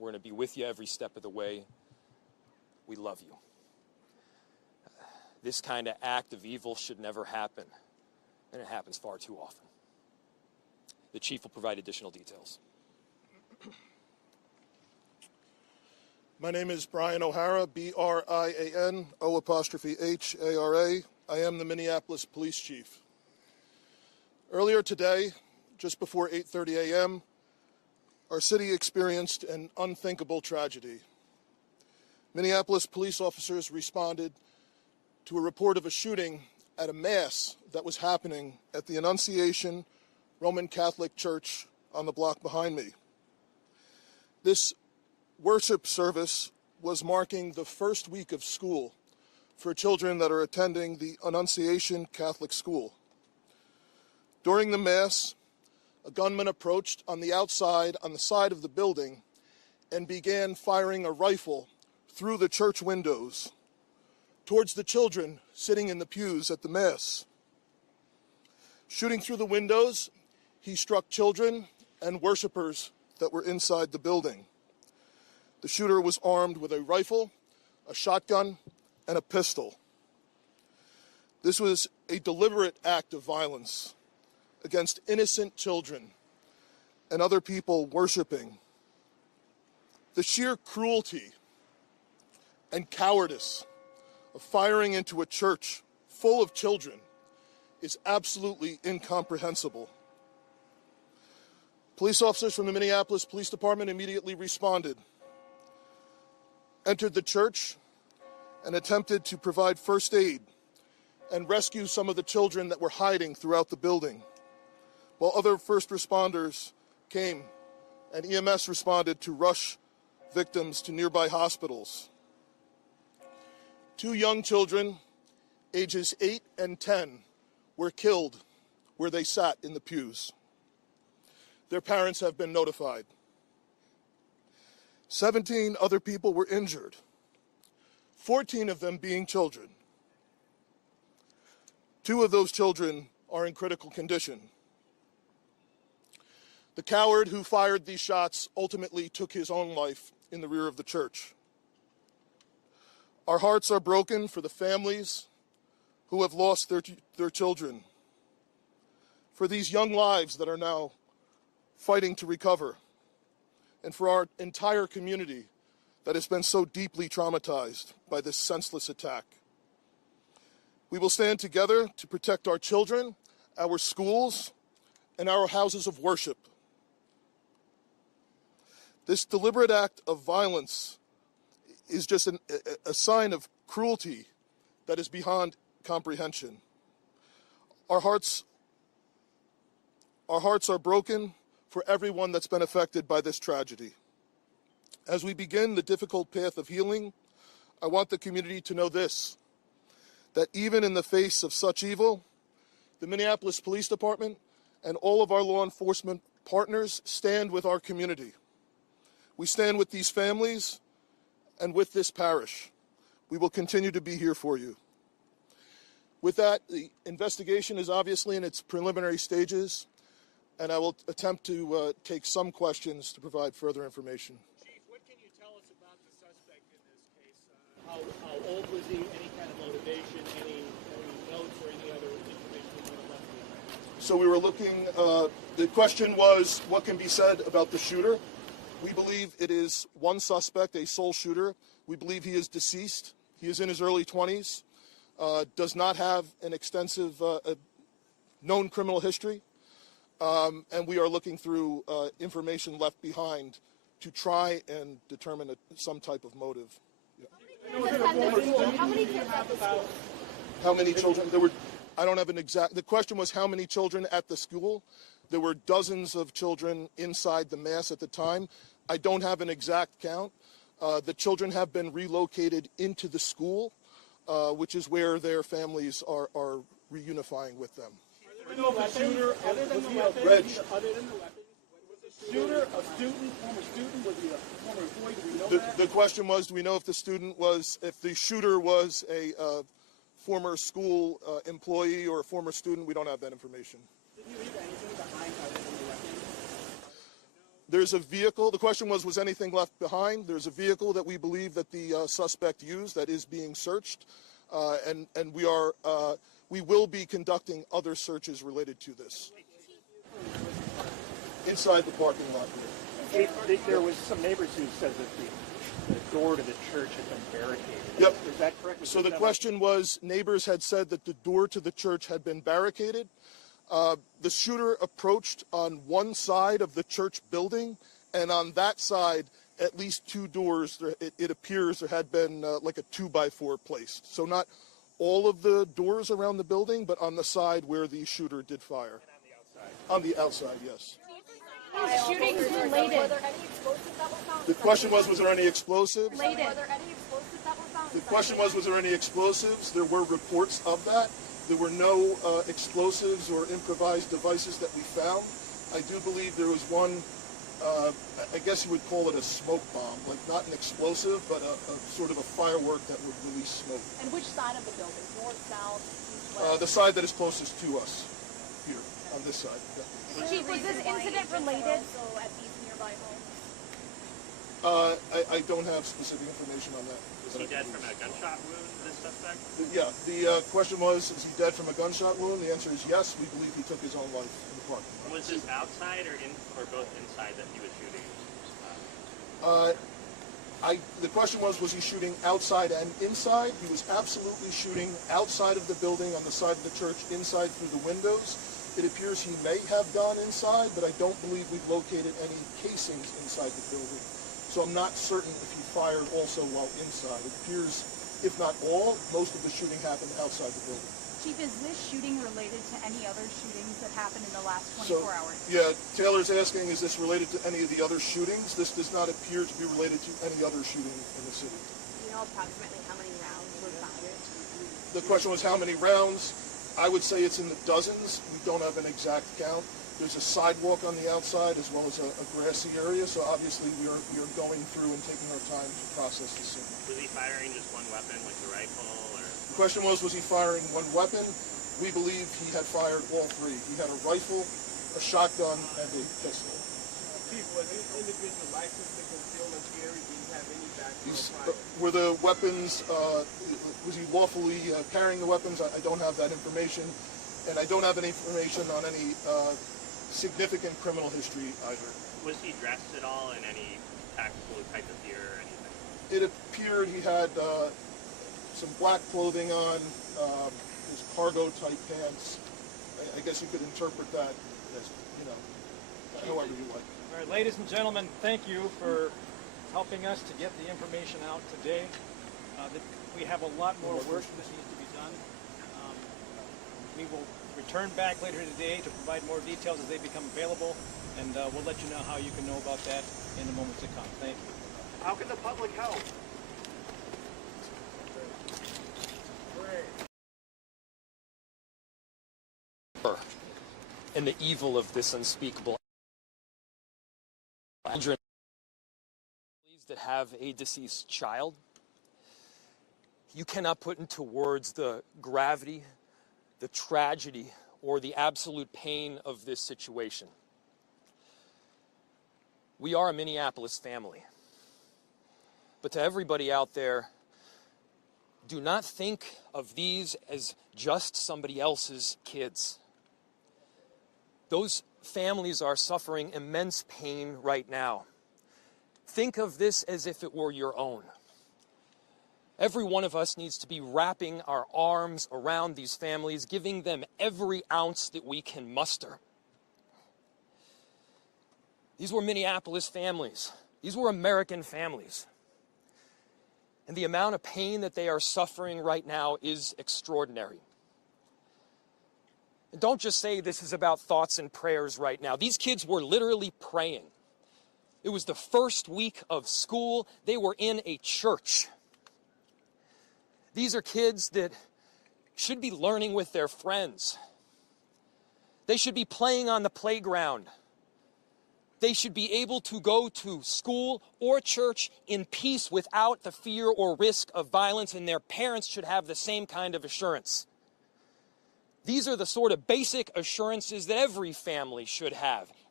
We're going to be with you every step of the way. We love you. This kind of act of evil should never happen, and it happens far too often. The chief will provide additional details. My name is Brian O'Hara, B-R-I-A-N, O''H-A-R-A. I am the Minneapolis Police Chief. Earlier today, just before 8:30 a.m., our city experienced an unthinkable tragedy. Minneapolis police officers responded to a report of a shooting at a mass that was happening at the Annunciation Roman Catholic Church on the block behind me. This worship service was marking the first week of school for children that are attending the Annunciation Catholic School. During the Mass, a gunman approached on the side of the building, and began firing a rifle through the church windows towards the children sitting in the pews at the Mass. Shooting through the windows, he struck children and worshipers that were inside the building. The shooter was armed with a rifle, a shotgun, and a pistol. This was a deliberate act of violence against innocent children and other people worshiping. The sheer cruelty and cowardice of firing into a church full of children is absolutely incomprehensible. Police officers from the Minneapolis Police Department immediately responded, entered the church, and attempted to provide first aid and rescue some of the children that were hiding throughout the building, while other first responders came and EMS responded to rush victims to nearby hospitals. 2 young children, ages 8 and 10, were killed where they sat in the pews. Their parents have been notified. 17 other people were injured, 14 of them being children. 2 of those children are in critical condition. The coward who fired these shots ultimately took his own life in the rear of the church. Our hearts are broken for the families who have lost their children, for these young lives that are now fighting to recover, and for our entire community that has been so deeply traumatized by this senseless attack. We will stand together to protect our children, our schools, and our houses of worship. This deliberate act of violence is just a sign of cruelty that is beyond comprehension. Our hearts are broken for everyone that's been affected by this tragedy. As we begin the difficult path of healing, I want the community to know this, that even in the face of such evil, the Minneapolis Police Department and all of our law enforcement partners stand with our community. We stand with these families and with this parish. We will continue to be here for you. With that, the investigation is obviously in its preliminary stages, and I will attempt to take some questions to provide further information. Chief, what can you tell us about the suspect in this case? How old was he? Any kind of motivation? Any notes or any other information you want to let? So we were looking, the question was, what can be said about the shooter? We believe it is one suspect, a sole shooter. We believe he is deceased. He is in his early 20s, does not have an extensive known criminal history, and we are looking through information left behind to try and determine some type of motive. How many kids at the school? How many children? I don't have an exact, the question was how many children at the school. There were dozens of children inside the Mass at the time. I don't have an exact count. The children have been relocated into the school, which is where their families are reunifying with them. Other than the weapon, Reg. was the shooter a student, former student? Was he a former employee? Do we know that? The question was, do we know if the shooter was a former school employee or a former student? We don't have that information. Did he leave anything behind other than the weapon? There's a vehicle. The question was anything left behind? There's a vehicle that we believe that the suspect used that is being searched, and we will be conducting other searches related to this. Inside the parking lot here. There was some neighbors who said that the door to the church had been barricaded. Yep. Is that correct? So the question was, neighbors had said that the door to the church had been barricaded. The shooter approached on one side of the church building, and on that side, at least two doors, it appears there had been like a 2x4 placed. So not all of the doors around the building, but on the side where the shooter did fire. And on the outside? On the outside, yes. Shootings related. Were there any explosives that were found? The question was there any explosives? Related. Were there any explosives that were found? The question was there any explosives? There were reports of that. There were no explosives or improvised devices that we found. I do believe there was one, I guess you would call it a smoke bomb, like not an explosive, but a sort of a firework that would release smoke. And which side of the building? North, south, east, west? The side that is closest to us, here, on this side. Yeah. Chief, was this incident related? Also at these nearby homes? I don't have specific information on that. Was he dead from a gunshot wound, this suspect? Yeah, the question was, is he dead from a gunshot wound? The answer is yes. We believe he took his own life in the parking lot. Was this outside or both inside that he was shooting? The question was he shooting outside and inside? He was absolutely shooting outside of the building, on the side of the church, inside through the windows. It appears he may have gone inside, but I don't believe we've located any casings inside the building. So I'm not certain if he fired also while inside. It appears, if not all, most of the shooting happened outside the building. Chief, is this shooting related to any other shootings that happened in the last 24 hours? Yeah, Taylor's asking, is this related to any of the other shootings? This does not appear to be related to any other shooting in the city. Do you know approximately how many rounds were fired? The question was how many rounds? I would say it's in the dozens. We don't have an exact count. There's a sidewalk on the outside as well as a grassy area, so obviously we are going through and taking our time to process the scene. Was he firing just one weapon, like the rifle, or? The question was he firing one weapon? We believe he had fired all three. He had a rifle, a shotgun, and a pistol. Chief, was this individual licensed to conceal and carry? Did he have any background? Were the weapons, was he lawfully carrying the weapons? I don't have that information. And I don't have any information on any significant criminal history either. Was he dressed at all in any tactical type of gear or anything? It appeared he had some black clothing on, his cargo type pants. I guess you could interpret that as, however you like. All right, ladies and gentlemen, thank you for helping us to get the information out today. We have a lot more work that needs to be done. We will return back later today to provide more details as they become available, and we'll let you know how you can know about that in the moments to come. Thank you. How can the public help? And the evil of this unspeakable children that have a deceased child. You cannot put into words the gravity, the tragedy, or the absolute pain of this situation. We are a Minneapolis family. But to everybody out there, do not think of these as just somebody else's kids. Those families are suffering immense pain right now. Think of this as if it were your own. Every one of us needs to be wrapping our arms around these families, giving them every ounce that we can muster. These were Minneapolis families. These were American families. And the amount of pain that they are suffering right now is extraordinary. And don't just say this is about thoughts and prayers right now. These kids were literally praying. It was the first week of school. They were in a church. These are kids that should be learning with their friends. They should be playing on the playground. They should be able to go to school or church in peace without the fear or risk of violence, and their parents should have the same kind of assurance. These are the sort of basic assurances that every family should have.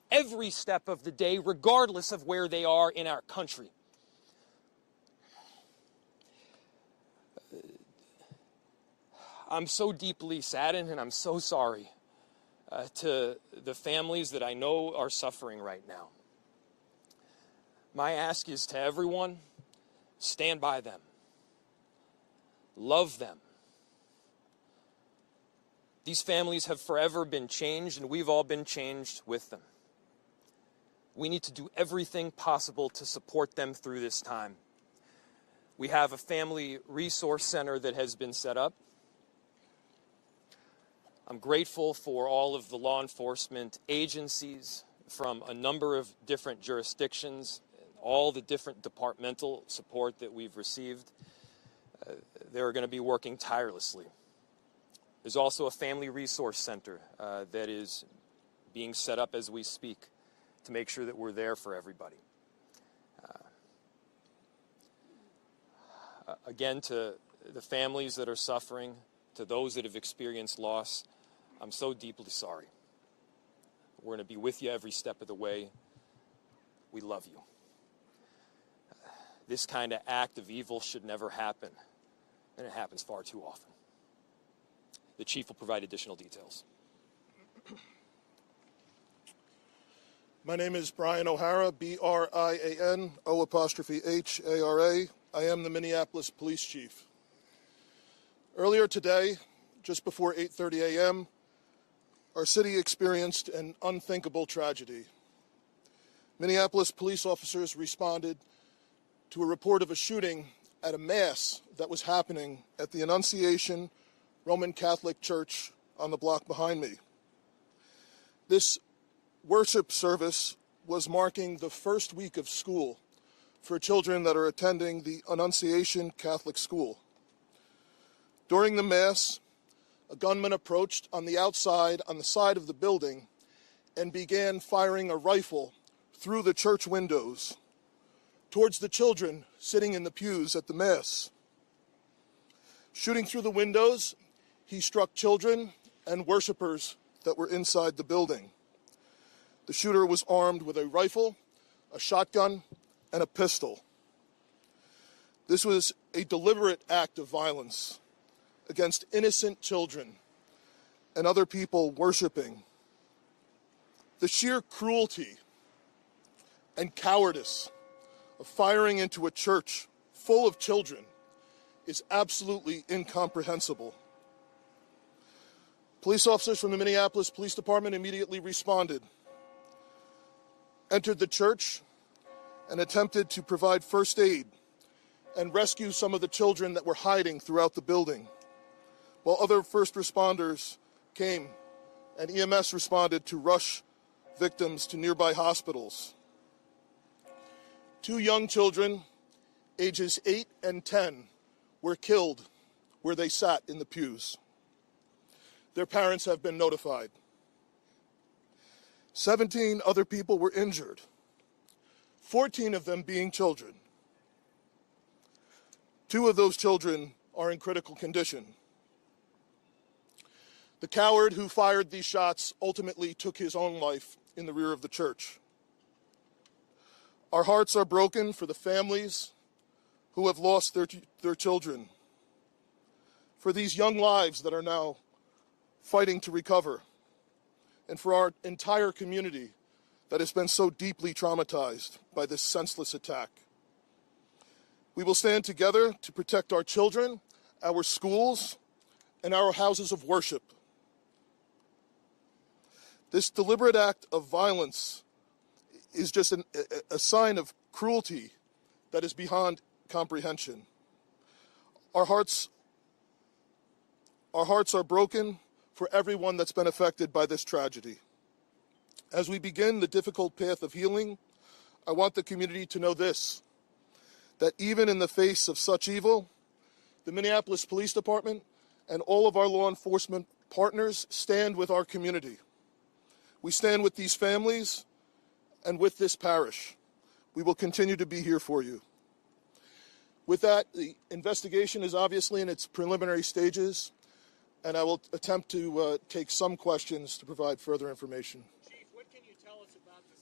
every step of the day, regardless of where they are in our country. I'm so deeply saddened, and I'm so sorry to the families that I know are suffering right now. My ask is to everyone, stand by them. Love them. These families have forever been changed, and we've all been changed with them. We need to do everything possible to support them through this time. We have a family resource center that has been set up. I'm grateful for all of the law enforcement agencies from a number of different jurisdictions, all the different departmental support that we've received. They're going to be working tirelessly. There's also a family resource center that is being set up as we speak to make sure that we're there for everybody. Again, to the families that are suffering, to those that have experienced loss, I'm so deeply sorry. We're going to be with you every step of the way. We love you. This kind of act of evil should never happen, and it happens far too often. The chief will provide additional details. My name is Brian O'Hara, B-R-I-A-N, O''H-A-R-A. I am the Minneapolis Police Chief. Earlier today, just before 8:30 a.m., our city experienced an unthinkable tragedy. Minneapolis police officers responded to a report of a shooting at a mass that was happening at the Annunciation Roman Catholic Church on the block behind me. This worship service was marking the first week of school for children that are attending the Annunciation Catholic School. During the Mass, a gunman approached on the outside, on the side of the building, and began firing a rifle through the church windows towards the children sitting in the pews at the Mass. Shooting through the windows, he struck children and worshipers that were inside the building. The shooter was armed with a rifle, a shotgun, and a pistol. This was a deliberate act of violence against innocent children and other people worshiping. The sheer cruelty and cowardice of firing into a church full of children is absolutely incomprehensible. Police officers from the Minneapolis Police Department immediately responded, entered the church, and attempted to provide first aid and rescue some of the children that were hiding throughout the building, while other first responders came and EMS responded to rush victims to nearby hospitals. 2 young children, ages 8 and 10, were killed where they sat in the pews. Their parents have been notified. 17 other people were injured, 14 of them being children. 2 of those children are in critical condition. The coward who fired these shots ultimately took his own life in the rear of the church. Our hearts are broken for the families who have lost their children, for these young lives that are now fighting to recover, and for our entire community that has been so deeply traumatized by this senseless attack. We will stand together to protect our children, our schools, and our houses of worship. This deliberate act of violence is just a sign of cruelty that is beyond comprehension. Our hearts are broken for everyone that's been affected by this tragedy. As we begin the difficult path of healing, I want the community to know this, that even in the face of such evil, the Minneapolis Police Department and all of our law enforcement partners stand with our community. We stand with these families and with this parish. We will continue to be here for you. With that, the investigation is obviously in its preliminary stages, and I will attempt to take some questions to provide further information. Chief, what can you tell us about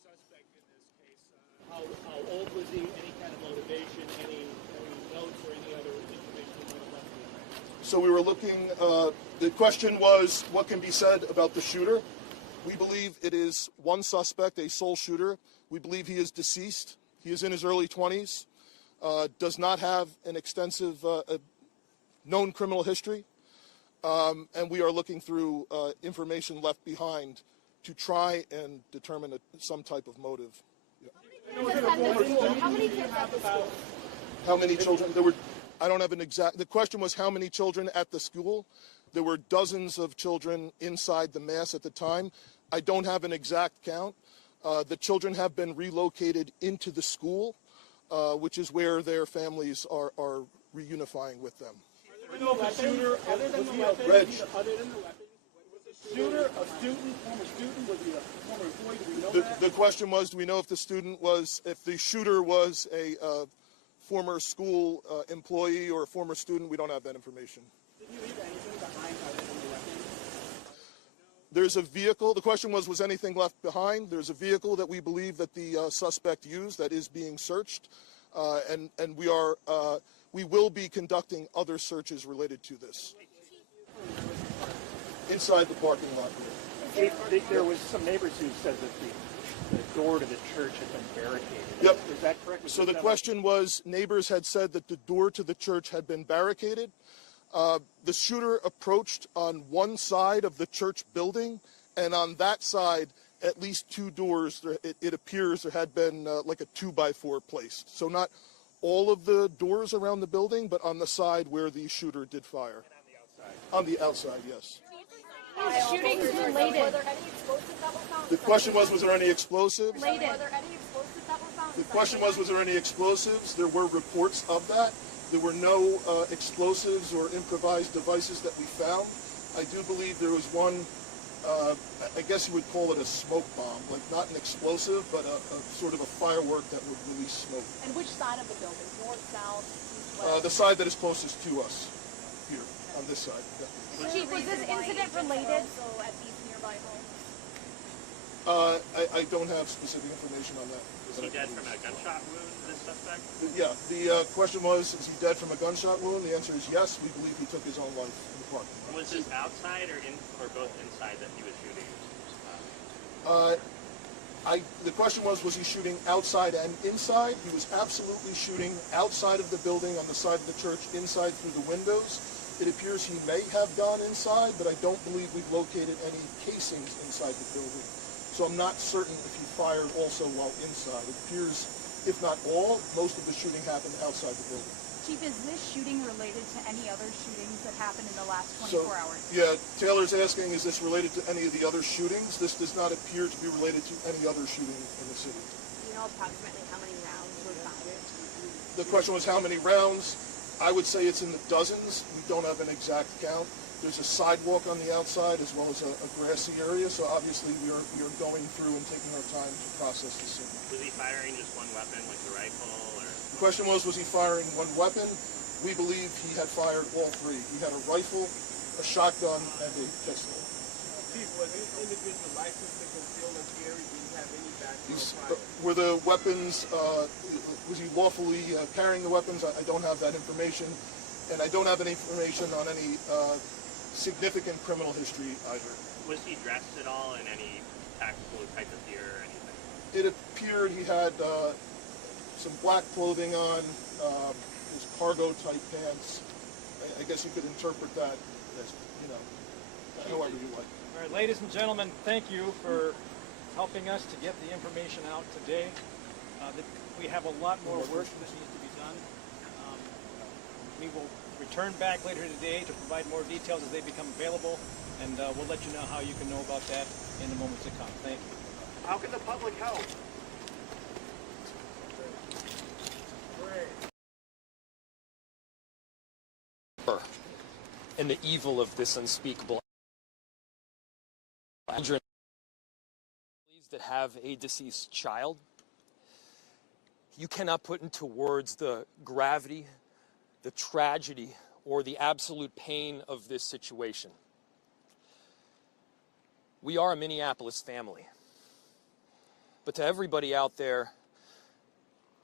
old was he? Any kind of motivation? Any notes or any other information you might have left behind? So we were looking, the question was, what can be said about the shooter? We believe it is one suspect, a sole shooter. We believe he is deceased. He is in his early 20s, does not have an extensive known criminal history, and we are looking through information left behind to try and determine some type of motive. How many kids at the school? How many children? There were, I don't have an exact, the question was how many children at the school. There were dozens of children inside the mass at the time. I don't have an exact count. The children have been relocated into the school, which is where their families are reunifying with them. Do we know if the shooter, other than the weapons, was the shooter a student, former student? Was he a former employee? Do we know that? The question was, do we know if the shooter was a former school employee or a former student? We don't have that information. Did he leave anything behind other than the weapons? There's a vehicle. The question was anything left behind? There's a vehicle that we believe that the suspect used that is being searched, and we will be conducting other searches related to this inside the parking lot. There was some neighbors who said that the door to the church had been barricaded. Yep. Is that correct? So the question was, neighbors had said that the door to the church had been barricaded. The shooter approached on one side of the church building, and on that side, at least two doors, it appears there had been like a 2x4 placed. So not all of the doors around the building, but on the side where the shooter did fire. On the outside, yes. Shootings related. Were there any explosives that were found? The question was there any explosives? Were there any explosives that were found? The question was there any explosives? There were reports of that. There were no explosives or improvised devices that we found. I do believe there was one, I guess you would call it a smoke bomb, like not an explosive, but a sort of a firework that would release smoke. And which side of the building? North, south, east, west? The side that is closest to us, here, on this side. Yeah. Chief, was this incident related? Also at these nearby homes? I don't have specific information on that. Was he dead from a gunshot wound, this suspect? Yeah, the question was, is he dead from a gunshot wound? The answer is yes. We believe he took his own life in the parking lot. Was this outside or both inside that he was shooting? The question was he shooting outside and inside? He was absolutely shooting outside of the building, on the side of the church, inside through the windows. It appears he may have gone inside, but I don't believe we've located any casings inside the building. So I'm not certain if he fired also while inside. It appears, if not all, most of the shooting happened outside the building. Chief, is this shooting related to any other shootings that happened in the last 24 hours? Yeah, Taylor's asking, is this related to any of the other shootings? This does not appear to be related to any other shooting in the city. Do you know approximately how many rounds were fired? The question was how many rounds? I would say it's in the dozens. We don't have an exact count. There's a sidewalk on the outside as well as a grassy area, so obviously we are going through and taking our time to process the scene. Was he firing just one weapon, like the rifle, or? The question was he firing one weapon? We believe he had fired all three. He had a rifle, a shotgun, and a pistol. Chief, was this individual licensed to conceal and carry? Did he have any background prior? Were the weapons, was he lawfully carrying the weapons? I don't have that information. And I don't have any information on any significant criminal history either. Was he dressed at all in any tactical type of gear or anything? It appeared he had some black clothing on, his cargo type pants. I guess you could interpret that as, however you like. All right, ladies and gentlemen, thank you for helping us to get the information out today. We have a lot more work that needs to be done. We will return back later today to provide more details as they become available, and we'll let you know how you can know about that in the moments to come. Thank you. How can the public help? And the evil of this unspeakable children that have a deceased child. You cannot put into words the gravity, the tragedy, or the absolute pain of this situation. We are a Minneapolis family. But to everybody out there,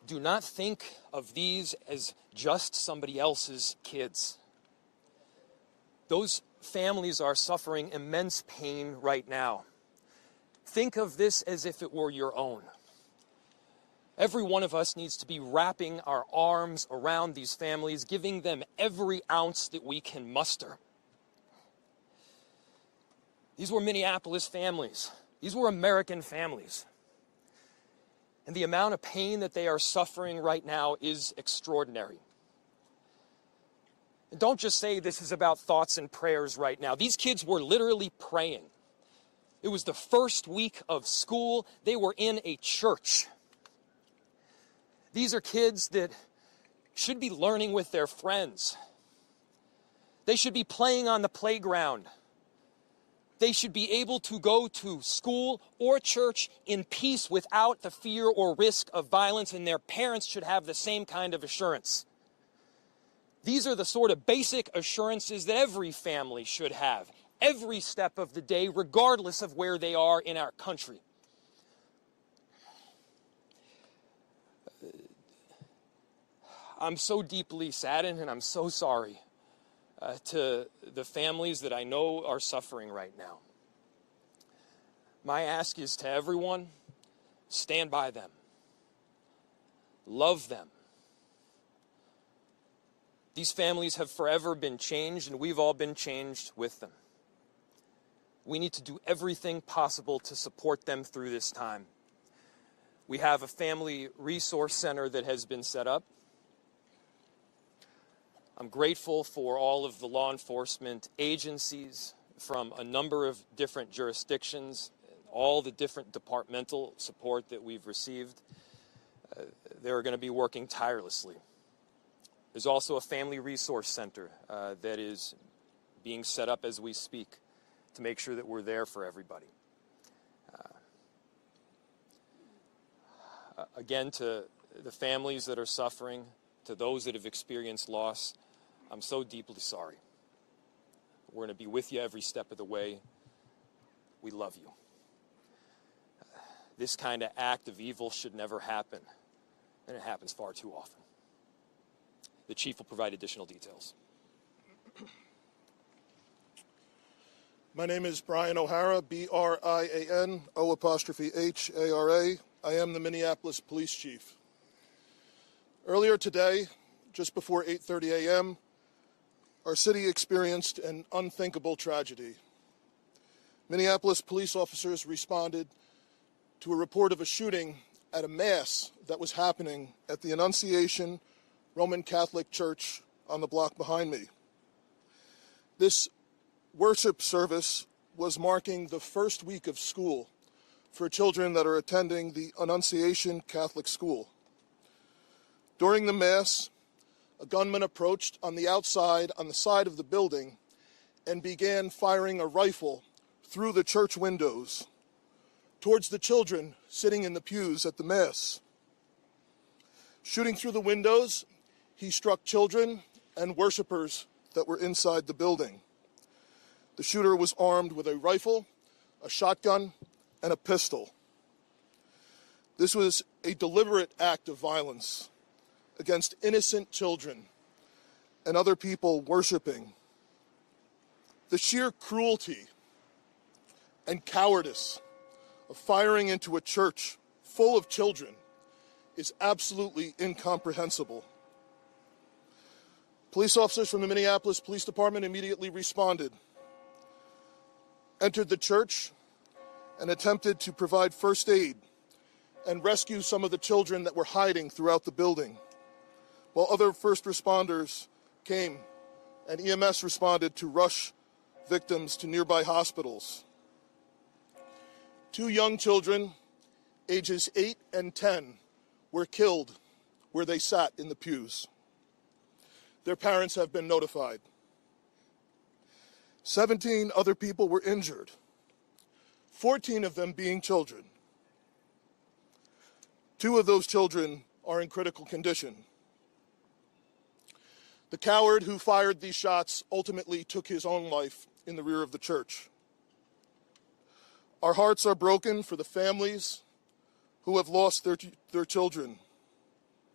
Do not think of these as just somebody else's kids. Those families are suffering immense pain right now. Think of this as if it were your own. Every one of us needs to be wrapping our arms around these families, giving them every ounce that we can muster. These were Minneapolis families. These were American families. And the amount of pain that they are suffering right now is extraordinary. And don't just say this is about thoughts and prayers right now. These kids were literally praying. It was the first week of school. They were in a church. These are kids that should be learning with their friends. They should be playing on the playground. They should be able to go to school or church in peace without the fear or risk of violence, and their parents should have the same kind of assurance. These are the sort of basic assurances that every family should have, every step of the day, regardless of where they are in our country. I'm so deeply saddened, and I'm so sorry to the families that I know are suffering right now. My ask is to everyone, stand by them. Love them. These families have forever been changed, and we've all been changed with them. We need to do everything possible to support them through this time. We have a family resource center that has been set up. I'm grateful for all of the law enforcement agencies from a number of different jurisdictions, all the different departmental support that we've received. They're going to be working tirelessly. There's also a family resource center that is being set up as we speak to make sure that we're there for everybody. Again, to the families that are suffering, to those that have experienced loss, I'm so deeply sorry. We're going to be with you every step of the way. We love you. This kind of act of evil should never happen, and it happens far too often. The chief will provide additional details. My name is Brian O'Hara, B-R-I-A-N, O''H-A-R-A. I am the Minneapolis Police Chief. Earlier today, just before 8:30 a.m., our city experienced an unthinkable tragedy. Minneapolis police officers responded to a report of a shooting at a mass that was happening at the Annunciation Roman Catholic Church on the block behind me. This worship service was marking the first week of school for children that are attending the Annunciation Catholic School. During the Mass, a gunman approached on the outside, on the side of the building, and began firing a rifle through the church windows towards the children sitting in the pews at the Mass. Shooting through the windows, he struck children and worshipers that were inside the building. The shooter was armed with a rifle, a shotgun, and a pistol. This was a deliberate act of violence against innocent children and other people worshiping. The sheer cruelty and cowardice of firing into a church full of children is absolutely incomprehensible. Police officers from the Minneapolis Police Department immediately responded, entered the church, and attempted to provide first aid and rescue some of the children that were hiding throughout the building, while other first responders came and EMS responded to rush victims to nearby hospitals. 2 young children, ages 8 and 10, were killed where they sat in the pews. Their parents have been notified. 17 other people were injured, 14 of them being children. 2 of those children are in critical condition. The coward who fired these shots ultimately took his own life in the rear of the church. Our hearts are broken for the families who have lost their children.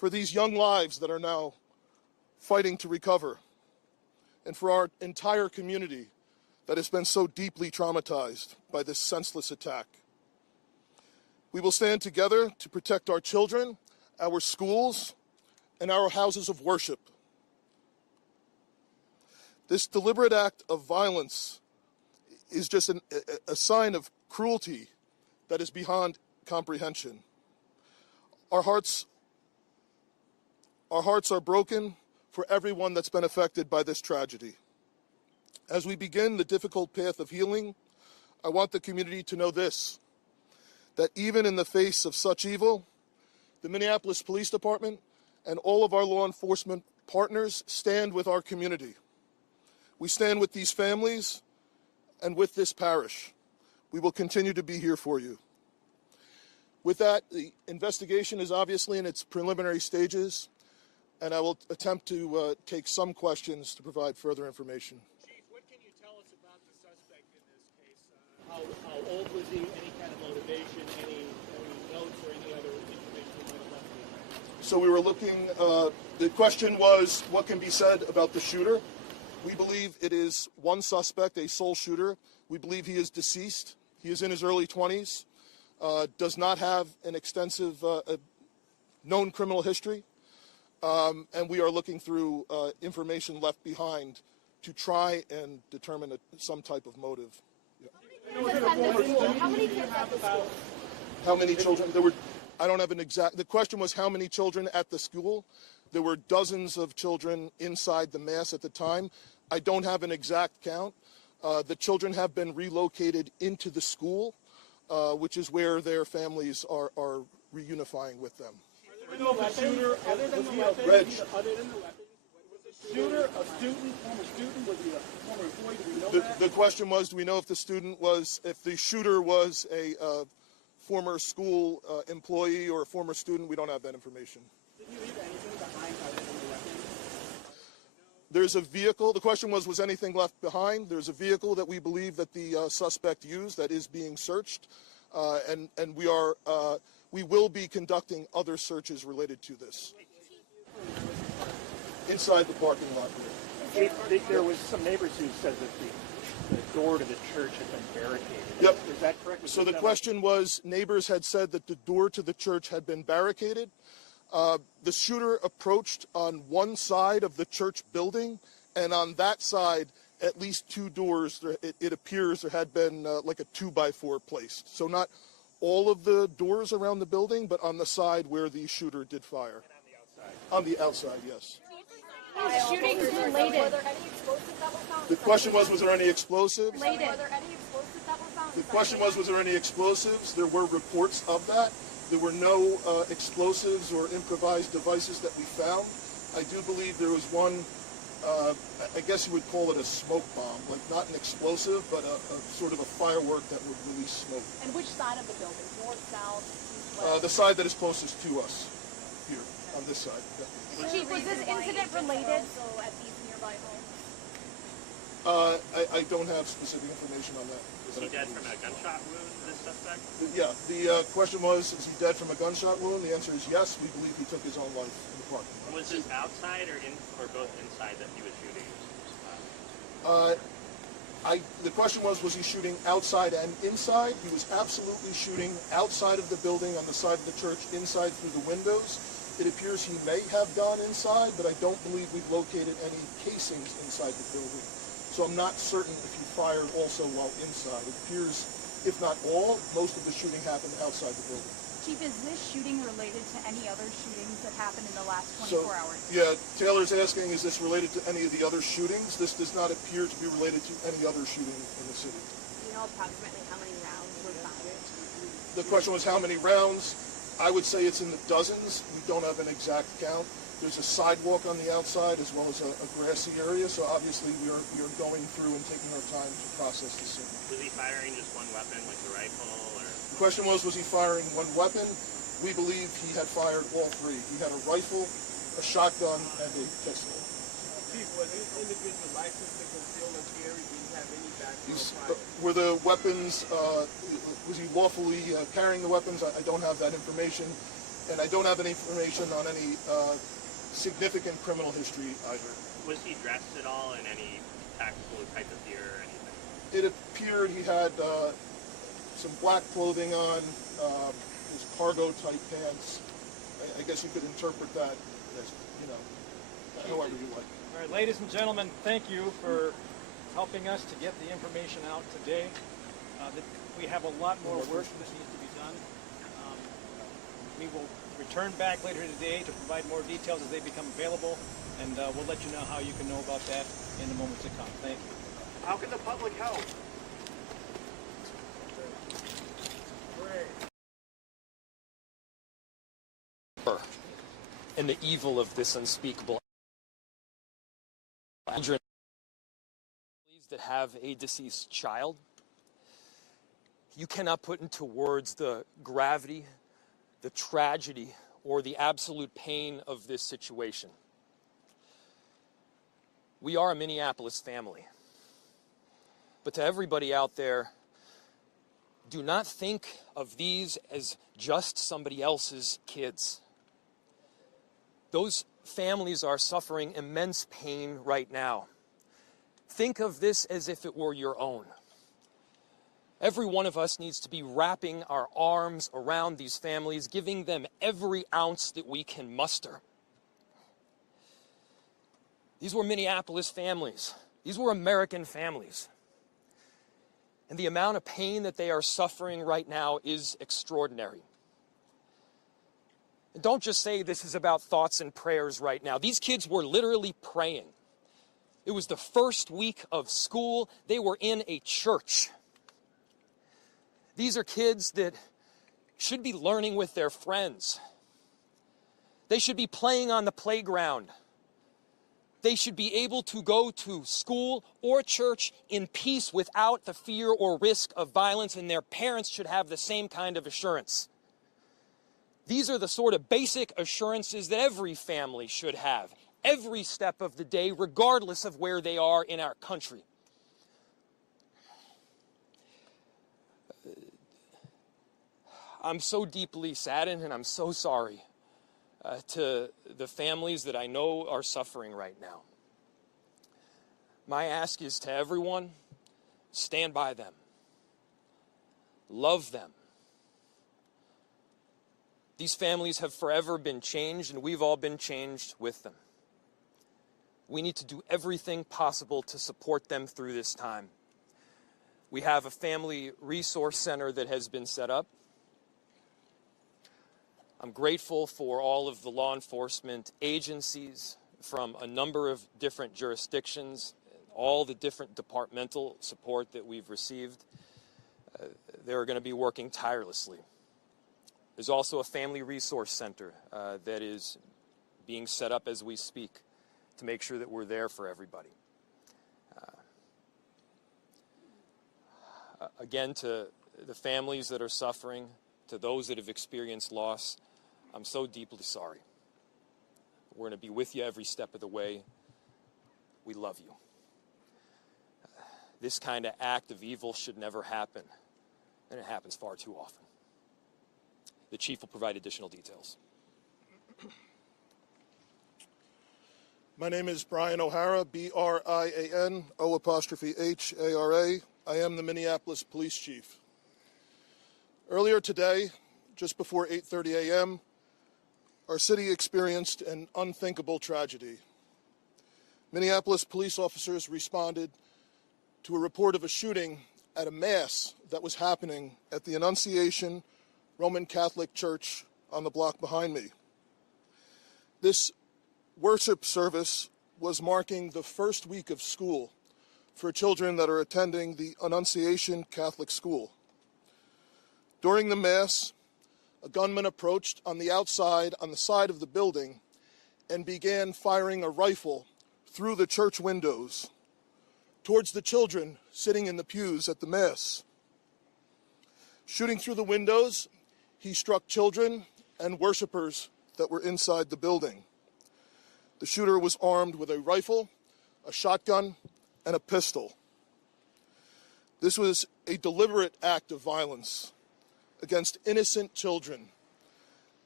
for these young lives that are now fighting to recover, and for our entire community that has been so deeply traumatized by this senseless attack. We will stand together to protect our children, our schools, and our houses of worship. This deliberate act of violence is just a sign of cruelty that is beyond comprehension. Our hearts are broken for everyone that's been affected by this tragedy. As we begin the difficult path of healing, I want the community to know this, that even in the face of such evil, the Minneapolis Police Department and all of our law enforcement partners stand with our community. We stand with these families and with this parish. We will continue to be here for you. With that, the investigation is obviously in its preliminary stages, and I will attempt to take some questions to provide further information. Chief, what can you tell us about the suspect in this case? How old was he? Any kind of motivation? Any notes or any other information you might have left behind? So we were looking, the question was, what can be said about the shooter? We believe it is one suspect, a sole shooter. We believe he is deceased. He is in his early 20s, does not have an extensive known criminal history, and we are looking through information left behind to try and determine some type of motive. How many kids at the school? How many children? I don't have an exact, the question was how many children at the school. There were dozens of children inside the mass at the time. I don't have an exact count. The children have been relocated into the school, which is where their families are reunifying with them. Former student, was he a former employee? Do we know that? The question was, do we know if the shooter was a former school employee or a former student? We don't have that information. Did he leave anything behind other than the weapon? There's a vehicle. The question was anything left behind? There's a vehicle that we believe that the suspect used that is being searched, and we will be conducting other searches related to this. Inside the parking lot here. There was some neighbors who said that the door to the church had been barricaded. Yep. Is that correct? So the question was, neighbors had said that the door to the church had been barricaded. The shooter approached on one side of the church building, and on that side, at least two doors, it appears there had been like a 2x4 placed. So not all of the doors around the building, but on the side where the shooter did fire. And on the outside, yes. Shootings related. Were there any explosives that were found? The question was there any explosives? Were there any explosives that were found? The question was there any explosives? There were reports of that. There were no explosives or improvised devices that we found. I do believe there was one, I guess you would call it a smoke bomb, like not an explosive, but a sort of a firework that would release smoke. And which side of the building? North, south, east, west? The side that is closest to us, here, on this side. Yeah. Chief, was this incident related? Also at these nearby homes? I don't have specific information on that. Was he dead from a gunshot wound, this suspect? Yeah, the question was, is he dead from a gunshot wound? The answer is yes. We believe he took his own life in the parking lot. Was this outside or both inside that he was shooting? The question was he shooting outside and inside? He was absolutely shooting outside of the building on the side of the church, inside through the windows. It appears he may have gone inside, but I don't believe we've located any casings inside the building. So I'm not certain if he fired also while inside. It appears, if not all, most of the shooting happened outside the building. Chief, is this shooting related to any other shootings that happened in the last 24 hours? Yeah, Taylor's asking, is this related to any of the other shootings? This does not appear to be related to any other shooting in the city. Do you know approximately how many rounds were fired? The question was how many rounds? I would say it's in the dozens. We don't have an exact count. There's a sidewalk on the outside as well as a grassy area, so obviously we are going through and taking our time to process the scene. Was he firing just one weapon, like the rifle, or? The question was he firing one weapon? We believe he had fired all three. He had a rifle, a shotgun, and a pistol. Chief, was this individual licensed to conceal and carry? Did he have any background prior? Were the weapons, was he lawfully carrying the weapons? I don't have that information. And I don't have any information on any significant criminal history either. Was he dressed at all in any tactical type of gear or anything? It appeared he had some black clothing on, his cargo-type pants. I guess you could interpret that as, however you like. All right, ladies and gentlemen, thank you for helping us to get the information out today. We have a lot more work that needs to be done. We will return back later today to provide more details as they become available, and we'll let you know how you can know about that in the moments to come. Thank you. How can the public help? And the evil of this unspeakable children that have a deceased child. You cannot put into words the gravity, the tragedy, or the absolute pain of this situation. We are a Minneapolis family. But to everybody out there, do not think of these as just somebody else's kids. Those families are suffering immense pain right now. Think of this as if it were your own. Every one of us needs to be wrapping our arms around these families, giving them every ounce that we can muster. These were Minneapolis families. These were American families. And the amount of pain that they are suffering right now is extraordinary. And don't just say this is about thoughts and prayers right now. These kids were literally praying. It was the first week of school. They were in a church. These are kids that should be learning with their friends. They should be playing on the playground. They should be able to go to school or church in peace without the fear or risk of violence, and their parents should have the same kind of assurance. These are the sort of basic assurances that every family should have, every step of the day, regardless of where they are in our country. I'm so deeply saddened, and I'm so sorry to the families that I know are suffering right now. My ask is to everyone, stand by them. Love them. These families have forever been changed, and we've all been changed with them. We need to do everything possible to support them through this time. We have a family resource center that has been set up. I'm grateful for all of the law enforcement agencies from a number of different jurisdictions, all the different departmental support that we've received. They're going to be working tirelessly. There's also a family resource center that is being set up as we speak to make sure that we're there for everybody. Again, to the families that are suffering, to those that have experienced loss, I'm so deeply sorry. We're going to be with you every step of the way. We love you. This kind of act of evil should never happen, and it happens far too often. The chief will provide additional details. My name is Brian O'Hara, B-R-I-A-N, O''H-A-R-A. I am the Minneapolis Police Chief. Earlier today, just before 8:30 a.m., our city experienced an unthinkable tragedy. Minneapolis police officers responded to a report of a shooting at a mass that was happening at the Annunciation Roman Catholic Church on the block behind me. This worship service was marking the first week of school for children that are attending the Annunciation Catholic School. During the Mass, a gunman approached on the outside, on the side of the building, and began firing a rifle through the church windows towards the children sitting in the pews at the Mass. Shooting through the windows, he struck children and worshipers that were inside the building. The shooter was armed with a rifle, a shotgun, and a pistol. This was a deliberate act of violence against innocent children,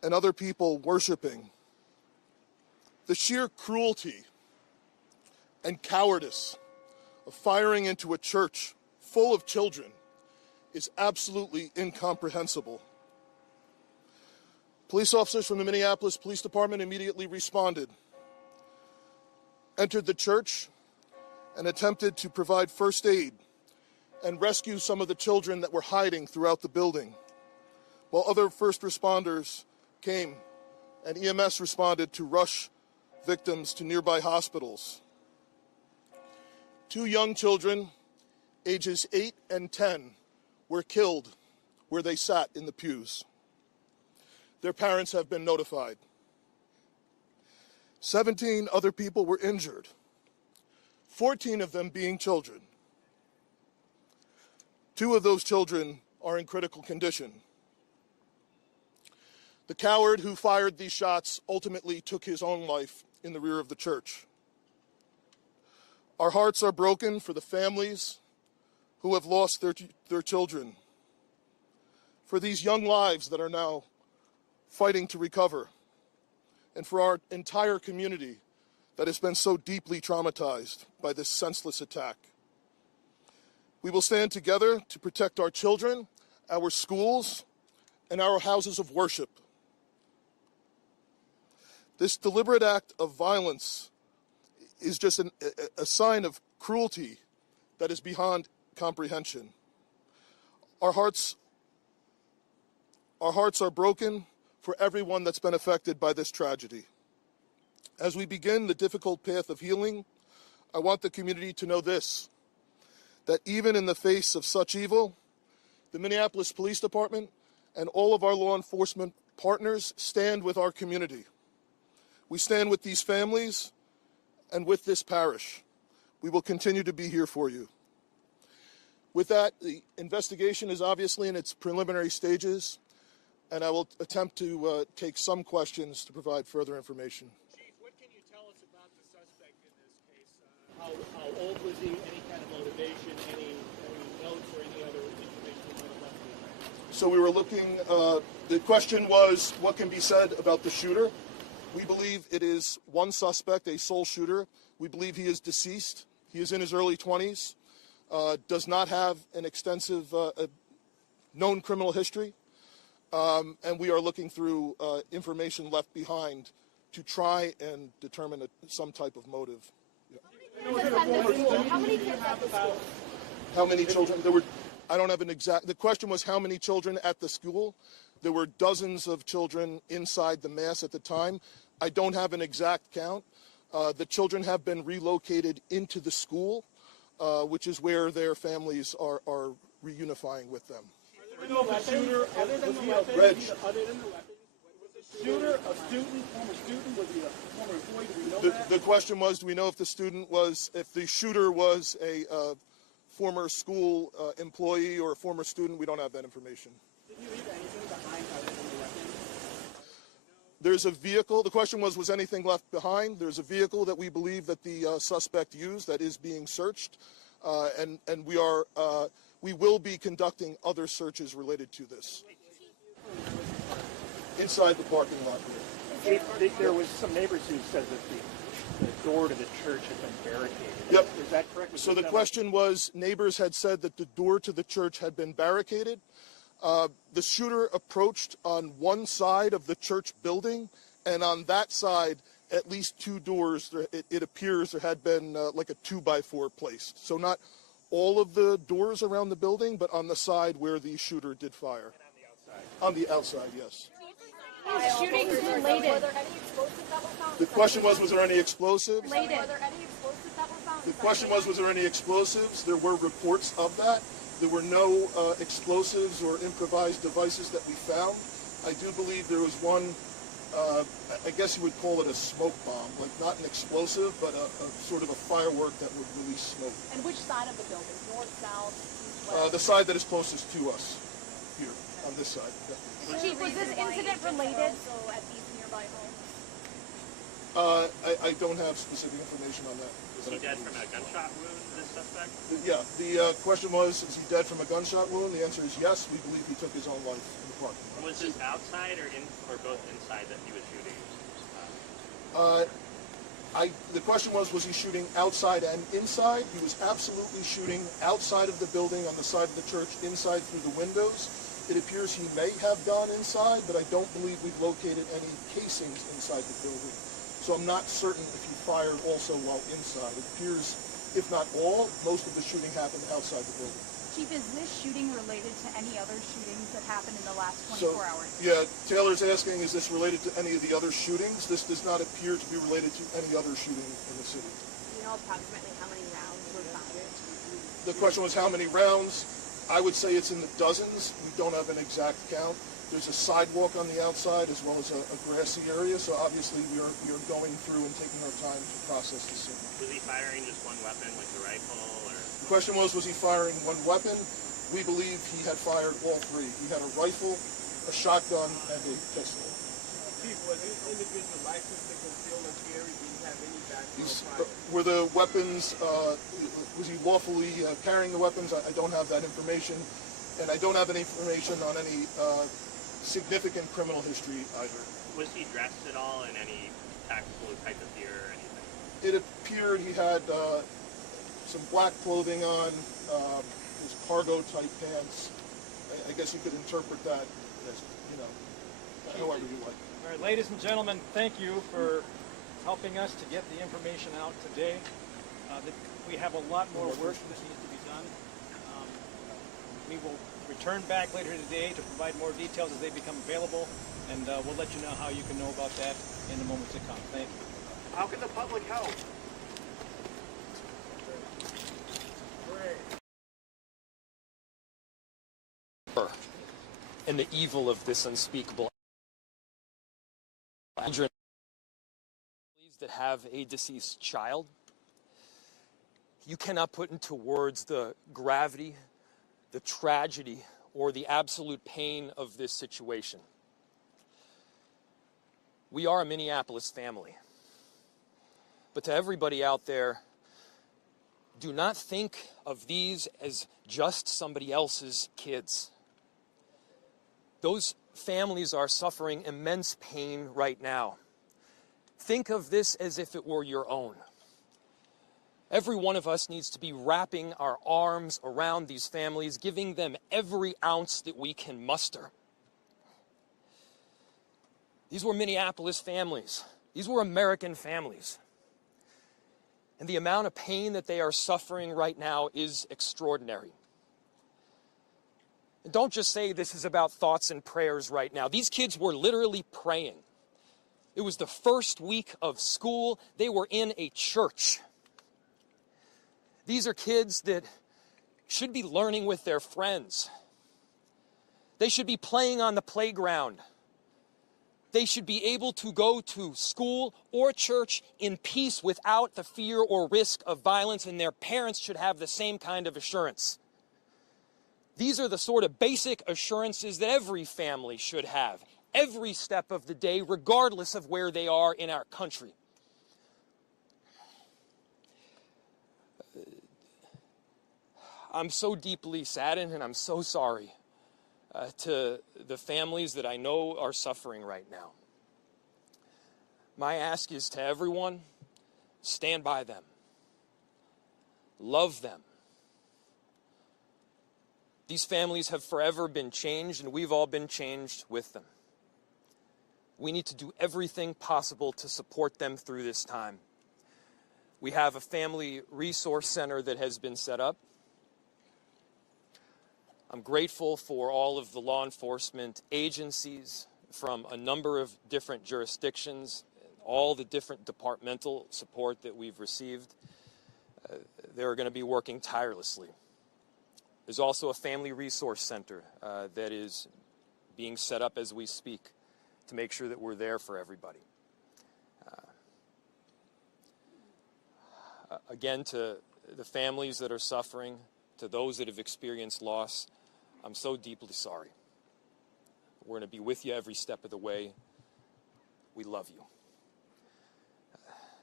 and other people worshiping. The sheer cruelty and cowardice of firing into a church full of children is absolutely incomprehensible. Police officers from the Minneapolis Police Department immediately responded, entered the church, and attempted to provide first aid and rescue some of the children that were hiding throughout the building, while other first responders came and EMS responded to rush victims to nearby hospitals. 2 young children, ages 8 and 10, were killed where they sat in the pews. Their parents have been notified. 17 other people were injured, 14 of them being children. 2 of those children are in critical condition. The coward who fired these shots ultimately took his own life in the rear of the church. Our hearts are broken for the families who have lost their children, for these young lives that are now fighting to recover, and for our entire community that has been so deeply traumatized by this senseless attack. We will stand together to protect our children, our schools, and our houses of worship. This deliberate act of violence is just a sign of cruelty that is beyond comprehension. Our hearts are broken for everyone that's been affected by this tragedy. As we begin the difficult path of healing, I want the community to know this, that even in the face of such evil, the Minneapolis Police Department and all of our law enforcement partners stand with our community. We stand with these families and with this parish. We will continue to be here for you. With that, the investigation is obviously in its preliminary stages, and I will attempt to take some questions to provide further information. Chief, what can you tell us about the suspect in this case? How old was he? Any kind of motivation? Any notes or any other information you might have left behind? So we were looking, the question was, what can be said about the shooter? We believe it is one suspect, a sole shooter. We believe he is deceased. He is in his early 20s, does not have an extensive known criminal history, and we are looking through information left behind to try and determine some type of motive. Yeah. How many kids at the school? How many children? I don't have an exact, the question was how many children at the school. There were dozens of children inside the mass at the time. I don't have an exact count. The children have been relocated into the school, which is where their families are reunifying with them. Other than the weapons, Reg. was the shooter a student, former student? Was he a former employee? Do we know that? The question was, do we know if the shooter was a former school employee or a former student? We don't have that information. Did he leave anything behind other than the weapons? There's a vehicle. The question was anything left behind? There's a vehicle that we believe that the suspect used that is being searched, and we will be conducting other searches related to this. Inside the parking lot here. There was some neighbors who said that the door to the church had been barricaded. Yep. Is that correct? So the question was, neighbors had said that the door to the church had been barricaded. The shooter approached on one side of the church building, and on that side, at least 2 doors, it appears there had been like a 2x4 placed. So not all of the doors around the building, but on the side where the shooter did fire. And on the outside, yes. Shootings related. Were there any explosives that were found? The question was there any explosives? Were there any explosives that were found? The question was there any explosives? There were reports of that. There were no explosives or improvised devices that we found. I do believe there was one, I guess you would call it a smoke bomb, like not an explosive, but a sort of a firework that would release smoke. And which side of the building? North, south, east, west? The side that is closest to us, here, on this side. Chief, was this incident related? Also at these nearby homes? I don't have specific information on that. Was he dead from a gunshot wound, this suspect? Yeah, the question was, is he dead from a gunshot wound? The answer is yes. We believe he took his own life in the parking lot. Was this outside or both inside that he was shooting? The question was he shooting outside and inside? He was absolutely shooting outside of the building, on the side of the church, inside through the windows. It appears he may have gone inside, but I don't believe we've located any casings inside the building. So I'm not certain if he fired also while inside. It appears, if not all, most of the shooting happened outside the building. Chief, is this shooting related to any other shootings that happened in the last 24 hours? Yeah, Taylor's asking, is this related to any of the other shootings? This does not appear to be related to any other shooting in the city. Do you know approximately how many rounds were fired? The question was how many rounds? I would say it's in the dozens. We don't have an exact count. There's a sidewalk on the outside as well as a grassy area, so obviously we are going through and taking our time to process the scene. Was he firing just one weapon, like the rifle, or? The question was he firing one weapon? We believe he had fired all three. He had a rifle, a shotgun, and a pistol. Chief, was this individual licensed to conceal and carry? Did he have any background? Were the weapons, was he lawfully carrying the weapons? I don't have that information. And I don't have any information on any significant criminal history either. Was he dressed at all in any tactical type of gear or anything? It appeared he had some black clothing on, his cargo type pants. I guess you could interpret that as, however you like. All right, ladies and gentlemen, thank you for helping us to get the information out today. We have a lot more work that needs to be done. We will return back later today to provide more details as they become available, and we'll let you know how you can know about that in the moments to come. Thank you. How can the public help? And the evil of this unspeakable children that have a deceased child. You cannot put into words the gravity, the tragedy, or the absolute pain of this situation. We are a Minneapolis family. But to everybody out there, do not think of these as just somebody else's kids. Those families are suffering immense pain right now. Think of this as if it were your own. Every one of us needs to be wrapping our arms around these families, giving them every ounce that we can muster. These were Minneapolis families. These were American families. And the amount of pain that they are suffering right now is extraordinary. And don't just say this is about thoughts and prayers right now. These kids were literally praying. It was the first week of school. They were in a church. These are kids that should be learning with their friends. They should be playing on the playground. They should be able to go to school or church in peace without the fear or risk of violence, and their parents should have the same kind of assurance. These are the sort of basic assurances that every family should have, every step of the day, regardless of where they are in our country. I'm so deeply saddened, and I'm so sorry to the families that I know are suffering right now. My ask is to everyone, stand by them. Love them. These families have forever been changed, and we've all been changed with them. We need to do everything possible to support them through this time. We have a family resource center that has been set up. I'm grateful for all of the law enforcement agencies from a number of different jurisdictions, all the different departmental support that we've received. They're going to be working tirelessly. There's also a family resource center that is being set up as we speak to make sure that we're there for everybody. Again, to the families that are suffering, to those that have experienced loss, I'm so deeply sorry. We're going to be with you every step of the way. We love you.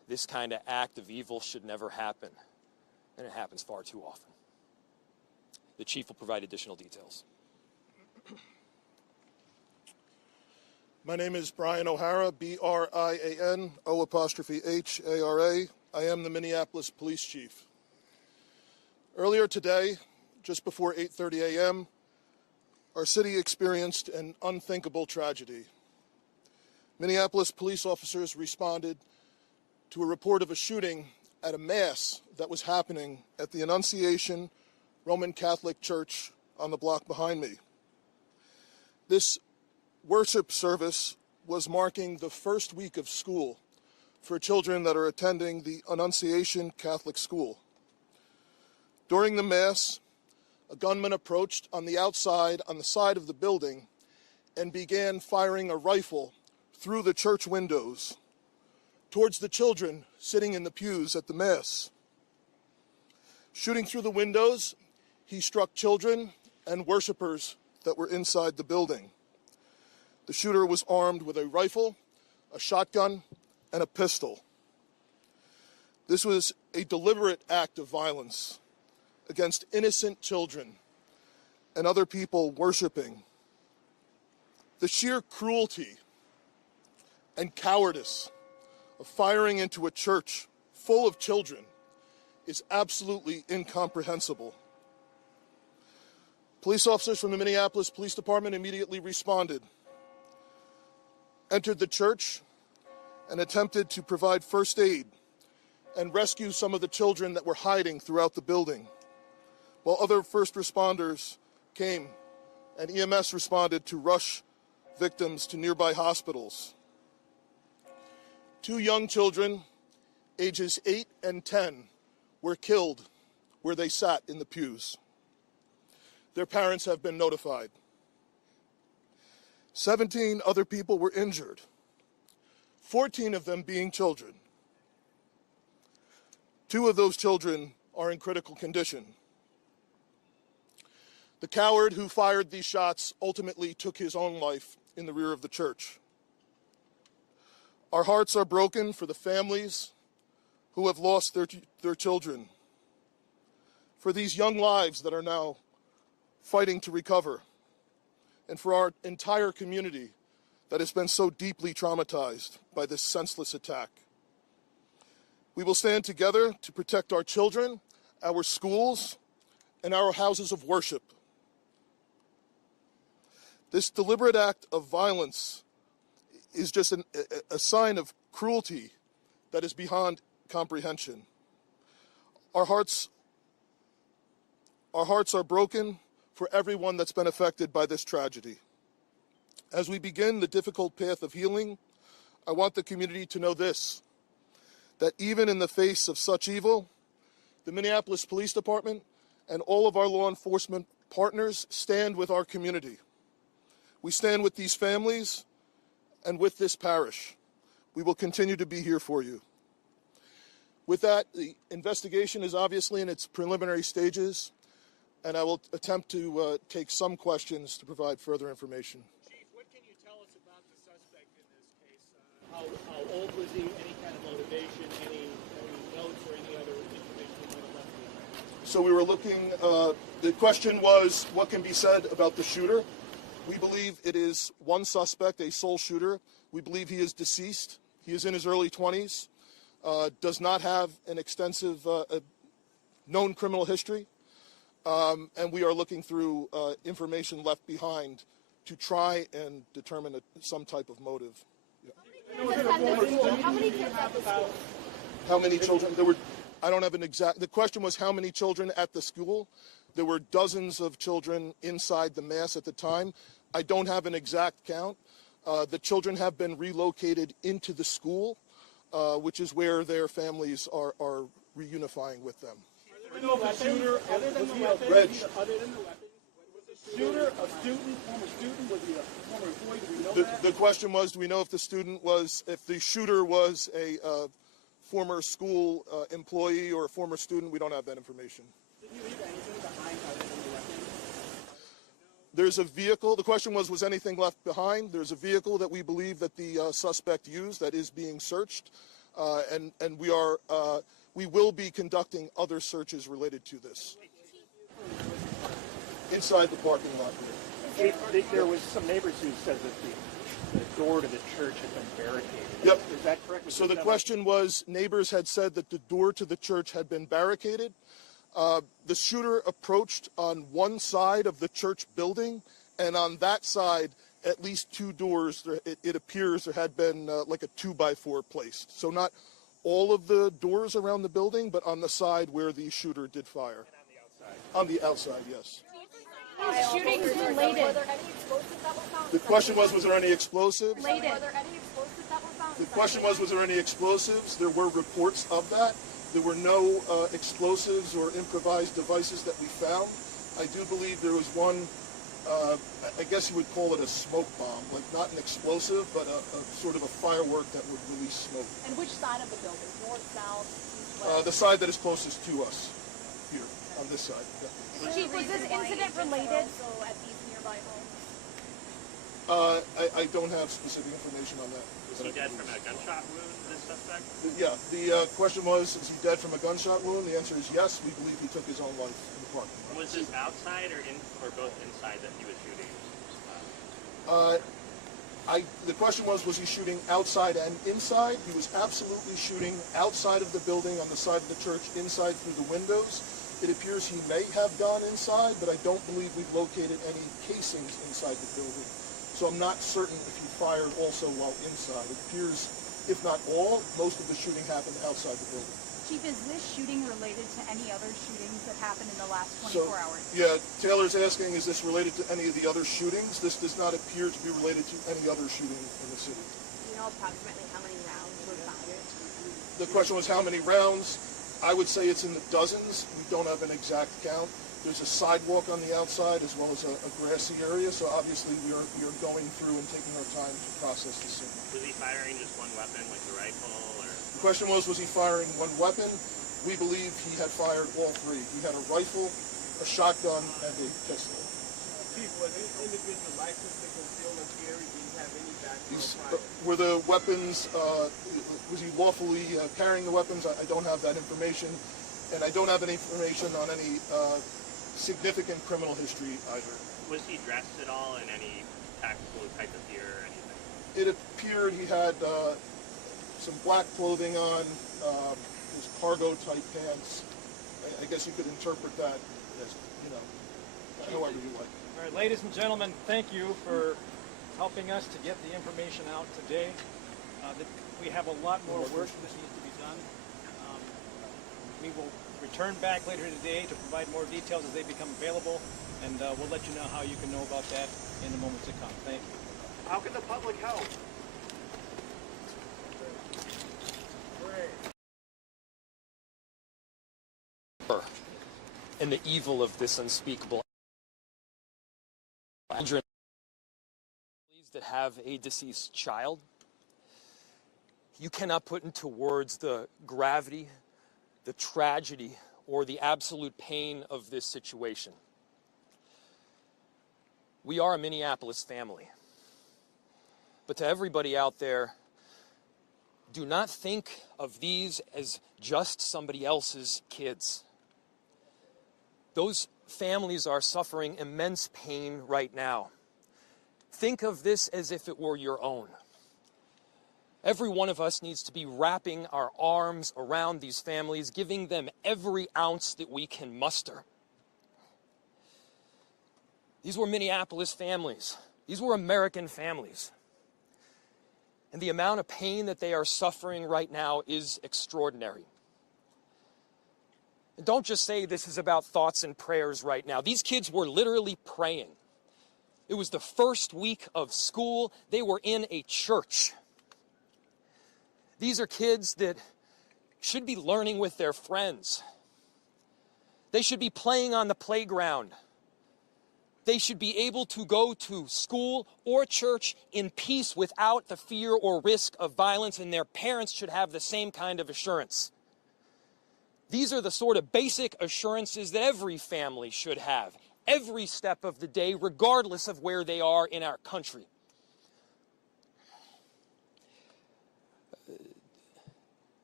this kind of act of evil should never happen, and it happens far too often. The chief will provide additional details. My name is Brian O'Hara, B-R-I-A-N, O''H-A-R-A. I am the Minneapolis Police Chief. Earlier today, just before 8:30 a.m., our city experienced an unthinkable tragedy. Minneapolis police officers responded to a report of a shooting at a mass that was happening at the Annunciation Roman Catholic Church on the block behind me. This worship service was marking the first week of school for children that are attending the Annunciation Catholic School. During the Mass, a gunman approached on the outside, on the side of the building, and began firing a rifle through the church windows towards the children sitting in the pews at the Mass. Shooting through the windows, he struck children and worshipers that were inside the building. The shooter was armed with a rifle, a shotgun, and a pistol. This was a deliberate act of violence against innocent children and other people worshiping. The sheer cruelty and cowardice of firing into a church full of children is absolutely incomprehensible. Police officers from the Minneapolis Police Department immediately responded, entered the church, and attempted to provide first aid and rescue some of the children that were hiding throughout the building, while other first responders came and EMS responded to rush victims to nearby hospitals. 2 young children, ages 8 and 10, were killed where they sat in the pews. Their parents have been notified. 17 other people were injured, 14 of them being children. 2 of those children are in critical condition. The coward who fired these shots ultimately took his own life in the rear of the church. Our hearts are broken for the families who have lost their children, for these young lives that are now fighting to recover, and for our entire community that has been so deeply traumatized by this senseless attack. We will stand together to protect our children, our schools, and our houses of worship. This deliberate act of violence is just a sign of cruelty that is beyond comprehension. Our hearts are broken for everyone that's been affected by this tragedy. As we begin the difficult path of healing, I want the community to know this, that even in the face of such evil, the Minneapolis Police Department and all of our law enforcement partners stand with our community. We stand with these families and with this parish. We will continue to be here for you. With that, the investigation is obviously in its preliminary stages, and I will attempt to take some questions to provide further information. Chief, what can you tell us about the suspect in this case? How old was he? Any kind of motivation? Any notes or any other information you might have left behind? So we were looking, the question was, what can be said about the shooter? We believe it is one suspect, a sole shooter. We believe he is deceased. He is in his early 20s, does not have an extensive known criminal history, and we are looking through information left behind to try and determine some type of motive. How many kids at the school? How many children? I don't have an exact, the question was how many children at the school. There were dozens of children inside the Mass at the time. I don't have an exact count. The children have been relocated into the school, which is where their families are reunifying with them. Other than the weapons, was the shooter a student, former student? Was he a former employee? Do we know that? The question was, do we know if the shooter was a former school employee or a former student? We don't have that information. Did he leave anything behind other than the weapons? There's a vehicle. The question was anything left behind? There's a vehicle that we believe that the suspect used that is being searched. and we will be conducting other searches related to this inside the parking lot here. There was some neighbors who said that the door to the church had been barricaded. Yep. Is that correct? So the question was, neighbors had said that the door to the church had been barricaded. The shooter approached on one side of the church building, and on that side, at least two doors, it appears there had been like a 2x4 placed. So not all of the doors around the building, but on the side where the shooter did fire. And on the outside? On the outside, yes. Shootings related. Were there any explosives that were found? The question was there any explosives? Related. Were there any explosives that were found? The question was there any explosives? There were reports of that. There were no explosives or improvised devices that we found. I do believe there was one, I guess you would call it a smoke bomb, like not an explosive, but a sort of a firework that would release smoke. And which side of the building? North, south, east, west? The side that is closest to us, here, on this side. Yeah. Chief, was this incident related? So at these nearby homes? I don't have specific information on that. Was he dead from a gunshot wound, this suspect? Yeah, the question was, is he dead from a gunshot wound? The answer is yes. We believe he took his own life in the parking lot. Was this outside or both inside that he was shooting? The question was he shooting outside and inside? He was absolutely shooting outside of the building on the side of the church, inside through the windows. It appears he may have gone inside, but I don't believe we've located any casings inside the building. So I'm not certain if he fired also while inside. It appears, if not all, most of the shooting happened outside the building. Chief, is this shooting related to any other shootings that happened in the last 24 hours? Yeah, Taylor's asking, is this related to any of the other shootings? This does not appear to be related to any other shooting in the city. Do you know approximately how many rounds were fired? The question was how many rounds? I would say it's in the dozens. We don't have an exact count. There's a sidewalk on the outside as well as a grassy area, so obviously we are going through and taking our time to process the scene. Was he firing just one weapon, like the rifle, or? The question was he firing one weapon? We believe he had fired all three. He had a rifle, a shotgun, and a pistol. Chief, was this individual licensed to conceal and carry? Did he have any background prior? Were the weapons, was he lawfully carrying the weapons? I don't have that information, and I don't have any information on any significant criminal history either. Was he dressed at all in any tactical type of gear or anything? It appeared he had some black clothing on, his cargo type pants. I guess you could interpret that as, however you like. All right, ladies and gentlemen, thank you for helping us to get the information out today. We have a lot more work that needs to be done. We will return back later today to provide more details as they become available, and we'll let you know how you can know about that in the moments to come. Thank you. How can the public help? And the evil of this unspeakable children that have a deceased child. You cannot put into words the gravity, the tragedy, or the absolute pain of this situation. We are a Minneapolis family. But to everybody out there, do not think of these as just somebody else's kids. Those families are suffering immense pain right now. Think of this as if it were your own. Every one of us needs to be wrapping our arms around these families, giving them every ounce that we can muster. These were Minneapolis families. These were American families. And the amount of pain that they are suffering right now is extraordinary. And don't just say this is about thoughts and prayers right now. These kids were literally praying. It was the first week of school. They were in a church. These are kids that should be learning with their friends. They should be playing on the playground. They should be able to go to school or church in peace without the fear or risk of violence, and their parents should have the same kind of assurance. These are the sort of basic assurances that every family should have, every step of the day, regardless of where they are in our country.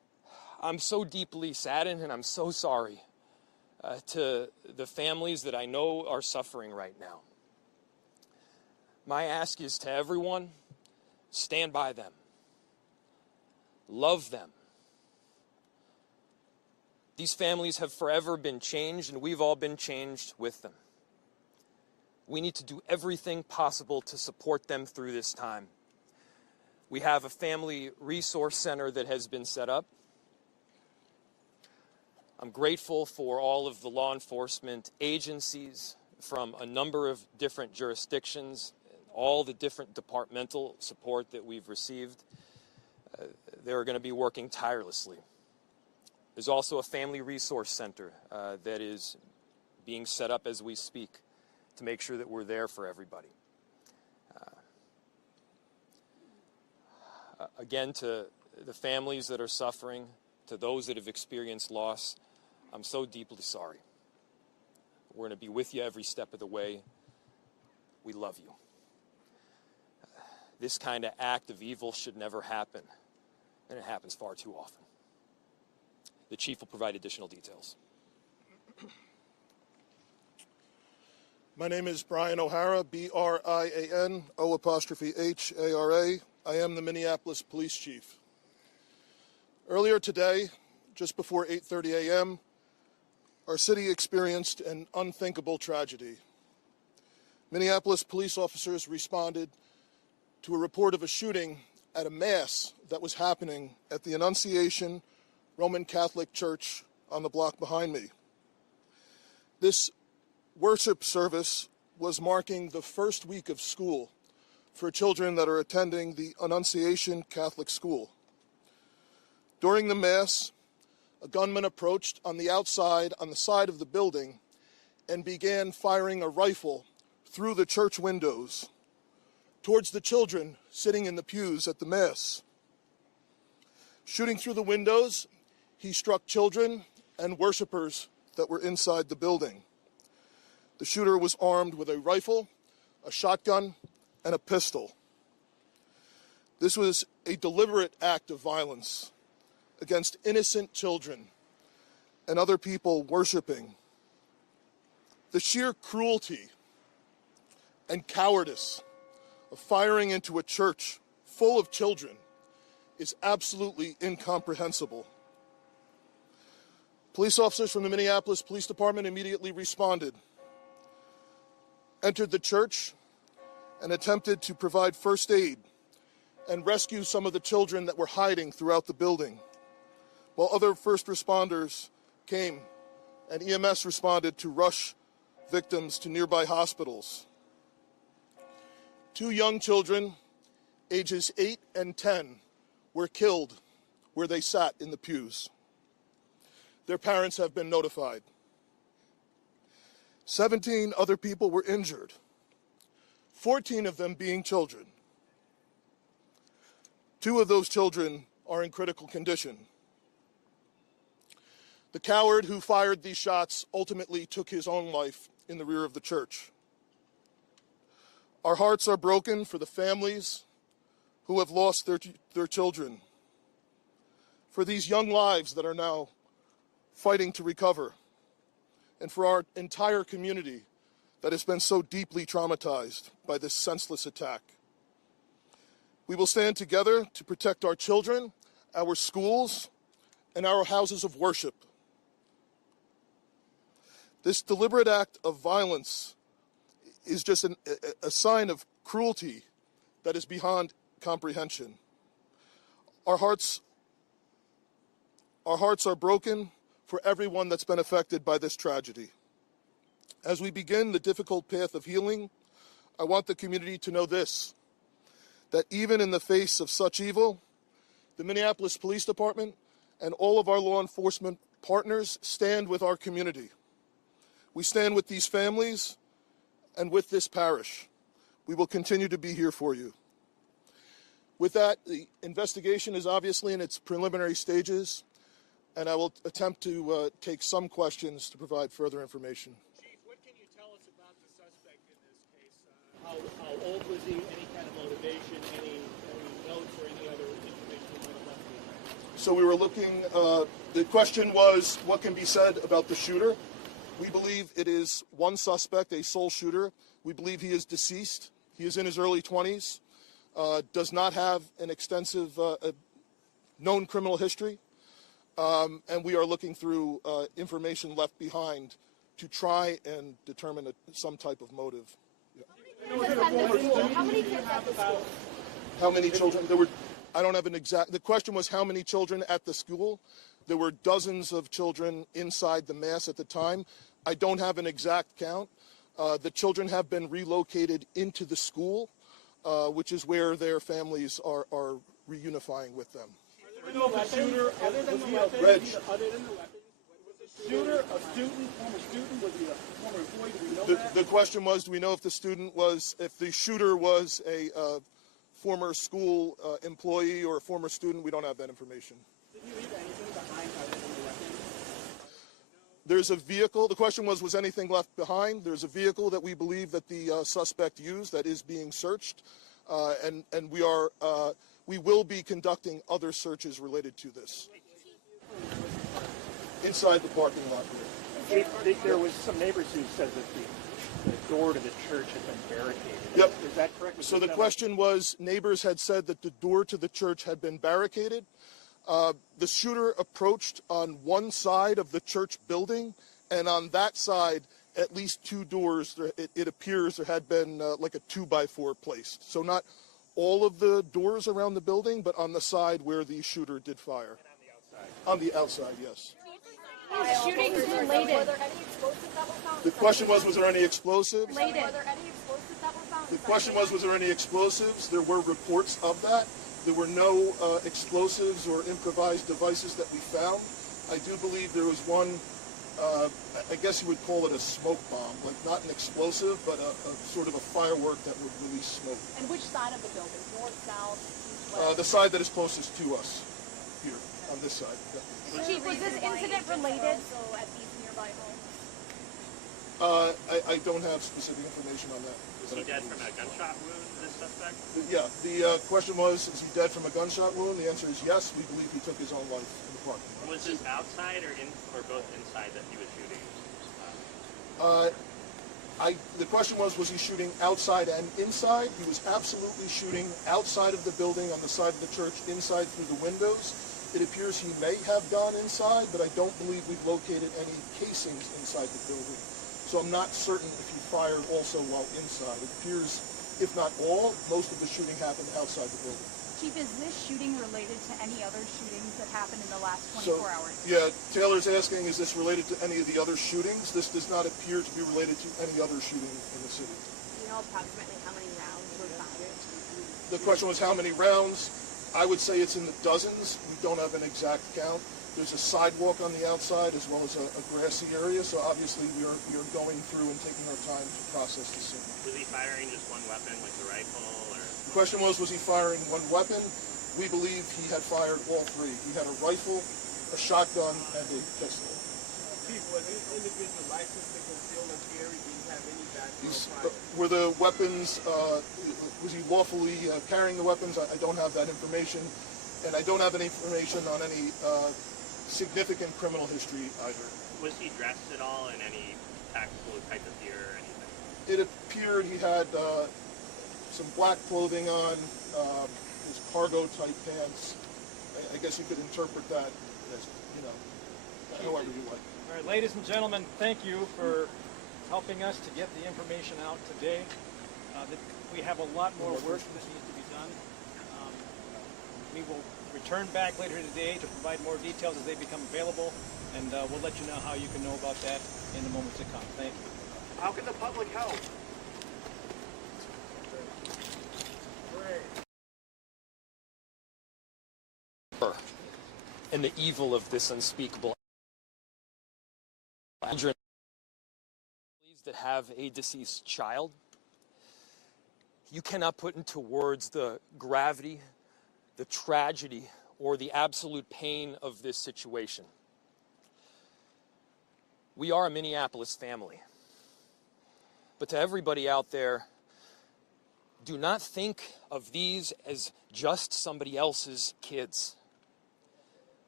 I'm so deeply saddened, and I'm so sorry to the families that I know are suffering right now. My ask is to everyone, stand by them. Love them. These families have forever been changed, and we've all been changed with them. We need to do everything possible to support them through this time. We have a family resource center that has been set up. I'm grateful for all of the law enforcement agencies from a number of different jurisdictions, all the different departmental support that we've received. They're going to be working tirelessly. There's also a family resource center that is being set up as we speak to make sure that we're there for everybody. Again, to the families that are suffering, to those that have experienced loss, I'm so deeply sorry. We're going to be with you every step of the way. We love you. This kind of act of evil should never happen, and it happens far too often. The chief will provide additional details. My name is Brian O'Hara, B-R-I-A-N, O''H-A-R-A. I am the Minneapolis Police Chief. Earlier today, just before 8:30 a.m., our city experienced an unthinkable tragedy. Minneapolis police officers responded to a report of a shooting at a mass that was happening at the Annunciation Roman Catholic Church on the block behind me. This worship service was marking the first week of school for children that are attending the Annunciation Catholic School. During the Mass, a gunman approached on the outside, on the side of the building, and began firing a rifle through the church windows towards the children sitting in the pews at the Mass. Shooting through the windows, he struck children and worshipers that were inside the building. The shooter was armed with a rifle, a shotgun, and a pistol. This was a deliberate act of violence against innocent children and other people worshiping. The sheer cruelty and cowardice of firing into a church full of children is absolutely incomprehensible. Police officers from the Minneapolis Police Department immediately responded, entered the church, and attempted to provide first aid and rescue some of the children that were hiding throughout the building, while other first responders came and EMS responded to rush victims to nearby hospitals. 2 young children, ages 8 and 10, were killed where they sat in the pews. Their parents have been notified. 17 other people were injured, 14 of them being children. 2 of those children are in critical condition. The coward who fired these shots ultimately took his own life in the rear of the church. Our hearts are broken for the families who have lost their children, for these young lives that are now fighting to recover, and for our entire community that has been so deeply traumatized by this senseless attack. We will stand together to protect our children, our schools, and our houses of worship. This deliberate act of violence is just a sign of cruelty that is beyond comprehension. Our hearts are broken for everyone that's been affected by this tragedy. As we begin the difficult path of healing, I want the community to know this, that even in the face of such evil, the Minneapolis Police Department and all of our law enforcement partners stand with our community. We stand with these families and with this parish. We will continue to be here for you. With that, the investigation is obviously in its preliminary stages, and I will attempt to take some questions to provide further information. Chief, what can you tell us about the suspect in this case? How old was he? Any kind of motivation? Any notes or any other information you might have left with him? So we were looking, the question was, what can be said about the shooter? We believe it is one suspect, a sole shooter. We believe he is deceased. He is in his early 20s, does not have an extensive known criminal history, and we are looking through information left behind to try and determine some type of motive. How many kids at the school? How many children? I don't have an exact, the question was how many children at the school. There were dozens of children inside the mass at the time. I don't have an exact count. The children have been relocated into the school, which is where their families are reunifying with them. Shooter, other than the weapons, Reg. other than the weapons, was the shooter a student, former student, was he a former employee? Do we know that? The question was, do we know if the shooter was a former school employee or a former student? We don't have that information. Did he leave anything behind other than the weapons? There's a vehicle. The question was anything left behind? There's a vehicle that we believe that the suspect used that is being searched, and we will be conducting other searches related to this. Inside the parking lot here. There was some neighbors who said that the door to the church had been barricaded. Yep. Is that correct? So the question was, neighbors had said that the door to the church had been barricaded. The shooter approached on one side of the church building, and on that side, at least two doors, it appears there had been like a 2x4 placed. So not all of the doors around the building, but on the side where the shooter did fire. On the outside, yes. Shootings related. Were there any explosives that were found? The question was there any explosives? Related. Were there any explosives that were found? The question was there any explosives? There were reports of that. There were no explosives or improvised devices that we found. I do believe there was one, I guess you would call it a smoke bomb, like not an explosive, but a sort of a firework that would release smoke. And which side of the building? North, south, east, west? The side that is closest to us, here, on this side. Yeah. Chief, was this incident related? Also at these nearby homes. I don't have specific information on that. Was he dead from a gunshot wound, this suspect? Yeah, the question was, is he dead from a gunshot wound? The answer is yes. We believe he took his own life in the parking lot. Was this outside or both inside that he was shooting? The question was he shooting outside and inside? He was absolutely shooting outside of the building, on the side of the church, inside through the windows. It appears he may have gone inside, but I don't believe we've located any casings inside the building. So I'm not certain if he fired also while inside. It appears, if not all, most of the shooting happened outside the building. Chief, is this shooting related to any other shootings that happened in the last 24 hours? Yeah, Taylor's asking, is this related to any of the other shootings? This does not appear to be related to any other shooting in the city. Do you know approximately how many rounds were fired? The question was how many rounds? I would say it's in the dozens. We don't have an exact count. There's a sidewalk on the outside as well as a grassy area, so obviously we are going through and taking our time to process the scene. Was he firing just one weapon, like the rifle, or? The question was he firing one weapon? We believe he had fired all three. He had a rifle, a shotgun, and a pistol. Chief, was this individual licensed to conceal and carry? Did he have any background? Were the weapons, was he lawfully carrying the weapons? I don't have that information, and I don't have any information on any significant criminal history either. Was he dressed at all in any tactical type of gear or anything? It appeared he had some black clothing on, his cargo type pants. I guess you could interpret that as, however you like. All right, ladies and gentlemen, thank you for helping us to get the information out today. We have a lot more work that needs to be done. We will return back later today to provide more details as they become available, and we'll let you know how you can know about that in the moments to come. Thank you. How can the public help? And the evil of this unspeakable children that have a deceased child. You cannot put into words the gravity, the tragedy, or the absolute pain of this situation. We are a Minneapolis family. But to everybody out there, do not think of these as just somebody else's kids.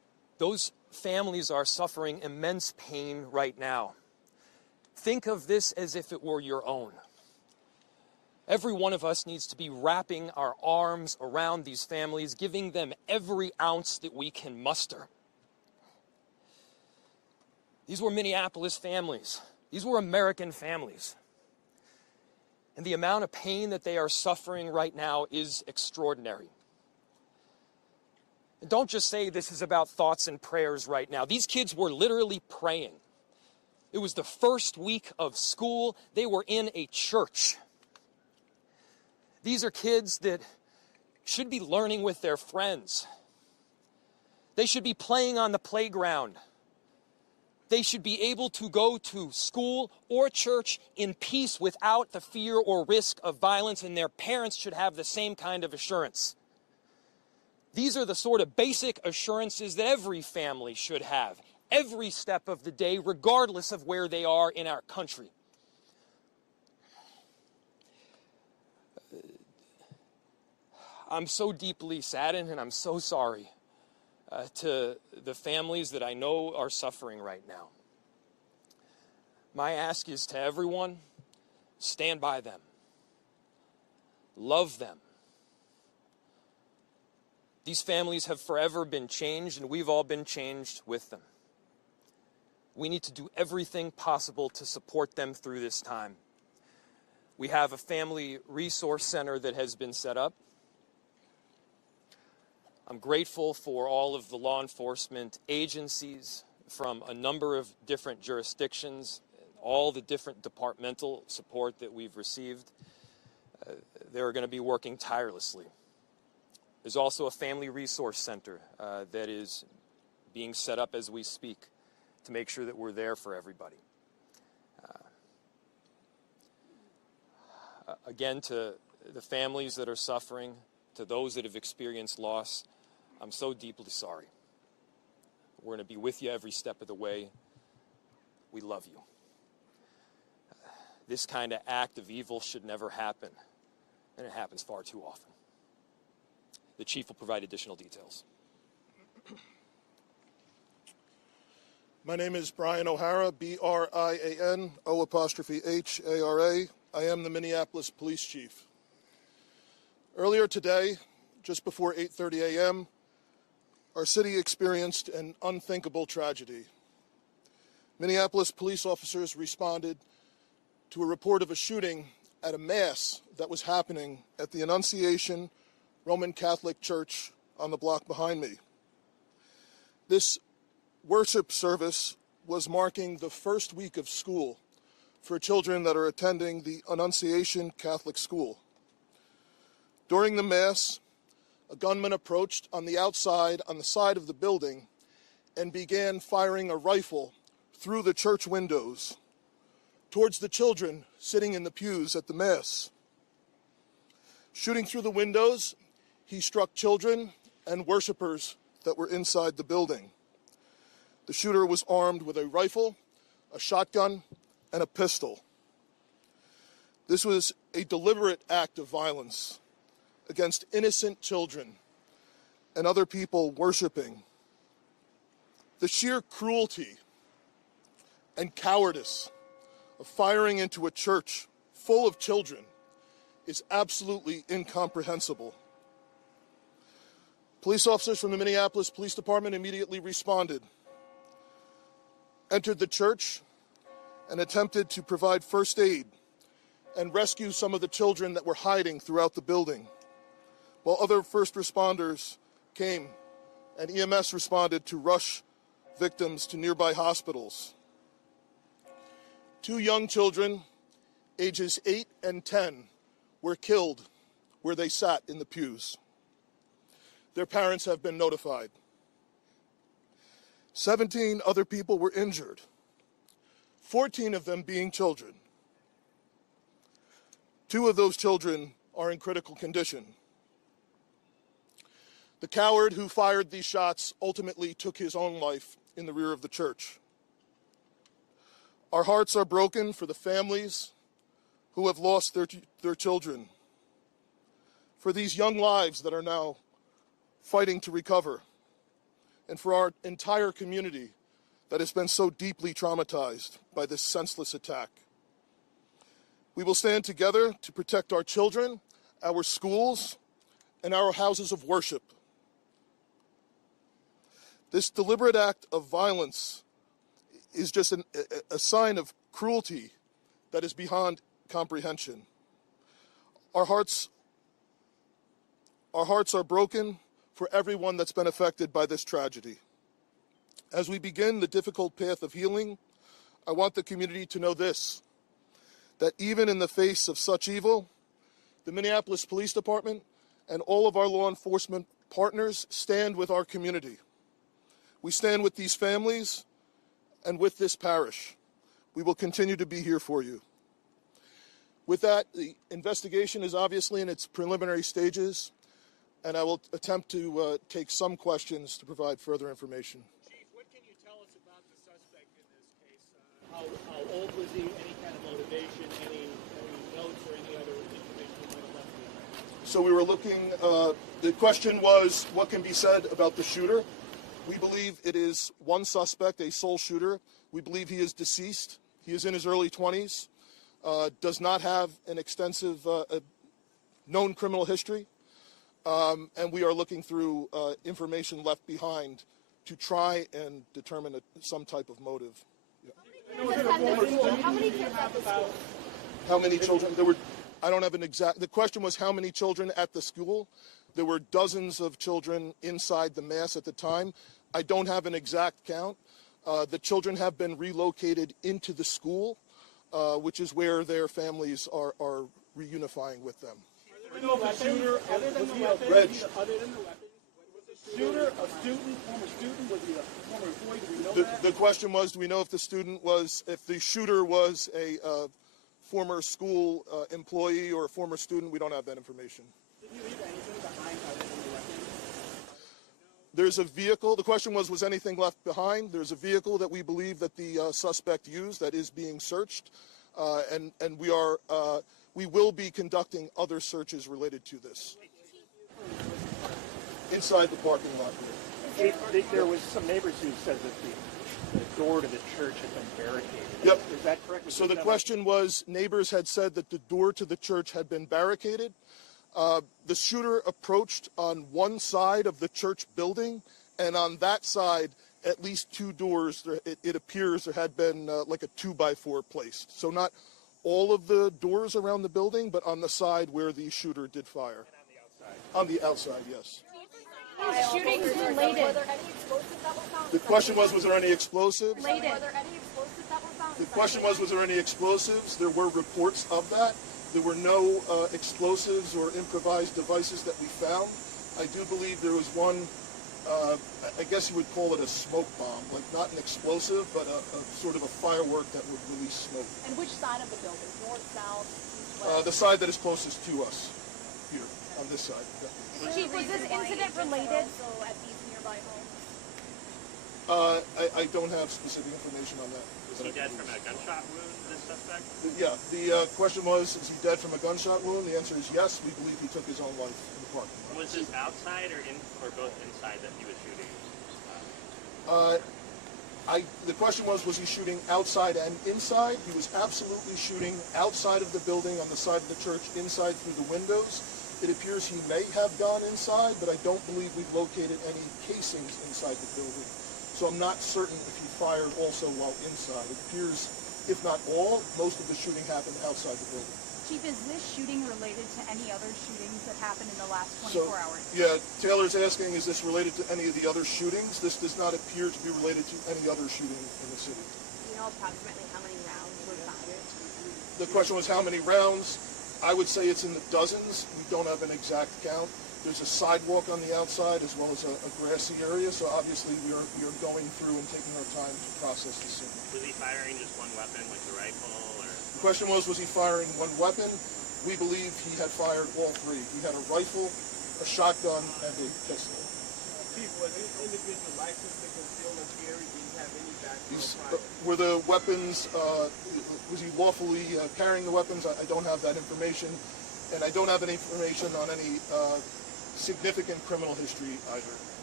Those families are suffering immense pain right now. Think of this as if it were your own. Every one of us needs to be wrapping our arms around these families, giving them every ounce that we can muster. These were Minneapolis families. These were American families. And the amount of pain that they are suffering right now is extraordinary. And don't just say this is about thoughts and prayers right now. These kids were literally praying. It was the first week of school. They were in a church. These are kids that should be learning with their friends. They should be playing on the playground. They should be able to go to school or church in peace without the fear or risk of violence, and their parents should have the same kind of assurance. These are the sort of basic assurances that every family should have, every step of the day, regardless of where they are in our country. I'm so deeply saddened, and I'm so sorry to the families that I know are suffering right now. My ask is to everyone, stand by them. Love them. These families have forever been changed, and we've all been changed with them. We need to do everything possible to support them through this time. We have a family resource center that has been set up. I'm grateful for all of the law enforcement agencies from a number of different jurisdictions, all the different departmental support that we've received. They're going to be working tirelessly. There's also a family resource center that is being set up as we speak to make sure that we're there for everybody. Again, to the families that are suffering, to those that have experienced loss, I'm so deeply sorry. We're going to be with you every step of the way. We love you. This kind of act of evil should never happen, and it happens far too often. The chief will provide additional details. My name is Brian O'Hara, B-R-I-A-N, O''H-A-R-A. I am the Minneapolis Police Chief. Earlier today, just before 8:30 a.m., our city experienced an unthinkable tragedy. Minneapolis police officers responded to a report of a shooting at a mass that was happening at the Annunciation Catholic Church on the block behind me. This worship service was marking the first week of school for children that are attending the Annunciation Catholic School. During the Mass, a gunman approached on the outside, on the side of the building, and began firing a rifle through the church windows towards the children sitting in the pews at the Mass. Shooting through the windows, he struck children and worshipers that were inside the building. The shooter was armed with a rifle, a shotgun, and a pistol. This was a deliberate act of violence against innocent children and other people worshiping. The sheer cruelty and cowardice of firing into a church full of children is absolutely incomprehensible. Police officers from the Minneapolis Police Department immediately responded, entered the church, and attempted to provide first aid and rescue some of the children that were hiding throughout the building, while other first responders came and EMS responded to rush victims to nearby hospitals. 2 young children, ages 8 and 10, were killed where they sat in the pews. Their parents have been notified. 17 other people were injured, 14 of them being children. 2 of those children are in critical condition. The coward who fired these shots ultimately took his own life in the rear of the church. Our hearts are broken for the families who have lost their children, for these young lives that are now fighting to recover, and for our entire community that has been so deeply traumatized by this senseless attack. We will stand together to protect our children, our schools, and our houses of worship. This deliberate act of violence is just a sign of cruelty that is beyond comprehension. Our hearts are broken for everyone that's been affected by this tragedy. As we begin the difficult path of healing, I want the community to know this, that even in the face of such evil, the Minneapolis Police Department and all of our law enforcement partners stand with our community. We stand with these families and with this parish. We will continue to be here for you. With that, the investigation is obviously in its preliminary stages, and I will attempt to take some questions to provide further information. Chief, what can you tell us about the suspect in this case? How old was he? Any kind of motivation? Any notes or any other information you might have left behind? So we were looking, the question was, what can be said about the shooter? We believe it is one suspect, a sole shooter. We believe he is deceased. He is in his early 20s, does not have an extensive known criminal history, and we are looking through information left behind to try and determine some type of motive. How many kids at the school? How many children? There were, I don't have an exact, the question was how many children at the school. There were dozens of children inside the mass at the time. I don't have an exact count. The children have been relocated into the school, which is where their families are reunifying with them. Do we know if the shooter, other than the weapons, was the shooter a student, former student? Was he a former employee? Do we know that? The question was, do we know if the shooter was a former school employee or a former student? We don't have that information. Did he leave anything behind other than the weapons? There's a vehicle. The question was anything left behind? There's a vehicle that we believe that the suspect used that is being searched, and we will be conducting other searches related to this inside the parking lot here. There was some neighbors who said that the door to the church had been barricaded. Yep. Is that correct? So the question was, neighbors had said that the door to the church had been barricaded. The shooter approached on one side of the church building, and on that side, at least two doors, it appears there had been like a 2x4 placed. So not all of the doors around the building, but on the side where the shooter did fire. And on the outside? On the outside, yes. Shootings related. Were there any explosives that were found? The question was there any explosives? Were there any explosives that were found? The question was there any explosives? There were reports of that. There were no explosives or improvised devices that we found. I do believe there was one, I guess you would call it a smoke bomb, like not an explosive, but a sort of a firework that would release smoke. And which side of the building? North, south, east, west? The side that is closest to us, here, on this side. Yeah. Chief, was this incident related? So at these nearby homes? I don't have specific information on that. Was he dead from a gunshot wound, this suspect? Yeah, the question was, is he dead from a gunshot wound? The answer is yes. We believe he took his own life in the parking lot. Was this outside or both inside that he was shooting? The question was he shooting outside and inside? He was absolutely shooting outside of the building, on the side of the church, inside through the windows. It appears he may have gone inside, but I don't believe we've located any casings inside the building. So I'm not certain if he fired also while inside. It appears, if not all, most of the shooting happened outside the building. Chief, is this shooting related to any other shootings that happened in the last 24 hours? Yeah, Taylor's asking, is this related to any of the other shootings? This does not appear to be related to any other shooting in the city. Do you know approximately how many rounds were fired? The question was how many rounds? I would say it's in the dozens. We don't have an exact count. There's a sidewalk on the outside as well as a grassy area, so obviously we are going through and taking our time to process the scene. Was he firing just one weapon, like the rifle, or? The question was he firing one weapon? We believe he had fired all three. He had a rifle, a shotgun, and a pistol. Chief, was this individual licensed to conceal and carry? Did he have any background? Were the weapons, was he lawfully carrying the weapons? I don't have that information, and I don't have any information on any significant criminal history either.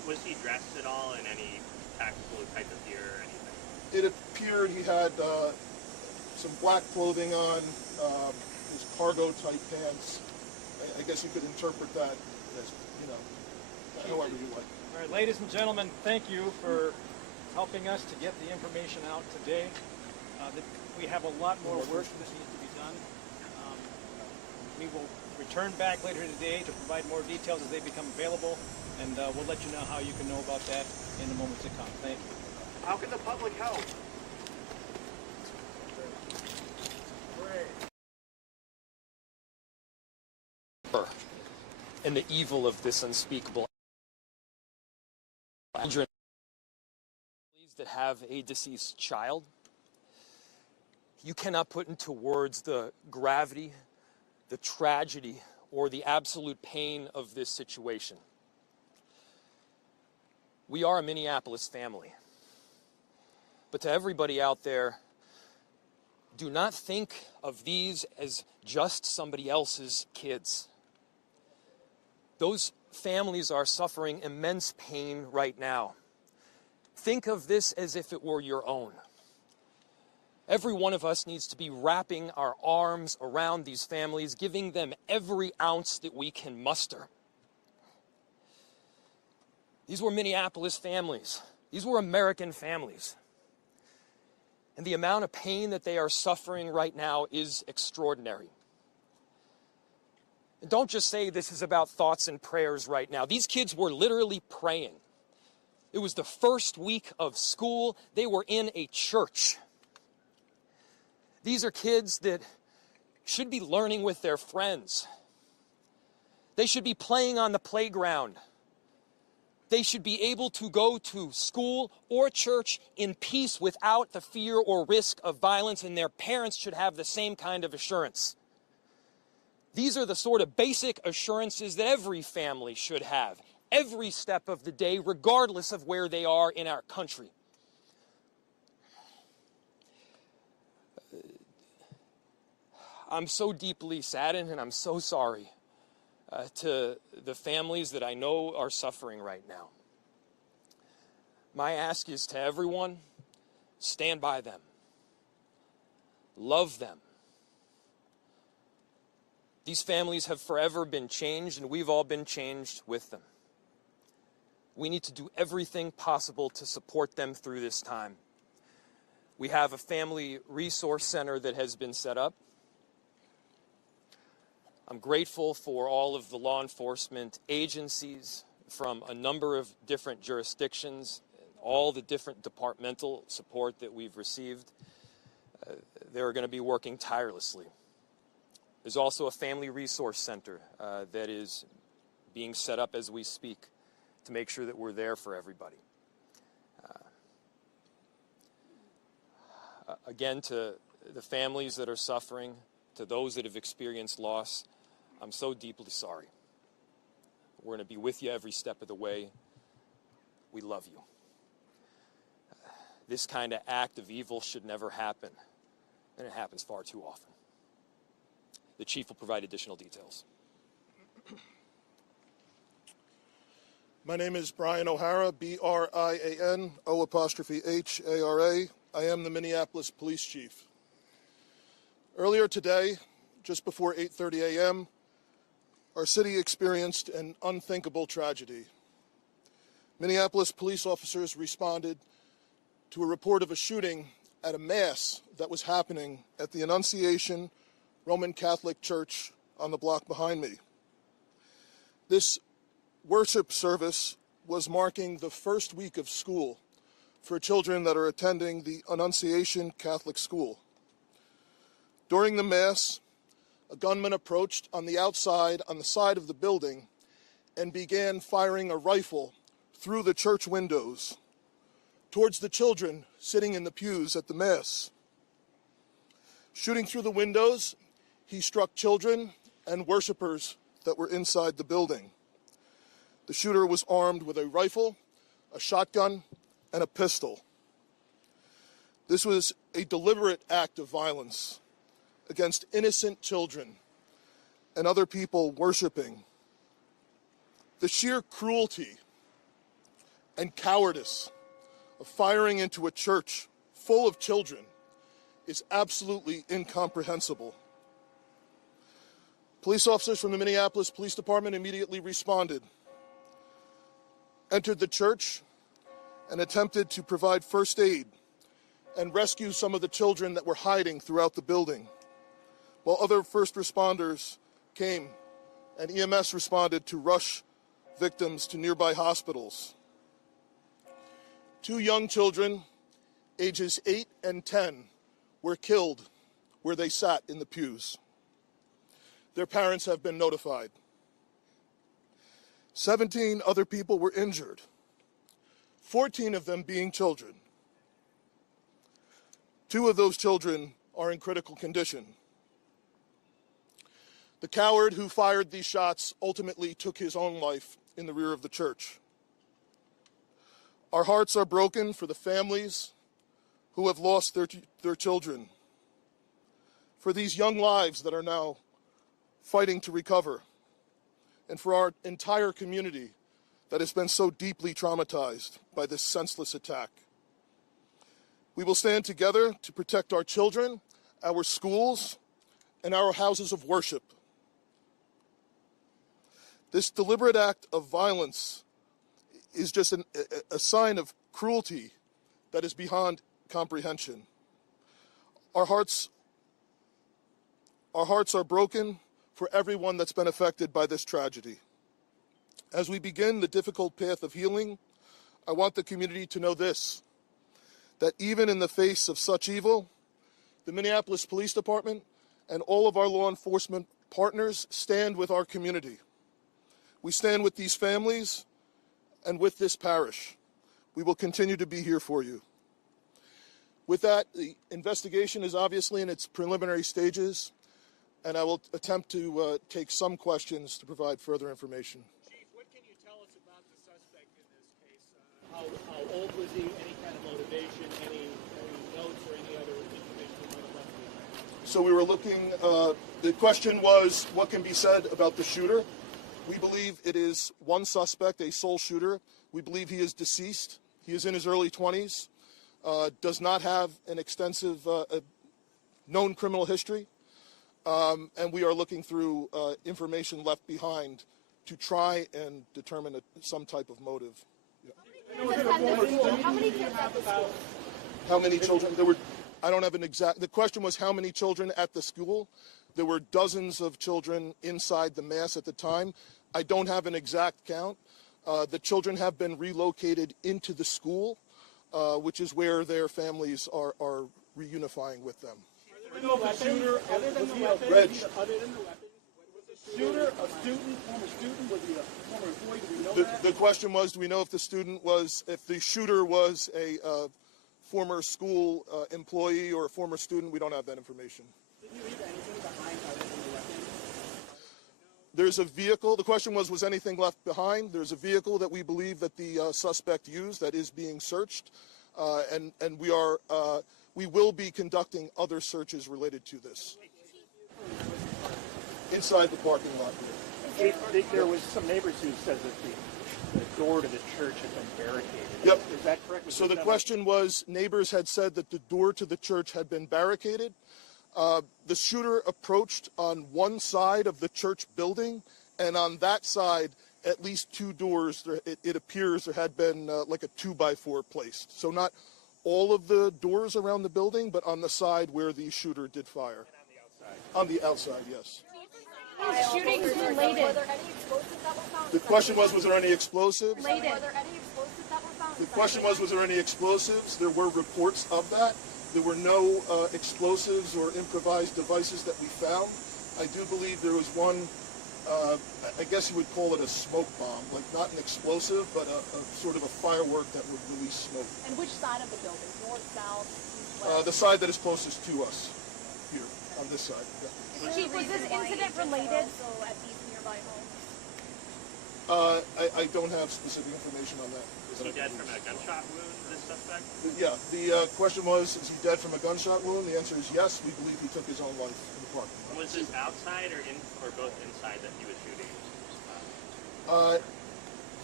Was he dressed at all in any tactical type of gear or anything? It appeared he had some black clothing on, his cargo-type pants. I guess you could interpret that as, however you like. All right, ladies and gentlemen, thank you for helping us to get the information out today. We have a lot more work that needs to be done. We will return back later today to provide more details as they become available, and we'll let you know how you can know about that in the moments to come. Thank you. How can the public help? And the evil of this unspeakable children that have a deceased child. You cannot put into words the gravity, the tragedy, or the absolute pain of this situation. We are a Minneapolis family. But to everybody out there, do not think of these as just somebody else's kids. Those families are suffering immense pain right now. Think of this as if it were your own. Every one of us needs to be wrapping our arms around these families, giving them every ounce that we can muster. These were Minneapolis families. These were American families. And the amount of pain that they are suffering right now is extraordinary. And don't just say this is about thoughts and prayers right now. These kids were literally praying. It was the first week of school. They were in a church. These are kids that should be learning with their friends. They should be playing on the playground. They should be able to go to school or church in peace without the fear or risk of violence, and their parents should have the same kind of assurance. These are the sort of basic assurances that every family should have, every step of the day, regardless of where they are in our country. I'm so deeply saddened, and I'm so sorry to the families that I know are suffering right now. My ask is to everyone, stand by them. Love them. These families have forever been changed, and we've all been changed with them. We need to do everything possible to support them through this time. We have a family resource center that has been set up. I'm grateful for all of the law enforcement agencies from a number of different jurisdictions, all the different departmental support that we've received. They're going to be working tirelessly. There's also a family resource center that is being set up as we speak to make sure that we're there for everybody. Again, to the families that are suffering, to those that have experienced loss, I'm so deeply sorry. We're going to be with you every step of the way. We love you. This kind of act of evil should never happen, and it happens far too often. The chief will provide additional details. My name is Brian O'Hara, B-R-I-A-N, O''H-A-R-A. I am the Minneapolis Police Chief. Earlier today, just before 8:30 a.m., our city experienced an unthinkable tragedy. Minneapolis police officers responded to a report of a shooting at a mass that was happening at the Annunciation Roman Catholic Church on the block behind me. This worship service was marking the first week of school for children that are attending the Annunciation Catholic School. During the Mass, a gunman approached on the outside, on the side of the building, and began firing a rifle through the church windows towards the children sitting in the pews at the Mass. Shooting through the windows, he struck children and worshipers that were inside the building. The shooter was armed with a rifle, a shotgun, and a pistol. This was a deliberate act of violence against innocent children and other people worshiping. The sheer cruelty and cowardice of firing into a church full of children is absolutely incomprehensible. Police officers from the Minneapolis Police Department immediately responded, entered the church, and attempted to provide first aid and rescue some of the children that were hiding throughout the building, while other first responders came and EMS responded to rush victims to nearby hospitals. 2 young children, ages 8 and 10, were killed where they sat in the pews. Their parents have been notified. 17 other people were injured, 14 of them being children. 2 of those children are in critical condition. The coward who fired these shots ultimately took his own life in the rear of the church. Our hearts are broken for the families who have lost their children, for these young lives that are now fighting to recover, and for our entire community that has been so deeply traumatized by this senseless attack. We will stand together to protect our children, our schools, and our houses of worship. This deliberate act of violence is just a sign of cruelty that is beyond comprehension. Our hearts are broken for everyone that's been affected by this tragedy. As we begin the difficult path of healing, I want the community to know this, that even in the face of such evil, the Minneapolis Police Department and all of our law enforcement partners stand with our community. We stand with these families and with this parish. We will continue to be here for you. With that, the investigation is obviously in its preliminary stages, and I will attempt to take some questions to provide further information. Chief, what can you tell us about the suspect in this case? How old was he? Any kind of motivation? Any notes or any other information you might have left behind? So we were looking, the question was, what can be said about the shooter? We believe it is one suspect, a sole shooter. We believe he is deceased. He is in his early 20s, does not have an extensive known criminal history, and we are looking through information left behind to try and determine some type of motive. How many kids at the school? How many children? I don't have an exact, the question was how many children at the school. There were dozens of children inside the mass at the time. I don't have an exact count. The children have been relocated into the school, which is where their families are reunifying with them. Other than the weapons, was the shooter a student, former student? Was he a former employee? Do we know that? The question was, do we know if the shooter was a former school employee or a former student? We don't have that information. Did he leave anything behind other than the weapons? There's a vehicle. The question was anything left behind? There's a vehicle that we believe that the suspect used that is being searched, and we will be conducting other searches related to this. Inside the parking lot here. There was some neighbors who said that the door to the church had been barricaded. Yep. Is that correct? So the question was, neighbors had said that the door to the church had been barricaded. The shooter approached on one side of the church building, and on that side, at least 2 doors, it appears there had been like a 2x4 placed. So not all of the doors around the building, but on the side where the shooter did fire. And on the outside, yes. Shootings related. Were there any explosives that were found? The question was there any explosives? Related. Were there any explosives that were found? The question was there any explosives? There were reports of that. There were no explosives or improvised devices that we found. I do believe there was one, I guess you would call it a smoke bomb, like not an explosive, but a sort of a firework that would release smoke. And which side of the building? North, south, east, west? The side that is closest to us, here, on this side. Yeah. Chief, was this incident related? Also at these nearby homes. I don't have specific information on that. Was he dead from a gunshot wound, this suspect? Yeah, the question was, is he dead from a gunshot wound? The answer is yes. We believe he took his own life in the parking lot. Was this outside or both inside that he was shooting?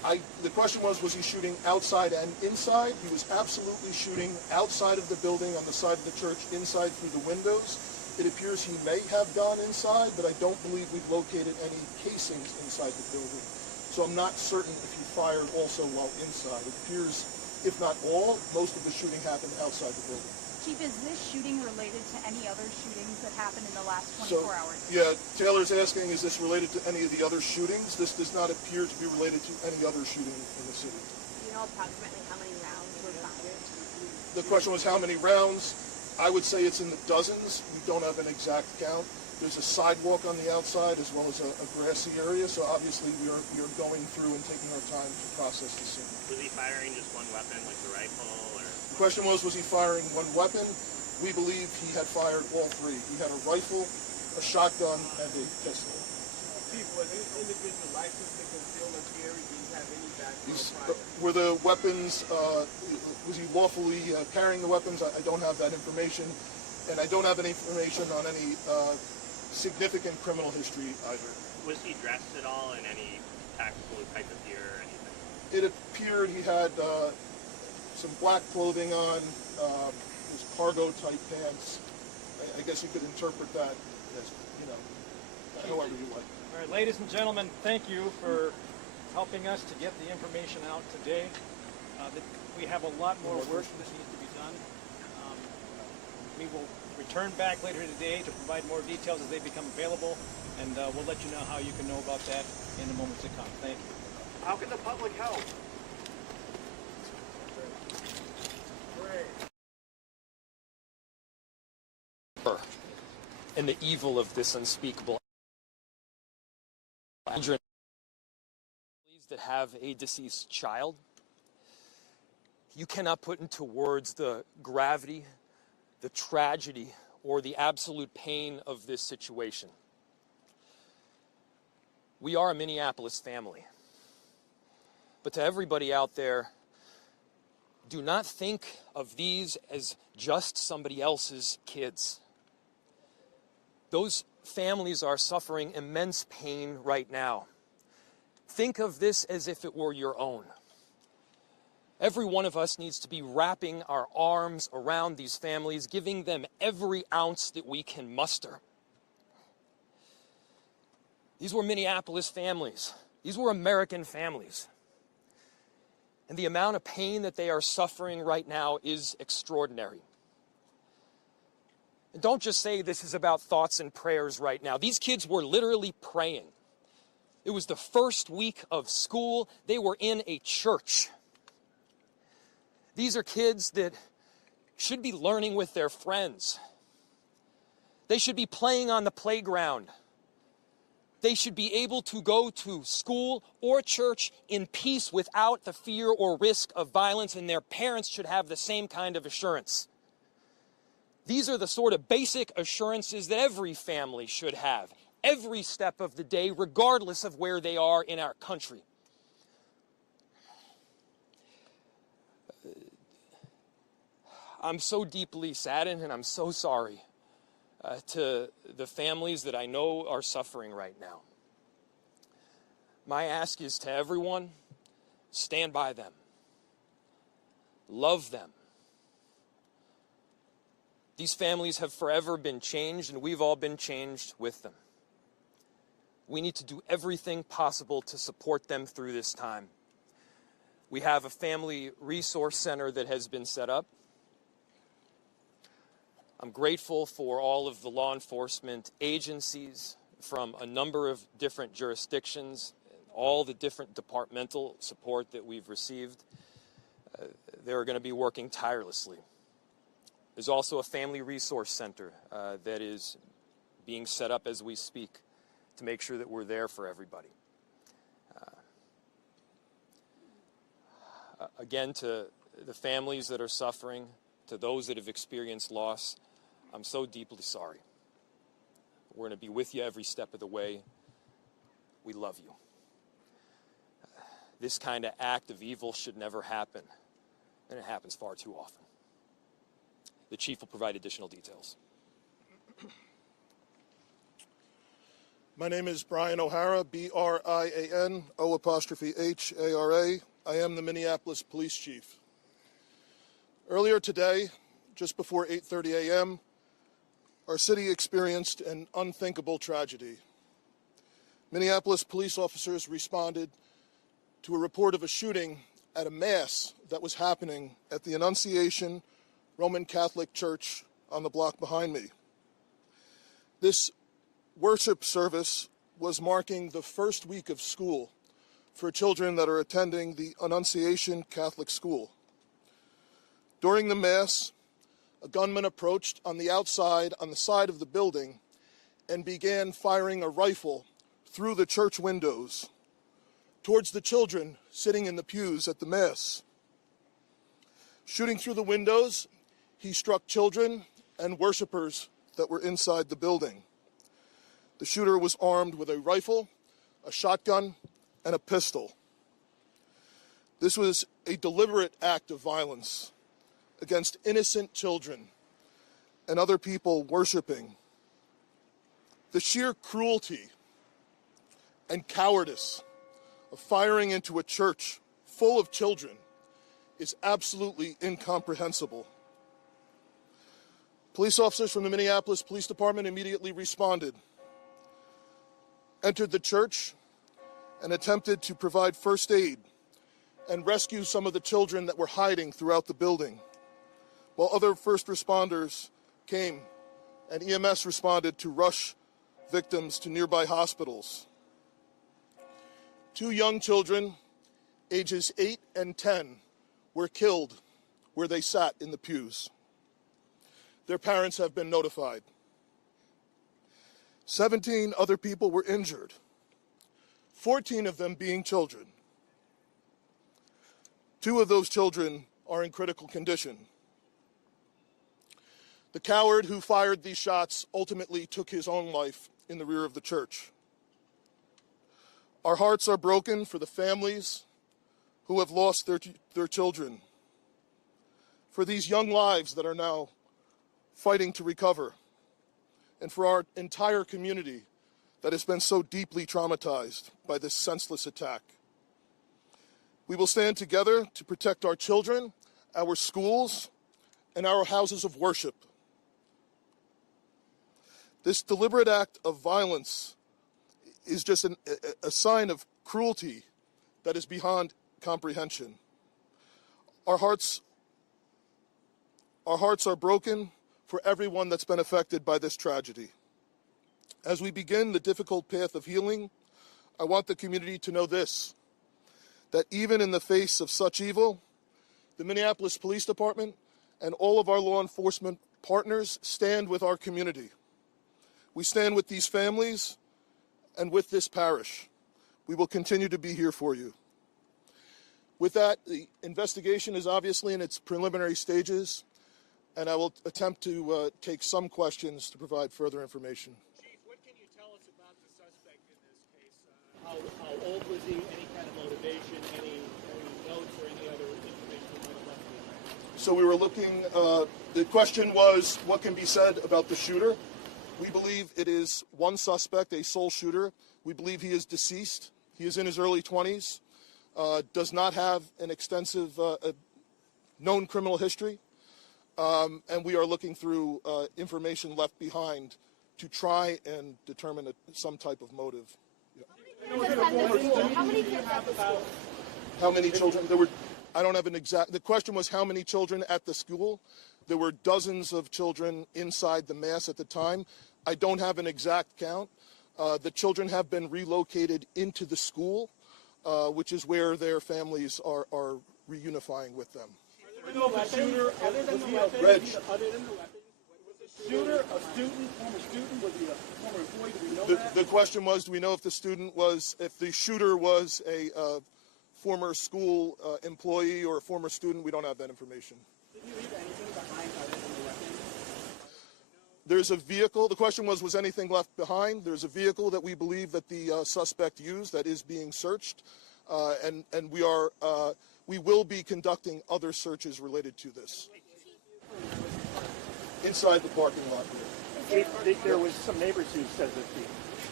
The question was he shooting outside and inside? He was absolutely shooting outside of the building on the side of the church, inside through the windows. It appears he may have gone inside, but I don't believe we've located any casings inside the building. So I'm not certain if he fired also while inside. It appears, if not all, most of the shooting happened outside the building. Chief, is this shooting related to any other shootings that happened in the last 24 hours? Yeah, Taylor's asking, is this related to any of the other shootings? This does not appear to be related to any other shooting in the city. Do you know approximately how many rounds were fired? The question was how many rounds? I would say it's in the dozens. We don't have an exact count. There's a sidewalk on the outside as well as a grassy area, so obviously we are going through and taking our time to process the scene. Was he firing just one weapon, like the rifle, or? The question was he firing one weapon? We believe he had fired all three. He had a rifle, a shotgun, and a pistol. Chief, was any individual licensed to conceal and carry? Did he have any background prior? Were the weapons, was he lawfully carrying the weapons? I don't have that information. And I don't have any information on any significant criminal history either. Was he dressed at all in any tactical type of gear or anything? It appeared he had some black clothing on, his cargo type pants. I guess you could interpret that as, however you like. All right, ladies and gentlemen, thank you for helping us to get the information out today. We have a lot more work that needs to be done. We will return back later today to provide more details as they become available, and we'll let you know how you can know about that in the moments to come. Thank you. How can the public help? And the evil of this unspeakable children that have a deceased child. You cannot put into words the gravity, the tragedy, or the absolute pain of this situation. We are a Minneapolis family. But to everybody out there, do not think of these as just somebody else's kids. Those families are suffering immense pain right now. Think of this as if it were your own. Every one of us needs to be wrapping our arms around these families, giving them every ounce that we can muster. These were Minneapolis families. These were American families. And the amount of pain that they are suffering right now is extraordinary. And don't just say this is about thoughts and prayers right now. These kids were literally praying. It was the first week of school. They were in a church. These are kids that should be learning with their friends. They should be playing on the playground. They should be able to go to school or church in peace without the fear or risk of violence, and their parents should have the same kind of assurance. These are the sort of basic assurances that every family should have, every step of the day, regardless of where they are in our country. I'm so deeply saddened, and I'm so sorry to the families that I know are suffering right now. My ask is to everyone, stand by them. Love them. These families have forever been changed, and we've all been changed with them. We need to do everything possible to support them through this time. We have a family resource center that has been set up. I'm grateful for all of the law enforcement agencies from a number of different jurisdictions, all the different departmental support that we've received. They're going to be working tirelessly. There's also a family resource center that is being set up as we speak to make sure that we're there for everybody. Again, to the families that are suffering, to those that have experienced loss, I'm so deeply sorry. We're going to be with you every step of the way. We love you. This kind of act of evil should never happen, and it happens far too often. The chief will provide additional details. My name is Brian O'Hara, B-R-I-A-N, O''H-A-R-A. I am the Minneapolis Police Chief. Earlier today, just before 8:30 a.m., our city experienced an unthinkable tragedy. Minneapolis police officers responded to a report of a shooting at a mass that was happening at the Annunciation Roman Catholic Church on the block behind me. This worship service was marking the first week of school for children that are attending the Annunciation Catholic School. During the Mass, a gunman approached on the outside, on the side of the building, and began firing a rifle through the church windows towards the children sitting in the pews at the Mass. Shooting through the windows, he struck children and worshipers that were inside the building. The shooter was armed with a rifle, a shotgun, and a pistol. This was a deliberate act of violence against innocent children and other people worshiping. The sheer cruelty and cowardice of firing into a church full of children is absolutely incomprehensible. Police officers from the Minneapolis Police Department immediately responded, entered the church, and attempted to provide first aid and rescue some of the children that were hiding throughout the building, while other first responders came and EMS responded to rush victims to nearby hospitals. 2 young children, ages 8 and 10, were killed where they sat in the pews. Their parents have been notified. 17 other people were injured, 14 of them being children. 2 of those children are in critical condition. The coward who fired these shots ultimately took his own life in the rear of the church. Our hearts are broken for the families who have lost their children, for these young lives that are now fighting to recover, and for our entire community that has been so deeply traumatized by this senseless attack. We will stand together to protect our children, our schools, and our houses of worship. This deliberate act of violence is just a sign of cruelty that is beyond comprehension. Our hearts are broken for everyone that's been affected by this tragedy. As we begin the difficult path of healing, I want the community to know this, that even in the face of such evil, the Minneapolis Police Department and all of our law enforcement partners stand with our community. We stand with these families and with this parish. We will continue to be here for you. With that, the investigation is obviously in its preliminary stages, and I will attempt to take some questions to provide further information. Chief, what can you tell us about the suspect in this case? How old was he? Any kind of motivation? Any notes or any other information you might have left behind? So we were looking, the question was, what can be said about the shooter? We believe it is one suspect, a sole shooter. We believe he is deceased. He is in his early 20s, does not have an extensive known criminal history, and we are looking through information left behind to try and determine some type of motive. How many kids at the school? How many children? There were, I don't have an exact, the question was how many children at the school. There were dozens of children inside the Mass at the time. I don't have an exact count. The children have been relocated into the school, which is where their families are reunifying with them. Other than the weapons, was the shooter a student, former student? Was he a former employee? Do we know that? The question was, do we know if the shooter was a former school employee or a former student? We don't have that information. Did you leave anything behind other than the weapons? There's a vehicle. The question was anything left behind? There's a vehicle that we believe that the suspect used that is being searched, and we will be conducting other searches related to this. Inside the parking lot here. There was some neighbors who said that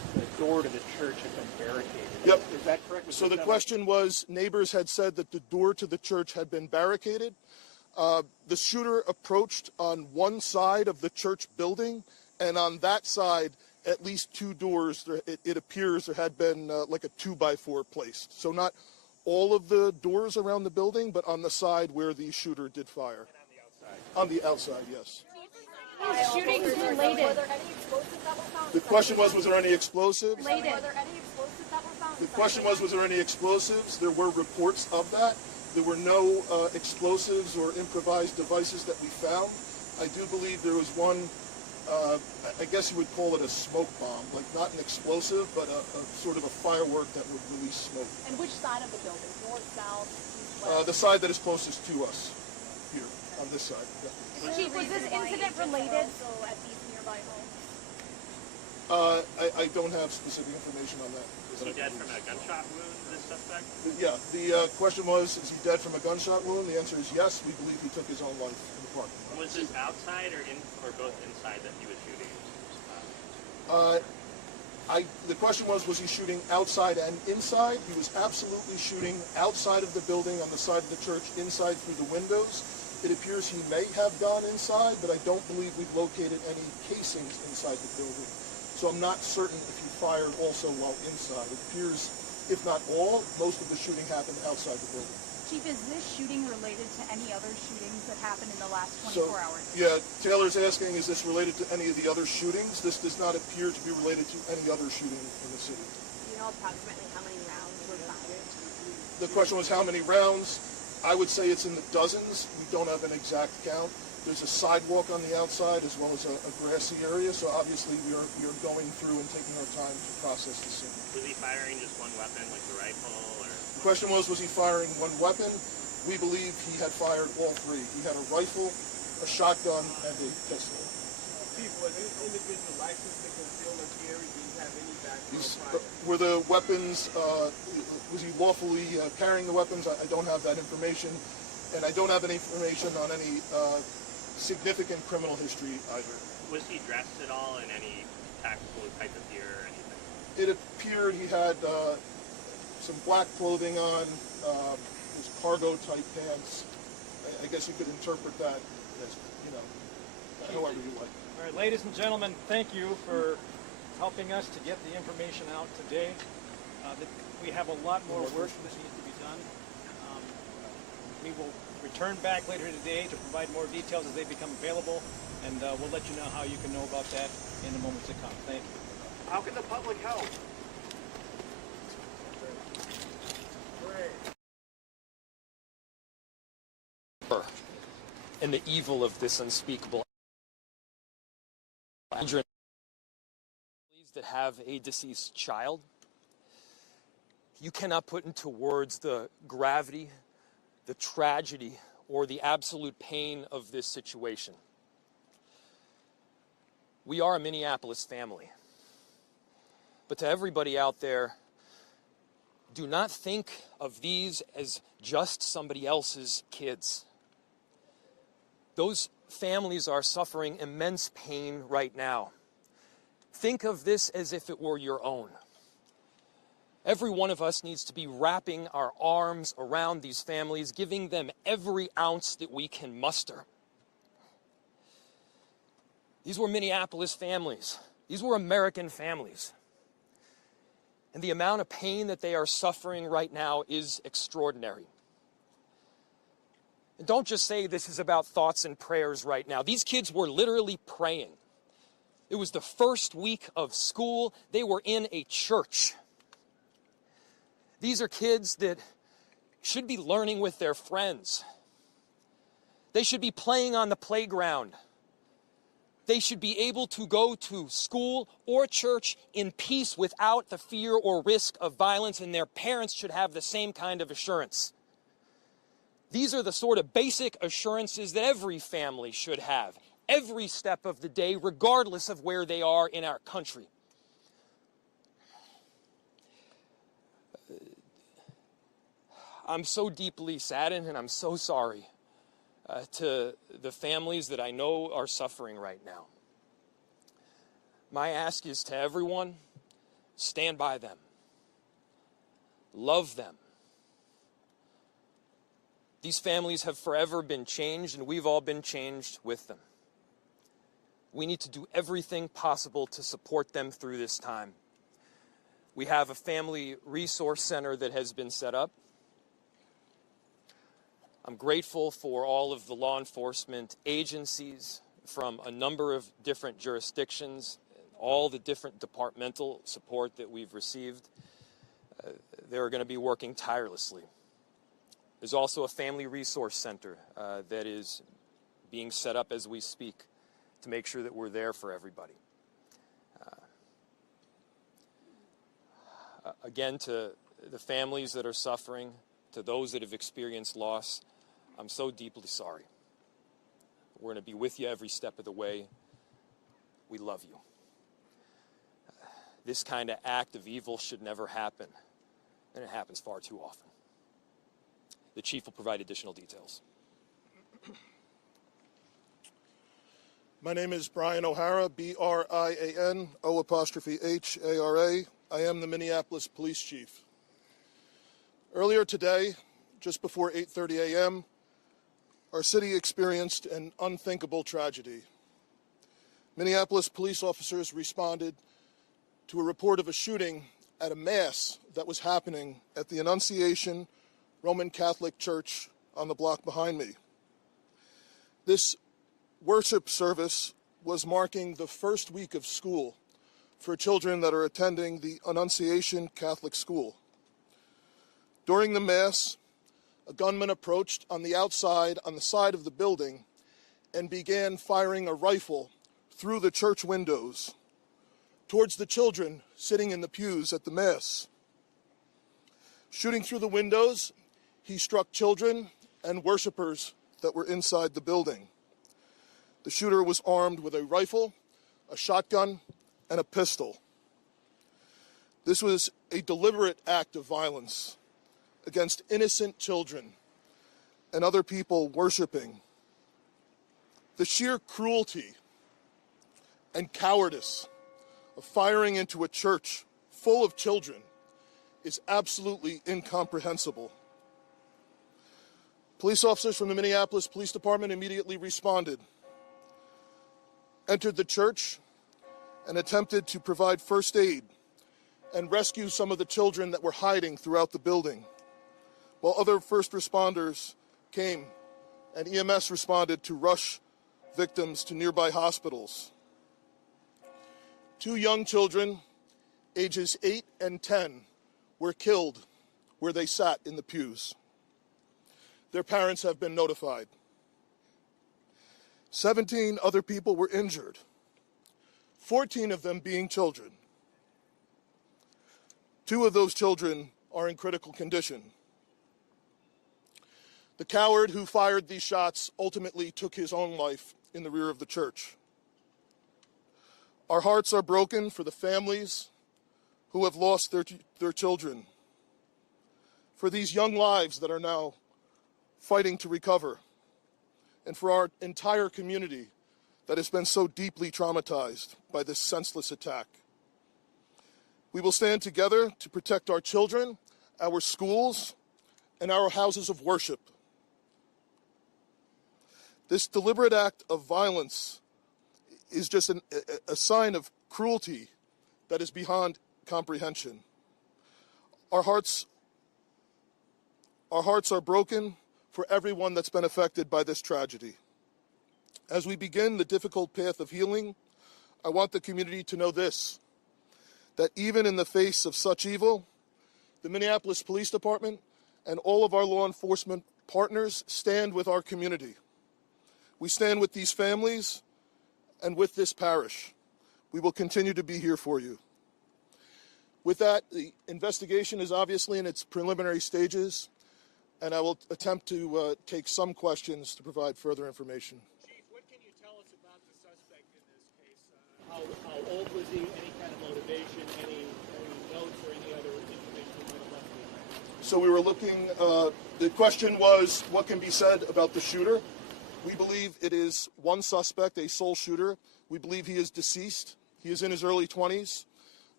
the door to the church had been barricaded. Yep. Is that correct? So the question was, neighbors had said that the door to the church had been barricaded. The shooter approached on one side of the church building, and on that side, at least two doors, it appears there had been like a 2x4 placed. So not all of the doors around the building, but on the side where the shooter did fire. On the outside, yes. Shootings related. Were there any explosives that were found? The question was there any explosives? Were there any explosives that were found? The question was there any explosives? There were reports of that. There were no explosives or improvised devices that we found. I do believe there was one, I guess you would call it a smoke bomb, like not an explosive, but a sort of a firework that would release smoke. And which side of the building? North, south, east, west? The side that is closest to us, here, on this side. Yeah. Chief, was this incident related? Also at these nearby homes? I don't have specific information on that. Was he dead from a gunshot wound, this suspect? Yeah, the question was, is he dead from a gunshot wound? The answer is yes. We believe he took his own life in the parking lot. Was this outside or both inside that he was shooting? The question was he shooting outside and inside? He was absolutely shooting outside of the building, on the side of the church, inside through the windows. It appears he may have gone inside, but I don't believe we've located any casings inside the building. So I'm not certain if he fired also while inside. It appears, if not all, most of the shooting happened outside the building. Chief, is this shooting related to any other shootings that happened in the last 24 hours? Yeah, Taylor's asking, is this related to any of the other shootings? This does not appear to be related to any other shooting in the city. Do you know approximately how many rounds were fired? The question was how many rounds? I would say it's in the dozens. We don't have an exact count. There's a sidewalk on the outside as well as a grassy area, so obviously we are going through and taking our time to process the scene. Was he firing just one weapon, like the rifle, or? The question was he firing one weapon? We believe he had fired all three. He had a rifle, a shotgun, and a pistol. Chief, was this individual licensed to conceal and carry? Did he have any background prior? Were the weapons, was he lawfully carrying the weapons? I don't have that information, and I don't have any information on any significant criminal history either. Was he dressed at all in any tactical type of gear or anything? It appeared he had some black clothing on, his cargo type pants. I guess you could interpret that as, however you like. All right, ladies and gentlemen, thank you for helping us to get the information out today. We have a lot more work that needs to be done. We will return back later today to provide more details as they become available, and we'll let you know how you can know about that in the moments to come. Thank you. How can the public help? And the evil of this unspeakable children that have a deceased child. You cannot put into words the gravity, the tragedy, or the absolute pain of this situation. We are a Minneapolis family. But to everybody out there, do not think of these as just somebody else's kids. Those families are suffering immense pain right now. Think of this as if it were your own. Every one of us needs to be wrapping our arms around these families, giving them every ounce that we can muster. These were Minneapolis families. These were American families. And the amount of pain that they are suffering right now is extraordinary. And don't just say this is about thoughts and prayers right now. These kids were literally praying. It was the first week of school. They were in a church. These are kids that should be learning with their friends. They should be playing on the playground. They should be able to go to school or church in peace without the fear or risk of violence, and their parents should have the same kind of assurance. These are the sort of basic assurances that every family should have, every step of the day, regardless of where they are in our country. I'm so deeply saddened, and I'm so sorry to the families that I know are suffering right now. My ask is to everyone, stand by them, love them. These families have forever been changed, and we've all been changed with them. We need to do everything possible to support them through this time. We have a family resource center that has been set up. I'm grateful for all of the law enforcement agencies from a number of different jurisdictions, all the different departmental support that we've received. They're going to be working tirelessly. There's also a family resource center that is being set up as we speak to make sure that we're there for everybody. Again, to the families that are suffering, to those that have experienced loss, I'm so deeply sorry. We're going to be with you every step of the way. We love you. This kind of act of evil should never happen, and it happens far too often. The chief will provide additional details. My name is Brian O'Hara, B-R-I-A-N, O''H-A-R-A. I am the Minneapolis Police Chief. Earlier today, just before 8:30 a.m., our city experienced an unthinkable tragedy. Minneapolis police officers responded to a report of a shooting at a mass that was happening at the Annunciation Roman Catholic Church on the block behind me. This worship service was marking the first week of school for children that are attending the Annunciation Catholic School. During the Mass, a gunman approached on the outside, on the side of the building, and began firing a rifle through the church windows towards the children sitting in the pews at the Mass. Shooting through the windows, he struck children and worshipers that were inside the building. The shooter was armed with a rifle, a shotgun, and a pistol. This was a deliberate act of violence against innocent children and other people worshiping. The sheer cruelty and cowardice of firing into a church full of children is absolutely incomprehensible. Police officers from the Minneapolis Police Department immediately responded, entered the church, and attempted to provide first aid and rescue some of the children that were hiding throughout the building, while other first responders came and EMS responded to rush victims to nearby hospitals. 2 young children, ages 8 and 10, were killed where they sat in the pews. Their parents have been notified. 17 other people were injured, 14 of them being children. 2 of those children are in critical condition. The coward who fired these shots ultimately took his own life in the rear of the church. Our hearts are broken for the families who have lost their children, for these young lives that are now fighting to recover, and for our entire community that has been so deeply traumatized by this senseless attack. We will stand together to protect our children, our schools, and our houses of worship. This deliberate act of violence is just a sign of cruelty that is beyond comprehension. Our hearts are broken for everyone that's been affected by this tragedy. As we begin the difficult path of healing, I want the community to know this, that even in the face of such evil, the Minneapolis Police Department and all of our law enforcement partners stand with our community. We stand with these families and with this parish. We will continue to be here for you. With that, the investigation is obviously in its preliminary stages, and I will attempt to take some questions to provide further information. Chief, what can you tell us about the suspect in this case? How old was he? Any kind of motivation? Any notes or any other information we might have left behind? So we were looking, the question was, what can be said about the shooter? We believe it is one suspect, a sole shooter. We believe he is deceased. He is in his early 20s.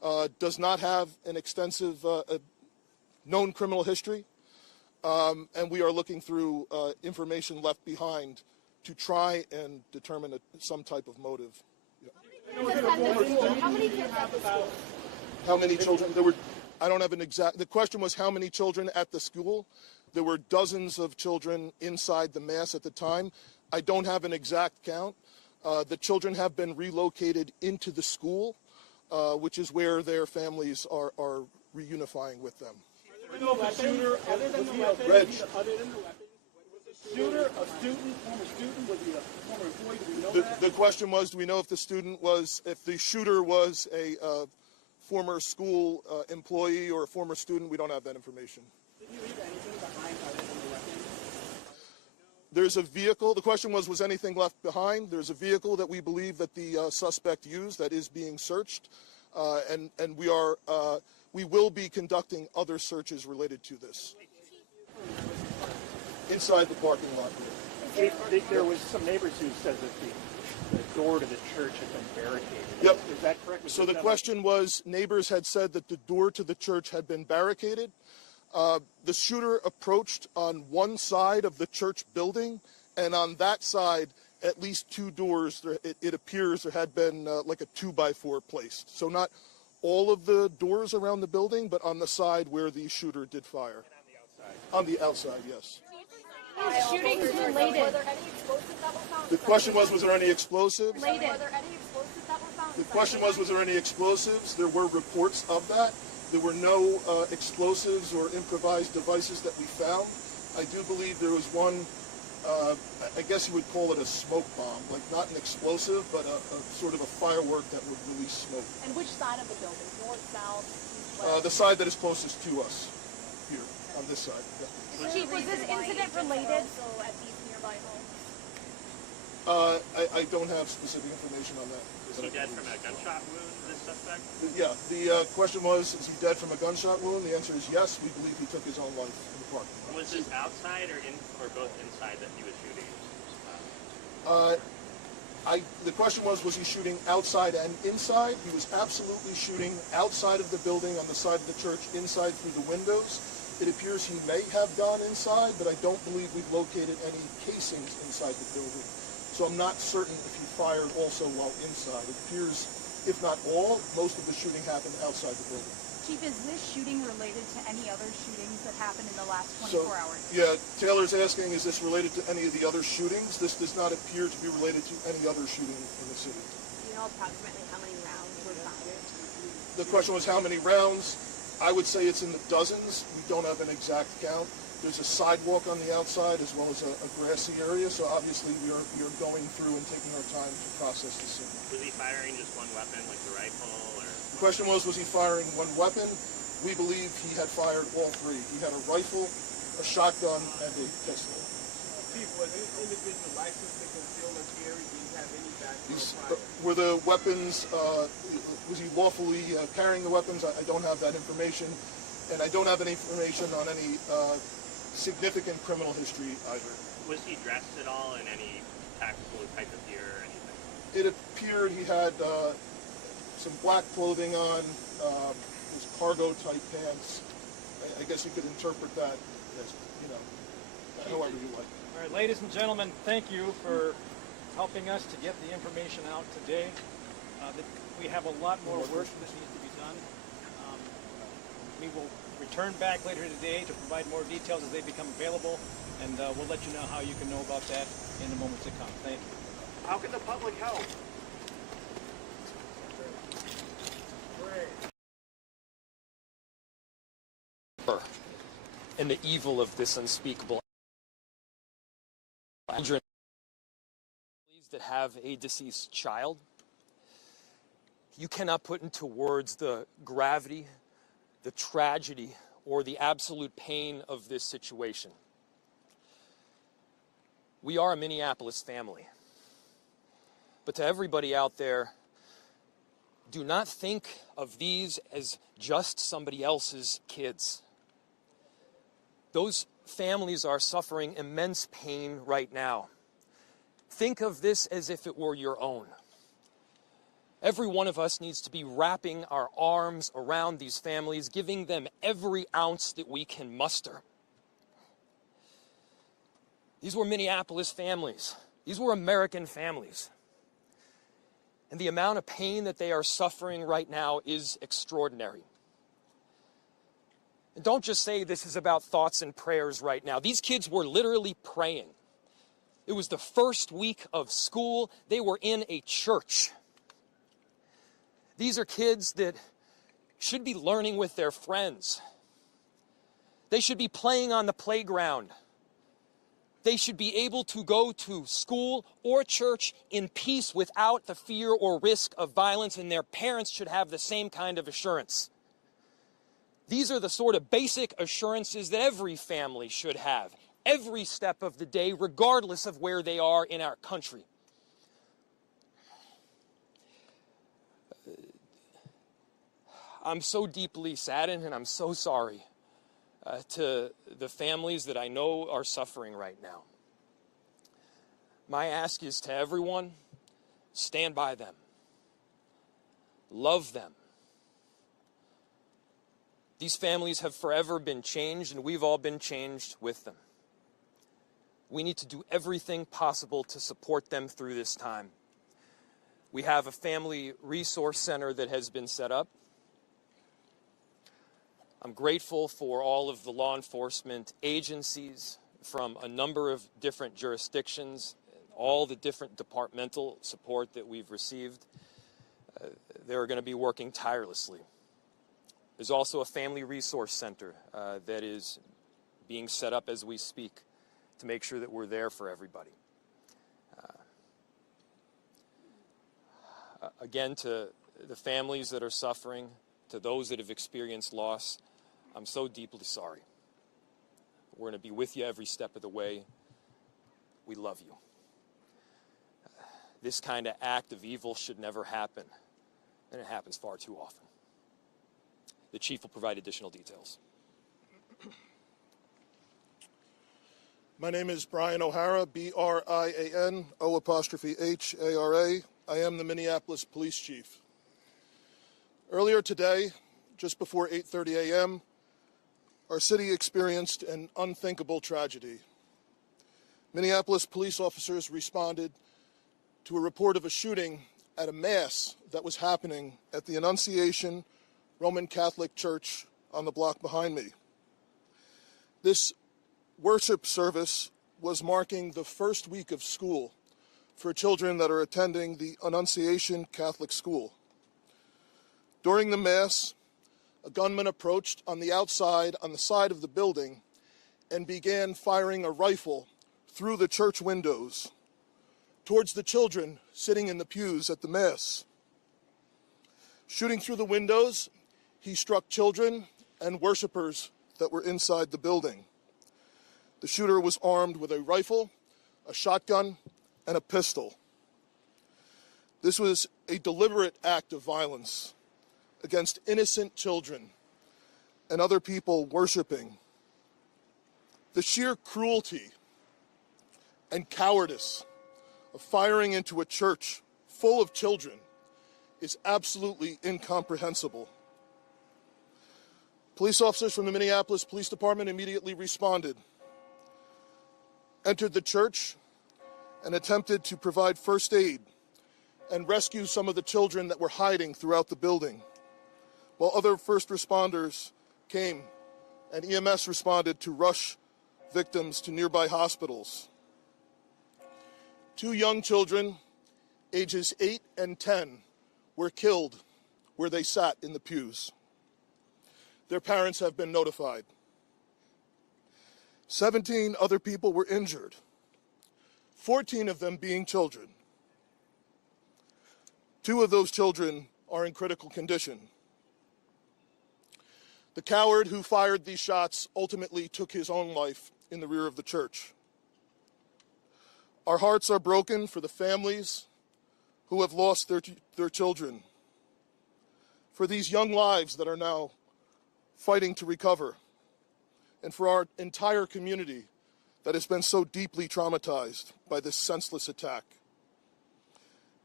does not have an extensive known criminal history, and we are looking through information left behind to try and determine some type of motive. How many kids at the school? How many children? There were, I don't have an exact, the question was how many children at the school. There were dozens of children inside the mass at the time. I don't have an exact count. The children have been relocated into the school, which is where their families are reunifying with them. Other than the weapons, shooter, a student, former student, was he a former employee? Do we know that? The question was, do we know if the shooter was a former school employee or a former student? We don't have that information. Did you leave anything behind other than the weapons? There's a vehicle. The question was anything left behind? There's a vehicle that we believe that the suspect used that is being searched, and we will be conducting other searches related to this. Inside the parking lot here. There was some neighbors who said that the door to the church had been barricaded. Yep. Is that correct? So the question was, neighbors had said that the door to the church had been barricaded. The shooter approached on one side of the church building, and on that side, at least two doors, it appears there had been like a 2x4 placed. So not all of the doors around the building, but on the side where the shooter did fire. And on the outside, yes. Shootings related. Were there any explosives that were found? The question was there any explosives? Related. Were there any explosives that were found? The question was there any explosives? There were reports of that. There were no explosives or improvised devices that we found. I do believe there was one, I guess you would call it a smoke bomb, like not an explosive, but a sort of a firework that would release smoke. And which side of the building? North, south, east, west? The side that is closest to us, here, on this side. Yeah. Chief, was this incident related? Also at these nearby homes? I don't have specific information on that. Was he dead from a gunshot wound, this suspect? Yeah, the question was, is he dead from a gunshot wound? The answer is yes. We believe he took his own life in the parking lot. Was this outside or both inside that he was shooting? The question was he shooting outside and inside? He was absolutely shooting outside of the building on the side of the church, inside through the windows. It appears he may have gone inside, but I don't believe we've located any casings inside the building. So I'm not certain if he fired also while inside. It appears, if not all, most of the shooting happened outside the building. Chief, is this shooting related to any other shootings that happened in the last 24 hours? Yeah, Taylor's asking, is this related to any of the other shootings? This does not appear to be related to any other shooting in the city. Do you know approximately how many rounds were fired? The question was how many rounds? I would say it's in the dozens. We don't have an exact count. There's a sidewalk on the outside as well as a grassy area, so obviously we are going through and taking our time to process the scene. Was he firing just one weapon, like the rifle, or? The question was he firing one weapon? We believe he had fired all three. He had a rifle, a shotgun, and a pistol. Chief, was this individual licensed to concealment carry? Did he have any background? Were the weapons, was he lawfully carrying the weapons? I don't have that information, and I don't have any information on any significant criminal history either. Was he dressed at all in any tactical type of gear or anything? It appeared he had some black clothing on, his cargo type pants. I guess you could interpret that as, however you like. All right, ladies and gentlemen, thank you for helping us to get the information out today. We have a lot more work that needs to be done. We will return back later today to provide more details as they become available, and we'll let you know how you can know about that in the moments to come. Thank you. How can the public help? And the evil of this unspeakable children that have a deceased child. You cannot put into words the gravity, the tragedy, or the absolute pain of this situation. We are a Minneapolis family. But to everybody out there, do not think of these as just somebody else's kids. Those families are suffering immense pain right now. Think of this as if it were your own. Every one of us needs to be wrapping our arms around these families, giving them every ounce that we can muster. These were Minneapolis families. These were American families. And the amount of pain that they are suffering right now is extraordinary. And don't just say this is about thoughts and prayers right now. These kids were literally praying. It was the first week of school. They were in a church. These are kids that should be learning with their friends. They should be playing on the playground. They should be able to go to school or church in peace without the fear or risk of violence, and their parents should have the same kind of assurance. These are the sort of basic assurances that every family should have, every step of the day, regardless of where they are in our country. I'm so deeply saddened, and I'm so sorry to the families that I know are suffering right now. My ask is to everyone, stand by them. Love them. These families have forever been changed, and we've all been changed with them. We need to do everything possible to support them through this time. We have a family resource center that has been set up. I'm grateful for all of the law enforcement agencies from a number of different jurisdictions, all the different departmental support that we've received. They're going to be working tirelessly. There's also a family resource center that is being set up as we speak to make sure that we're there for everybody. Again, to the families that are suffering, to those that have experienced loss, I'm so deeply sorry. We're going to be with you every step of the way. We love you. This kind of act of evil should never happen, and it happens far too often. The chief will provide additional details. My name is Brian O'Hara, B-R-I-A-N, O''H-A-R-A. I am the Minneapolis Police Chief. Earlier today, just before 8:30 a.m., our city experienced an unthinkable tragedy. Minneapolis police officers responded to a report of a shooting at a mass that was happening at the Annunciation Roman Catholic Church on the block behind me. This worship service was marking the first week of school for children that are attending the Annunciation Catholic School. During the Mass, a gunman approached on the outside, on the side of the building, and began firing a rifle through the church windows towards the children sitting in the pews at the Mass. Shooting through the windows, he struck children and worshipers that were inside the building. The shooter was armed with a rifle, a shotgun, and a pistol. This was a deliberate act of violence against innocent children and other people worshiping. The sheer cruelty and cowardice of firing into a church full of children is absolutely incomprehensible. Police officers from the Minneapolis Police Department immediately responded, entered the church, and attempted to provide first aid and rescue some of the children that were hiding throughout the building, while other first responders came and EMS responded to rush victims to nearby hospitals. 2 young children, ages 8 and 10, were killed where they sat in the pews. Their parents have been notified. 17 other people were injured, 14 of them being children. 2 of those children are in critical condition. The coward who fired these shots ultimately took his own life in the rear of the church. Our hearts are broken for the families who have lost their children, for these young lives that are now fighting to recover, and for our entire community that has been so deeply traumatized by this senseless attack.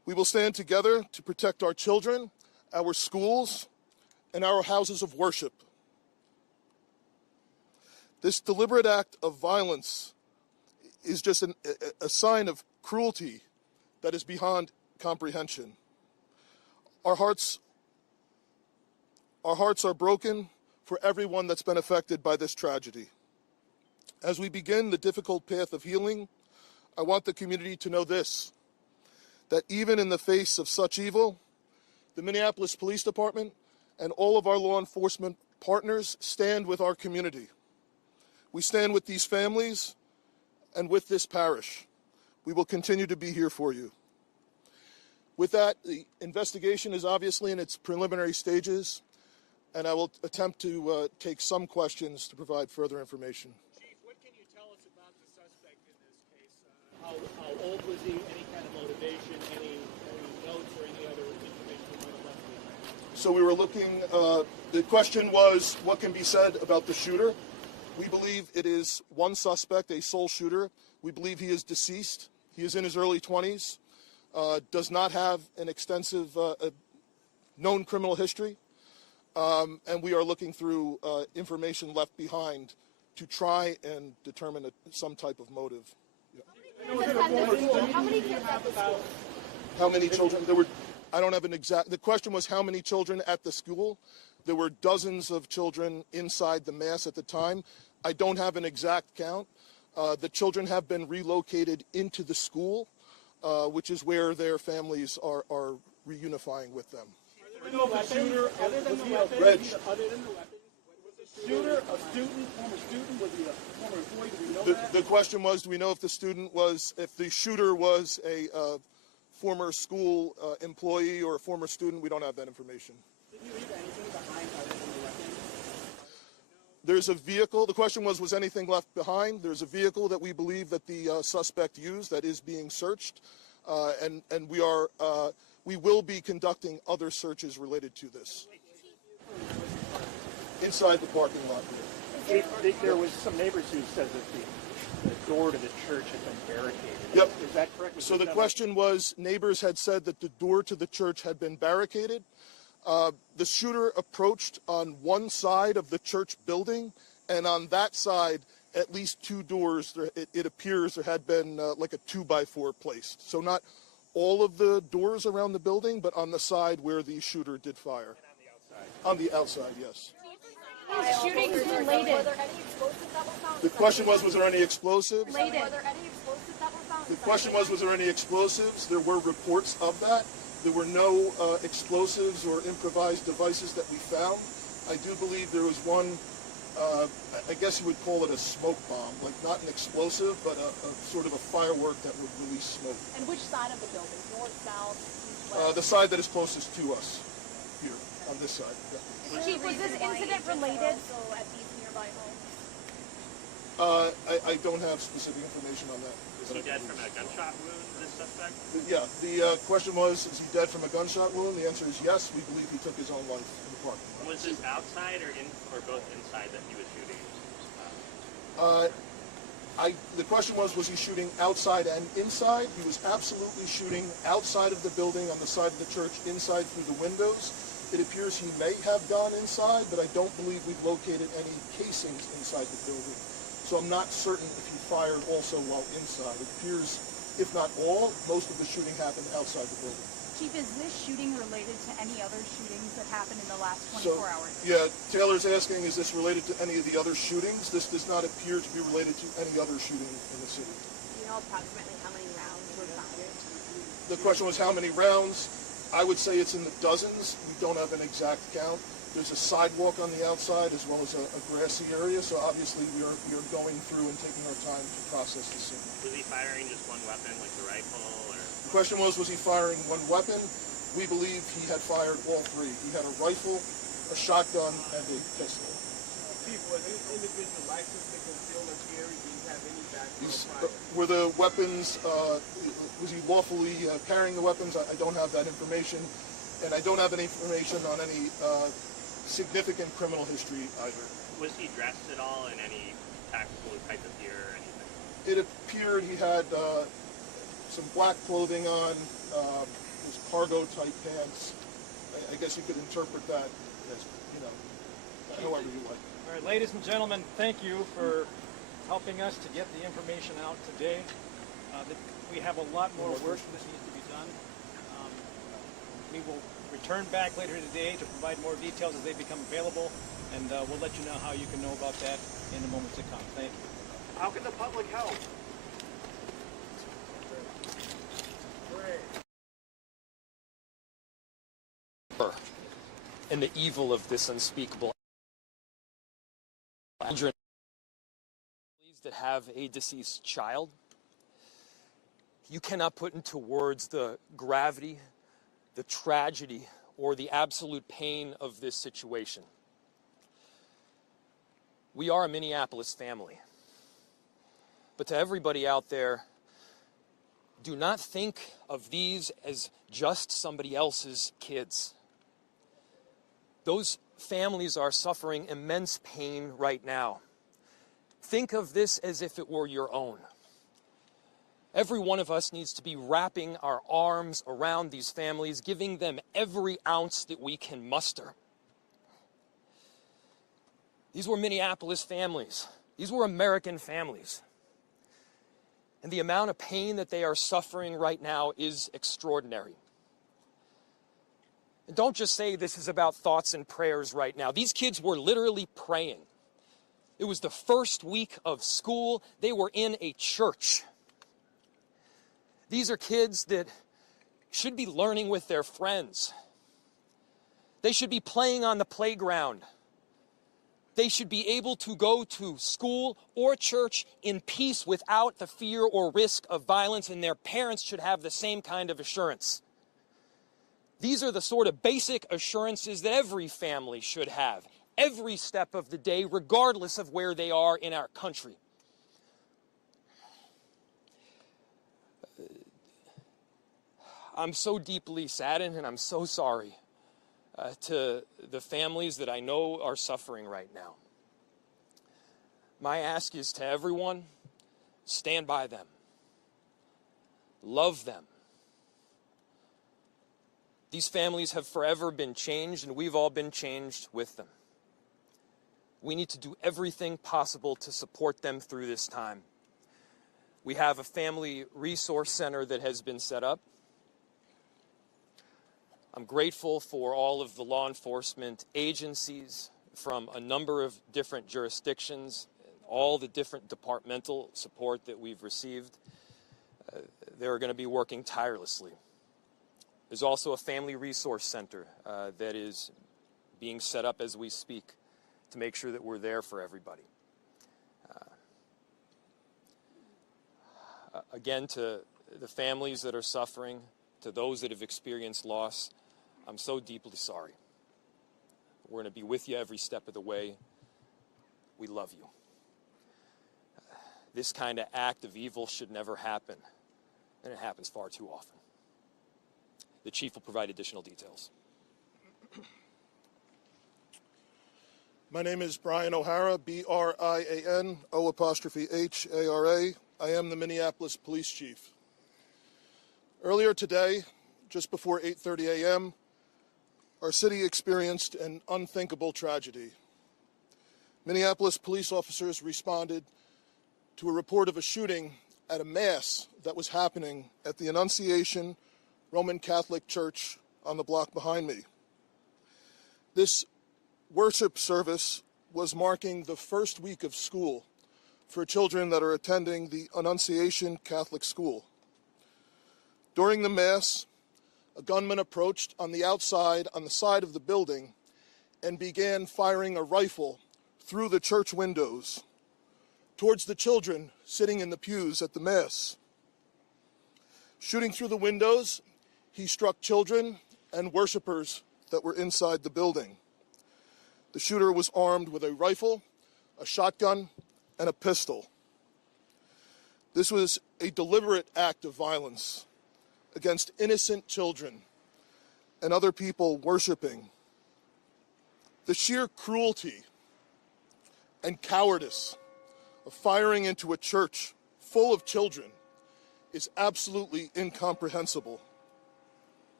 We will stand together to protect our children, our schools, and our houses of worship. This deliberate act of violence is just a sign of cruelty that is beyond comprehension. Our hearts are broken for everyone that's been affected by this tragedy. As we begin the difficult path of healing, I want the community to know this, that even in the face of such evil, the Minneapolis Police Department and all of our law enforcement partners stand with our community. We stand with these families and with this parish. We will continue to be here for you. With that, the investigation is obviously in its preliminary stages, and I will attempt to take some questions to provide further information. Chief, what can you tell us about the suspect in this case? How old was he? Any kind of motivation? Any notes or any other information you might have left behind? So we were looking, the question was, what can be said about the shooter? We believe it is one suspect, a sole shooter. We believe he is deceased. He is in his early 20s, does not have an extensive known criminal history, and we are looking through information left behind to try and determine some type of motive. Yeah. How many kids at the school? How many children? There were, I don't have an exact, the question was how many children at the school. There were dozens of children inside the mass at the time. I don't have an exact count. The children have been relocated into the school, which is where their families are reunifying with them. Other than the weapons, was the shooter a student, former student? Was he a former employee? Do we know that? The question was, do we know if if the shooter was a former school employee or a former student? We don't have that information. Did you leave anything behind other than the weapons? There's a vehicle. The question was anything left behind? There's a vehicle that we believe that the suspect used that is being searched, and we will be conducting other searches related to this. Inside the parking lot here. There was some neighbors who said that the door to the church had been barricaded. Yep. Is that correct? So the question was, neighbors had said that the door to the church had been barricaded. The shooter approached on one side of the church building, and on that side, at least two doors, it appears there had been like a 2x4 placed. So not all of the doors around the building, but on the side where the shooter did fire. And on the outside? On the outside, yes. Shootings related. Were there any explosives that were found? The question was there any explosives? Were there any explosives that were found? The question was there any explosives? There were reports of that. There were no explosives or improvised devices that we found. I do believe there was one, I guess you would call it a smoke bomb, like not an explosive, but a sort of a firework that would release smoke. And which side of the building? North, south, east, west? The side that is closest to us, here, on this side. Yeah. Chief, was this incident related? Also at these nearby homes? I don't have specific information on that. Was he dead from a gunshot wound, this suspect? Yeah, the question was, is he dead from a gunshot wound? The answer is yes. We believe he took his own life in the parking lot. Was this outside or both inside that he was shooting? The question was he shooting outside and inside? He was absolutely shooting outside of the building, on the side of the church, inside through the windows. It appears he may have gone inside, but I don't believe we've located any casings inside the building. So I'm not certain if he fired also while inside. It appears, if not all, most of the shooting happened outside the building. Chief, is this shooting related to any other shootings that happened in the last 24 hours? Yeah, Taylor's asking, is this related to any of the other shootings? This does not appear to be related to any other shooting in the city. Do you know approximately how many rounds were fired? The question was how many rounds? I would say it's in the dozens. We don't have an exact count. There's a sidewalk on the outside as well as a grassy area, so obviously we are going through and taking our time to process the scene. Was he firing just one weapon, like the rifle, or? The question was he firing one weapon? We believe he had fired all three. He had a rifle, a shotgun, and a pistol. Chief, was this individual licensed to conceal and carry? Did he have any background? Were the weapons, was he lawfully carrying the weapons? I don't have that information. And I don't have any information on any significant criminal history either. Was he dressed at all in any tactical type of gear or anything? It appeared he had some black clothing on, his cargo type pants. I guess you could interpret that as, however you like. All right, ladies and gentlemen, thank you for helping us to get the information out today. We have a lot more work that needs to be done. We will return back later today to provide more details as they become available, and we'll let you know how you can know about that in the moments to come. Thank you. How can the public help? And the evil of this unspeakable children that have a deceased child. You cannot put into words the gravity, the tragedy, or the absolute pain of this situation. We are a Minneapolis family. But to everybody out there, do not think of these as just somebody else's kids. Those families are suffering immense pain right now. Think of this as if it were your own. Every one of us needs to be wrapping our arms around these families, giving them every ounce that we can muster. These were Minneapolis families. These were American families. And the amount of pain that they are suffering right now is extraordinary. And don't just say this is about thoughts and prayers right now. These kids were literally praying. It was the first week of school. They were in a church. These are kids that should be learning with their friends. They should be playing on the playground. They should be able to go to school or church in peace without the fear or risk of violence, and their parents should have the same kind of assurance. These are the sort of basic assurances that every family should have, every step of the day, regardless of where they are in our country. I'm so deeply saddened, and I'm so sorry to the families that I know are suffering right now. My ask is to everyone, stand by them. Love them. These families have forever been changed, and we've all been changed with them. We need to do everything possible to support them through this time. We have a family resource center that has been set up. I'm grateful for all of the law enforcement agencies from a number of different jurisdictions, all the different departmental support that we've received. They're going to be working tirelessly. There's also a family resource center that is being set up as we speak to make sure that we're there for everybody. Again, to the families that are suffering, to those that have experienced loss, I'm so deeply sorry. We're going to be with you every step of the way. We love you. This kind of act of evil should never happen, and it happens far too often. The chief will provide additional details. My name is Brian O'Hara, B-R-I-A-N, O''H-A-R-A. I am the Minneapolis Police Chief. Earlier today, just before 8:30 a.m., our city experienced an unthinkable tragedy. Minneapolis police officers responded to a report of a shooting at a mass that was happening at the Annunciation Catholic Church on the block behind me. This worship service was marking the first week of school for children that are attending the Annunciation Catholic School. During the Mass, a gunman approached on the outside on the side of the building and began firing a rifle through the church windows towards the children sitting in the pews at the Mass. Shooting through the windows, he struck children and worshipers that were inside the building. The shooter was armed with a rifle, a shotgun, and a pistol. This was a deliberate act of violence against innocent children and other people worshiping. The sheer cruelty and cowardice of firing into a church full of children is absolutely incomprehensible.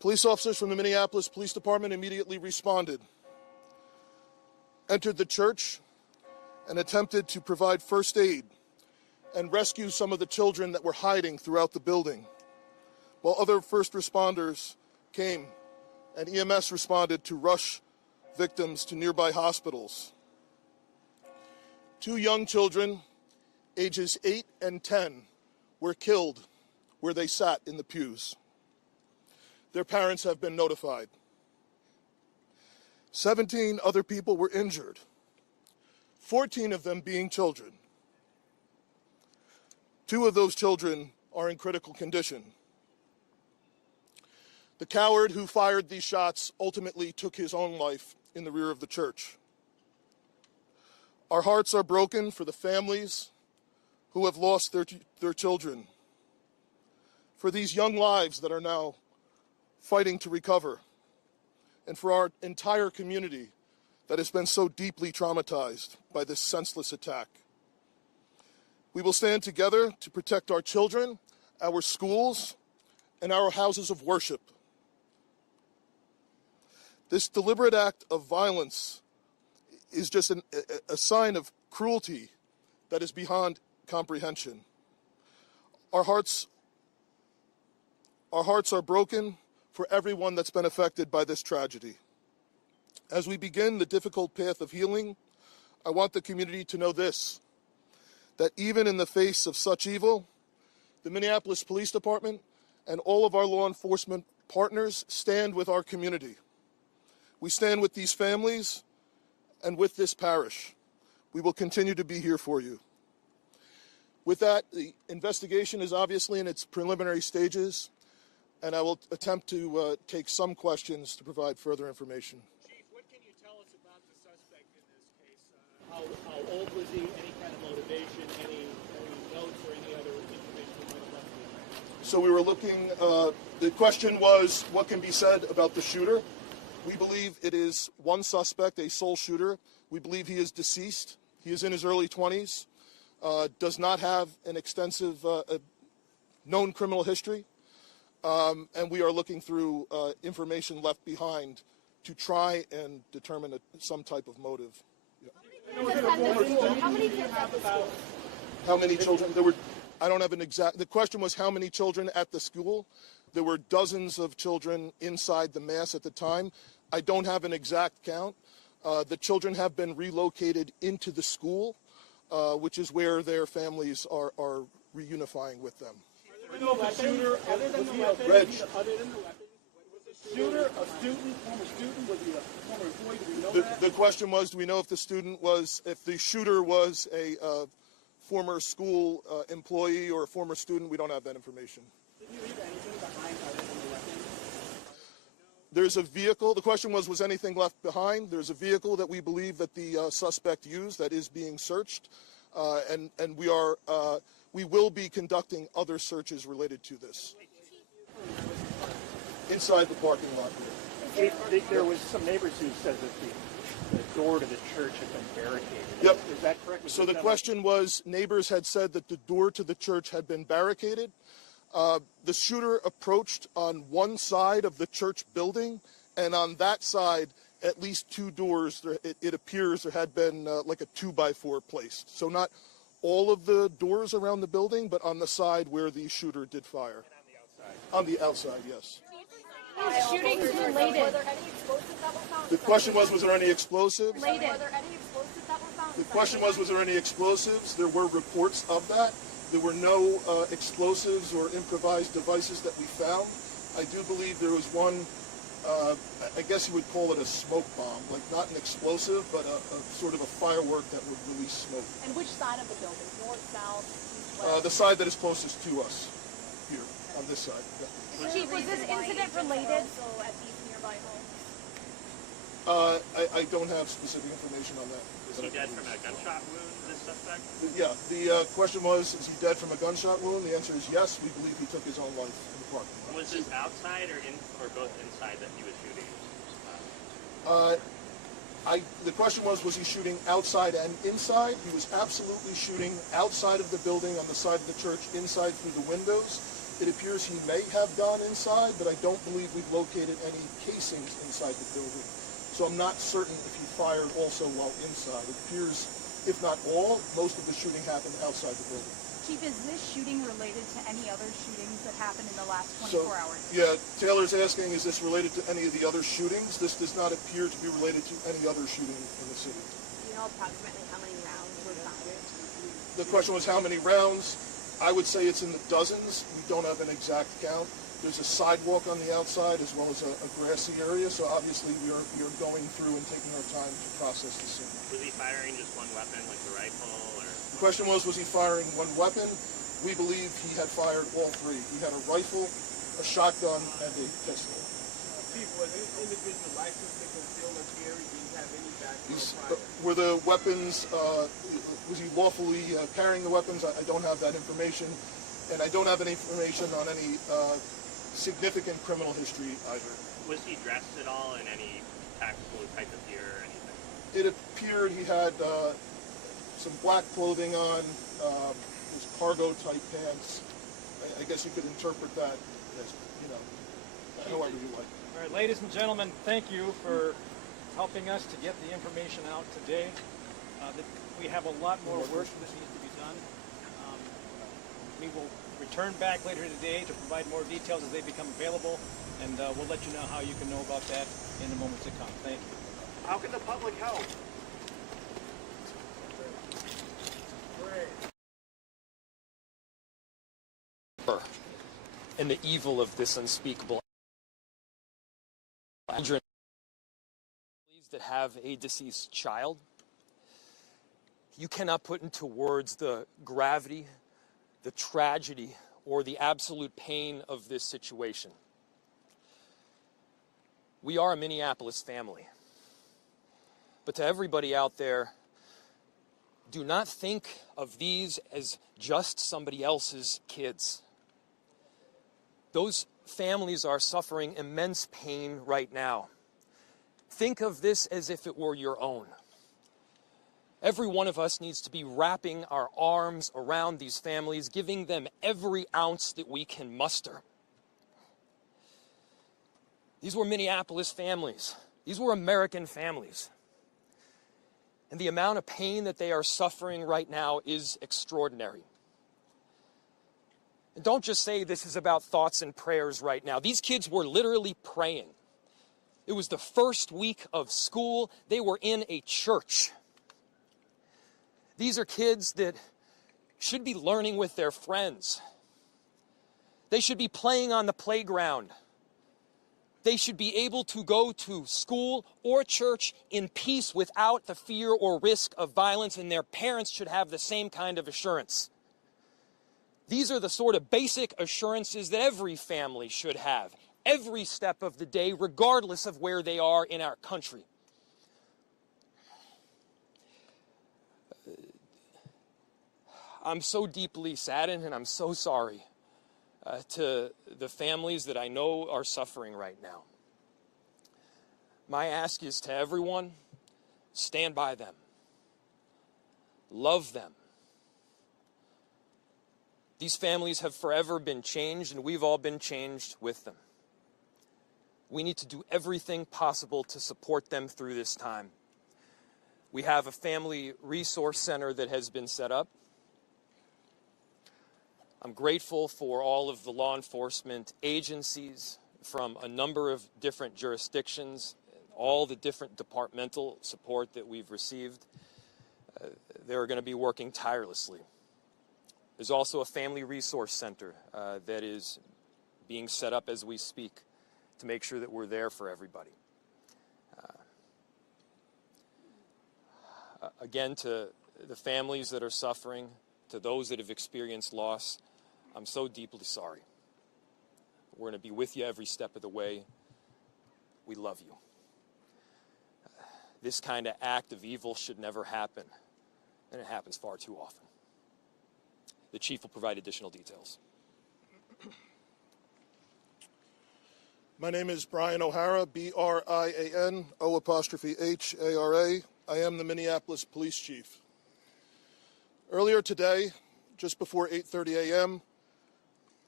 Police officers from the Minneapolis Police Department immediately responded, entered the church, and attempted to provide first aid and rescue some of the children that were hiding throughout the building, while other first responders came and EMS responded to rush victims to nearby hospitals. 2 young children, ages 8 and 10, were killed where they sat in the pews. Their parents have been notified. 17 other people were injured, 14 of them being children. 2 of those children are in critical condition. The coward who fired these shots ultimately took his own life in the rear of the church. Our hearts are broken for the families who have lost their children, for these young lives that are now fighting to recover, and for our entire community that has been so deeply traumatized by this senseless attack. We will stand together to protect our children, our schools, and our houses of worship. This deliberate act of violence is just a sign of cruelty that is beyond comprehension. Our hearts are broken for everyone that's been affected by this tragedy. As we begin the difficult path of healing, I want the community to know this, that even in the face of such evil, the Minneapolis Police Department and all of our law enforcement partners stand with our community. We stand with these families and with this parish. We will continue to be here for you. With that, the investigation is obviously in its preliminary stages, and I will attempt to take some questions to provide further information. Chief, what can you tell us about the suspect in this case? How old was he? Any kind of motivation? Any notes or any other information you might have left behind? So we were looking, the question was, what can be said about the shooter? We believe it is one suspect, a sole shooter. We believe he is deceased. He is in his early 20s, does not have an extensive known criminal history, and we are looking through information left behind to try and determine some type of motive. How many kids at the school? How many children? There were, I don't have an exact, the question was how many children at the school. There were dozens of children inside the mass at the time. I don't have an exact count. The children have been relocated into the school, which is where their families are reunifying with them. Other than the weapon, was the shooter a student, former student? Was he a former employee? Do we know that? The question was, do we know if the shooter was a former school employee or a former student? We don't have that information. Did you leave anything behind other than the weapon? There's a vehicle. The question was anything left behind? There's a vehicle that we believe that the suspect used that is being searched, and we will be conducting other searches related to this. Inside the parking lot here. There was some neighbors who said that the door to the church had been barricaded. Yep. Is that correct? So the question was, neighbors had said that the door to the church had been barricaded. The shooter approached on one side of the church building, and on that side, at least 2 doors, it appears there had been like a 2x4 placed. So not all of the doors around the building, but on the side where the shooter did fire. And on the outside? On the outside, yes. Shootings related. Were there any explosives that were found? The question was there any explosives? Were there any explosives that were found? The question was there any explosives? There were reports of that. There were no explosives or improvised devices that we found. I do believe there was one, I guess you would call it a smoke bomb, like not an explosive, but a sort of a firework that would release smoke. And which side of the building? North, south, east, west? The side that is closest to us, here, on this side. Yeah. Chief, was this incident related? Also at these nearby homes? I don't have specific information on that. Was he dead from a gunshot wound, this suspect? Yeah, the question was, is he dead from a gunshot wound? The answer is yes. We believe he took his own life in the parking lot. Was this outside or both inside that he was shooting? The question was he shooting outside and inside? He was absolutely shooting outside of the building on the side of the church, inside through the windows. It appears he may have gone inside, but I don't believe we've located any casings inside the building. So I'm not certain if he fired also while inside. It appears, if not all, most of the shooting happened outside the building. Chief, is this shooting related to any other shootings that happened in the last 24 hours? Yeah, Taylor's asking, is this related to any of the other shootings? This does not appear to be related to any other shooting in the city. Do you know approximately how many rounds were fired? The question was how many rounds? I would say it's in the dozens. We don't have an exact count. There's a sidewalk on the outside as well as a grassy area, so obviously we are going through and taking our time to process the scene. Was he firing just one weapon, like the rifle, or? The question was he firing one weapon? We believe he had fired all three. He had a rifle, a shotgun, and a pistol. Chief, was this individual licensed to conceal and carry? Did he have any background prior? Were the weapons, was he lawfully carrying the weapons? I don't have that information, and I don't have any information on any significant criminal history either. Was he dressed at all in any tactical type of gear or anything? It appeared he had some black clothing on, his cargo type pants. I guess you could interpret that as, however you like. All right, ladies and gentlemen, thank you for helping us to get the information out today. We have a lot more work that needs to be done. We will return back later today to provide more details as they become available, and we'll let you know how you can know about that in the moments to come. Thank you. How can the public help? And the evil of this unspeakable families that have a deceased child. You cannot put into words the gravity, the tragedy, or the absolute pain of this situation. We are a Minneapolis family. But to everybody out there, do not think of these as just somebody else's kids. Those families are suffering immense pain right now. Think of this as if it were your own. Every one of us needs to be wrapping our arms around these families, giving them every ounce that we can muster. These were Minneapolis families. These were American families. And the amount of pain that they are suffering right now is extraordinary. And don't just say this is about thoughts and prayers right now. These kids were literally praying. It was the first week of school. They were in a church. These are kids that should be learning with their friends. They should be playing on the playground. They should be able to go to school or church in peace without the fear or risk of violence, and their parents should have the same kind of assurance. These are the sort of basic assurances that every family should have, every step of the day, regardless of where they are in our country. I'm so deeply saddened, and I'm so sorry to the families that I know are suffering right now. My ask is to everyone, stand by them. Love them. These families have forever been changed, and we've all been changed with them. We need to do everything possible to support them through this time. We have a family resource center that has been set up. I'm grateful for all of the law enforcement agencies from a number of different jurisdictions, all the different departmental support that we've received. They're going to be working tirelessly. There's also a family resource center that is being set up as we speak to make sure that we're there for everybody. Again, to the families that are suffering, to those that have experienced loss, I'm so deeply sorry. We're going to be with you every step of the way. We love you. This kind of act of evil should never happen, and it happens far too often. The chief will provide additional details. My name is Brian O'Hara, B-R-I-A-N, O''H-A-R-A. I am the Minneapolis Police Chief. Earlier today, just before 8:30 a.m.,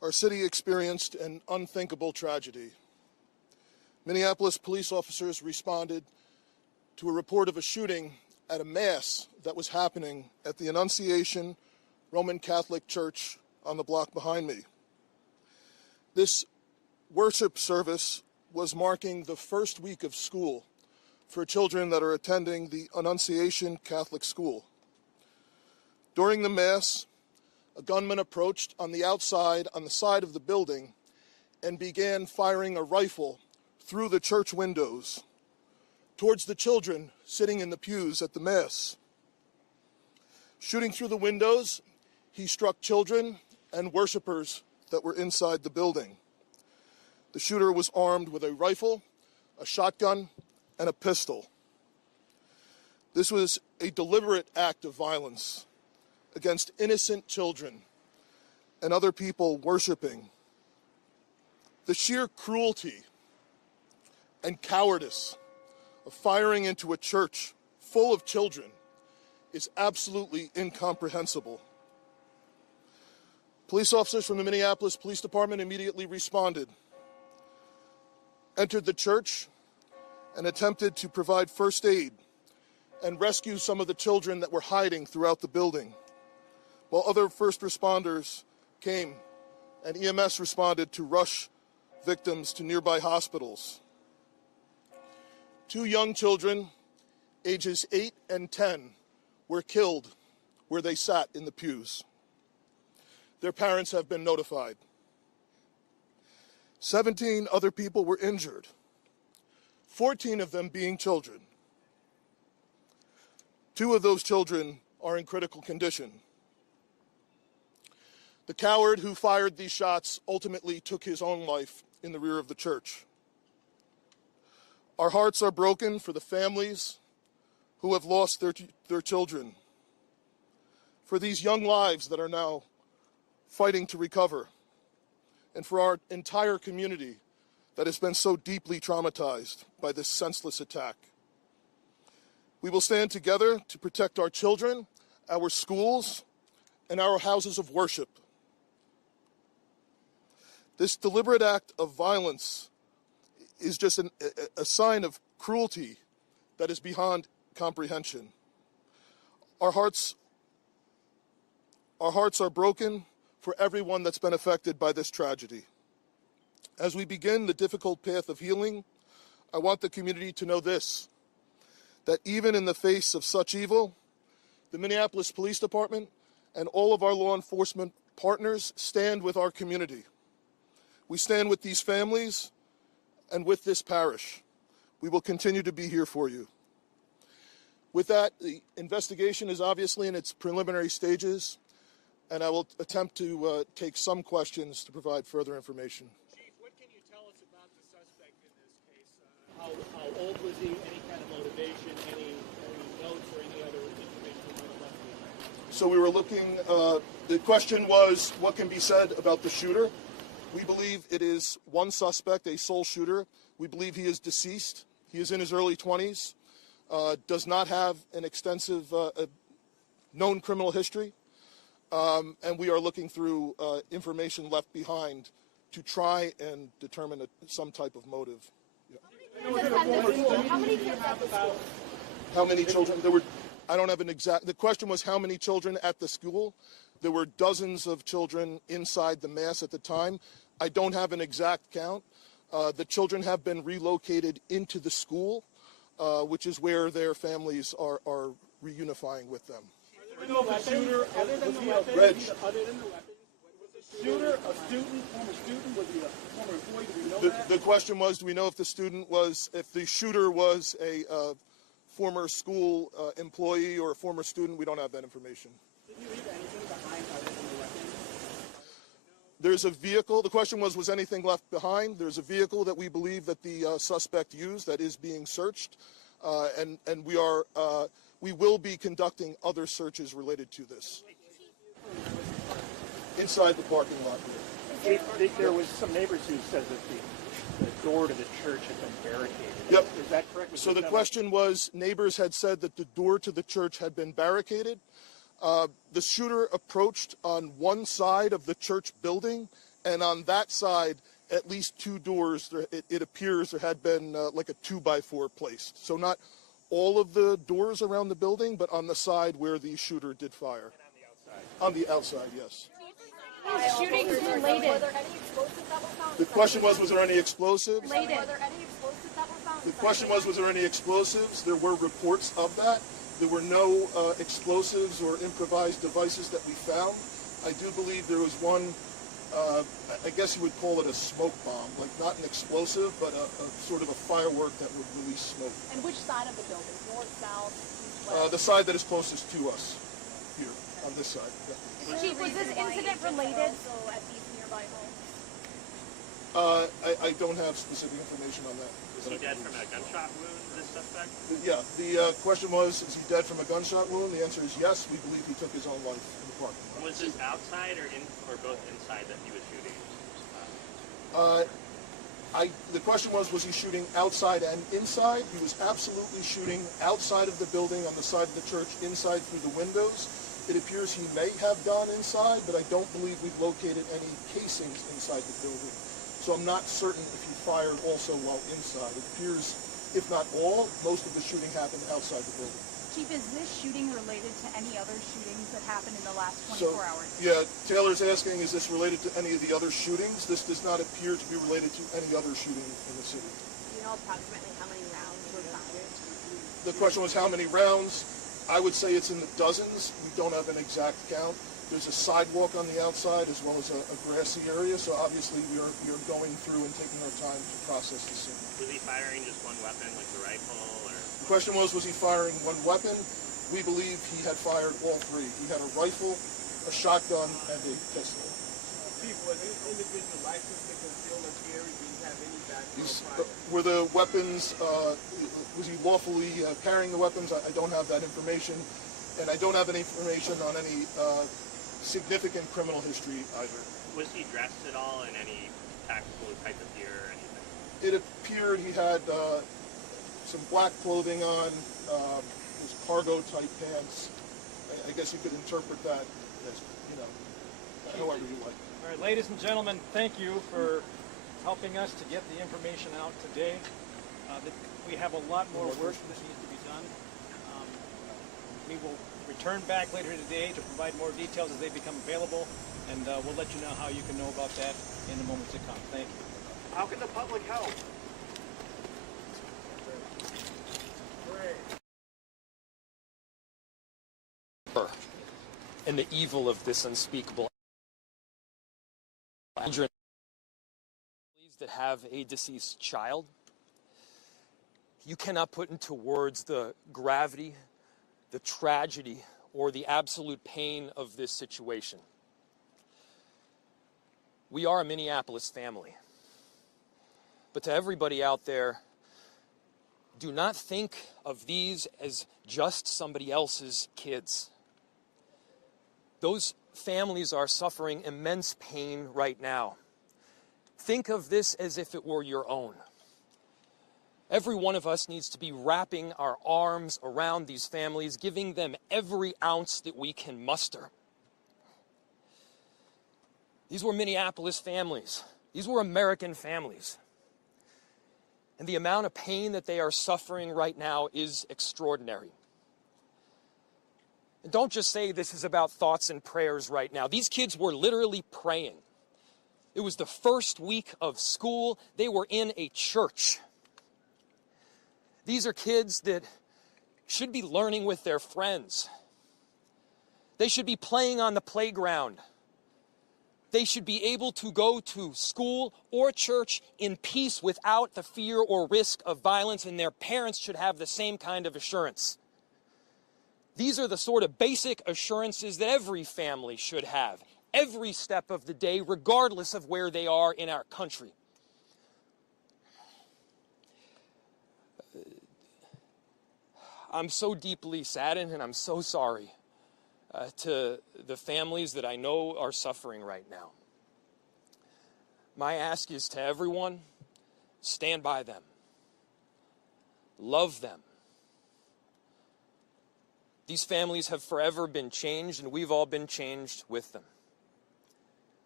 our city experienced an unthinkable tragedy. Minneapolis police officers responded to a report of a shooting at a mass that was happening at the Annunciation Roman Catholic Church on the block behind me. This worship service was marking the first week of school for children that are attending the Annunciation Catholic School. During the Mass, a gunman approached on the outside, on the side of the building, and began firing a rifle through the church windows towards the children sitting in the pews at the Mass. Shooting through the windows, he struck children and worshipers that were inside the building. The shooter was armed with a rifle, a shotgun, and a pistol. This was a deliberate act of violence against innocent children and other people worshiping. The sheer cruelty and cowardice of firing into a church full of children is absolutely incomprehensible. Police officers from the Minneapolis Police Department immediately responded, entered the church, and attempted to provide first aid and rescue some of the children that were hiding throughout the building, while other first responders came and EMS responded to rush victims to nearby hospitals. 2 young children, ages 8 and 10, were killed where they sat in the pews. Their parents have been notified. 17 other people were injured, 14 of them being children. 2 of those children are in critical condition. The coward who fired these shots ultimately took his own life in the rear of the church. Our hearts are broken for the families who have lost their children, for these young lives that are now fighting to recover, and for our entire community that has been so deeply traumatized by this senseless attack. We will stand together to protect our children, our schools, and our houses of worship. This deliberate act of violence is just a sign of cruelty that is beyond comprehension. Our hearts are broken for everyone that's been affected by this tragedy. As we begin the difficult path of healing, I want the community to know this, that even in the face of such evil, the Minneapolis Police Department and all of our law enforcement partners stand with our community. We stand with these families and with this parish. We will continue to be here for you. With that, the investigation is obviously in its preliminary stages, and I will attempt to take some questions to provide further information. Chief, what can you tell us about the suspect in this case? How old was he? Any kind of motivation? Any notes or any other information you might have left behind? So we were looking, the question was, what can be said about the shooter? We believe it is one suspect, a sole shooter. We believe he is deceased. He is in his early 20s, does not have an extensive known criminal history, and we are looking through information left behind to try and determine some type of motive. How many kids at the school? How many children? I don't have an exact, the question was how many children at the school. There were dozens of children inside the Mass at the time. I don't have an exact count. The children have been relocated into the school, which is where their families are reunifying with them. Other than the weapons, was the shooter a student, former student? Was he a former employee? Do we know that? The question was, do we know if the shooter was a former school employee or a former student? We don't have that information. Did he leave anything behind other than the weapons? There's a vehicle. The question was anything left behind? There's a vehicle that we believe that the suspect used that is being searched, and we will be conducting other searches related to this. Inside the parking lot here. There was some neighbors who said that the door to the church had been barricaded. Yep. Is that correct? So the question was, neighbors had said that the door to the church had been barricaded. The shooter approached on one side of the church building And on that side, at least 2 doors, it appears there had been like a 2x4 placed. So not all of the doors around the building, but on the side where the shooter did fire. On the outside, yes. Shootings related. Were there any explosives that were found? The question was there any explosives? Related. Were there any explosives that were found? The question was there any explosives? There were reports of that. There were no explosives or improvised devices that we found. I do believe there was one, I guess you would call it a smoke bomb, like not an explosive, but a sort of a firework that would release smoke. And which side of the building? North, south, east, west? The side that is closest to us, here, on this side. Yeah. Chief, was this incident related? Also at these nearby homes? I don't have specific information on that. Was he dead from a gunshot wound, this suspect? Yeah, the question was, is he dead from a gunshot wound? The answer is yes. We believe he took his own life in the parking lot. Was this outside or both inside that he was shooting? The question was he shooting outside and inside? He was absolutely shooting outside of the building, on the side of the church, inside through the windows. It appears he may have gone inside, but I don't believe we've located any casings inside the building. So I'm not certain if he fired also while inside. It appears, if not all, most of the shooting happened outside the building. Chief, is this shooting related to any other shootings that happened in the last 24 hours? Yeah, Taylor's asking, is this related to any of the other shootings? This does not appear to be related to any other shooting in the city. Do you know approximately how many rounds were fired? The question was how many rounds? I would say it's in the dozens. We don't have an exact count. There's a sidewalk on the outside as well as a grassy area, so obviously we are going through and taking our time to process the scene. Was he firing just one weapon, like the rifle, or? The question was he firing one weapon? We believe he had fired all 3. He had a rifle, a shotgun, and a pistol. Chief, was this individual licensed to conceal and carry? Did he have any background prior? Were the weapons, was he lawfully carrying the weapons? I don't have that information, and I don't have any information on any significant criminal history either. Was he dressed at all in any tactical type of gear or anything? It appeared he had some black clothing on, his cargo type pants. I guess you could interpret that as, however you like. All right, ladies and gentlemen, thank you for helping us to get the information out today. We have a lot more work that needs to be done. We will return back later today to provide more details as they become available, and we'll let you know how you can know about that in the moments to come. Thank you. How can the public help? And the evil of this unspeakable families that have a deceased child. You cannot put into words the gravity, the tragedy, or the absolute pain of this situation. We are a Minneapolis family. But to everybody out there, do not think of these as just somebody else's kids. Those families are suffering immense pain right now. Think of this as if it were your own. Every one of us needs to be wrapping our arms around these families, giving them every ounce that we can muster. These were Minneapolis families. These were American families. And the amount of pain that they are suffering right now is extraordinary. And don't just say this is about thoughts and prayers right now. These kids were literally praying. It was the first week of school. They were in a church. These are kids that should be learning with their friends. They should be playing on the playground. They should be able to go to school or church in peace without the fear or risk of violence, and their parents should have the same kind of assurance. These are the sort of basic assurances that every family should have, every step of the day, regardless of where they are in our country. I'm so deeply saddened, and I'm so sorry to the families that I know are suffering right now. My ask is to everyone, stand by them. Love them. These families have forever been changed, and we've all been changed with them.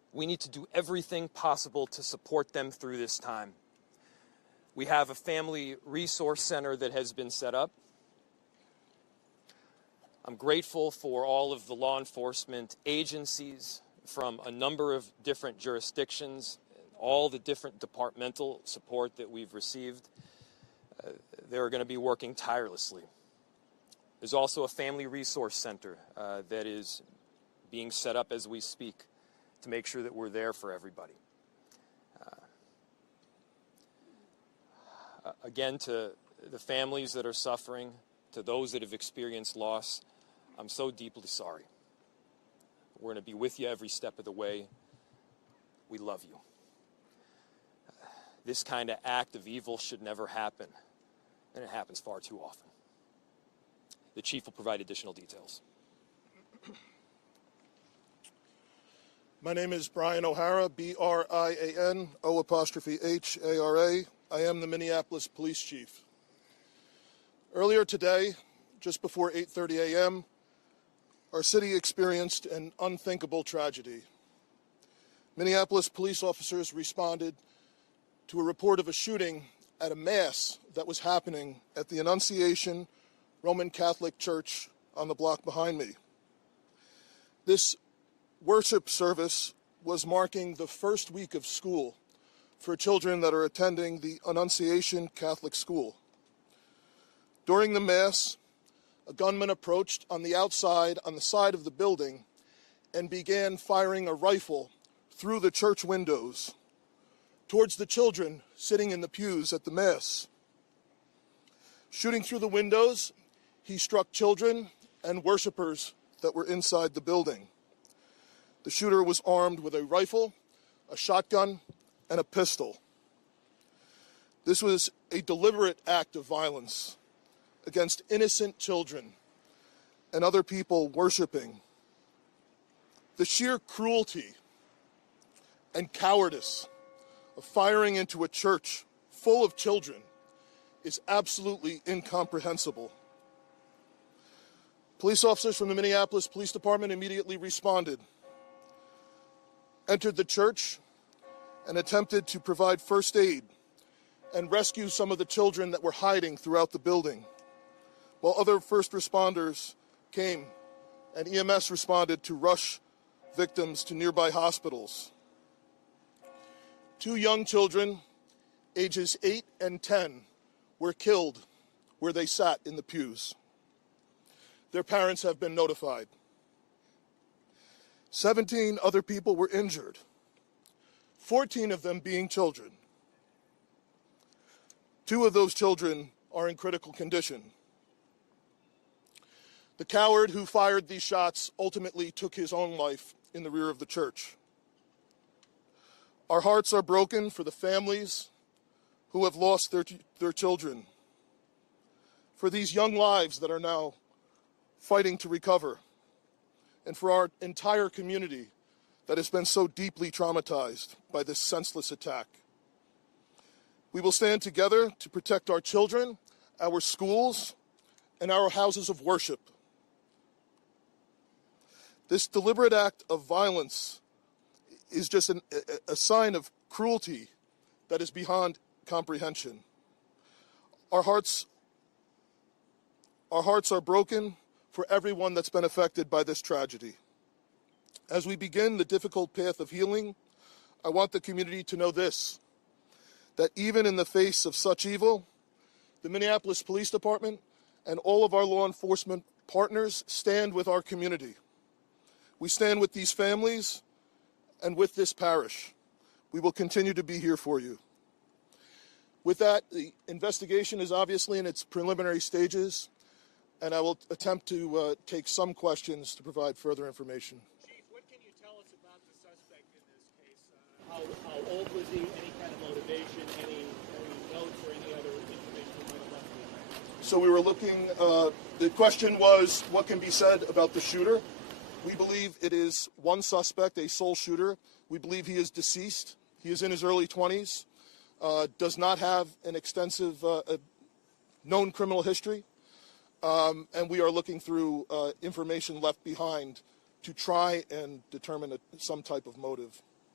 We need to do everything possible to support them through this time. We have a family resource center that has been set up. I'm grateful for all of the law enforcement agencies from a number of different jurisdictions, all the different departmental support that we've received. They're going to be working tirelessly. There's also a family resource center that is being set up as we speak to make sure that we're there for everybody. Again, to the families that are suffering, to those that have experienced loss, I'm so deeply sorry. We're going to be with you every step of the way. We love you. This kind of act of evil should never happen, and it happens far too often. The chief will provide additional details. My name is Brian O'Hara, B-R-I-A-N, O''H-A-R-A. I am the Minneapolis Police Chief. Earlier today, just before 8:30 a.m., our city experienced an unthinkable tragedy. Minneapolis police officers responded to a report of a shooting at a mass that was happening at the Annunciation Roman Catholic Church on the block behind me. This worship service was marking the first week of school for children that are attending the Annunciation Catholic School. During the Mass, a gunman approached on the outside, on the side of the building, and began firing a rifle through the church windows towards the children sitting in the pews at the Mass. Shooting through the windows, he struck children and worshipers that were inside the building. The shooter was armed with a rifle, a shotgun, and a pistol. This was a deliberate act of violence against innocent children and other people worshiping. The sheer cruelty and cowardice of firing into a church full of children is absolutely incomprehensible. Police officers from the Minneapolis Police Department immediately responded, entered the church, and attempted to provide first aid and rescue some of the children that were hiding throughout the building, while other first responders came and EMS responded to rush victims to nearby hospitals. 2 young children, ages 8 and 10, were killed where they sat in the pews. Their parents have been notified. 17 other people were injured, 14 of them being children. 2 of those children are in critical condition. The coward who fired these shots ultimately took his own life in the rear of the church. Our hearts are broken for the families who have lost their children, for these young lives that are now fighting to recover, and for our entire community that has been so deeply traumatized by this senseless attack. We will stand together to protect our children, our schools, and our houses of worship. This deliberate act of violence is just a sign of cruelty that is beyond comprehension. Our hearts are broken for everyone that's been affected by this tragedy. As we begin the difficult path of healing, I want the community to know this, that even in the face of such evil, the Minneapolis Police Department and all of our law enforcement partners stand with our community. We stand with these families and with this parish. We will continue to be here for you. With that, the investigation is obviously in its preliminary stages, and I will attempt to take some questions to provide further information. Chief, what can you tell us about the suspect in this case? How old was he? Any kind of motivation? Any notes or any other information you might have left behind? So we were looking, the question was, what can be said about the shooter? We believe it is one suspect, a sole shooter. We believe he is deceased. He is in his early 20s, does not have an extensive known criminal history, and we are looking through information left behind to try and determine some type of motive.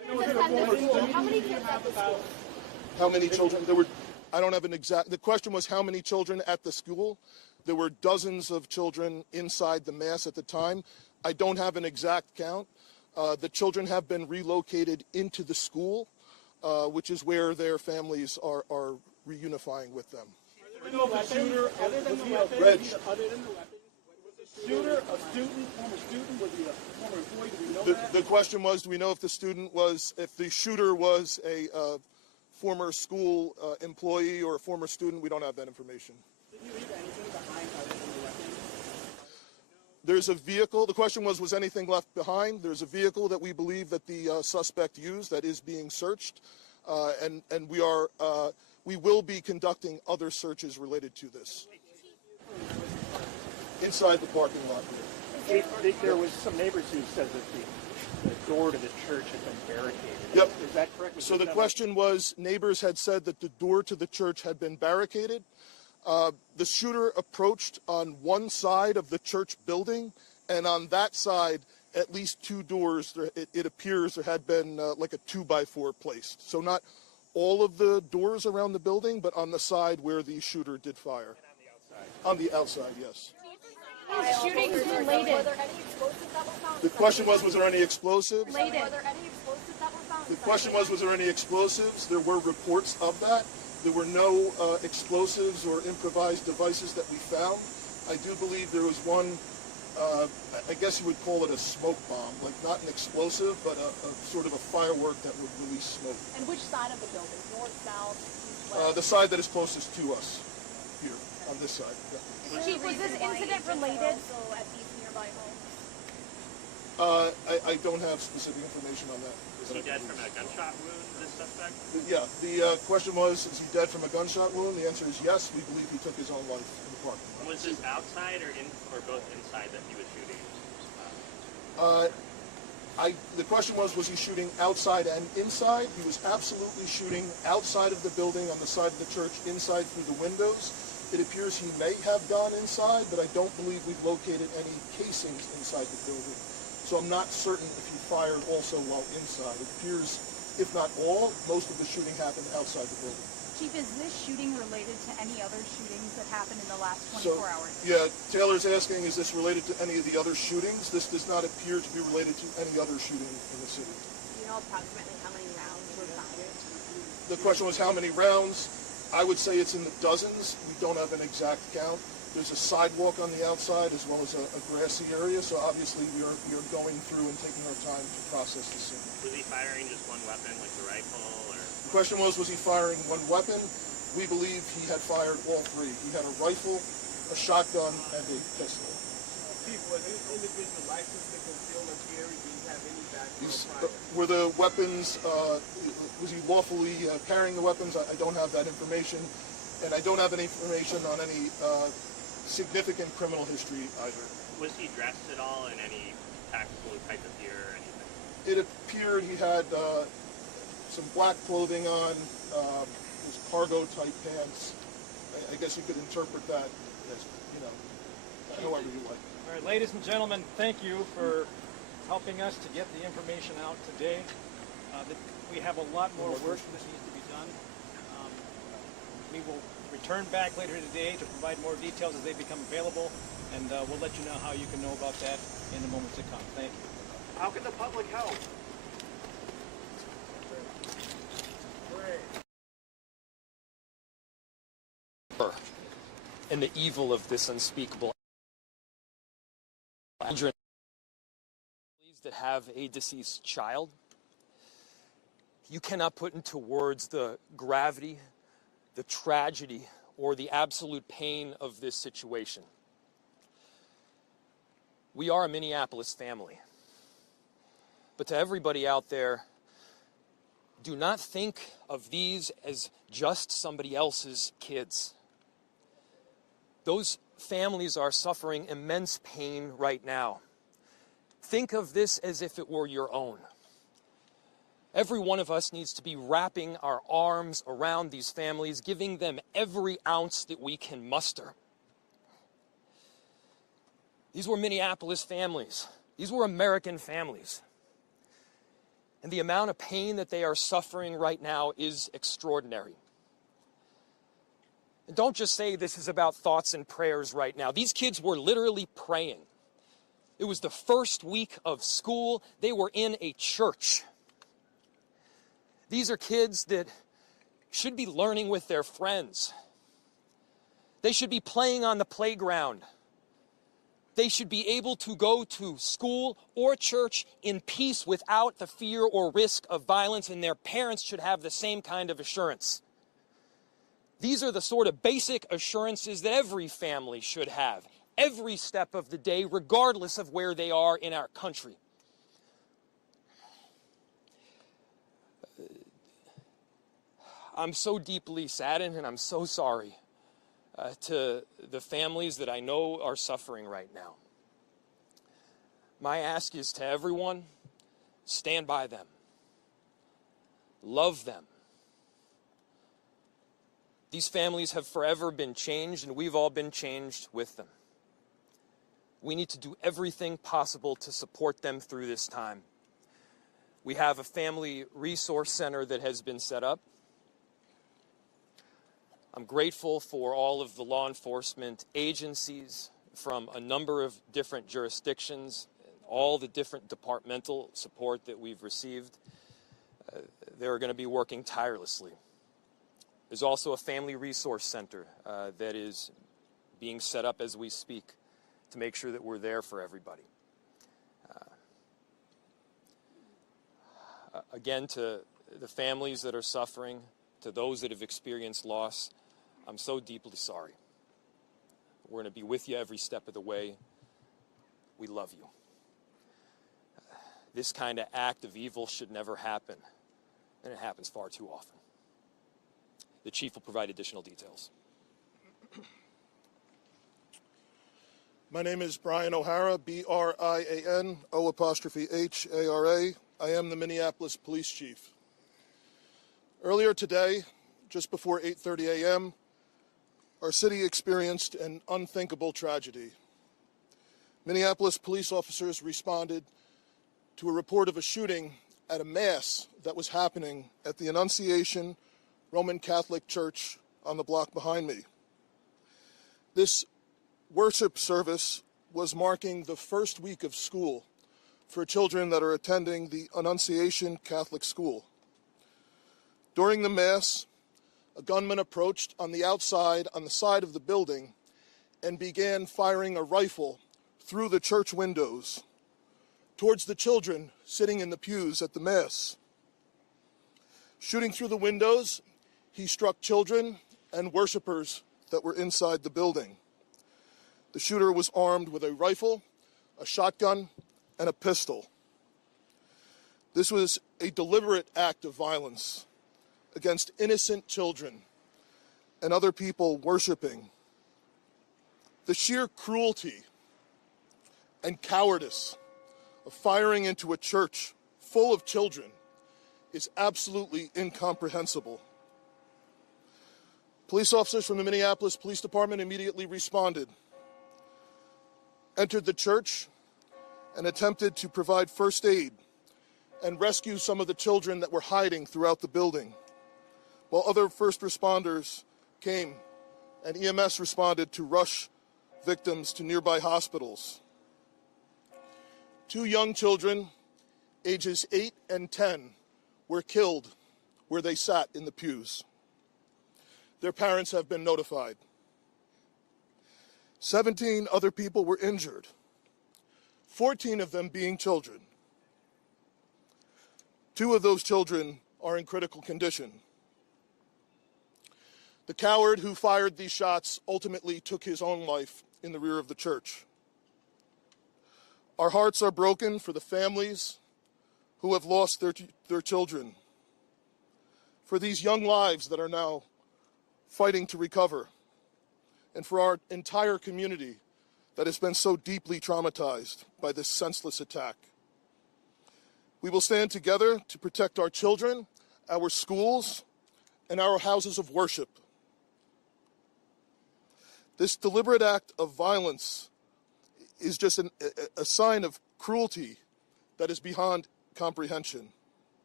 How many kids at the school? How many children? There were, I don't have an exact, the question was how many children at the school? There were dozens of children inside the mass at the time. I don't have an exact count. The children have been relocated into the school, which is where their families are reunifying with them. Other than the weapons, was the shooter a student, former student? Was he a former employee? Do we know that? The question was, do we know if the shooter was a former school employee or a former student? We don't have that information. Did you leave anything behind other than the weapons? There's a vehicle. The question was anything left behind? There's a vehicle that we believe that the suspect used that is being searched, and we will be conducting other searches related to this inside the parking lot here. There was some neighbors who said that the door to the church had been barricaded. Yep. Is that correct? So the question was, neighbors had said that the door to the church had been barricaded. The shooter approached on one side of the church building, and on that side, at least two doors, it appears there had been like a 2x4 placed. So not all of the doors around the building, but on the side where the shooter did fire. And on the outside, yes. Shootings related. Were there any explosives that were found? The question was there any explosives? Were there any explosives that were found? The question was there any explosives? There were reports of that. There were no explosives or improvised devices that we found. I do believe there was one, I guess you would call it a smoke bomb, like not an explosive, but a sort of a firework that would release smoke. And which side of the building? North, south, east, west? The side that is closest to us, here, on this side. Yeah. Chief, was this incident related? Also at these nearby homes? I don't have specific information on that. Was he dead from a gunshot wound, this suspect? Yeah, the question was, is he dead from a gunshot wound? The answer is yes. We believe he took his own life in the parking lot. Was this outside or both inside that he was shooting? The question was he shooting outside and inside? He was absolutely shooting outside of the building on the side of the church, inside through the windows. It appears he may have gone inside, but I don't believe we've located any casings inside the building. So I'm not certain if he fired also while inside. It appears, if not all, most of the shooting happened outside the building. Chief, is this shooting related to any other shootings that happened in the last 24 hours? Yeah, Taylor's asking, is this related to any of the other shootings? This does not appear to be related to any other shooting in the city. Do you know approximately how many rounds were fired? The question was how many rounds? I would say it's in the dozens. We don't have an exact count. There's a sidewalk on the outside as well as a grassy area, so obviously we are going through and taking our time to process the scene. Was he firing just one weapon, like the rifle, or? The question was he firing one weapon? We believe he had fired all three. He had a rifle, a shotgun, and a pistol. Chief, was this individual licensed to conceal and carry? Did he have any background prior? Were the weapons, was he lawfully carrying the weapons? I don't have that information, and I don't have any information on any significant criminal history either. Was he dressed at all in any tactical type of gear or anything? It appeared he had some black clothing on, his cargo type pants. I guess you could interpret that as, however you like. All right, ladies and gentlemen, thank you for helping us to get the information out today. We have a lot more work that needs to be done. We will return back later today to provide more details as they become available, and we'll let you know how you can know about that in the moments to come. Thank you. How can the public help? And the evil of this unspeakable children that have a deceased child. You cannot put into words the gravity, the tragedy, or the absolute pain of this situation. We are a Minneapolis family. But to everybody out there, do not think of these as just somebody else's kids. Those families are suffering immense pain right now. Think of this as if it were your own. Every one of us needs to be wrapping our arms around these families, giving them every ounce that we can muster. These were Minneapolis families. These were American families. And the amount of pain that they are suffering right now is extraordinary. And don't just say this is about thoughts and prayers right now. These kids were literally praying. It was the first week of school. They were in a church. These are kids that should be learning with their friends. They should be playing on the playground. They should be able to go to school or church in peace without the fear or risk of violence, and their parents should have the same kind of assurance. These are the sort of basic assurances that every family should have, every step of the day, regardless of where they are in our country. I'm so deeply saddened, and I'm so sorry to the families that I know are suffering right now. My ask is to everyone, stand by them. Love them. These families have forever been changed, and we've all been changed with them. We need to do everything possible to support them through this time. We have a family resource center that has been set up. I'm grateful for all of the law enforcement agencies from a number of different jurisdictions, all the different departmental support that we've received. They're going to be working tirelessly. There's also a family resource center that is being set up as we speak to make sure that we're there for everybody. Again, to the families that are suffering, to those that have experienced loss, I'm so deeply sorry. We're going to be with you every step of the way. We love you. This kind of act of evil should never happen, and it happens far too often. The chief will provide additional details. My name is Brian O'Hara, B-R-I-A-N, O''H-A-R-A. I am the Minneapolis Police Chief. Earlier today, just before 8:30 a.m., our city experienced an unthinkable tragedy. Minneapolis police officers responded to a report of a shooting at a mass that was happening at the Annunciation Roman Catholic Church on the block behind me. This worship service was marking the first week of school for children that are attending the Annunciation Catholic School. During the Mass, a gunman approached on the outside, on the side of the building, and began firing a rifle through the church windows towards the children sitting in the pews at the Mass. Shooting through the windows, he struck children and worshipers that were inside the building. The shooter was armed with a rifle, a shotgun, and a pistol. This was a deliberate act of violence against innocent children and other people worshiping. The sheer cruelty and cowardice of firing into a church full of children is absolutely incomprehensible. Police officers from the Minneapolis Police Department immediately responded, entered the church, and attempted to provide first aid and rescue some of the children that were hiding throughout the building, while other first responders came and EMS responded to rush victims to nearby hospitals. 2 young children, ages 8 and 10, were killed where they sat in the pews. Their parents have been notified. 17 other people were injured, 14 of them being children. 2 of those children are in critical condition. The coward who fired these shots ultimately took his own life in the rear of the church. Our hearts are broken for the families who have lost their children, for these young lives that are now fighting to recover, and for our entire community that has been so deeply traumatized by this senseless attack. We will stand together to protect our children, our schools, and our houses of worship. This deliberate act of violence is just a sign of cruelty that is beyond comprehension.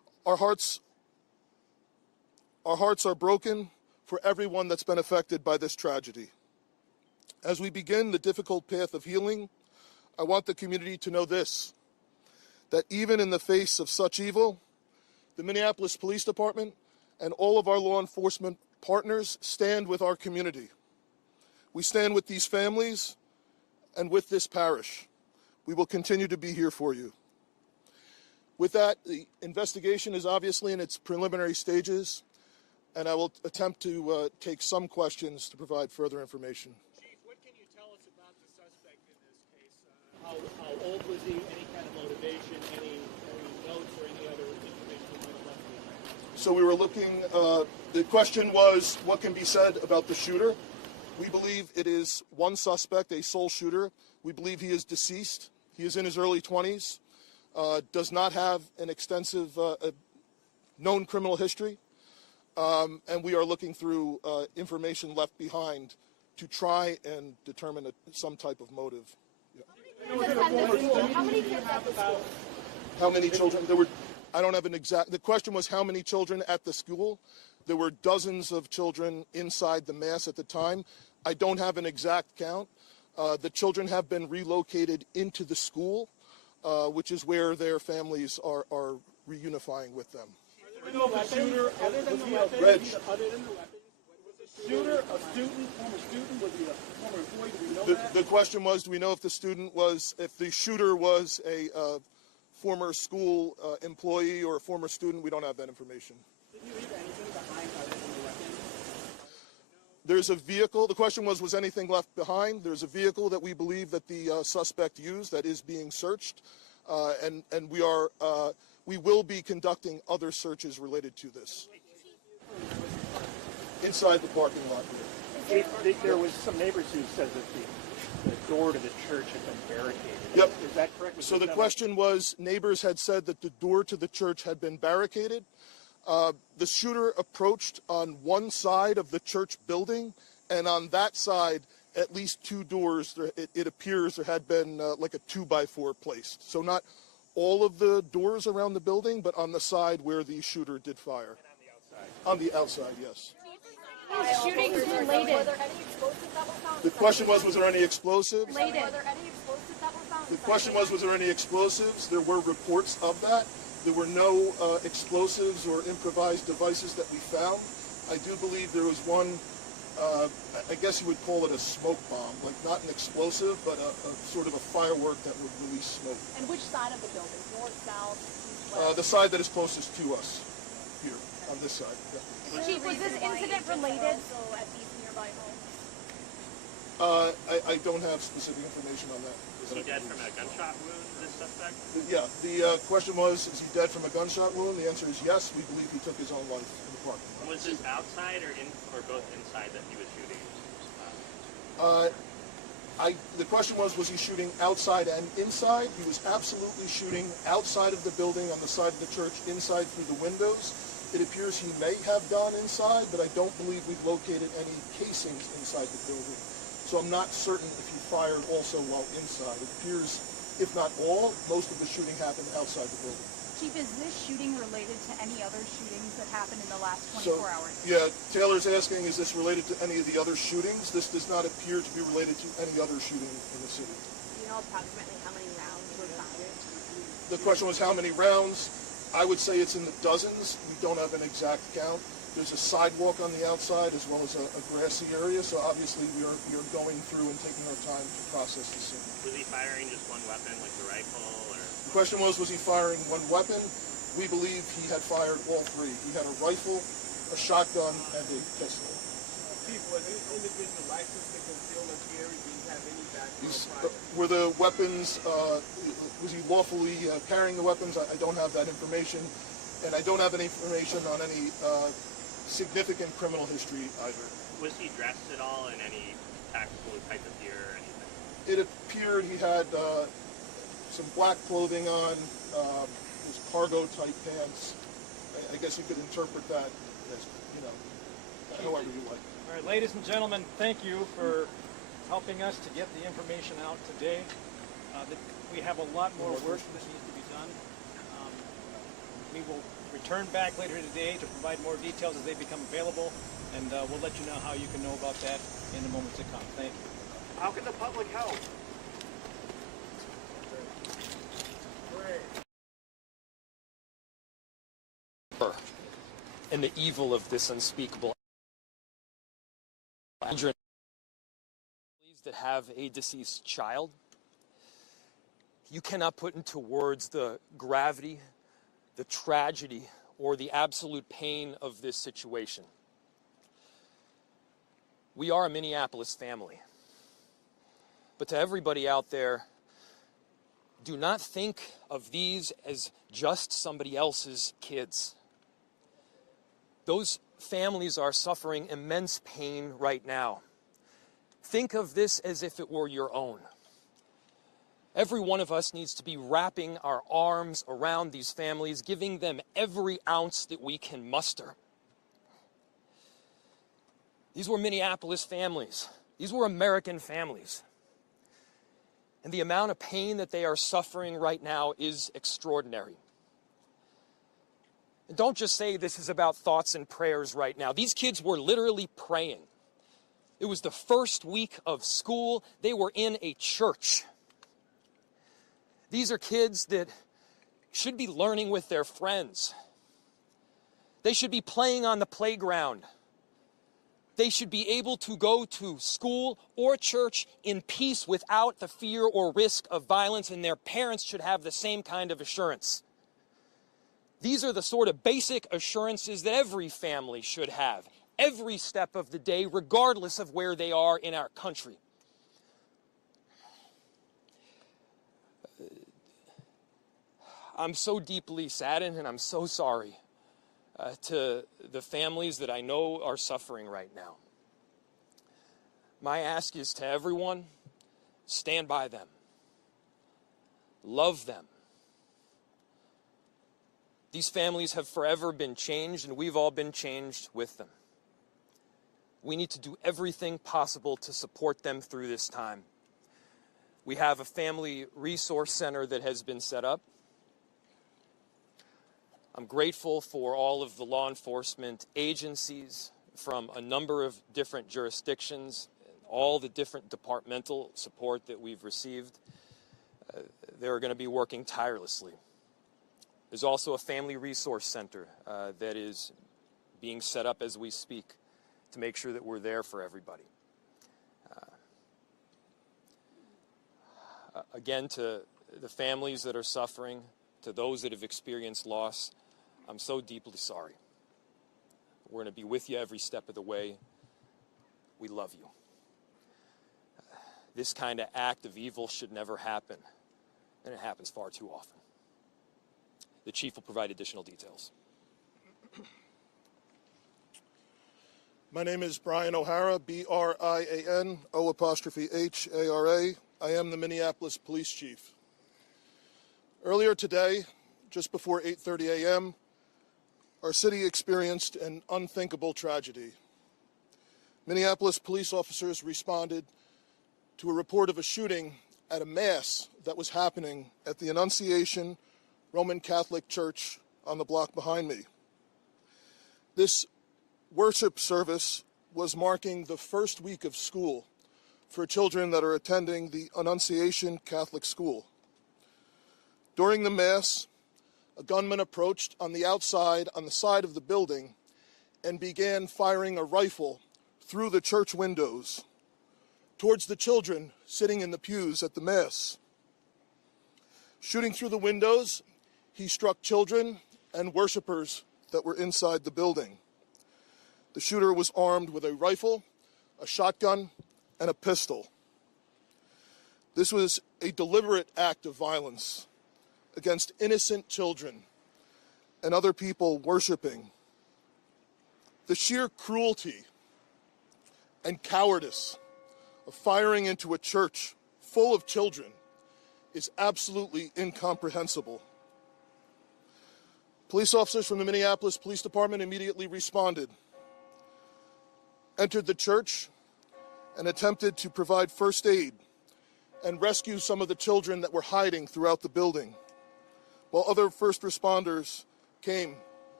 Our hearts are broken for everyone that's been affected by this tragedy. As we begin the difficult path of healing, I want the community to know this, that even in the face of such evil, the Minneapolis Police Department and all of our law enforcement partners stand with our community. We stand with these families and with this parish. We will continue to be here for you. With that, the investigation is obviously in its preliminary stages, and I will attempt to take some questions to provide further information. Chief, what can you tell us about the suspect in this case? How old was he? Any kind of motivation? Any notes or any other information you might have left behind? So we were looking, the question was, what can be said about the shooter? We believe it is one suspect, a sole shooter. We believe he is deceased. He is in his early 20s, does not have an extensive known criminal history, and we are looking through information left behind to try and determine some type of motive. How many kids at the school? How many children? There were, I don't have an exact, the question was how many children at the school. There were dozens of children inside the mass at the time. I don't have an exact count. The children have been relocated into the school, which is where their families are reunifying with them. Other than the weapons, shooter, a student, former student, was he a former employee? Do we know that? The question was, do we know if the shooter was a former school employee or a former student? We don't have that information. Did you leave anything behind other than the weapons? There's a vehicle. The question was anything left behind? There's a vehicle that we believe that the suspect used that is being searched, and we will be conducting other searches related to this. Inside the parking lot here. There was some neighbors who said that the door to the church had been barricaded. Yep. Is that correct? So the question was, neighbors had said that the door to the church had been barricaded. The shooter approached on one side of the church building, and on that side, at least two doors, it appears there had been like a 2x4 placed. So not all of the doors around the building, but on the side where the shooter did fire. And on the outside? On the outside, yes. Shootings related. Were there any explosives that were found? The question was there any explosives? Related. Were there any explosives that were found? The question was there any explosives? There were reports of that. There were no explosives or improvised devices that we found. I do believe there was one, I guess you would call it a smoke bomb, like not an explosive, but a sort of a firework that would release smoke. And which side of the building? North, south, east, west? The side that is closest to us, here, on this side. Yeah. Chief, was this incident related? Also at these nearby homes? I don't have specific information on that. Was he dead from a gunshot wound, this suspect? Yeah, the question was, is he dead from a gunshot wound? The answer is yes. We believe he took his own life in the parking lot. Was this outside or both inside that he was shooting? The question was he shooting outside and inside? He was absolutely shooting outside of the building on the side of the church, inside through the windows. It appears he may have gone inside, but I don't believe we've located any casings inside the building. So I'm not certain if he fired also while inside. It appears, if not all, most of the shooting happened outside the building. Chief, is this shooting related to any other shootings that happened in the last 24 hours? Yeah, Taylor's asking, is this related to any of the other shootings? This does not appear to be related to any other shooting in the city. Do you know approximately how many rounds were fired? The question was how many rounds? I would say it's in the dozens. We don't have an exact count. There's a sidewalk on the outside as well as a grassy area, so obviously we are going through and taking our time to process the scene. Was he firing just one weapon, like the rifle, or? The question was he firing one weapon? We believe he had fired all three. He had a rifle, a shotgun, and a pistol. Chief, was this individual licensed to conceal and carry? Did he have any background? Were the weapons, was he lawfully carrying the weapons? I don't have that information, and I don't have any information on any significant criminal history either. Was he dressed at all in any tactical type of gear or anything? It appeared he had some black clothing on, his cargo type pants. I guess you could interpret that as, however you like. All right, ladies and gentlemen, thank you for helping us to get the information out today. We have a lot more work that needs to be done. We will return back later today to provide more details as they become available, and we'll let you know how you can know about that in the moments to come. Thank you. How can the public help? And the evil of this unspeakable children that have a deceased child. You cannot put into words the gravity, the tragedy, or the absolute pain of this situation. We are a Minneapolis family. But to everybody out there, do not think of these as just somebody else's kids. Those families are suffering immense pain right now. Think of this as if it were your own. Every one of us needs to be wrapping our arms around these families, giving them every ounce that we can muster. These were Minneapolis families. These were American families. And the amount of pain that they are suffering right now is extraordinary. And don't just say this is about thoughts and prayers right now. These kids were literally praying. It was the first week of school. They were in a church. These are kids that should be learning with their friends. They should be playing on the playground. They should be able to go to school or church in peace without the fear or risk of violence, and their parents should have the same kind of assurance. These are the sort of basic assurances that every family should have, every step of the day, regardless of where they are in our country. I'm so deeply saddened, and I'm so sorry to the families that I know are suffering right now. My ask is to everyone, stand by them. Love them. These families have forever been changed, and we've all been changed with them. We need to do everything possible to support them through this time. We have a family resource center that has been set up. I'm grateful for all of the law enforcement agencies from a number of different jurisdictions, all the different departmental support that we've received. They're going to be working tirelessly. There's also a family resource center that is being set up as we speak to make sure that we're there for everybody. Again, to the families that are suffering, to those that have experienced loss, I'm so deeply sorry. We're going to be with you every step of the way. We love you. This kind of act of evil should never happen, and it happens far too often. The chief will provide additional details. My name is Brian O'Hara, B-R-I-A-N, O''H-A-R-A. I am the Minneapolis Police Chief. Earlier today, just before 8:30 a.m., our city experienced an unthinkable tragedy. Minneapolis police officers responded to a report of a shooting at a mass that was happening at the Annunciation Roman Catholic Church on the block behind me. This worship service was marking the first week of school for children that are attending the Annunciation Catholic School. During the Mass, a gunman approached on the outside, on the side of the building, and began firing a rifle through the church windows towards the children sitting in the pews at the Mass. Shooting through the windows, he struck children and worshipers that were inside the building. The shooter was armed with a rifle, a shotgun, and a pistol. This was a deliberate act of violence against innocent children and other people worshiping. The sheer cruelty and cowardice of firing into a church full of children is absolutely incomprehensible. Police officers from the Minneapolis Police Department immediately responded, entered the church, and attempted to provide first aid and rescue some of the children that were hiding throughout the building, while other first responders came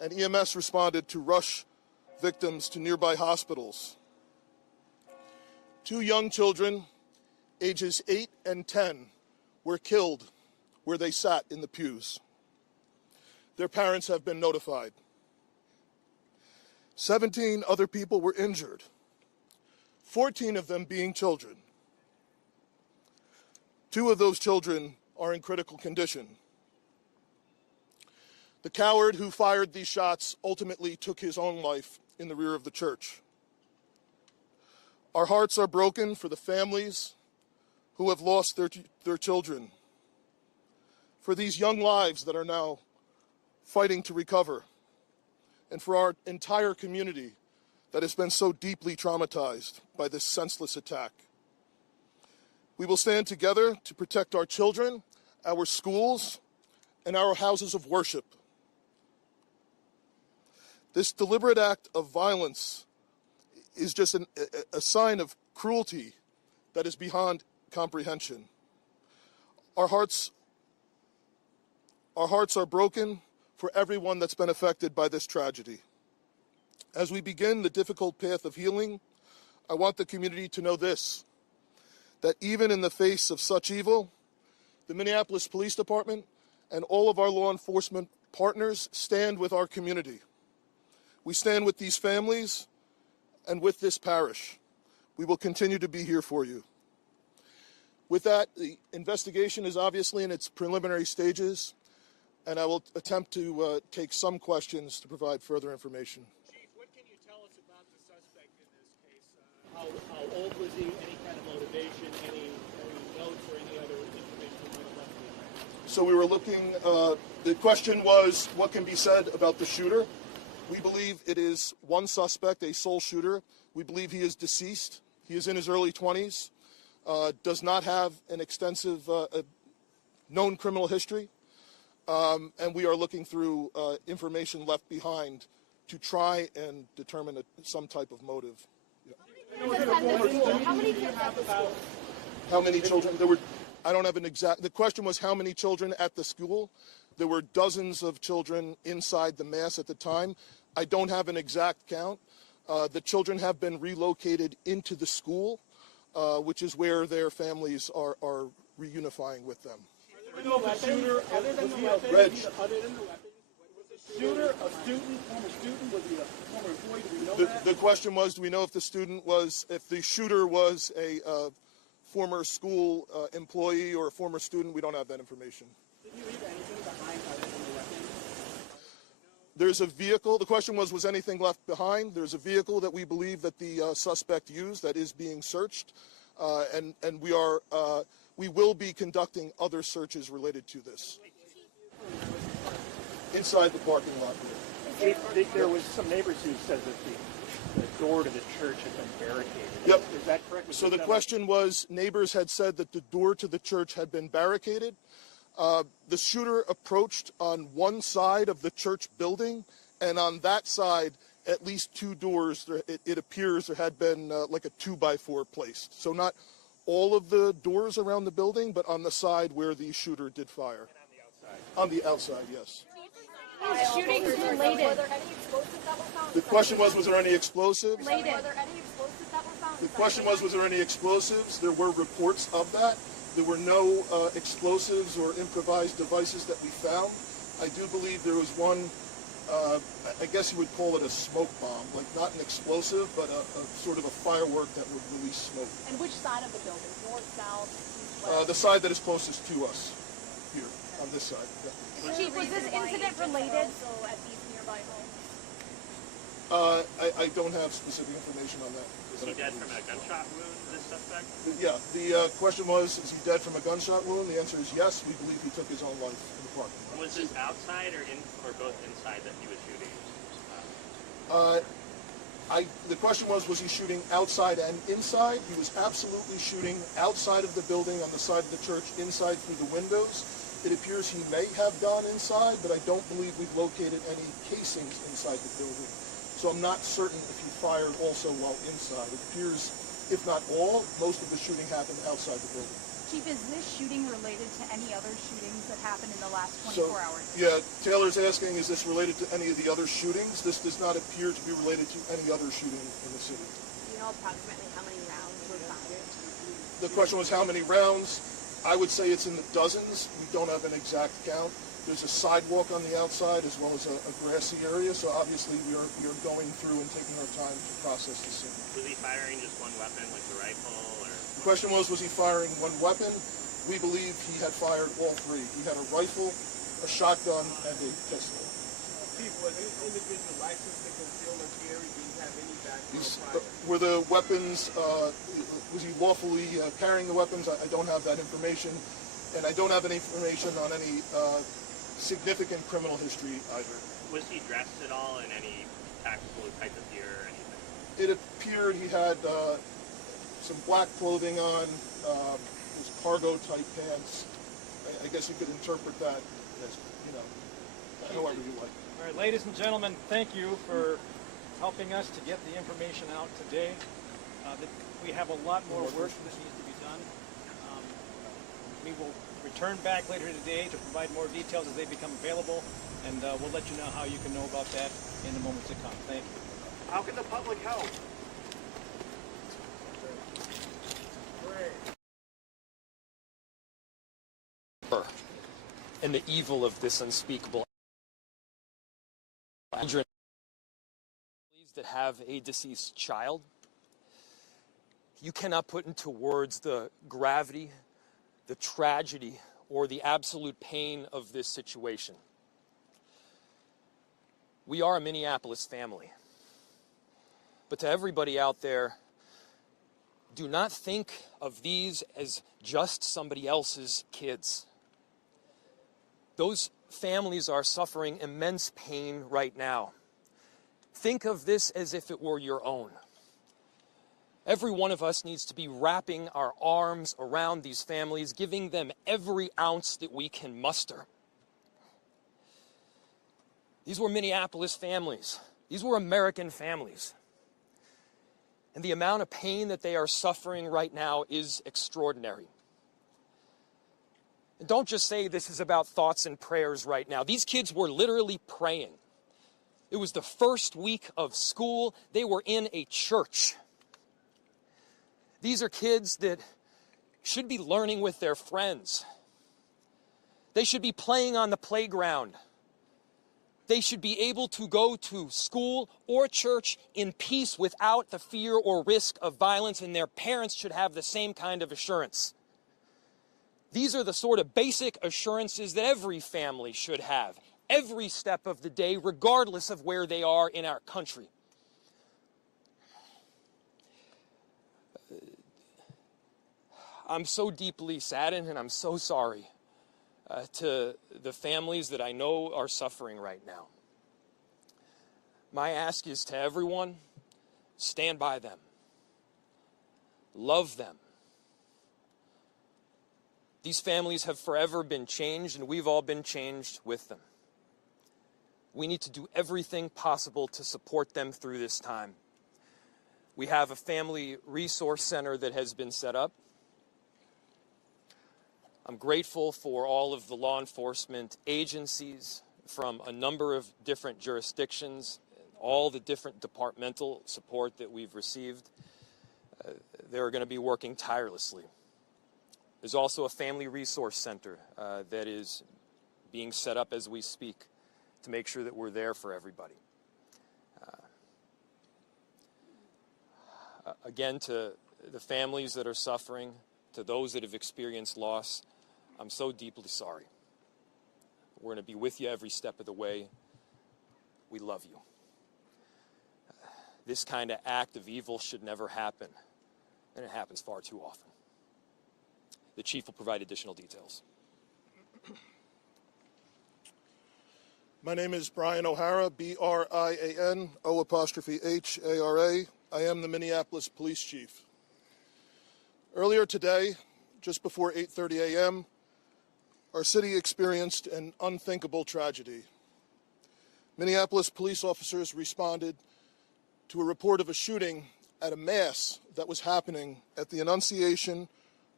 and EMS responded to rush victims to nearby hospitals. 2 young children, ages 8 and 10, were killed where they sat in the pews. Their parents have been notified. 17 other people were injured, 14 of them being children. 2 of those children are in critical condition. The coward who fired these shots ultimately took his own life in the rear of the church. Our hearts are broken for the families who have lost their children, for these young lives that are now fighting to recover, and for our entire community that has been so deeply traumatized by this senseless attack. We will stand together to protect our children, our schools, and our houses of worship. This deliberate act of violence is just a sign of cruelty that is beyond comprehension. Our hearts are broken for everyone that's been affected by this tragedy. As we begin the difficult path of healing, I want the community to know this, that even in the face of such evil, the Minneapolis Police Department and all of our law enforcement partners stand with our community. We stand with these families and with this parish. We will continue to be here for you. With that, the investigation is obviously in its preliminary stages, and I will attempt to take some questions to provide further information. Chief, what can you tell us about the suspect in this case? How old was he? Any kind of motivation? Any notes or any other information you might have left behind? So we were looking, the question was, what can be said about the shooter? We believe it is one suspect, a sole shooter. We believe he is deceased. He is in his early 20s, does not have an extensive known criminal history, and we are looking through information left behind to try and determine some type of motive. Yeah. How many kids at the school? How many children? There were, I don't have an exact, the question was how many children at the school. There were dozens of children inside the mass at the time. I don't have an exact count. The children have been relocated into the school, which is where their families are reunifying with them. Other than the weapons, Reg. was the shooter a student, former student? Was he a former employee? Do we know that? The question was, do we know if if the shooter was a former school employee or a former student? We don't have that information. Did you leave anything behind other than the weapons? There's a vehicle. The question was anything left behind? There's a vehicle that we believe that the suspect used that is being searched, and we will be conducting other searches related to this. Inside the parking lot. There was some neighbors who said that the door to the church had been barricaded. Yep. Is that correct? So the question was, neighbors had said that the door to the church had been barricaded. The shooter approached on one side of the church building, and on that side, at least 2 doors, it appears there had been like a 2x4 placed. So not all of the doors around the building, but on the side where the shooter did fire. And on the outside? On the outside, yes. Shootings related. Were there any explosives that were found? The question was there any explosives? Were there any explosives that were found? The question was there any explosives? There were reports of that. There were no explosives or improvised devices that we found. I do believe there was one, I guess you would call it a smoke bomb, like not an explosive, but a sort of a firework that would release smoke. And which side of the building? North, south, east, west? The side that is closest to us, here, on this side. Yeah. Chief, was this incident related? Also at these nearby homes? I don't have specific information on that. Was he dead from a gunshot wound, this suspect? Yeah, the question was, is he dead from a gunshot wound? The answer is yes. We believe he took his own life in the parking lot. Was this outside or both inside that he was shooting? The question was he shooting outside and inside? He was absolutely shooting outside of the building, on the side of the church, inside through the windows. It appears he may have gone inside, but I don't believe we've located any casings inside the building. So I'm not certain if he fired also while inside. It appears, if not all, most of the shooting happened outside the building. Chief, is this shooting related to any other shootings that happened in the last 24 hours? Yeah, Taylor's asking, is this related to any of the other shootings? This does not appear to be related to any other shooting in the city. Do you know approximately how many rounds were fired? The question was how many rounds? I would say it's in the dozens. We don't have an exact count. There's a sidewalk on the outside as well as a grassy area, so obviously we are going through and taking our time to process the scene. Was he firing just one weapon, like the rifle, or? The question was he firing one weapon? We believe he had fired all three. He had a rifle, a shotgun, and a pistol. Steve, was this individual licensed to conceal and carry? Did he have any background prior? Were the weapons, was he lawfully carrying the weapons? I don't have that information. And I don't have any information on any significant criminal history either. Was he dressed at all in any tactical type of gear or anything? It appeared he had some black clothing on, his cargo type pants. I guess you could interpret that as, however you like. All right, ladies and gentlemen, thank you for helping us to get the information out today. We have a lot more work that needs to be done. We will return back later today to provide more details as they become available, and we'll let you know how you can know about that in the moments to come. Thank you. How can the public help? And the evil of this unspeakable children that have a deceased child. You cannot put into words the gravity, the tragedy, or the absolute pain of this situation. We are a Minneapolis family. But to everybody out there, do not think of these as just somebody else's kids. Those families are suffering immense pain right now. Think of this as if it were your own. Every one of us needs to be wrapping our arms around these families, giving them every ounce that we can muster. These were Minneapolis families. These were American families. And the amount of pain that they are suffering right now is extraordinary. And don't just say this is about thoughts and prayers right now. These kids were literally praying. It was the first week of school. They were in a church. These are kids that should be learning with their friends. They should be playing on the playground. They should be able to go to school or church in peace without the fear or risk of violence, and their parents should have the same kind of assurance. These are the sort of basic assurances that every family should have, every step of the day, regardless of where they are in our country. I'm so deeply saddened, and I'm so sorry to the families that I know are suffering right now. My ask is to everyone, stand by them. Love them. These families have forever been changed, and we've all been changed with them. We need to do everything possible to support them through this time. We have a family resource center that has been set up. I'm grateful for all of the law enforcement agencies from a number of different jurisdictions, all the different departmental support that we've received. They're going to be working tirelessly. There's also a family resource center that is being set up as we speak to make sure that we're there for everybody. Again, to the families that are suffering, to those that have experienced loss, I'm so deeply sorry. We're going to be with you every step of the way. We love you. This kind of act of evil should never happen, and it happens far too often. The chief will provide additional details. My name is Brian O'Hara, B-R-I-A-N, O''H-A-R-A. I am the Minneapolis Police Chief. Earlier today, just before 8:30 a.m., our city experienced an unthinkable tragedy. Minneapolis police officers responded to a report of a shooting at a mass that was happening at the Annunciation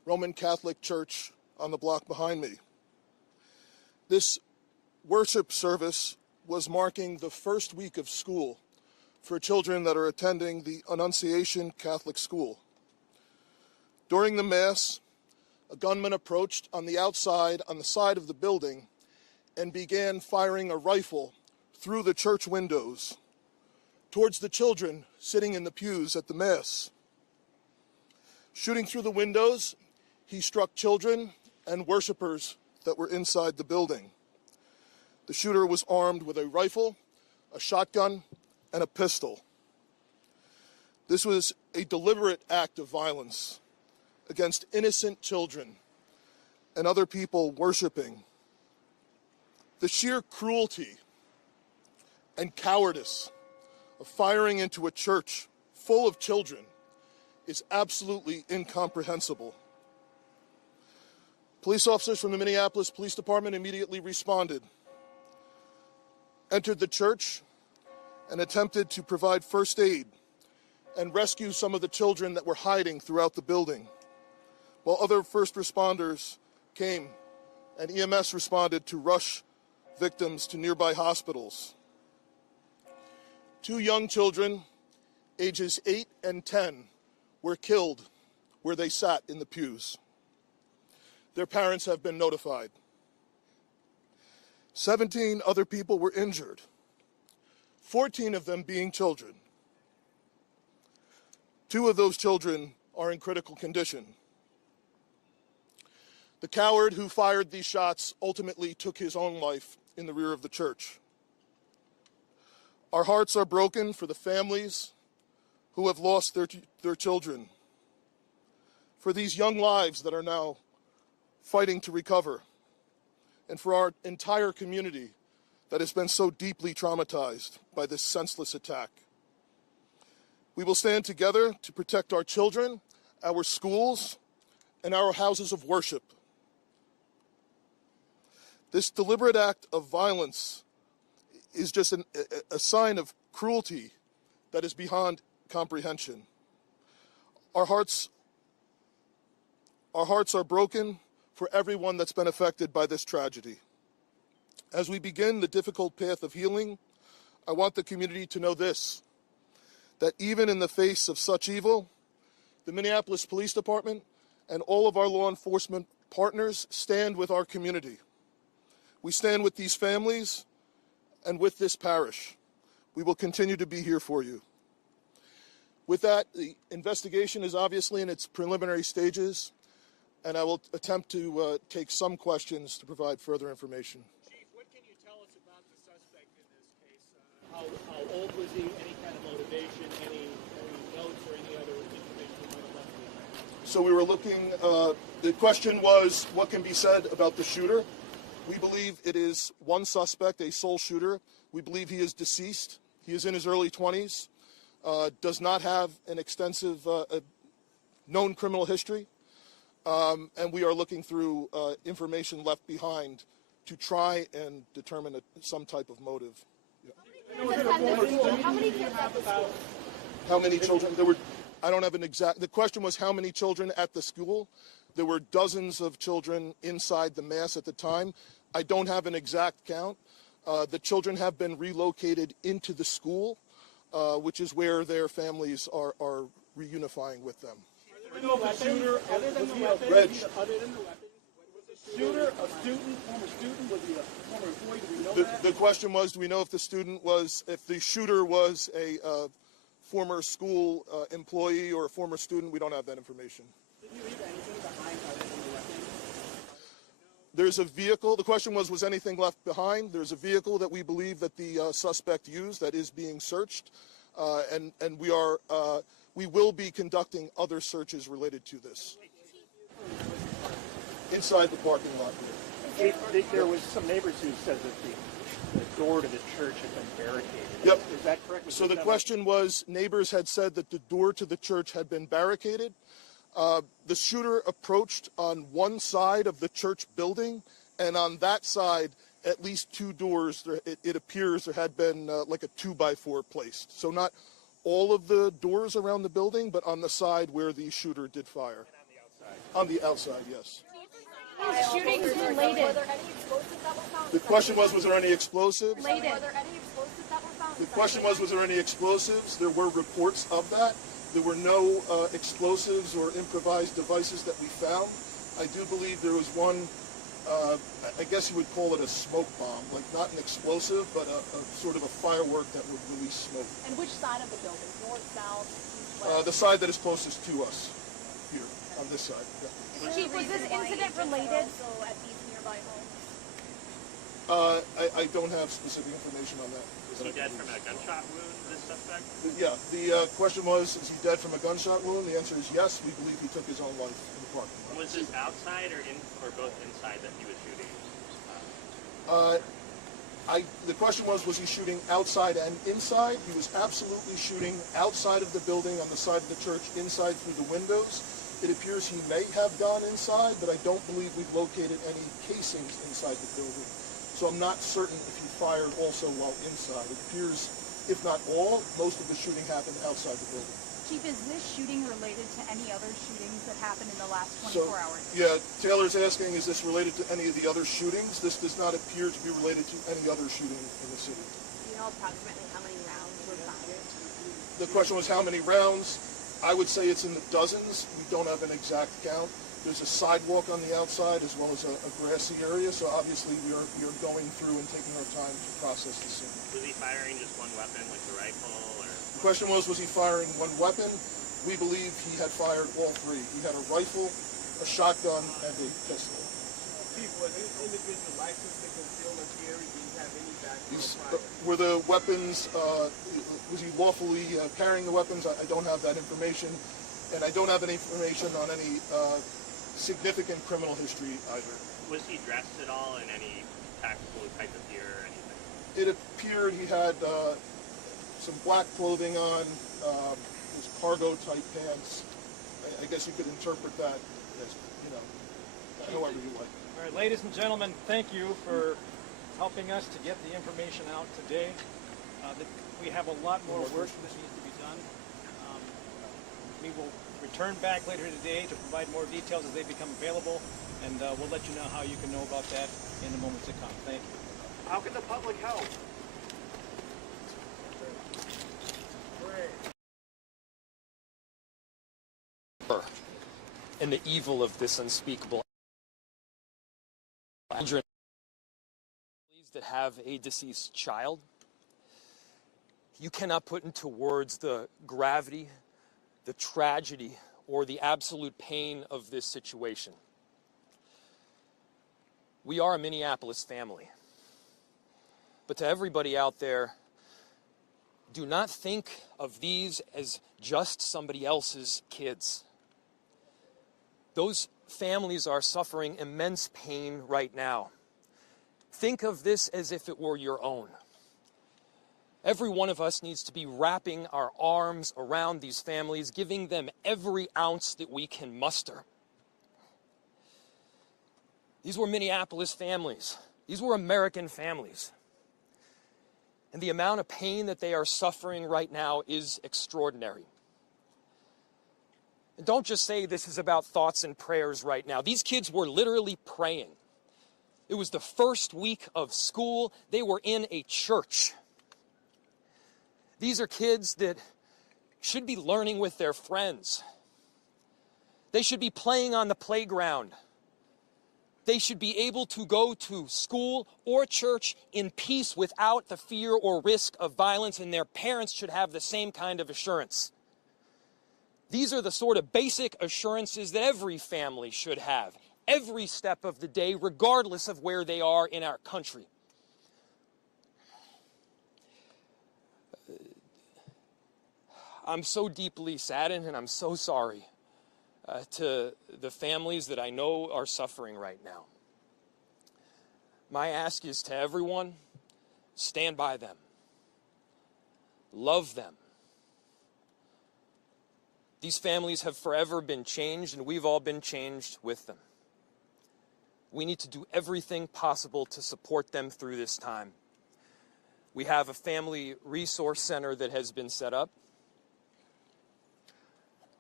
Roman Catholic church on the block behind me. This worship service was marking the first week of school for children that are attending the Annunciation Catholic School. During the Mass, a gunman approached on the outside, on the side of the building, and began firing a rifle through the church windows towards the children sitting in the pews at the Mass. Shooting through the windows, he struck children and worshipers that were inside the building. The shooter was armed with a rifle, a shotgun, and a pistol. This was a deliberate act of violence against innocent children and other people worshiping. The sheer cruelty and cowardice of firing into a church full of children is absolutely incomprehensible. Police officers from the Minneapolis Police Department immediately responded, entered the church, and attempted to provide first aid and rescue some of the children that were hiding throughout the building, while other first responders came and EMS responded to rush victims to nearby hospitals. 2 young children, ages 8 and 10, were killed where they sat in the pews. Their parents have been notified. 17 other people were injured, 14 of them being children. 2 of those children are in critical condition. The coward who fired these shots ultimately took his own life in the rear of the church. Our hearts are broken for the families who have lost their children, for these young lives that are now fighting to recover, and for our entire community that has been so deeply traumatized by this senseless attack. We will stand together to protect our children, our schools, and our houses of worship. This deliberate act of violence is just a sign of cruelty that is beyond comprehension. Our hearts are broken for everyone that's been affected by this tragedy. As we begin the difficult path of healing, I want the community to know this, that even in the face of such evil, the Minneapolis Police Department and all of our law enforcement partners stand with our community. We stand with these families and with this parish. We will continue to be here for you. With that, the investigation is obviously in its preliminary stages, and I will attempt to take some questions to provide further information. Chief, what can you tell us about the suspect in this case? How old was he? Any kind of motivation? Any notes or any other information you might have left behind? So we were looking, the question was, what can be said about the shooter? We believe it is one suspect, a sole shooter. We believe he is deceased. He is in his early 20s, does not have an extensive known criminal history, and we are looking through information left behind to try and determine some type of motive. How many kids at the school? How many children? There were, I don't have an exact, the question was how many children at the school. There were dozens of children inside the Mass at the time. I don't have an exact count. The children have been relocated into the school, which is where their families are reunifying with them. Other than the weapon, was the shooter a student, former student? Was he a former employee? Do we know that? The question was, do we know if the shooter was a former school employee or a former student? We don't have that information. Did you leave anything behind other than the weapon? There's a vehicle. The question was anything left behind? There's a vehicle that we believe that the suspect used that is being searched, and we will be conducting other searches related to this. Inside the parking lot here. There was some neighbors who said that the door to the church had been barricaded. Yep. Is that correct? So the question was, neighbors had said that the door to the church had been barricaded. The shooter approached on one side of the church building, and on that side, at least 2 doors, it appears there had been like a 2x4 placed. So not all of the doors around the building, but on the side where the shooter did fire. On the outside, yes. Shootings related. Were there any explosives that were found? The question was there any explosives? Related. Were there any explosives that were found? The question was there any explosives? There were reports of that. There were no explosives or improvised devices that we found. I do believe there was one, I guess you would call it a smoke bomb, like not an explosive, but a sort of a firework that would release smoke. And which side of the building? North, south, east, west? The side that is closest to us, here, on this side. Yeah. Chief, was this incident related? Also at these nearby homes? I don't have specific information on that. Was he dead from a gunshot wound, this suspect? Yeah, the question was, is he dead from a gunshot wound? The answer is yes. We believe he took his own life in the parking lot. Was this outside or both inside that he was shooting? The question was he shooting outside and inside? He was absolutely shooting outside of the building on the side of the church, inside through the windows. It appears he may have gone inside, but I don't believe we've located any casings inside the building. So I'm not certain if he fired also while inside. It appears, if not all, most of the shooting happened outside the building. Chief, is this shooting related to any other shootings that happened in the last 24 hours? Yeah, Taylor's asking, is this related to any of the other shootings? This does not appear to be related to any other shooting in the city. Do you know approximately how many rounds were fired? The question was how many rounds? I would say it's in the dozens. We don't have an exact count. There's a sidewalk on the outside as well as a grassy area, so obviously we are going through and taking our time to process the scene. Was he firing just one weapon, like the rifle, or? The question was he firing one weapon? We believe he had fired all three. He had a rifle, a shotgun, and a pistol. Chief, was this individual licensed to conceal and carry? Did he have any background prior? Were the weapons, was he lawfully carrying the weapons? I don't have that information, and I don't have any information on any significant criminal history either. Was he dressed at all in any tactical type of gear or anything? It appeared he had some black clothing on, his cargo type pants. I guess you could interpret that as, however you like. All right, ladies and gentlemen, thank you for helping us to get the information out today. We have a lot more work that needs to be done. We will return back later today to provide more details as they become available, and we'll let you know how you can know about that in the moments to come. Thank you. How can the public help? And the evil of this unspeakable children that have a deceased child. You cannot put into words the gravity, the tragedy, or the absolute pain of this situation. We are a Minneapolis family. But to everybody out there, do not think of these as just somebody else's kids. Those families are suffering immense pain right now. Think of this as if it were your own. Every one of us needs to be wrapping our arms around these families, giving them every ounce that we can muster. These were Minneapolis families. These were American families. And the amount of pain that they are suffering right now is extraordinary. And don't just say this is about thoughts and prayers right now. These kids were literally praying. It was the first week of school. They were in a church. These are kids that should be learning with their friends. They should be playing on the playground. They should be able to go to school or church in peace without the fear or risk of violence, and their parents should have the same kind of assurance. These are the sort of basic assurances that every family should have, every step of the day, regardless of where they are in our country. I'm so deeply saddened, and I'm so sorry to the families that I know are suffering right now. My ask is to everyone, stand by them. Love them. These families have forever been changed, and we've all been changed with them. We need to do everything possible to support them through this time. We have a family resource center that has been set up.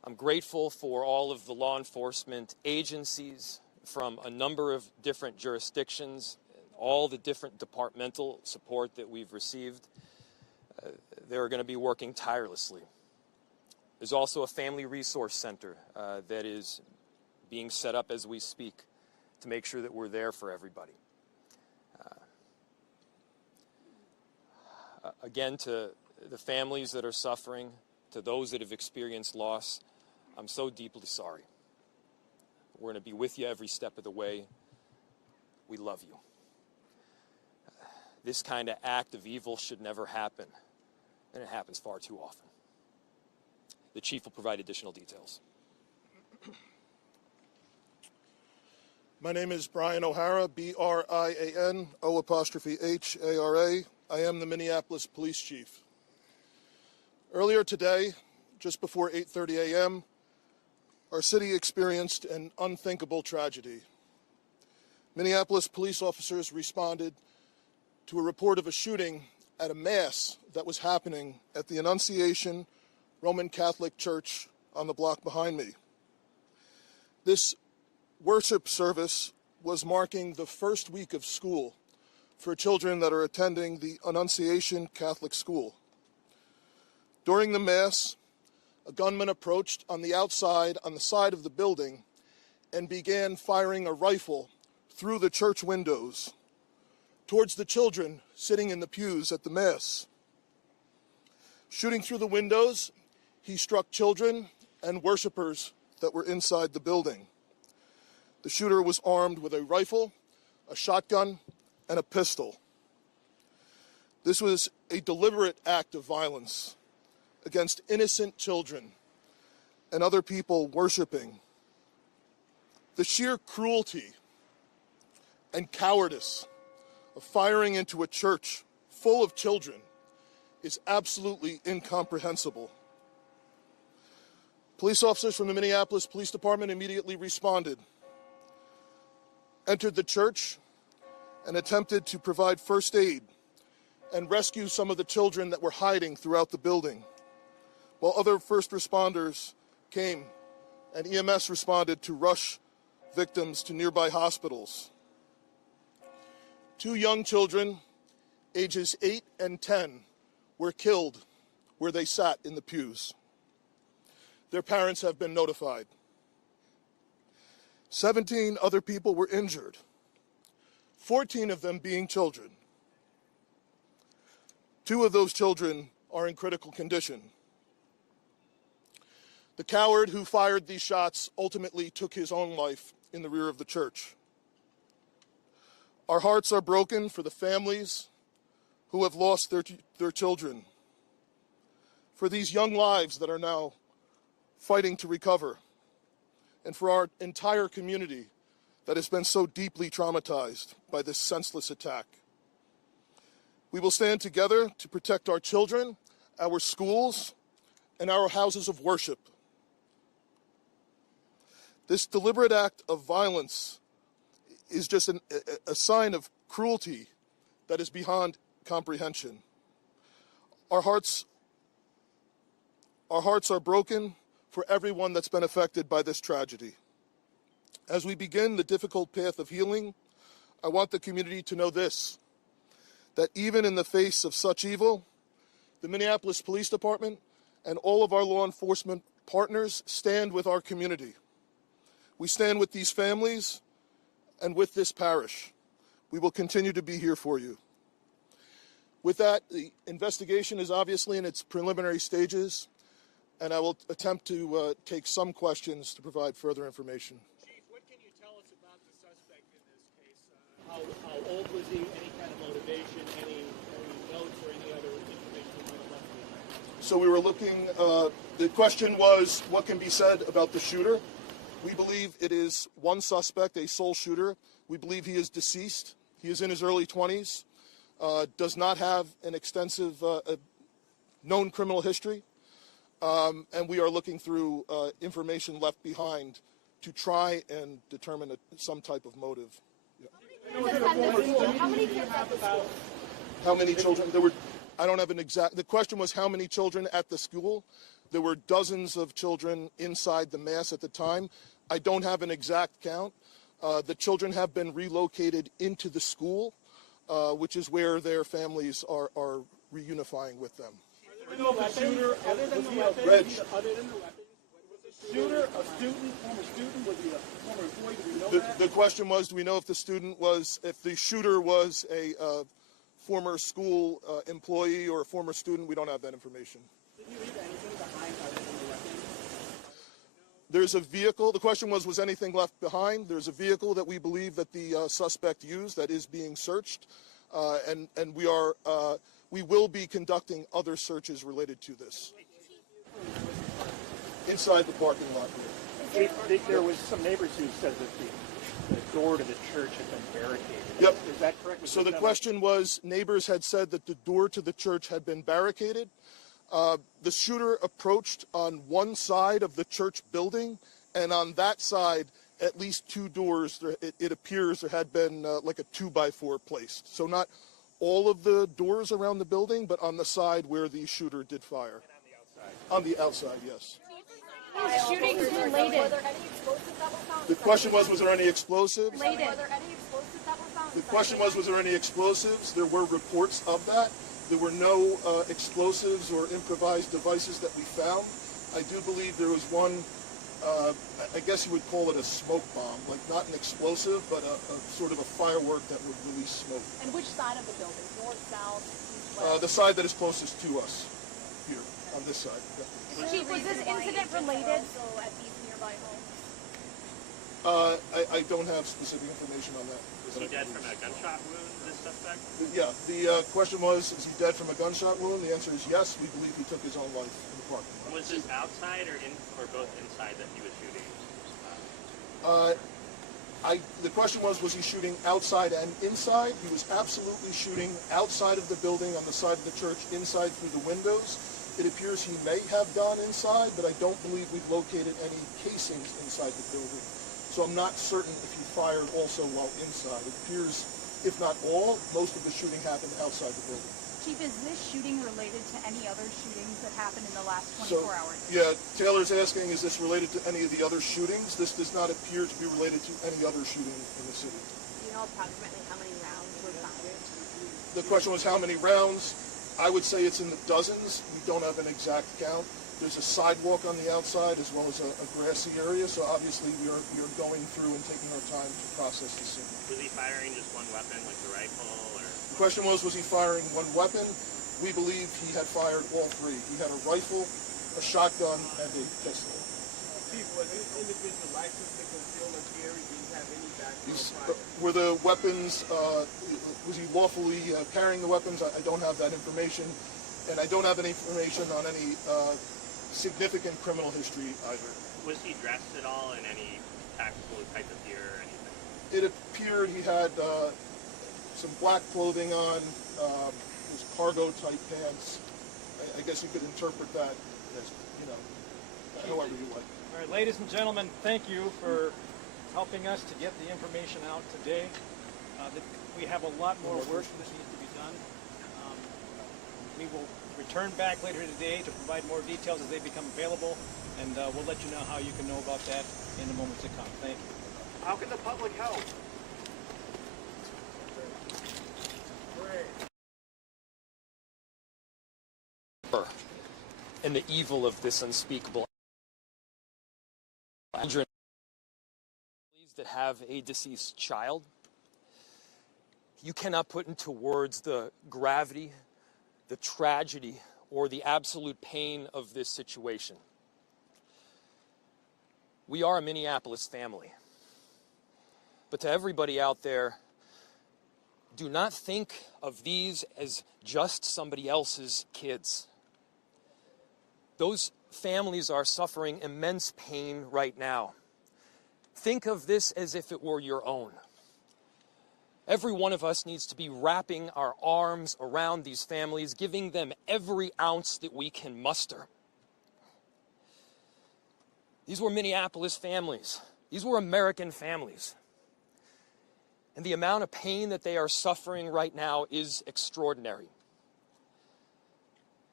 I'm grateful for all of the law enforcement agencies from a number of different jurisdictions, all the different departmental support that we've received. They're going to be working tirelessly. There's also a family resource center that is being set up as we speak to make sure that we're there for everybody. Again, to the families that are suffering, to those that have experienced loss, I'm so deeply sorry. We're going to be with you every step of the way. We love you. This kind of act of evil should never happen, and it happens far too often. The chief will provide additional details. My name is Brian O'Hara, B-R-I-A-N, O''H-A-R-A. I am the Minneapolis Police Chief. Earlier today, just before 8:30 a.m., our city experienced an unthinkable tragedy. Minneapolis police officers responded to a report of a shooting at a mass that was happening at the Annunciation Catholic Church on the block behind me. This worship service was marking the first week of school for children that are attending the Annunciation Catholic School. During the Mass, a gunman approached on the outside, on the side of the building, and began firing a rifle through the church windows towards the children sitting in the pews at the Mass. Shooting through the windows, he struck children and worshipers that were inside the building. The shooter was armed with a rifle, a shotgun, and a pistol. This was a deliberate act of violence against innocent children and other people worshiping. The sheer cruelty and cowardice of firing into a church full of children is absolutely incomprehensible. Police officers from the Minneapolis Police Department immediately responded, entered the church, and attempted to provide first aid and rescue some of the children that were hiding throughout the building, while other first responders came and EMS responded to rush victims to nearby hospitals. 2 young children, ages 8 and 10, were killed where they sat in the pews. Their parents have been notified. 17 other people were injured, 14 of them being children. 2 of those children are in critical condition. The coward who fired these shots ultimately took his own life in the rear of the church. Our hearts are broken for the families who have lost their children, for these young lives that are now fighting to recover, and for our entire community that has been so deeply traumatized by this senseless attack. We will stand together to protect our children, our schools, and our houses of worship. This deliberate act of violence is just a sign of cruelty that is beyond comprehension. Our hearts are broken for everyone that's been affected by this tragedy. As we begin the difficult path of healing, I want the community to know this, that even in the face of such evil, the Minneapolis Police Department and all of our law enforcement partners stand with our community. We stand with these families and with this parish. We will continue to be here for you. With that, the investigation is obviously in its preliminary stages, and I will attempt to take some questions to provide further information. Chief, what can you tell us about the suspect in this case? How old was he? Any kind of motivation? Any notes or any other information you might have left behind? So we were looking, the question was, what can be said about the shooter? We believe it is one suspect, a sole shooter. We believe he is deceased. He is in his early 20s, does not have an extensive known criminal history, and we are looking through information left behind to try and determine some type of motive. How many kids at the school? How many children? I don't have an exact, the question was how many children at the school. There were dozens of children inside the mass at the time. I don't have an exact count. The children have been relocated into the school, which is where their families are reunifying with them. Other than the weapons, was the shooter a student, former student? Was he a former employee? Do we know that? The question was, do we know if the shooter was a former school employee or a former student? We don't have that information. Did he leave anything behind other than the weapons? There's a vehicle. The question was anything left behind? There's a vehicle that we believe that the suspect used that is being searched, and we will be conducting other searches related to this. Inside the parking lot here. There was some neighbors who said that the door to the church had been barricaded. Yep. Is that correct? So the question was, neighbors had said that the door to the church had been barricaded. The shooter approached on one side of the church building, and on that side, at least two doors, it appears there had been like a 2x4 placed. So not all of the doors around the building, but on the side where the shooter did fire. On the outside, yes. Shootings related. Were there any explosives that were found? The question was there any explosives? Were there any explosives that were found? The question was there any explosives? There were reports of that. There were no explosives or improvised devices that we found. I do believe there was one, I guess you would call it a smoke bomb, like not an explosive, but a sort of a firework that would release smoke. And which side of the building? North, south, east, west? The side that is closest to us, here, on this side. Chief, was this incident related? Also at these nearby homes. I don't have specific information on that. Was he dead from a gunshot wound, this suspect? Yeah, the question was, is he dead from a gunshot wound? The answer is yes. We believe he took his own life in the parking lot. Was this outside or both inside that he was shooting? The question was he shooting outside and inside? He was absolutely shooting outside of the building, on the side of the church, inside through the windows. It appears he may have gone inside, but I don't believe we've located any casings inside the building. So I'm not certain if he fired also while inside. It appears, if not all, most of the shooting happened outside the building. Chief, is this shooting related to any other shootings that happened in the last 24 hours? Yeah, Taylor's asking, is this related to any of the other shootings? This does not appear to be related to any other shooting in the city. Do you know approximately how many rounds were fired? The question was how many rounds? I would say it's in the dozens. We don't have an exact count. There's a sidewalk on the outside as well as a grassy area, so obviously we are going through and taking our time to process the scene. Was he firing just one weapon, like the rifle, or? The question was he firing one weapon? We believe he had fired all three. He had a rifle, a shotgun, and a pistol. Chief, was this individual licensed to conceal and carry? Did he have any background? Were the weapons, was he lawfully carrying the weapons? I don't have that information. And I don't have any information on any significant criminal history either. Was he dressed at all in any tactical type of gear or anything? It appeared he had some black clothing on, his cargo type pants. I guess you could interpret that as, however you like. All right, ladies and gentlemen, thank you for helping us to get the information out today. We have a lot more work that needs to be done. We will return back later today to provide more details as they become available, and we'll let you know how you can know about that in the moments to come. Thank you. How can the public help? And the evil of this unspeakable children that have a deceased child. You cannot put into words the gravity, the tragedy, or the absolute pain of this situation. We are a Minneapolis family. But to everybody out there, do not think of these as just somebody else's kids. Those families are suffering immense pain right now. Think of this as if it were your own. Every one of us needs to be wrapping our arms around these families, giving them every ounce that we can muster. These were Minneapolis families. These were American families. And the amount of pain that they are suffering right now is extraordinary.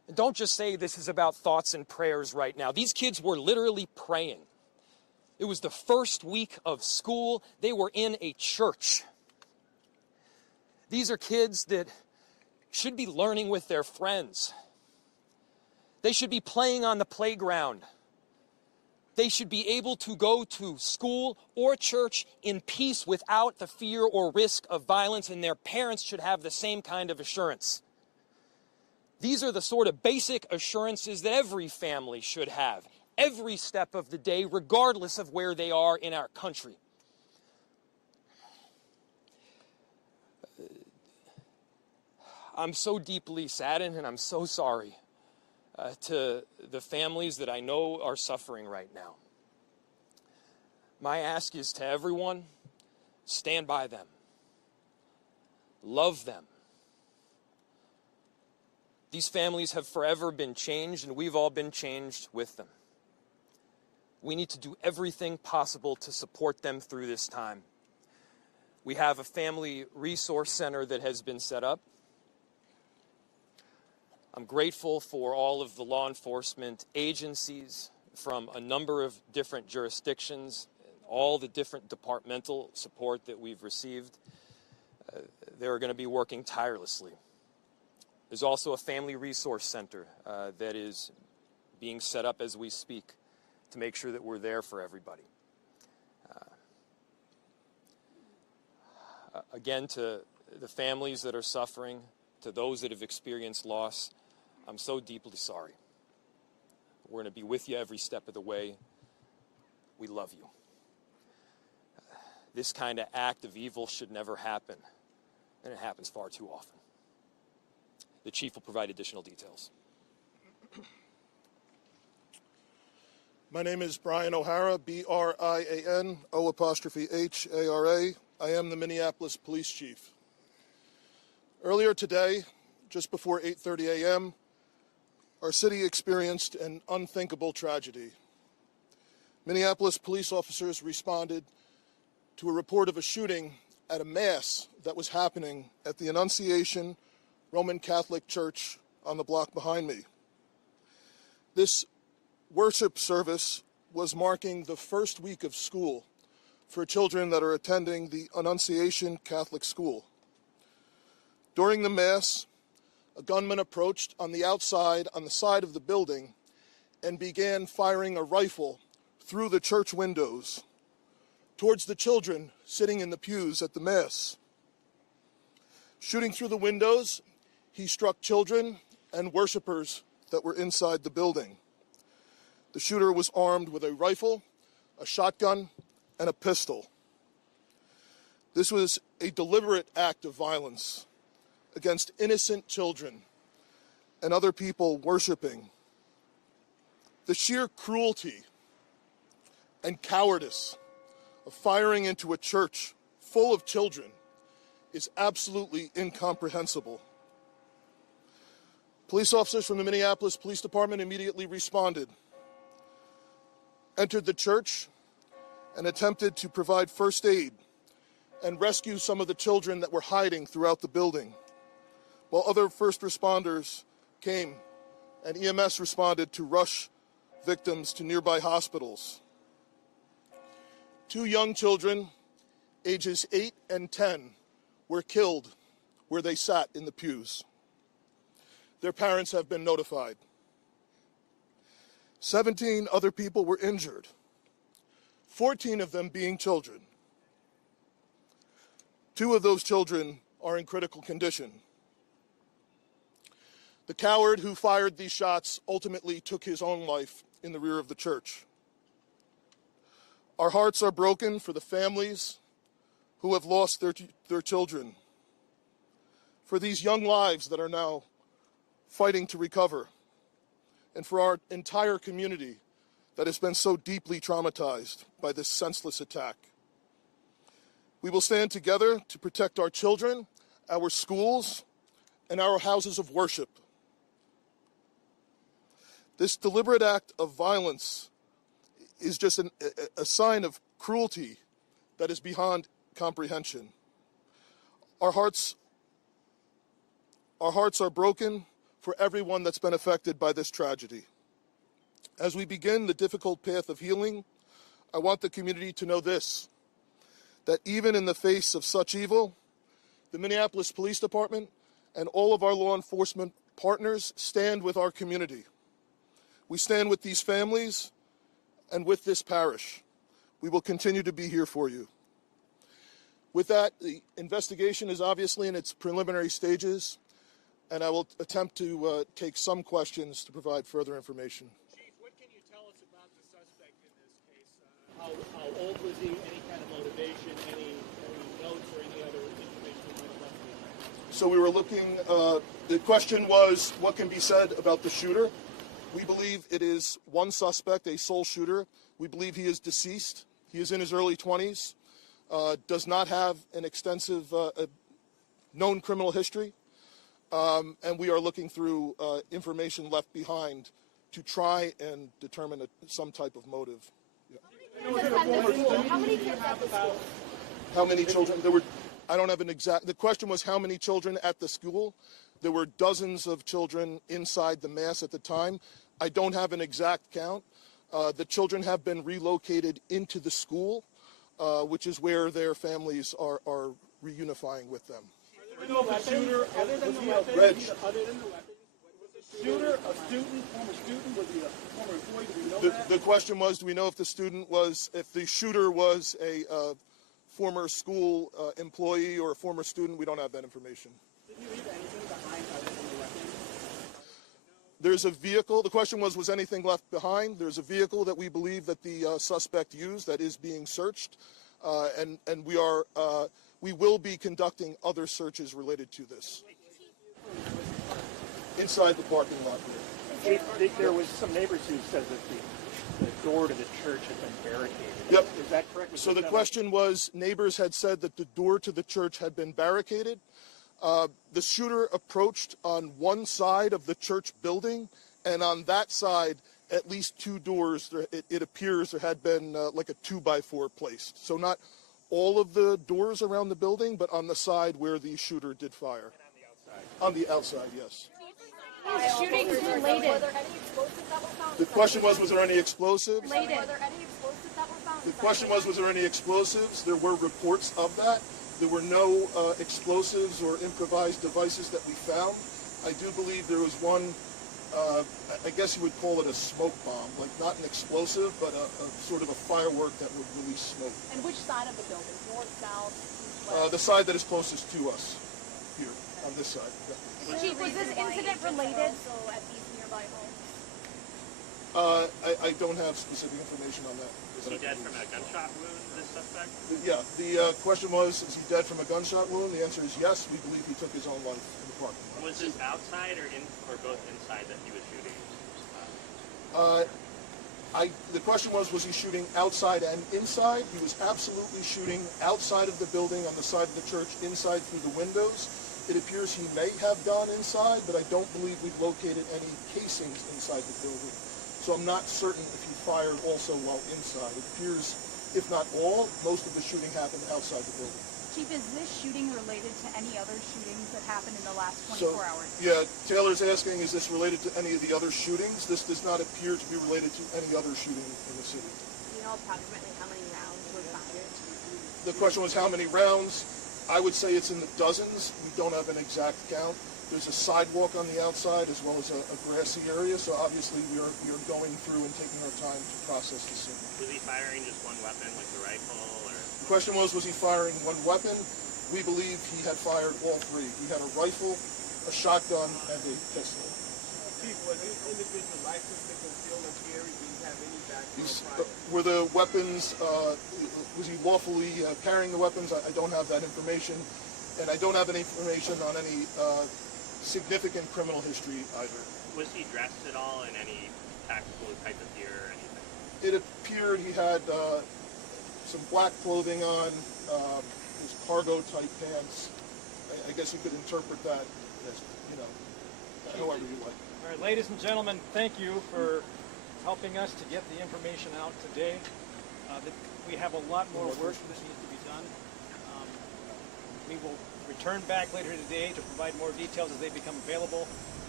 Don't just say this is about thoughts and prayers right now. These kids were literally praying. It was the first week of school. They were in a church. These are kids that should be learning with their friends. They should be playing on the playground. They should be able to go to school or church in peace without the fear or risk of violence, and their parents should have the same kind of assurance. These are the sort of basic assurances that every family should have, every step of the day, regardless of where they are in our country. I'm so deeply saddened, and I'm so sorry to the families that I know are suffering right now. My ask is to everyone, stand by them. Love them. These families have forever been changed, and we've all been changed with them. We need to do everything possible to support them through this time. We have a family resource center that has been set up. I'm grateful for all of the law enforcement agencies from a number of different jurisdictions, all the different departmental support that we've received. They're going to be working tirelessly. There's also a family resource center that is being set up as we speak to make sure that we're there for everybody. Again, to the families that are suffering, to those that have experienced loss, I'm so deeply sorry. We're going to be with you every step of the way. We love you. This kind of act of evil should never happen, and it happens far too often. The chief will provide additional details. My name is Brian O'Hara, B-R-I-A-N, O''H-A-R-A. I am the Minneapolis Police Chief. Earlier today, just before 8:30 a.m., our city experienced an unthinkable tragedy. Minneapolis police officers responded to a report of a shooting at a mass that was happening at the Annunciation Roman Catholic Church on the block behind me. This worship service was marking the first week of school for children that are attending the Annunciation Catholic School. During the Mass, a gunman approached on the outside, on the side of the building, and began firing a rifle through the church windows towards the children sitting in the pews at the Mass. Shooting through the windows, he struck children and worshipers that were inside the building. The shooter was armed with a rifle, a shotgun, and a pistol. This was a deliberate act of violence against innocent children and other people worshiping. The sheer cruelty and cowardice of firing into a church full of children is absolutely incomprehensible. Police officers from the Minneapolis Police Department immediately responded, entered the church, and attempted to provide first aid and rescue some of the children that were hiding throughout the building, while other first responders came and EMS responded to rush victims to nearby hospitals. 2 young children, ages 8 and 10, were killed where they sat in the pews. Their parents have been notified. 17 other people were injured, 14 of them being children. 2 of those children are in critical condition. The coward who fired these shots ultimately took his own life in the rear of the church. Our hearts are broken for the families who have lost their children, for these young lives that are now fighting to recover, and for our entire community that has been so deeply traumatized by this senseless attack. We will stand together to protect our children, our schools, and our houses of worship. This deliberate act of violence is just a sign of cruelty that is beyond comprehension. Our hearts are broken for everyone that's been affected by this tragedy. As we begin the difficult path of healing, I want the community to know this, that even in the face of such evil, the Minneapolis Police Department and all of our law enforcement partners stand with our community. We stand with these families and with this parish. We will continue to be here for you. With that, the investigation is obviously in its preliminary stages, and I will attempt to take some questions to provide further information. Chief, what can you tell us about the suspect in this case? How old was he? Any kind of motivation? Any notes or any other information you might have left behind? So we were looking, the question was, what can be said about the shooter? We believe it is one suspect, a sole shooter. We believe he is deceased. He is in his early 20s, does not have an extensive known criminal history, and we are looking through information left behind to try and determine some type of motive. How many kids at the school? How many children? There were, I don't have an exact, the question was how many children at the school. There were dozens of children inside the mass at the time. I don't have an exact count. The children have been relocated into the school, which is where their families are reunifying with them. Shooter, other than the weapons, shooter, a student, former student, was he a former employee? Do we know that? The question was, do we know if the shooter was a former school employee or a former student? We don't have that information. Did you leave anything behind other than the weapons? There's a vehicle. The question was anything left behind? There's a vehicle that we believe that the suspect used that is being searched, and we will be conducting other searches related to this. Inside the parking lot here. There was some neighbors who said that the door to the church had been barricaded. Yep. Is that correct? So the question was, neighbors had said that the door to the church had been barricaded. The shooter approached on one side of the church building, and on that side, at least two doors, it appears there had been like a 2x4 placed. So not all of the doors around the building, but on the side where the shooter did fire. And on the outside? On the outside, yes. Shootings related. Were there any explosives that were found? The question was there any explosives? Were there any explosives that were found? The question was there any explosives? There were reports of that. There were no explosives or improvised devices that we found. I do believe there was one, I guess you would call it a smoke bomb, like not an explosive, but a sort of a firework that would release smoke. And which side of the building? North, south, east, west? The side that is closest to us, here, on this side. Yeah. Chief, was this incident related? Also at these nearby homes? I don't have specific information on that. Was he dead from a gunshot wound, this suspect? Yeah, the question was, is he dead from a gunshot wound? The answer is yes. We believe he took his own life in the parking lot. Was this outside or both inside that he was shooting? The question was he shooting outside and inside? He was absolutely shooting outside of the building on the side of the church, inside through the windows. It appears he may have gone inside, but I don't believe we've located any casings inside the building. So I'm not certain if he fired also while inside. It appears, if not all, most of the shooting happened outside the building. Chief, is this shooting related to any other shootings that happened in the last 24 hours? Yeah, Taylor's asking, is this related to any of the other shootings? This does not appear to be related to any other shooting in the city. Do you know approximately how many rounds were fired? The question was how many rounds? I would say it's in the dozens. We don't have an exact count. There's a sidewalk on the outside as well as a grassy area, so obviously we are going through and taking our time to process the scene. Was he firing just one weapon, like the rifle, or? The question was he firing one weapon? We believe he had fired all three. He had a rifle, a shotgun, and a pistol. Chief, was this individual licensed to conceal and carry? Did he have any background prior? Were the weapons, was he lawfully carrying the weapons? I don't have that information, and I don't have any information on any significant criminal history either. Was he dressed at all in any tactical type of gear or anything? It appeared he had some black clothing on, his cargo type pants. I guess you could interpret that as, however you like. All right, ladies and gentlemen, thank you for helping us to get the information out today. We have a lot more work that needs to be done. We will return back later today to provide more details as they become available.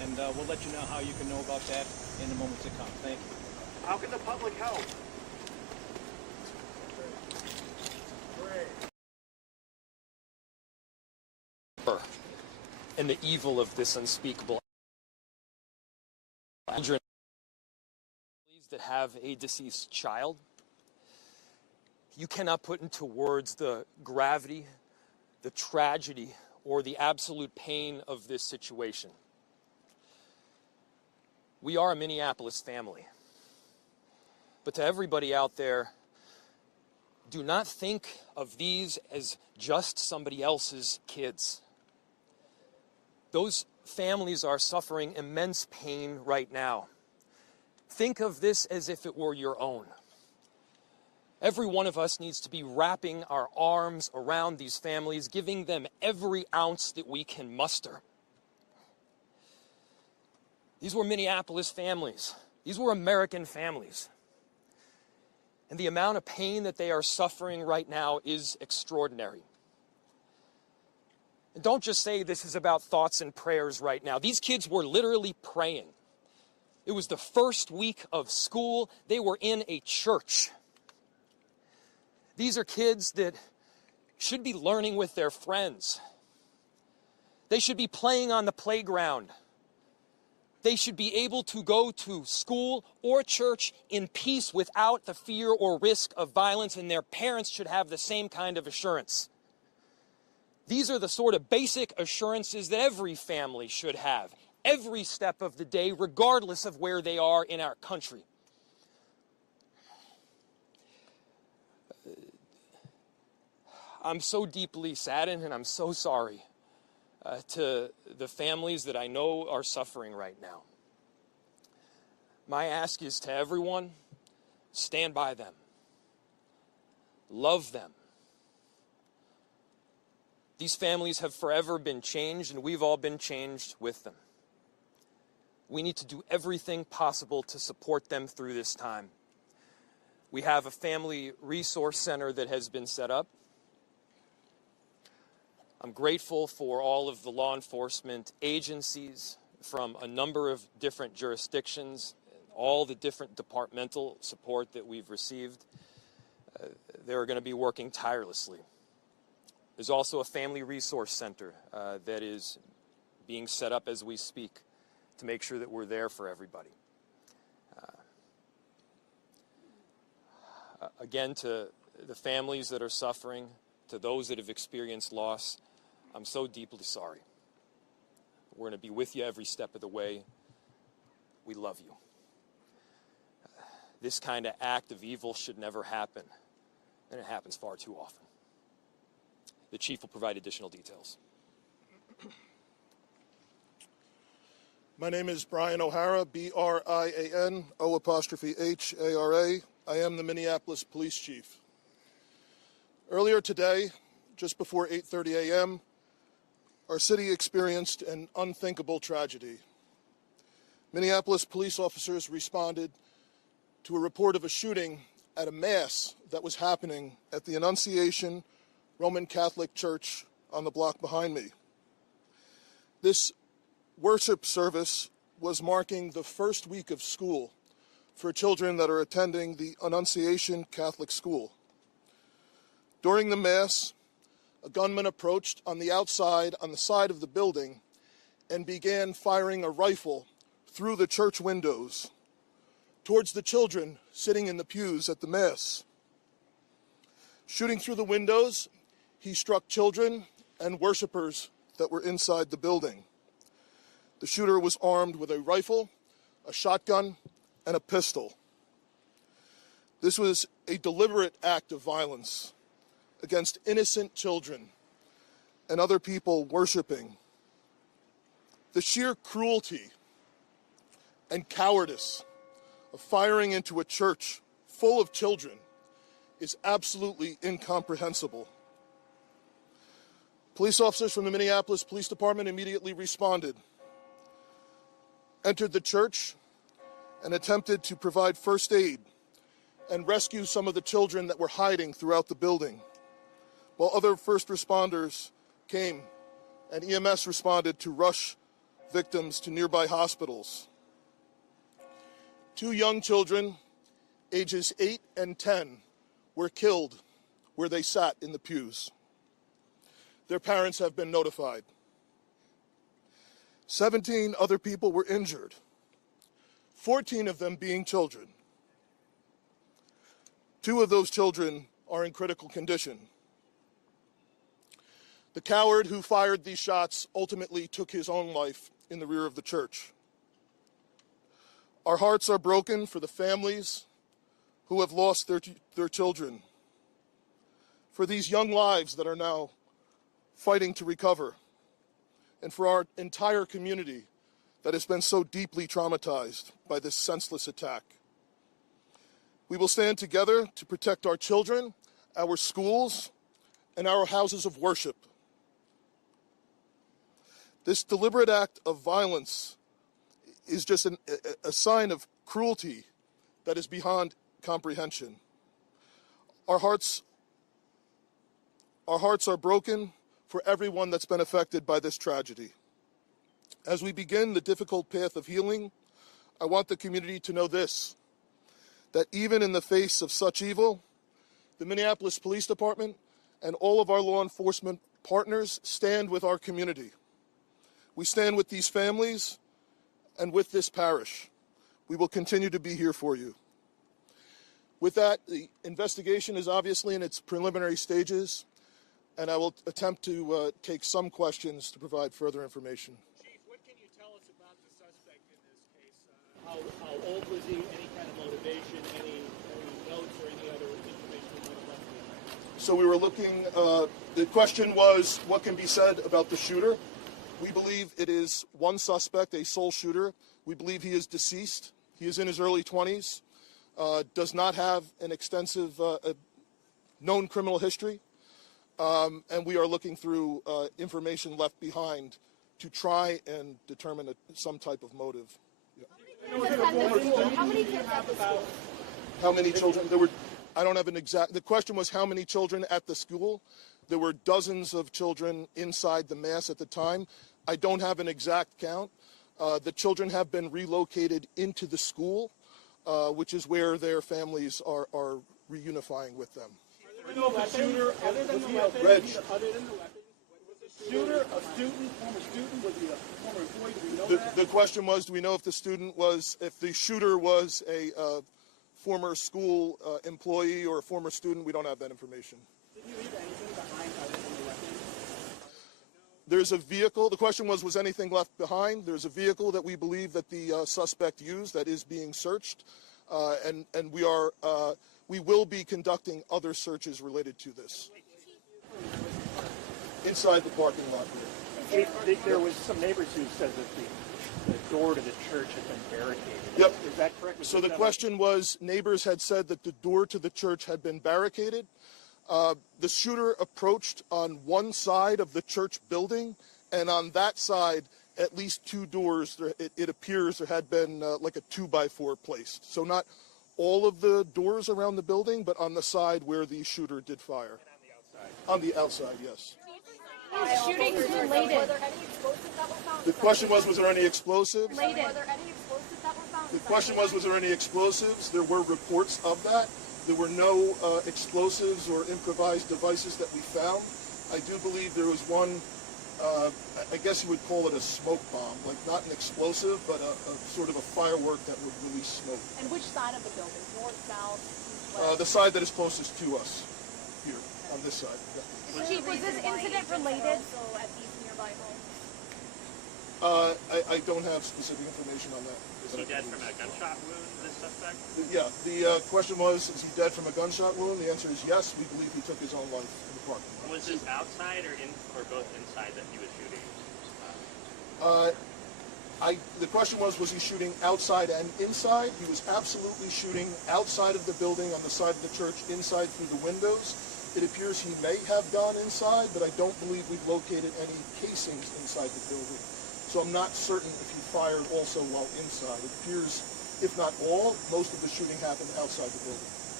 and we'll let you know how you can know about that in the moments to come. Thank you. How can the public help? And the evil of this unspeakable children that have a deceased child. You cannot put into words the gravity, the tragedy, or the absolute pain of this situation. We are a Minneapolis family. But to everybody out there, do not think of these as just somebody else's kids. Those families are suffering immense pain right now. Think of this as if it were your own. Every one of us needs to be wrapping our arms around these families, giving them every ounce that we can muster. These were Minneapolis families. These were American families. And the amount of pain that they are suffering right now is extraordinary. And don't just say this is about thoughts and prayers right now. These kids were literally praying. It was the first week of school. They were in a church. These are kids that should be learning with their friends. They should be playing on the playground. They should be able to go to school or church in peace without the fear or risk of violence, and their parents should have the same kind of assurance. These are the sort of basic assurances that every family should have, every step of the day, regardless of where they are in our country. I'm so deeply saddened, and I'm so sorry to the families that I know are suffering right now. My ask is to everyone, stand by them. Love them. These families have forever been changed, and we've all been changed with them. We need to do everything possible to support them through this time. We have a family resource center that has been set up. I'm grateful for all of the law enforcement agencies from a number of different jurisdictions, all the different departmental support that we've received. They're going to be working tirelessly. There's also a family resource center that is being set up as we speak to make sure that we're there for everybody. Again, to the families that are suffering, to those that have experienced loss, I'm so deeply sorry. We're going to be with you every step of the way. We love you. This kind of act of evil should never happen, and it happens far too often. The chief will provide additional details. My name is Brian O'Hara, B-R-I-A-N, O''H-A-R-A. I am the Minneapolis Police Chief. Earlier today, just before 8:30 a.m., our city experienced an unthinkable tragedy. Minneapolis police officers responded to a report of a shooting at a mass that was happening at the Annunciation Roman Catholic Church on the block behind me. This worship service was marking the first week of school for children that are attending the Annunciation Catholic School. During the Mass, a gunman approached on the outside, on the side of the building, and began firing a rifle through the church windows towards the children sitting in the pews at the Mass. Shooting through the windows, he struck children and worshipers that were inside the building. The shooter was armed with a rifle, a shotgun, and a pistol. This was a deliberate act of violence against innocent children and other people worshiping. The sheer cruelty and cowardice of firing into a church full of children is absolutely incomprehensible. Police officers from the Minneapolis Police Department immediately responded, entered the church, and attempted to provide first aid and rescue some of the children that were hiding throughout the building, while other first responders came and EMS responded to rush victims to nearby hospitals. 2 young children, ages 8 and 10, were killed where they sat in the pews. Their parents have been notified. 17 other people were injured, 14 of them being children. 2 of those children are in critical condition. The coward who fired these shots ultimately took his own life in the rear of the church. Our hearts are broken for the families who have lost their children, for these young lives that are now fighting to recover, and for our entire community that has been so deeply traumatized by this senseless attack. We will stand together to protect our children, our schools, and our houses of worship. This deliberate act of violence is just a sign of cruelty that is beyond comprehension. Our hearts are broken for everyone that's been affected by this tragedy. As we begin the difficult path of healing, I want the community to know this, that even in the face of such evil, the Minneapolis Police Department and all of our law enforcement partners stand with our community. We stand with these families and with this parish. We will continue to be here for you. With that, the investigation is obviously in its preliminary stages, and I will attempt to take some questions to provide further information. Chief, what can you tell us about the suspect in this case? How old was he? Any kind of motivation? Any notes or any other information you might have left behind? So we were looking, the question was, what can be said about the shooter? We believe it is one suspect, a sole shooter. We believe he is deceased. He is in his early 20s, does not have an extensive known criminal history, and we are looking through information left behind to try and determine some type of motive. Yeah. How many kids at the school? How many children? I don't have an exact, the question was how many children at the school. There were dozens of children inside the mass at the time. I don't have an exact count. The children have been relocated into the school, which is where their families are reunifying with them. Shooter, other than the weapons, Reg. other than the weapons, was the shooter a student, former student? Was he a former employee? Do we know that? The question was, do we know if the shooter was a former school employee or a former student? We don't have that information. Did he leave anything behind other than the weapons? There's a vehicle. The question was anything left behind? There's a vehicle that we believe that the suspect used that is being searched, and we will be conducting other searches related to this. Inside the parking lot here. There was some neighbors who said that the door to the church had been barricaded. Yep. Is that correct? So the question was, neighbors had said that the door to the church had been barricaded. The shooter approached on one side of the church building, and on that side, at least 2 doors, it appears there had been like a 2x4 placed. So not all of the doors around the building, but on the side where the shooter did fire. And on the outside, yes. Shootings related. Were there any explosives that were found? The question was there any explosives? Were there any explosives that were found? The question was there any explosives? There were reports of that. There were no explosives or improvised devices that we found. I do believe there was one, I guess you would call it a smoke bomb, like not an explosive, but a sort of a firework that would release smoke. And which side of the building? North, south, east, west? The side that is closest to us, here, on this side. Yeah. Chief, was this incident related? Also at these nearby homes. I don't have specific information on that. Is he dead from a gunshot wound, this suspect? Yeah, the question was, is he dead from a gunshot wound? The answer is yes. We believe he took his own life in the parking lot. Was this outside or both inside that he was shooting? The question was he shooting outside and inside? He was absolutely shooting outside of the building, on the side of the church, inside through the windows. It appears he may have gone inside, but I don't believe we've located any casings inside the building. So I'm not certain if he fired also while inside. It appears, if not all, most of the shooting happened outside the building.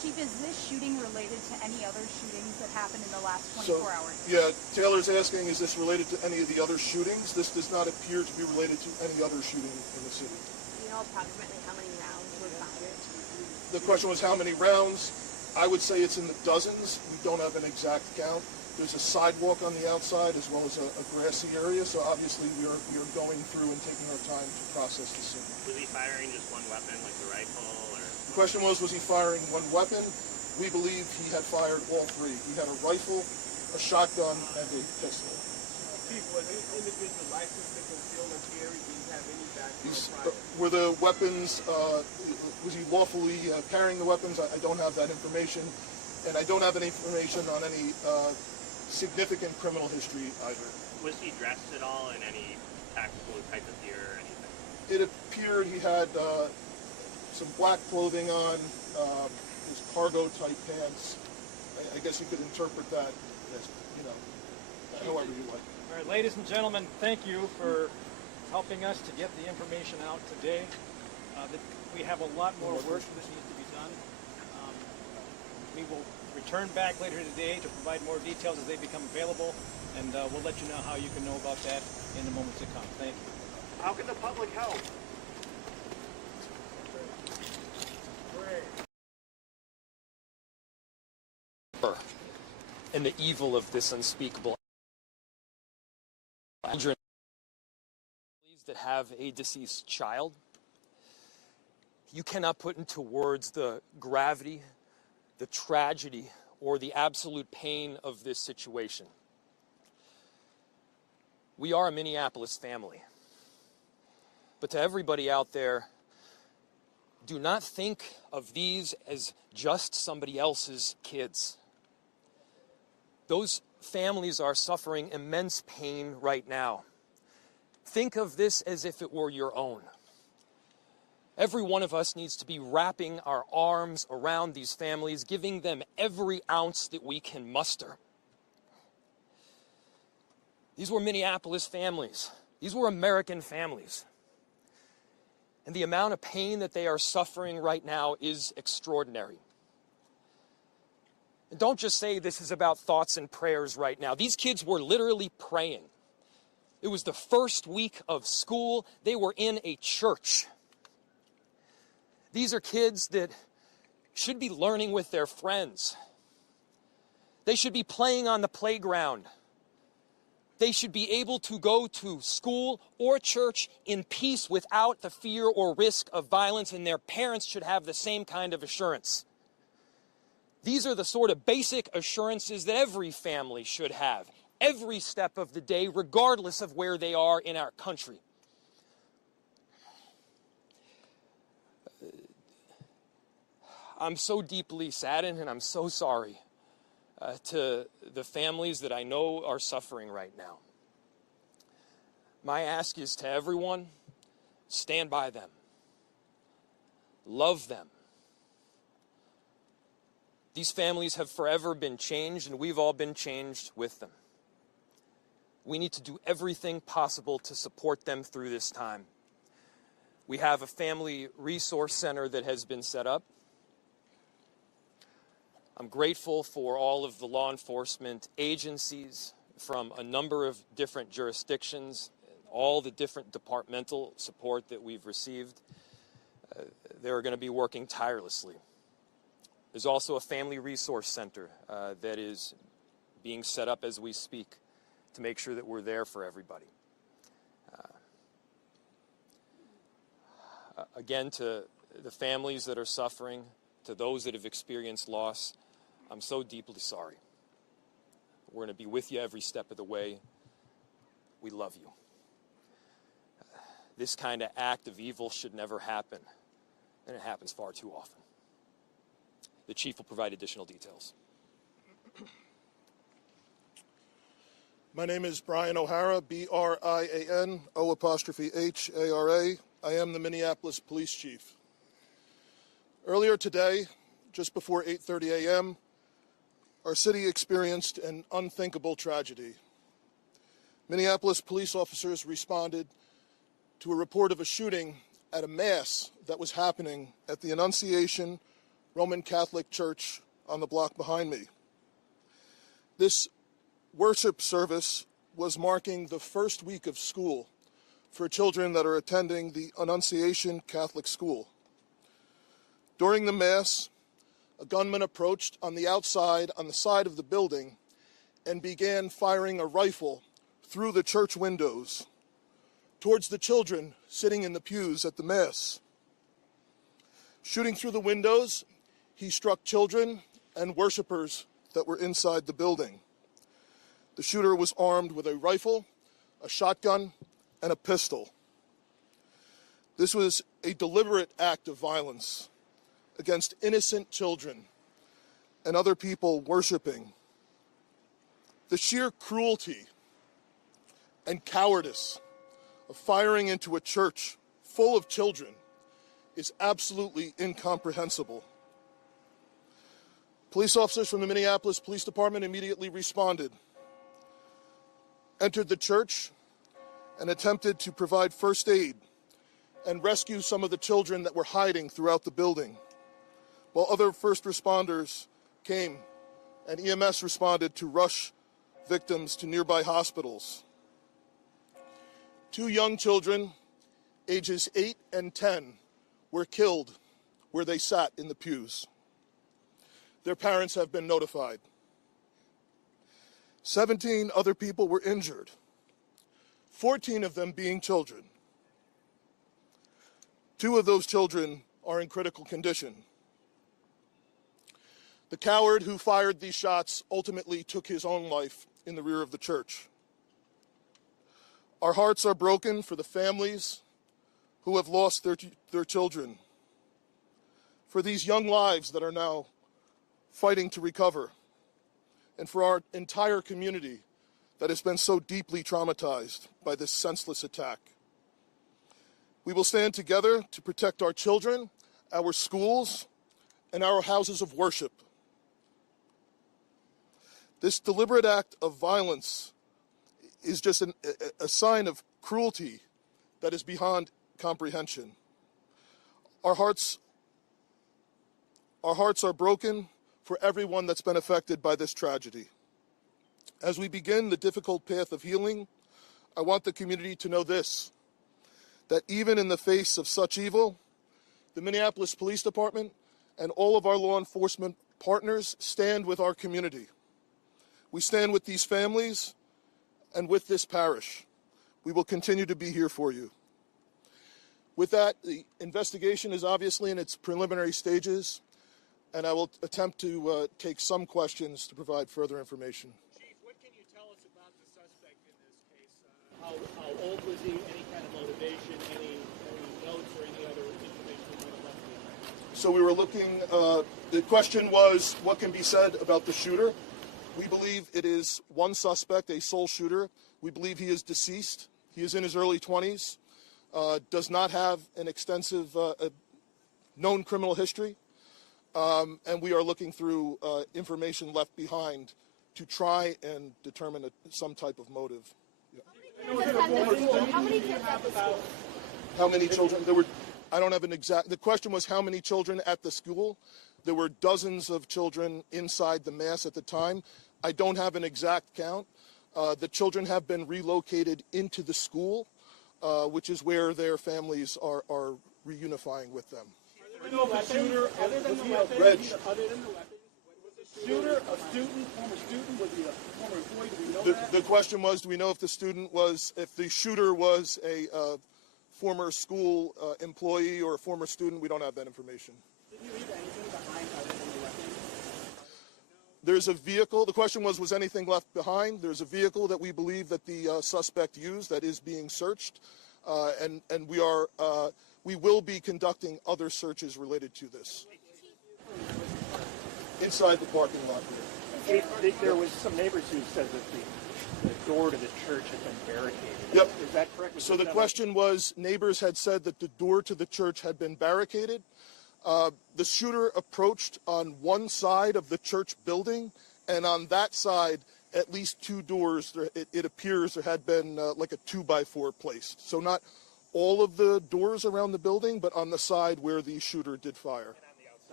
Chief, is this shooting related to any other shootings that happened in the last 24 hours? Yeah, Taylor's asking, is this related to any of the other shootings? This does not appear to be related to any other shooting in the city. Do you know approximately how many rounds were fired? The question was how many rounds? I would say it's in the dozens. We don't have an exact count. There's a sidewalk on the outside as well as a grassy area, so obviously we are going through and taking our time to process the scene. Was he firing just one weapon, like the rifle, or? The question was he firing one weapon? We believe he had fired all three. He had a rifle, a shotgun, and a pistol. Chief, was this individual licensed to conceal and carry? Did he have any background prior? Were the weapons, was he lawfully carrying the weapons? I don't have that information. And I don't have any information on any significant criminal history either. Was he dressed at all in any tactical type of gear or anything? It appeared he had some black clothing on, his cargo type pants. I guess you could interpret that as, however you like. All right, ladies and gentlemen, thank you for helping us to get the information out today. We have a lot more work that needs to be done. We will return back later today to provide more details as they become available, and we'll let you know how you can know about that in the moments to come. Thank you. How can the public help? And the evil of this unspeakable children that have a deceased child. You cannot put into words the gravity, the tragedy, or the absolute pain of this situation. We are a Minneapolis family. But to everybody out there, do not think of these as just somebody else's kids. Those families are suffering immense pain right now. Think of this as if it were your own. Every one of us needs to be wrapping our arms around these families, giving them every ounce that we can muster. These were Minneapolis families. These were American families. And the amount of pain that they are suffering right now is extraordinary. And don't just say this is about thoughts and prayers right now. These kids were literally praying. It was the first week of school. They were in a church. These are kids that should be learning with their friends. They should be playing on the playground. They should be able to go to school or church in peace without the fear or risk of violence, and their parents should have the same kind of assurance. These are the sort of basic assurances that every family should have, every step of the day, regardless of where they are in our country. I'm so deeply saddened, and I'm so sorry to the families that I know are suffering right now. My ask is to everyone, stand by them. Love them. These families have forever been changed, and we've all been changed with them. We need to do everything possible to support them through this time. We have a family resource center that has been set up. I'm grateful for all of the law enforcement agencies from a number of different jurisdictions, all the different departmental support that we've received. They're going to be working tirelessly. There's also a family resource center that is being set up as we speak to make sure that we're there for everybody. Again, to the families that are suffering, to those that have experienced loss, I'm so deeply sorry. We're going to be with you every step of the way. We love you. This kind of act of evil should never happen, and it happens far too often. The chief will provide additional details. My name is Brian O'Hara, B-R-I-A-N-O''H-A-R-A. I am the Minneapolis Police Chief. Earlier today, just before 8:30 a.m., our city experienced an unthinkable tragedy. Minneapolis police officers responded to a report of a shooting at a mass that was happening at the Annunciation Roman Catholic church on the block behind me. This worship service was marking the first week of school for children that are attending the Annunciation Catholic School. During the Mass, a gunman approached on the outside, on the side of the building, and began firing a rifle through the church windows towards the children sitting in the pews at the Mass. Shooting through the windows, he struck children and worshipers that were inside the building. The shooter was armed with a rifle, a shotgun, and a pistol. This was a deliberate act of violence against innocent children and other people worshiping. The sheer cruelty and cowardice of firing into a church full of children is absolutely incomprehensible. Police officers from the Minneapolis Police Department immediately responded, entered the church, and attempted to provide first aid and rescue some of the children that were hiding throughout the building, while other first responders came and EMS responded to rush victims to nearby hospitals. 2 young children, ages 8 and 10, were killed where they sat in the pews. Their parents have been notified. 17 other people were injured, 14 of them being children. 2 of those children are in critical condition. The coward who fired these shots ultimately took his own life in the rear of the church. Our hearts are broken for the families who have lost their children, for these young lives that are now fighting to recover, and for our entire community that has been so deeply traumatized by this senseless attack. We will stand together to protect our children, our schools, and our houses of worship. This deliberate act of violence is just a sign of cruelty that is beyond comprehension. Our hearts are broken for everyone that's been affected by this tragedy. As we begin the difficult path of healing, I want the community to know this, that even in the face of such evil, the Minneapolis Police Department and all of our law enforcement partners stand with our community. We stand with these families and with this parish. We will continue to be here for you. With that, the investigation is obviously in its preliminary stages, and I will attempt to take some questions to provide further information. Chief, what can you tell us about the suspect in this case? How old was he? Any kind of motivation? Any notes or any other information you might have left behind? So we were looking, the question was, what can be said about the shooter? We believe it is one suspect, a sole shooter. We believe he is deceased. He is in his early 20s, does not have an extensive known criminal history, and we are looking through information left behind to try and determine some type of motive. How many kids at the school? How many children? There were, I don't have an exact, the question was how many children at the school. There were dozens of children inside the Mass at the time. I don't have an exact count. The children have been relocated into the school, which is where their families are reunifying with them. Other than the weapons, was the shooter a student, former student? Was he a former employee? Do we know that? The question was, do we know if the shooter was a former school employee or a former student? We don't have that information. Did you leave anything behind other than the weapons? There's a vehicle. The question was anything left behind? There's a vehicle that we believe that the suspect used that is being searched, and we will be conducting other searches related to this. Inside the parking lot here. There was some neighbors who said that the door to the church had been barricaded. Yep. Is that correct? So the question was, neighbors had said that the door to the church had been barricaded. The shooter approached on one side of the church building, and on that side, at least 2 doors, it appears there had been like a 2x4 placed. So not all of the doors around the building, but on the side where the shooter did fire.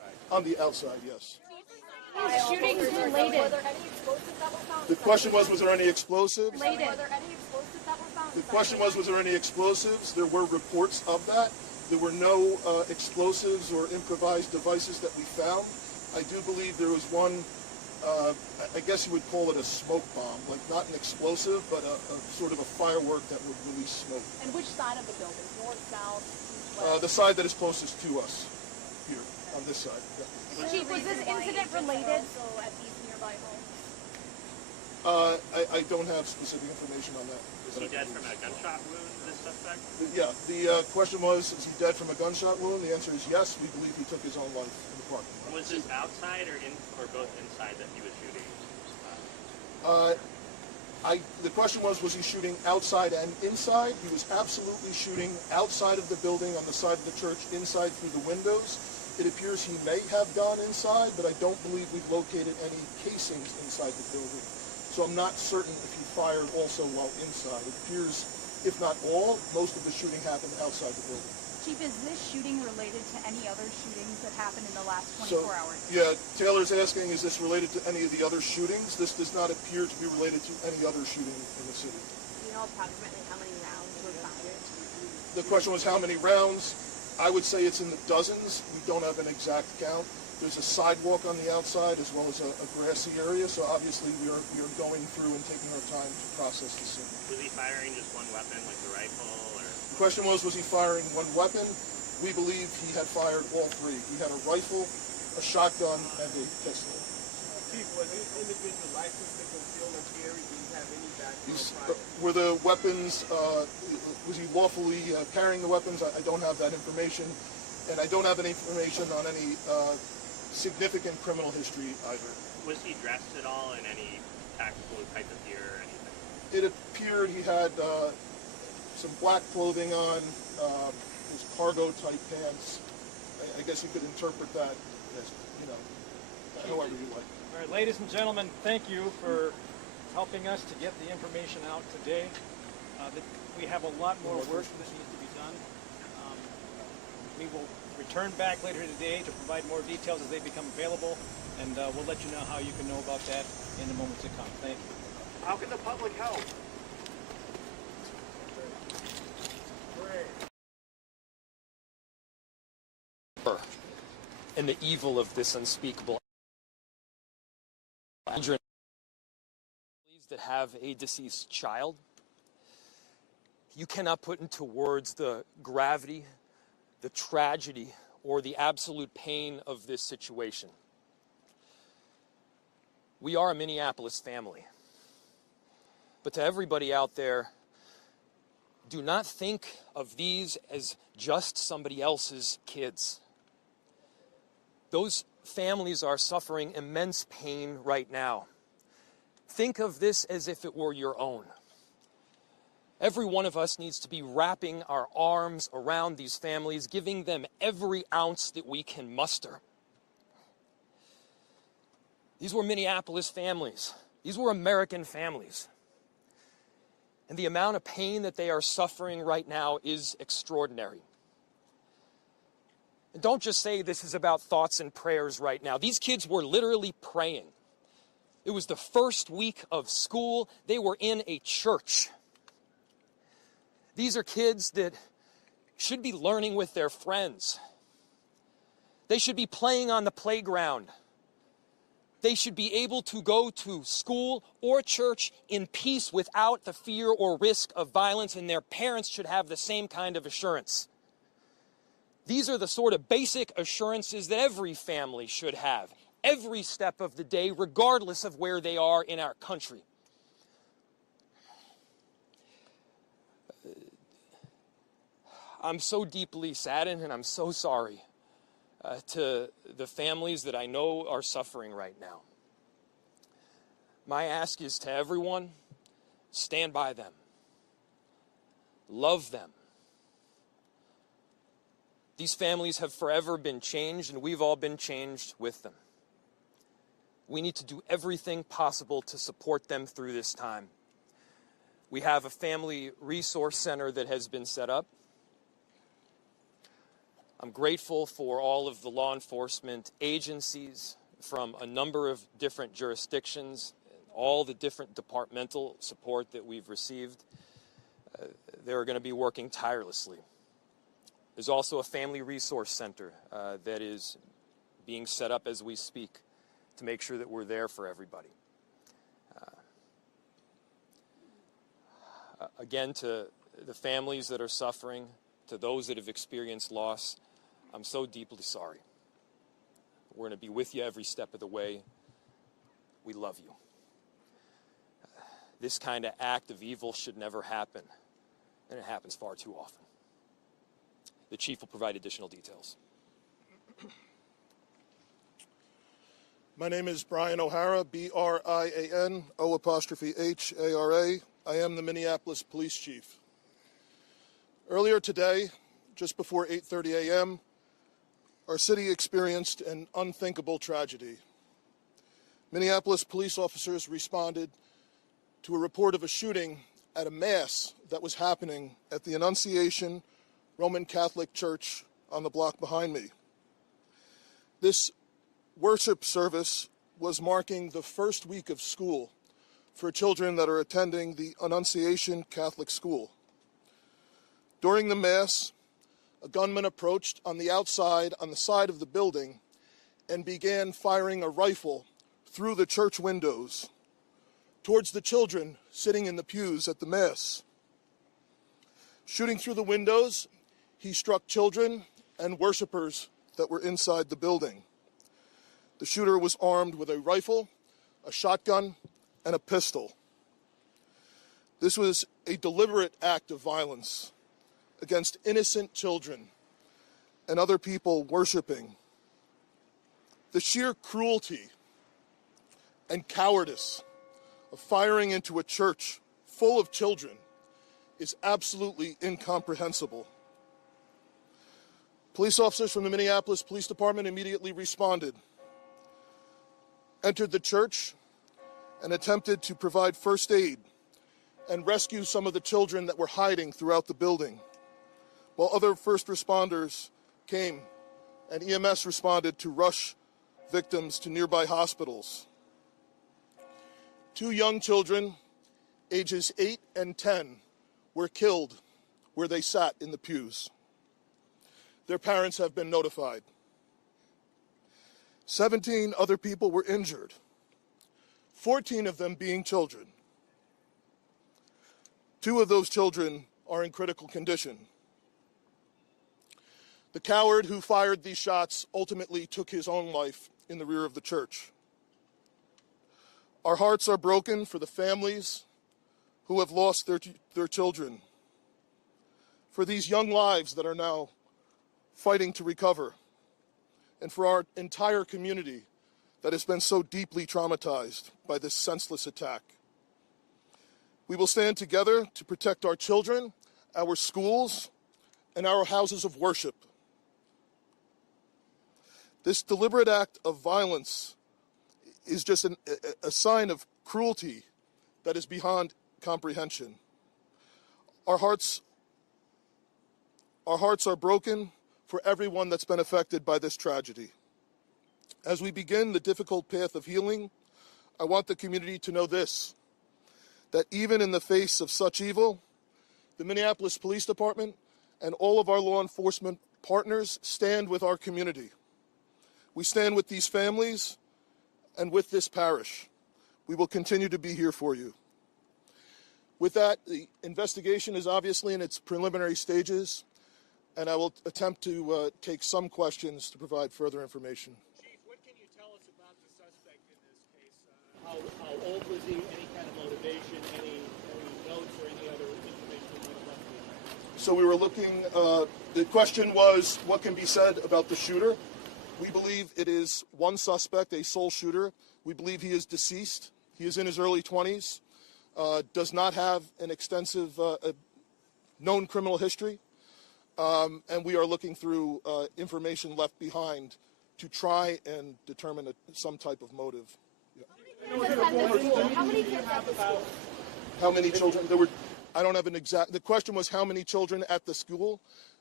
On the outside, yes. Shootings related. Were there any explosives that were found? The question was there any explosives? Related. Were there any explosives that were found? The question was there any explosives? There were reports of that. There were no explosives or improvised devices that we found. I do believe there was one, I guess you would call it a smoke bomb, like not an explosive, but a sort of a firework that would release smoke. And which side of the building? North, south, east, west? The side that is closest to us, here, on this side. Yeah. Chief, was this incident related? Also at these nearby homes? I don't have specific information on that. Was he dead from a gunshot wound, this suspect? Yeah, the question was, is he dead from a gunshot wound? The answer is yes. We believe he took his own life in the parking lot. Was this outside or both inside that he was shooting? The question was he shooting outside and inside? He was absolutely shooting outside of the building on the side of the church, inside through the windows. It appears he may have gone inside, but I don't believe we've located any casings inside the building. So I'm not certain if he fired also while inside. It appears, if not all, most of the shooting happened outside the building. Chief, is this shooting related to any other shootings that happened in the last 24 hours? Yeah, Taylor's asking, is this related to any of the other shootings? This does not appear to be related to any other shooting in the city. Do you know approximately how many rounds were fired? The question was how many rounds? I would say it's in the dozens. We don't have an exact count. There's a sidewalk on the outside as well as a grassy area, so obviously we are going through and taking our time to process the scene. Was he firing just one weapon, like the rifle, or? The question was he firing one weapon? We believe he had fired all three. He had a rifle, a shotgun, and a pistol. Chief, was this individual licensed to conceal and carry? Did he have any background prior? Were the weapons, was he lawfully carrying the weapons? I don't have that information. And I don't have any information on any significant criminal history either. Was he dressed at all in any tactical type of gear or anything? It appeared he had some black clothing on, his cargo type pants. I guess you could interpret that as, however you like. All right, ladies and gentlemen, thank you for helping us to get the information out today. We have a lot more work that needs to be done. We will return back later today to provide more details as they become available, and we'll let you know how you can know about that in the moments to come. Thank you. How can the public help? And the evil of this unspeakable children that have a deceased child. You cannot put into words the gravity, the tragedy, or the absolute pain of this situation. We are a Minneapolis family. But to everybody out there, do not think of these as just somebody else's kids. Those families are suffering immense pain right now. Think of this as if it were your own. Every one of us needs to be wrapping our arms around these families, giving them every ounce that we can muster. These were Minneapolis families. These were American families. And the amount of pain that they are suffering right now is extraordinary. And don't just say this is about thoughts and prayers right now. These kids were literally praying. It was the first week of school. They were in a church. These are kids that should be learning with their friends. They should be playing on the playground. They should be able to go to school or church in peace without the fear or risk of violence, and their parents should have the same kind of assurance. These are the sort of basic assurances that every family should have, every step of the day, regardless of where they are in our country. I'm so deeply saddened, and I'm so sorry to the families that I know are suffering right now. My ask is to everyone, stand by them. Love them. These families have forever been changed, and we've all been changed with them. We need to do everything possible to support them through this time. We have a family resource center that has been set up. I'm grateful for all of the law enforcement agencies from a number of different jurisdictions, all the different departmental support that we've received. They're going to be working tirelessly. There's also a family resource center that is being set up as we speak to make sure that we're there for everybody. Again, to the families that are suffering, to those that have experienced loss, I'm so deeply sorry. We're going to be with you every step of the way. We love you. This kind of act of evil should never happen, and it happens far too often. The chief will provide additional details. My name is Brian O'Hara, B-R-I-A-N, O''H-A-R-A. I am the Minneapolis Police Chief. Earlier today, just before 8:30 a.m., our city experienced an unthinkable tragedy. Minneapolis police officers responded to a report of a shooting at a mass that was happening at the Annunciation Roman Catholic Church on the block behind me. This worship service was marking the first week of school for children that are attending the Annunciation Catholic School. During the Mass, a gunman approached on the outside, on the side of the building, and began firing a rifle through the church windows towards the children sitting in the pews at the Mass. Shooting through the windows, he struck children and worshipers that were inside the building. The shooter was armed with a rifle, a shotgun, and a pistol. This was a deliberate act of violence against innocent children and other people worshiping. The sheer cruelty and cowardice of firing into a church full of children is absolutely incomprehensible. Police officers from the Minneapolis Police Department immediately responded, entered the church, and attempted to provide first aid and rescue some of the children that were hiding throughout the building, while other first responders came and EMS responded to rush victims to nearby hospitals. 2 young children, ages 8 and 10, were killed where they sat in the pews. Their parents have been notified. 17 other people were injured, 14 of them being children. 2 of those children are in critical condition. The coward who fired these shots ultimately took his own life in the rear of the church. Our hearts are broken for the families who have lost their children, for these young lives that are now fighting to recover, and for our entire community that has been so deeply traumatized by this senseless attack. We will stand together to protect our children, our schools, and our houses of worship. This deliberate act of violence is just a sign of cruelty that is beyond comprehension. Our hearts are broken for everyone that's been affected by this tragedy. As we begin the difficult path of healing, I want the community to know this, that even in the face of such evil, the Minneapolis Police Department and all of our law enforcement partners stand with our community. We stand with these families and with this parish. We will continue to be here for you. With that, the investigation is obviously in its preliminary stages, and I will attempt to take some questions to provide further information. Chief, what can you tell us about the suspect in this case? How old was he? Any kind of motivation? Any notes or any other information you want to let me know? So we were looking, the question was, what can be said about the shooter? We believe it is one suspect, a sole shooter. We believe he is deceased. He is in his early 20s, does not have an extensive known criminal history, and we are looking through information left behind to try and determine some type of motive. How many kids at the school? How many children? I don't have an exact, the question was how many children at the school.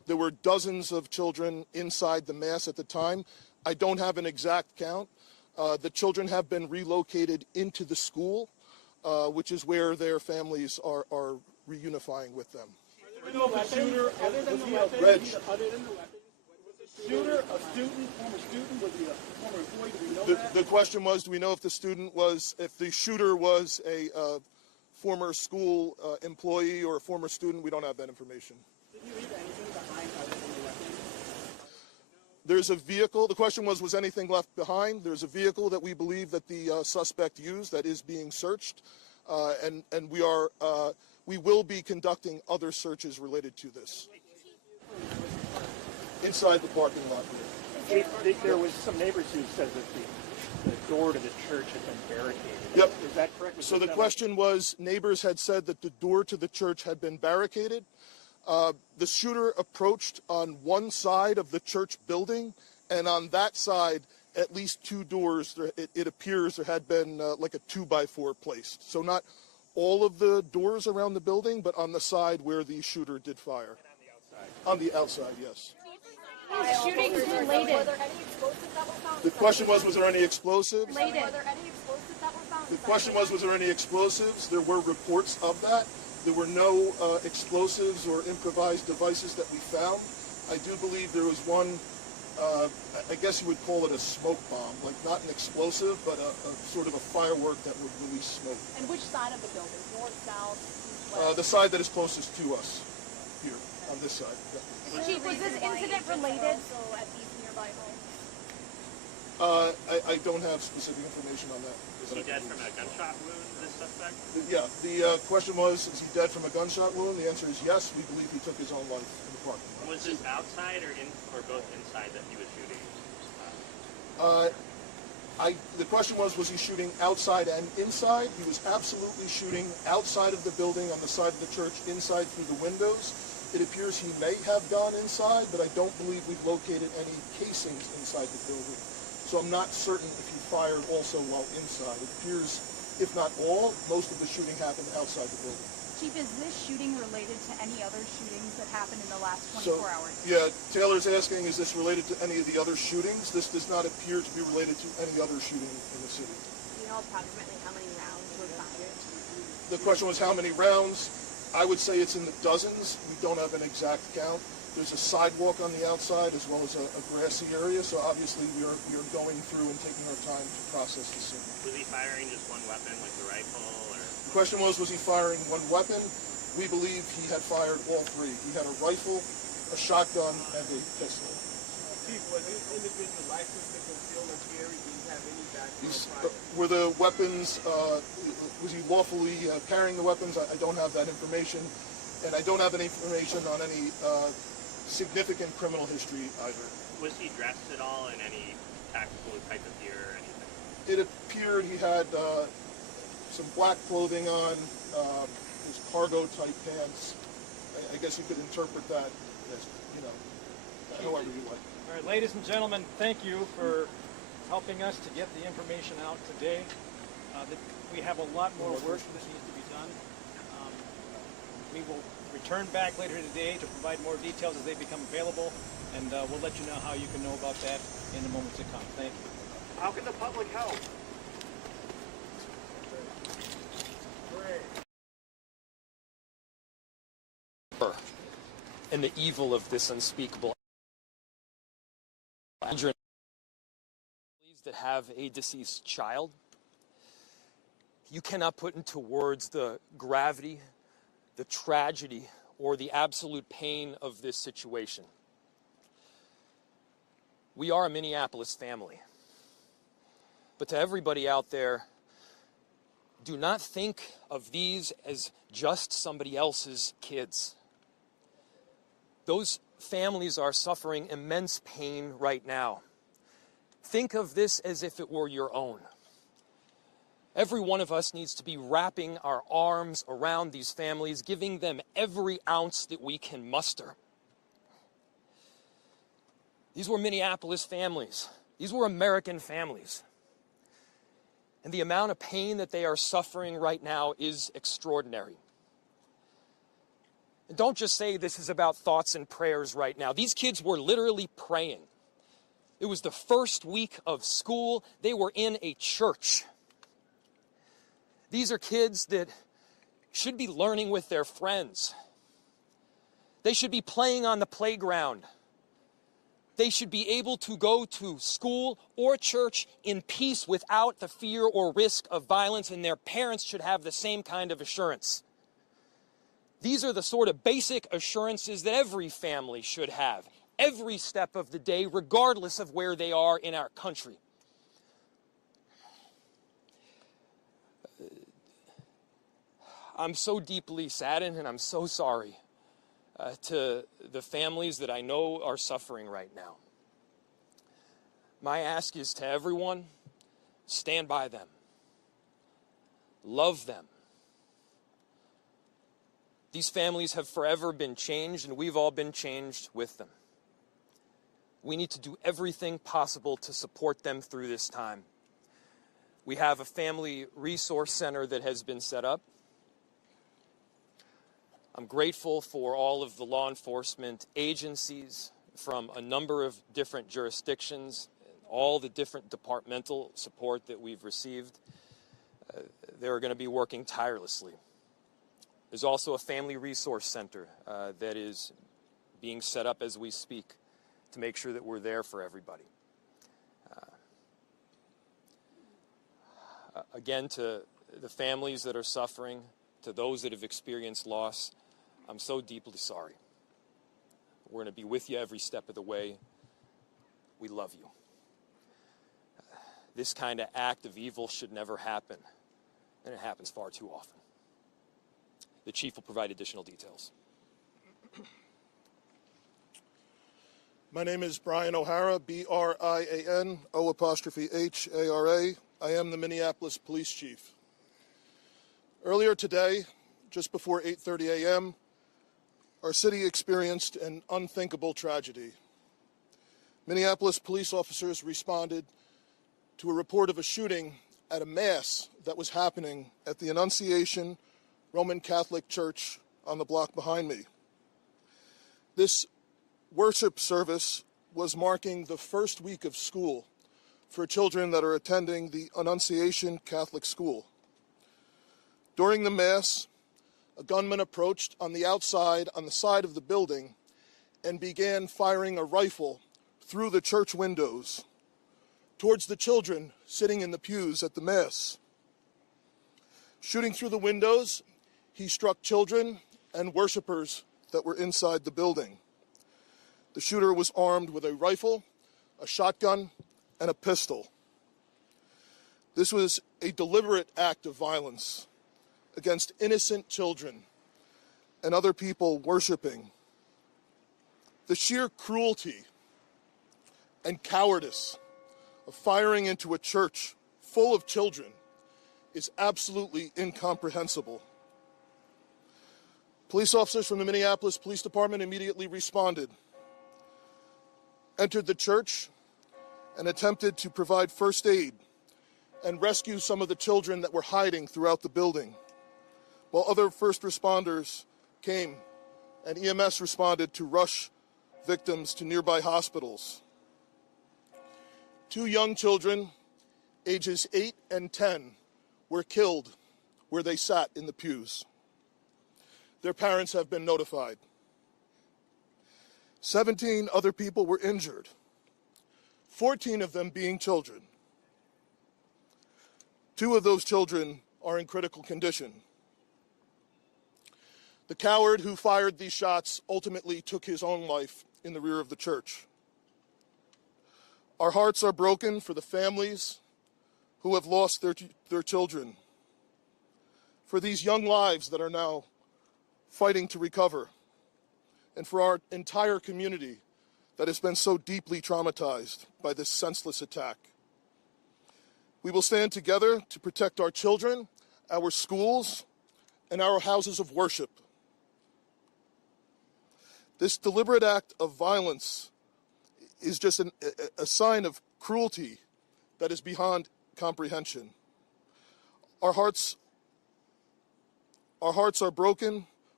There were dozens of children inside the mass at the time. I don't have an exact count. The children have been relocated into the school, which is where their families are reunifying with them. Shooter, other than the weapons, shooter, a student, former student, was he a former employee? Do we know that? The question was, do we know if the shooter was a former school employee or a former student? We don't have that information. Did you leave anything behind other than the weapons? There's a vehicle. The question was anything left behind? There's a vehicle that we believe that the suspect used that is being searched, and we will be conducting other searches related to this. Inside the parking lot here. There was some neighbors who said that the door to the church had been barricaded. Yep. Is that correct? So the question was, neighbors had said that the door to the church had been barricaded. The shooter approached on one side of the church building, and on that side, at least two doors, it appears there had been like a 2x4 placed. So not all of the doors around the building, but on the side where the shooter did fire. On the outside, yes. Shootings related. Were there any explosives that were found? The question was there any explosives? Related. Were there any explosives that were found? The question was there any explosives? There were reports of that. There were no explosives or improvised devices that we found. I do believe there was one, I guess you would call it a smoke bomb, like not an explosive, but a sort of a firework that would release smoke. And which side of the building? North, south, east, west? The side that is closest to us, here, on this side. Yeah. Chief, was this incident related? Also at these nearby homes? I don't have specific information on that. Was he dead from a gunshot wound, this suspect? Yeah, the question was, is he dead from a gunshot wound? The answer is yes. We believe he took his own life in the parking lot. Was this outside or both inside that he was shooting? The question was he shooting outside and inside? He was absolutely shooting outside of the building on the side of the church, inside through the windows. It appears he may have gone inside, but I don't believe we've located any casings inside the building. So I'm not certain if he fired also while inside. It appears, if not all, most of the shooting happened outside the building. Chief, is this shooting related to any other shootings that happened in the last 24 hours? Yeah, Taylor's asking, is this related to any of the other shootings? This does not appear to be related to any other shooting in the city. Do you know approximately how many rounds were fired? The question was how many rounds? I would say it's in the dozens. We don't have an exact count. There's a sidewalk on the outside as well as a grassy area, so obviously we are going through and taking our time to process the scene. Was he firing just one weapon, like the rifle, or? The question was he firing one weapon? We believe he had fired all three. He had a rifle, a shotgun, and a pistol. Chief, was this individual licensed to conceal and carry? Did he have any background? Were the weapons, was he lawfully carrying the weapons? I don't have that information. And I don't have any information on any significant criminal history either. Was he dressed at all in any tactical type of gear or anything? It appeared he had some black clothing on, his cargo type pants. I guess you could interpret that as, however you like. All right, ladies and gentlemen, thank you for helping us to get the information out today. We have a lot more work that needs to be done. We will return back later today to provide more details as they become available, and we'll let you know how you can know about that in the moments to come. Thank you. How can the public help? And the evil of this unspeakable families that have a deceased child. You cannot put into words the gravity, the tragedy, or the absolute pain of this situation. We are a Minneapolis family. But to everybody out there, do not think of these as just somebody else's kids. Those families are suffering immense pain right now. Think of this as if it were your own. Every one of us needs to be wrapping our arms around these families, giving them every ounce that we can muster. These were Minneapolis families. These were American families. And the amount of pain that they are suffering right now is extraordinary. Don't just say this is about thoughts and prayers right now. These kids were literally praying. It was the first week of school. They were in a church. These are kids that should be learning with their friends. They should be playing on the playground. They should be able to go to school or church in peace without the fear or risk of violence, and their parents should have the same kind of assurance. These are the sort of basic assurances that every family should have, every step of the day, regardless of where they are in our country. I'm so deeply saddened, and I'm so sorry to the families that I know are suffering right now. My ask is to everyone, stand by them. Love them. These families have forever been changed, and we've all been changed with them. We need to do everything possible to support them through this time. We have a family resource center that has been set up. I'm grateful for all of the law enforcement agencies from a number of different jurisdictions, all the different departmental support that we've received. They're going to be working tirelessly. There's also a family resource center that is being set up as we speak to make sure that we're there for everybody. Again, to the families that are suffering, to those that have experienced loss, I'm so deeply sorry. We're going to be with you every step of the way. We love you. This kind of act of evil should never happen, and it happens far too often. The chief will provide additional details. My name is Brian O'Hara, B-R-I-A-N, O''H-A-R-A. I am the Minneapolis Police Chief. Earlier today, just before 8:30 a.m., our city experienced an unthinkable tragedy. Minneapolis police officers responded to a report of a shooting at a mass that was happening at the Annunciation Catholic Church on the block behind me. This worship service was marking the first week of school for children that are attending the Annunciation Catholic School. During the Mass, a gunman approached on the outside, on the side of the building, and began firing a rifle through the church windows towards the children sitting in the pews at the Mass. Shooting through the windows, he struck children and worshipers that were inside the building. The shooter was armed with a rifle, a shotgun, and a pistol. This was a deliberate act of violence against innocent children and other people worshiping. The sheer cruelty and cowardice of firing into a church full of children is absolutely incomprehensible. Police officers from the Minneapolis Police Department immediately responded, entered the church, and attempted to provide first aid and rescue some of the children that were hiding throughout the building, while other first responders came and EMS responded to rush victims to nearby hospitals. 2 young children, ages 8 and 10, were killed where they sat in the pews. Their parents have been notified. 17 other people were injured, 14 of them being children. 2 of those children are in critical condition. The coward who fired these shots ultimately took his own life in the rear of the church. Our hearts are broken for the families who have lost their children, for these young lives that are now fighting to recover, and for our entire community that has been so deeply traumatized by this senseless attack. We will stand together to protect our children, our schools, and our houses of worship. This deliberate act of violence is just a sign of cruelty that is beyond comprehension. Our hearts are broken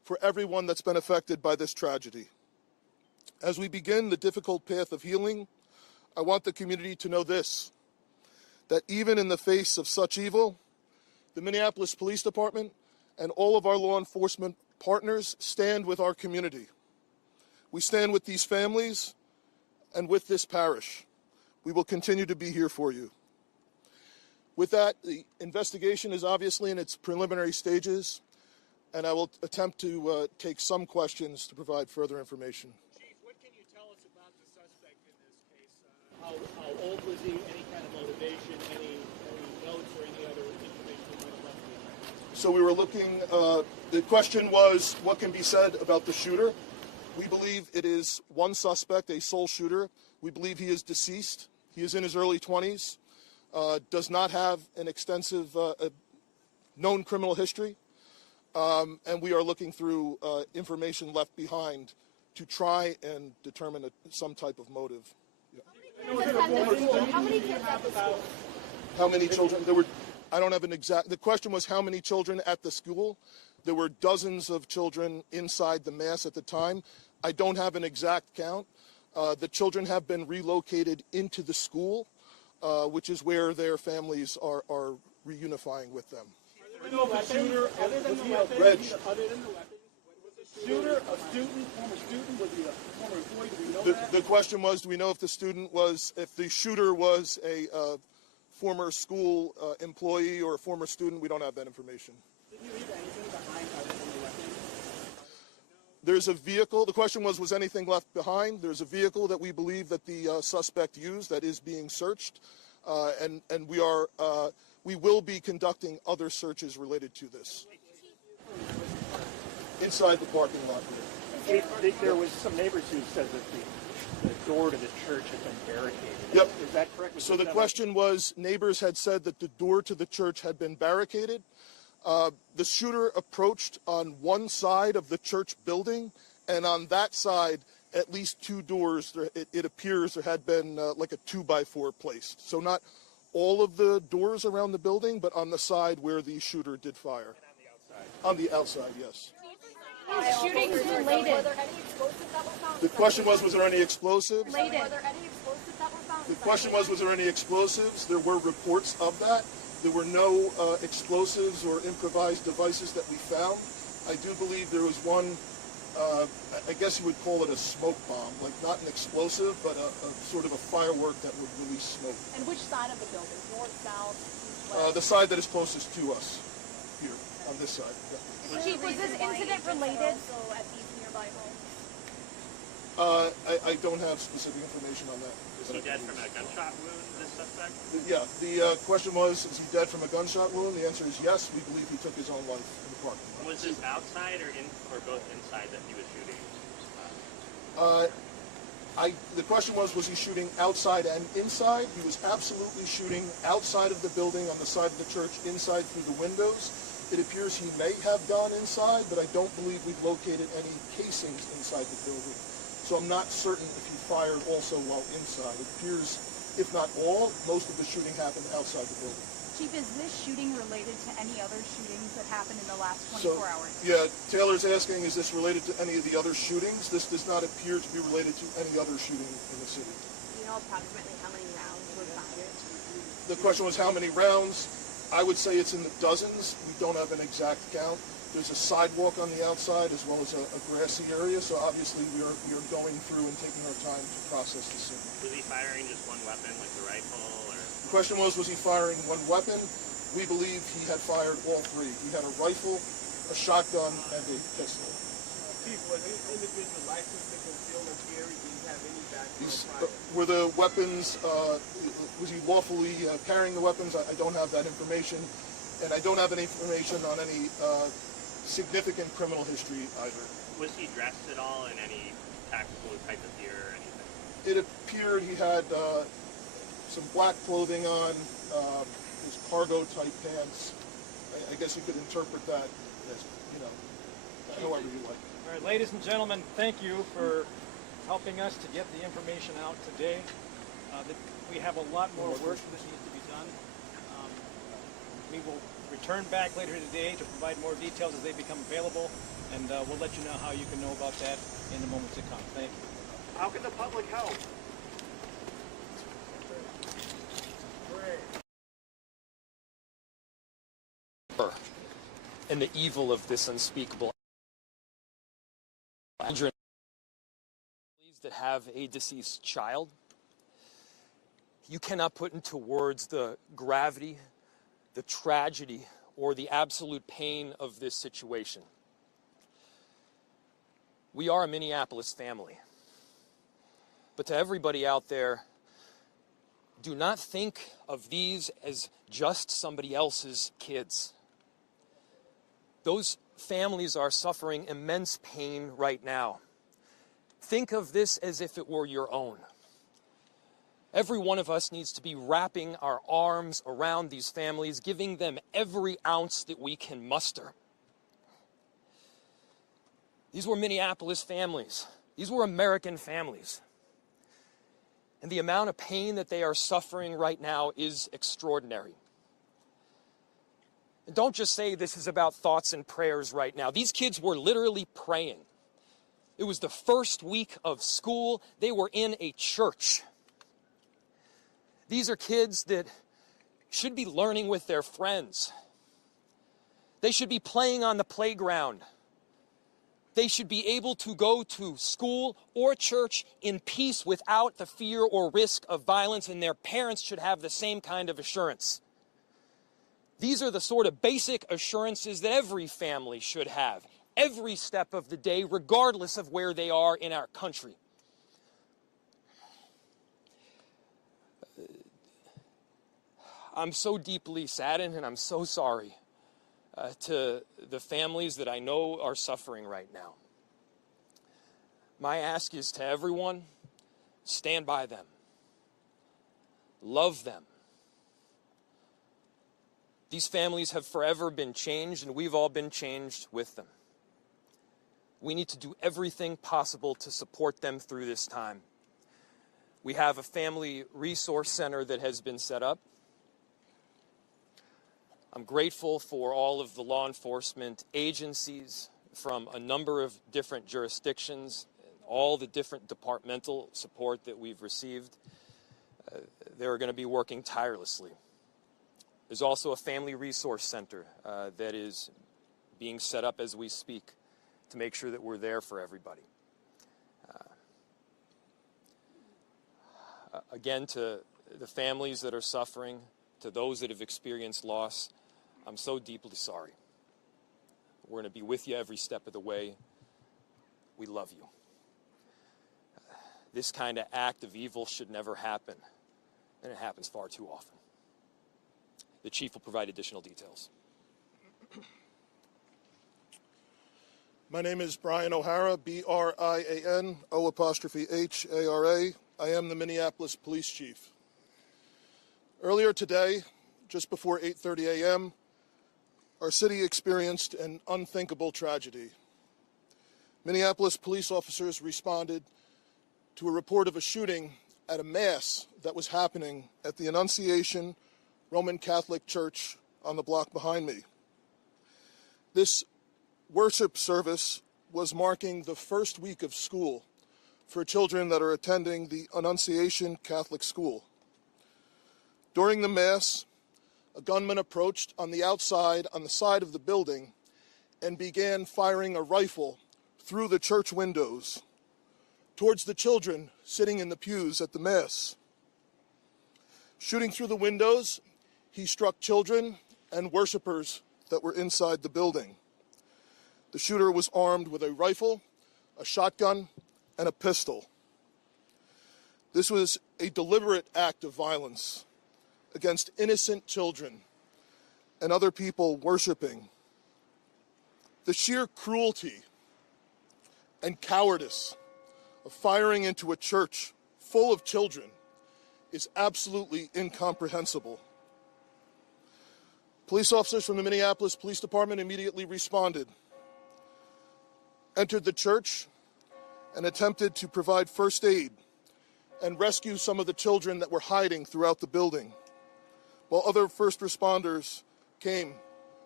for everyone that's been affected by this tragedy. As we begin the difficult path of healing, I want the community to know this, that even in the face of such evil, the Minneapolis Police Department and all of our law enforcement partners stand with our community. We stand with these families and with this parish. We will continue to be here for you. With that, the investigation is obviously in its preliminary stages, and I will attempt to take some questions to provide further information. Chief, what can you tell us about the suspect in this case? How old was he? Any kind of motivation? Any notes or any other information you might have left behind? So we were looking, the question was, what can be said about the shooter? We believe it is one suspect, a sole shooter. We believe he is deceased. He is in his early 20s, does not have an extensive known criminal history, and we are looking through information left behind to try and determine some type of motive. How many kids at the school? How many children? There were, I don't have an exact, the question was how many children at the school. There were dozens of children inside the mass at the time. I don't have an exact count. The children have been relocated into the school, which is where their families are reunifying with them. Other than the weapons, was the shooter a student, former student? Was he a former employee? Do we know that? The question was, do we know if the shooter was a former school employee or a former student? We don't have that information. Did you leave anything behind other than the weapons? There's a vehicle. The question was anything left behind? There's a vehicle that we believe that the suspect used that is being searched, and we will be conducting other searches related to this. Inside the parking lot here. There was some neighbors who said that the door to the church had been barricaded. Yep. Is that correct? So the question was, neighbors had said that the door to the church had been barricaded. The shooter approached on one side of the church building, and on that side, at least two doors, it appears there had been like a 2x4 placed. So not all of the doors around the building, but on the side where the shooter did fire. On the outside, yes. Shootings related. Were there any explosives that were found? The question was there any explosives? Were there any explosives that were found? The question was there any explosives? There were reports of that. There were no explosives or improvised devices that we found. I do believe there was one, I guess you would call it a smoke bomb, like not an explosive, but a sort of a firework that would release smoke. And which side of the building? North, south, east, west? The side that is closest to us, here, on this side. Yeah. Chief, was this incident related? Also at these nearby homes? I don't have specific information on that. Was he dead from a gunshot wound, this suspect? Yeah, the question was, is he dead from a gunshot wound? The answer is yes. We believe he took his own life in the parking lot. Was this outside or both inside that he was shooting? The question was he shooting outside and inside? He was absolutely shooting outside of the building, on the side of the church, inside through the windows. It appears he may have gone inside, but I don't believe we've located any casings inside the building. So I'm not certain if he fired also while inside. It appears, if not all, most of the shooting happened outside the building. Chief, is this shooting related to any other shootings that happened in the last 24 hours? Yeah, Taylor's asking, is this related to any of the other shootings? This does not appear to be related to any other shooting in the city. Do you know approximately how many rounds were fired? The question was how many rounds? I would say it's in the dozens. We don't have an exact count. There's a sidewalk on the outside as well as a grassy area, so obviously we are going through and taking our time to process the scene. Was he firing just one weapon, like the rifle, or? The question was he firing one weapon? We believe he had fired all three. He had a rifle, a shotgun, and a pistol. Chief, was this individual licensed to conceal and carry? Did he have any background prior? Were the weapons, was he lawfully carrying the weapons? I don't have that information. And I don't have any information on any significant criminal history either. Was he dressed at all in any tactical type of gear or anything? It appeared he had some black clothing on, his cargo type pants. I guess you could interpret that as, however you like. All right, ladies and gentlemen, thank you for helping us to get the information out today. We have a lot more work that needs to be done. We will return back later today to provide more details as they become available, and we'll let you know how you can know about that in the moments to come. Thank you. How can the public help? And the evil of this unspeakable children that have a deceased child. You cannot put into words the gravity, the tragedy, or the absolute pain of this situation. We are a Minneapolis family. But to everybody out there, do not think of these as just somebody else's kids. Those families are suffering immense pain right now. Think of this as if it were your own. Every one of us needs to be wrapping our arms around these families, giving them every ounce that we can muster. These were Minneapolis families. These were American families. And the amount of pain that they are suffering right now is extraordinary. And don't just say this is about thoughts and prayers right now. These kids were literally praying. It was the first week of school. They were in a church. These are kids that should be learning with their friends. They should be playing on the playground. They should be able to go to school or church in peace without the fear or risk of violence, and their parents should have the same kind of assurance. These are the sort of basic assurances that every family should have, every step of the day, regardless of where they are in our country. I'm so deeply saddened, and I'm so sorry to the families that I know are suffering right now. My ask is to everyone, stand by them. Love them. These families have forever been changed, and we've all been changed with them. We need to do everything possible to support them through this time. We have a family resource center that has been set up. I'm grateful for all of the law enforcement agencies from a number of different jurisdictions, all the different departmental support that we've received. They're going to be working tirelessly. There's also a family resource center that is being set up as we speak to make sure that we're there for everybody. Again, to the families that are suffering, to those that have experienced loss, I'm so deeply sorry. We're going to be with you every step of the way. We love you. This kind of act of evil should never happen, and it happens far too often. The chief will provide additional details. My name is Brian O'Hara, B-R-I-A-N, O''H-A-R-A. I am the Minneapolis Police Chief. Earlier today, just before 8:30 a.m., our city experienced an unthinkable tragedy. Minneapolis police officers responded to a report of a shooting at a mass that was happening at the Annunciation Catholic Church on the block behind me. This worship service was marking the first week of school for children that are attending the Annunciation Catholic School. During the Mass, a gunman approached on the outside on the side of the building and began firing a rifle through the church windows towards the children sitting in the pews at the Mass. Shooting through the windows, he struck children and worshipers that were inside the building. The shooter was armed with a rifle, a shotgun, and a pistol. This was a deliberate act of violence against innocent children and other people worshiping. The sheer cruelty and cowardice of firing into a church full of children is absolutely incomprehensible. Police officers from the Minneapolis Police Department immediately responded, entered the church, and attempted to provide first aid and rescue some of the children that were hiding throughout the building, while other first responders came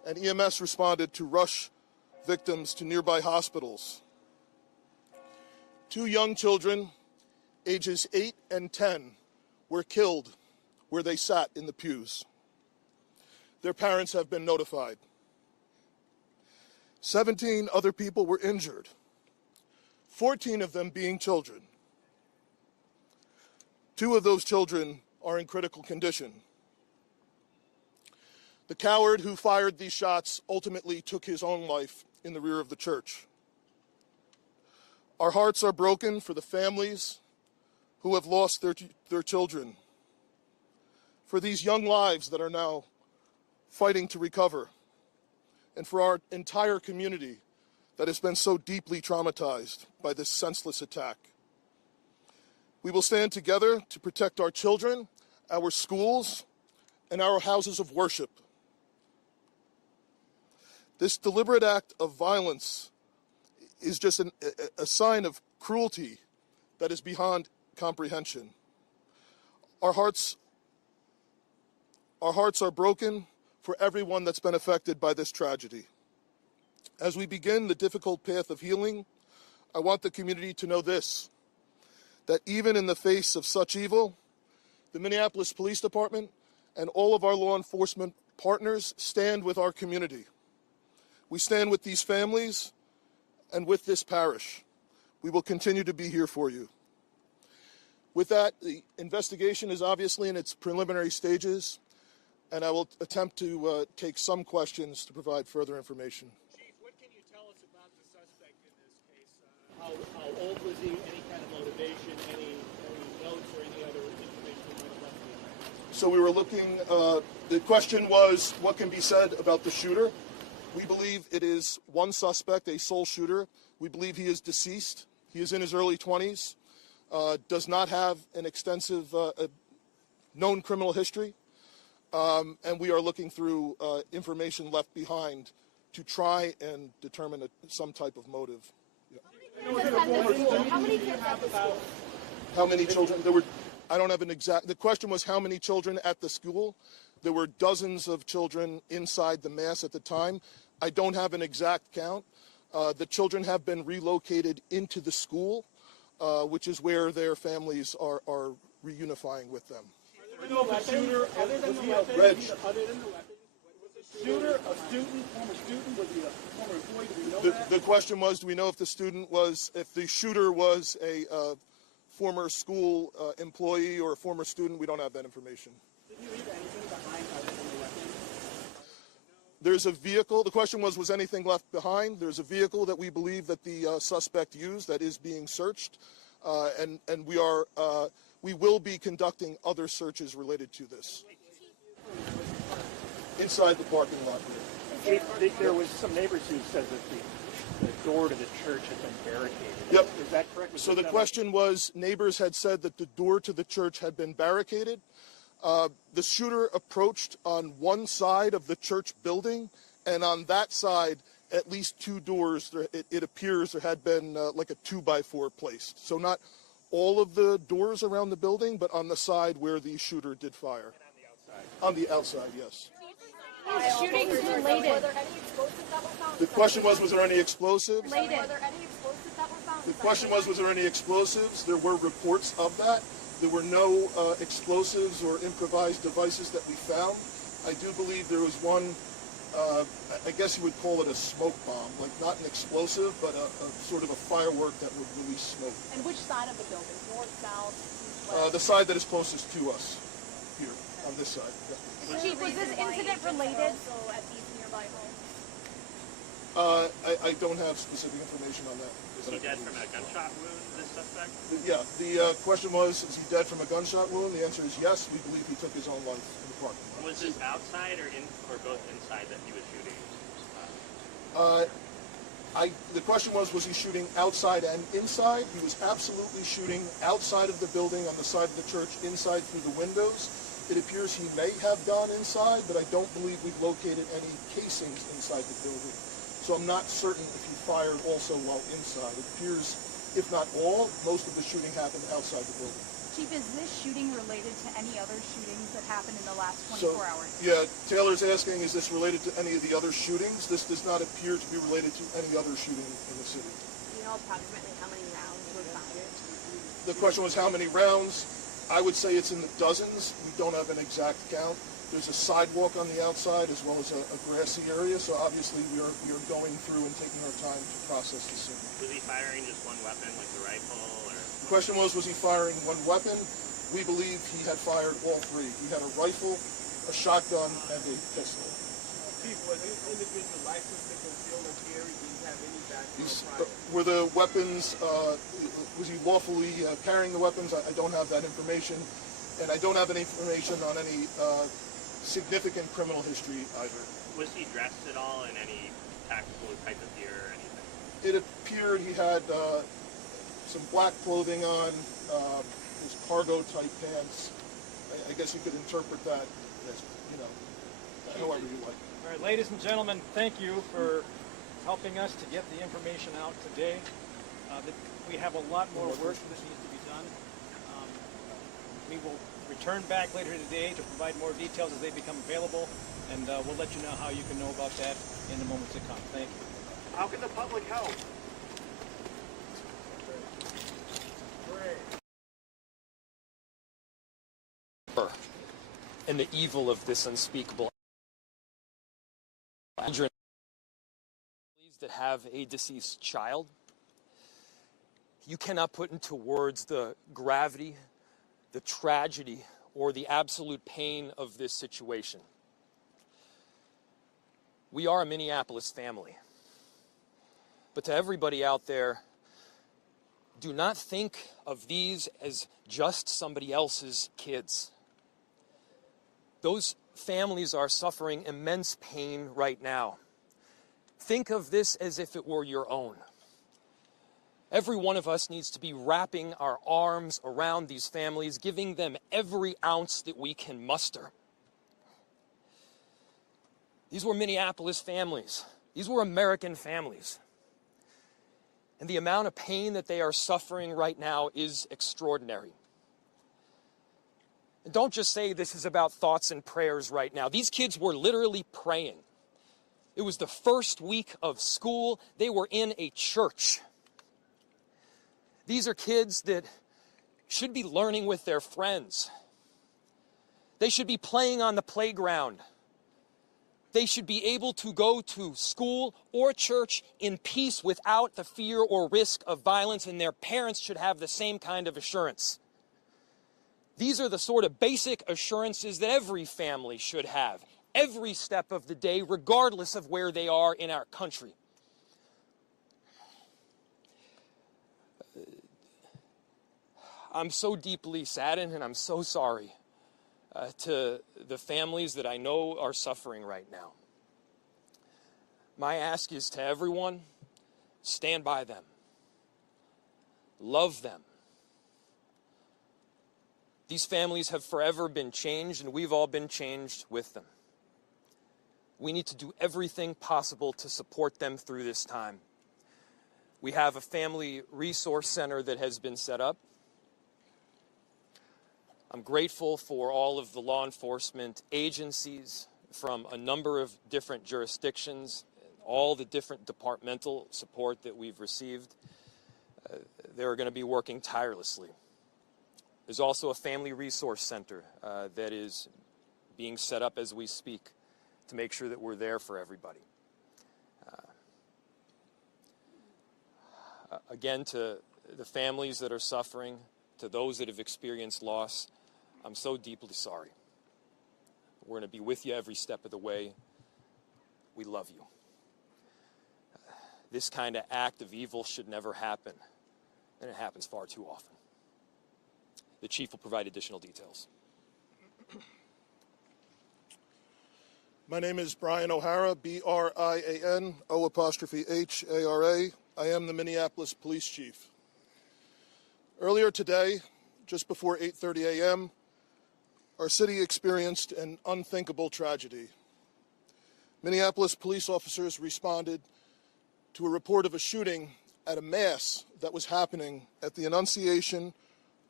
and EMS responded to rush victims to nearby hospitals. 2 young children, ages 8 and 10, were killed where they sat in the pews. Their parents have been notified. 17 other people were injured, 14 of them being children. 2 of those children are in critical condition. The coward who fired these shots ultimately took his own life in the rear of the church. Our hearts are broken for the families who have lost their children, for these young lives that are now fighting to recover, and for our entire community that has been so deeply traumatized by this senseless attack. We will stand together to protect our children, our schools, and our houses of worship. This deliberate act of violence is just a sign of cruelty that is beyond comprehension. Our hearts are broken for everyone that's been affected by this tragedy. As we begin the difficult path of healing, I want the community to know this, that even in the face of such evil, the Minneapolis Police Department and all of our law enforcement partners stand with our community. We stand with these families and with this parish. We will continue to be here for you. With that, the investigation is obviously in its preliminary stages, and I will attempt to take some questions to provide further information. Chief, what can you tell us about the suspect in this case? How old was he? Any kind of motivation? Any notes or any other information you might have left behind? So we were looking, the question was, what can be said about the shooter? We believe it is one suspect, a sole shooter. We believe he is deceased. He is in his early 20s, does not have an extensive known criminal history, and we are looking through information left behind to try and determine some type of motive. How many kids at the school? How many children? There were, I don't have an exact, the question was how many children at the school. There were dozens of children inside the mass at the time. I don't have an exact count. The children have been relocated into the school, which is where their families are reunifying with them. Shooter, other than the weapons, shooter, a student, former student, was he a former employee? Do we know that? The question was, do we know if the shooter was a former school employee or a former student? We don't have that information. Did you leave anything behind other than the weapons? There's a vehicle. The question was anything left behind? There's a vehicle that we believe that the suspect used that is being searched, and we will be conducting other searches related to this. Inside the parking lot here. There was some neighbors who said that the door to the church had been barricaded. Yep. Is that correct? So the question was, neighbors had said that the door to the church had been barricaded. The shooter approached on one side of the church building, and on that side, at least 2 doors, it appears there had been like a 2x4 placed. So not all of the doors around the building, but on the side where the shooter did fire. And on the outside? On the outside, yes. Shootings related. Were there any explosives that were found? The question was there any explosives? Were there any explosives that were found? The question was there any explosives? There were reports of that. There were no explosives or improvised devices that we found. I do believe there was one, I guess you would call it a smoke bomb, like not an explosive, but a sort of a firework that would release smoke. And which side of the building? North, south, east, west? The side that is closest to us, here, on this side. Yeah. Chief, was this incident related? Also at these nearby homes? I don't have specific information on that. Was he dead from a gunshot wound, this suspect? Yeah, the question was, is he dead from a gunshot wound? The answer is yes. We believe he took his own life in the parking lot. Was this outside or both inside that he was shooting? The question was he shooting outside and inside? He was absolutely shooting outside of the building on the side of the church, inside through the windows. It appears he may have gone inside, but I don't believe we've located any casings inside the building. So I'm not certain if he fired also while inside. It appears, if not all, most of the shooting happened outside the building. Chief, is this shooting related to any other shootings that happened in the last 24 hours? Yeah, Taylor's asking, is this related to any of the other shootings? This does not appear to be related to any other shooting in the city. Do you know approximately how many rounds were fired? The question was how many rounds. I would say it's in the dozens. We don't have an exact count. There's a sidewalk on the outside as well as a grassy area, so obviously we are going through and taking our time to process the scene. Was he firing just one weapon, like the rifle, or? The question was he firing one weapon? We believe he had fired all three. He had a rifle, a shotgun, and a pistol. Chief, was this individual licensed to conceal and carry? Did he have any background prior? Were the weapons, was he lawfully carrying the weapons? I don't have that information, and I don't have any information on any significant criminal history either. Was he dressed at all in any tactical type of gear or anything? It appeared he had some black clothing on, his cargo type pants. I guess you could interpret that as, however you like. All right, ladies and gentlemen, thank you for helping us to get the information out today. We have a lot more work that needs to be done. We will return back later today to provide more details as they become available, and we'll let you know how you can know about that in the moments to come. Thank you. How can the public help? And the evil of this unspeakable families that have a deceased child. You cannot put into words the gravity, the tragedy, or the absolute pain of this situation. We are a Minneapolis family. But to everybody out there, do not think of these as just somebody else's kids. Those families are suffering immense pain right now. Think of this as if it were your own. Every one of us needs to be wrapping our arms around these families, giving them every ounce that we can muster. These were Minneapolis families. These were American families. And the amount of pain that they are suffering right now is extraordinary. And don't just say this is about thoughts and prayers right now. These kids were literally praying. It was the first week of school. They were in a church. These are kids that should be learning with their friends. They should be playing on the playground. They should be able to go to school or church in peace without the fear or risk of violence, and their parents should have the same kind of assurance. These are the sort of basic assurances that every family should have, every step of the day, regardless of where they are in our country. I'm so deeply saddened, and I'm so sorry to the families that I know are suffering right now. My ask is to everyone, stand by them. Love them. These families have forever been changed, and we've all been changed with them. We need to do everything possible to support them through this time. We have a family resource center that has been set up. I'm grateful for all of the law enforcement agencies from a number of different jurisdictions, all the different departmental support that we've received. They're going to be working tirelessly. There's also a family resource center that is being set up as we speak to make sure that we're there for everybody. Again, to the families that are suffering, to those that have experienced loss, I'm so deeply sorry. We're going to be with you every step of the way. We love you. This kind of act of evil should never happen, and it happens far too often. The chief will provide additional details. My name is Brian O'Hara, B-R-I-A-N, O''H-A-R-A. I am the Minneapolis Police Chief. Earlier today, just before 8:30 a.m., our city experienced an unthinkable tragedy. Minneapolis police officers responded to a report of a shooting at a mass that was happening at the Annunciation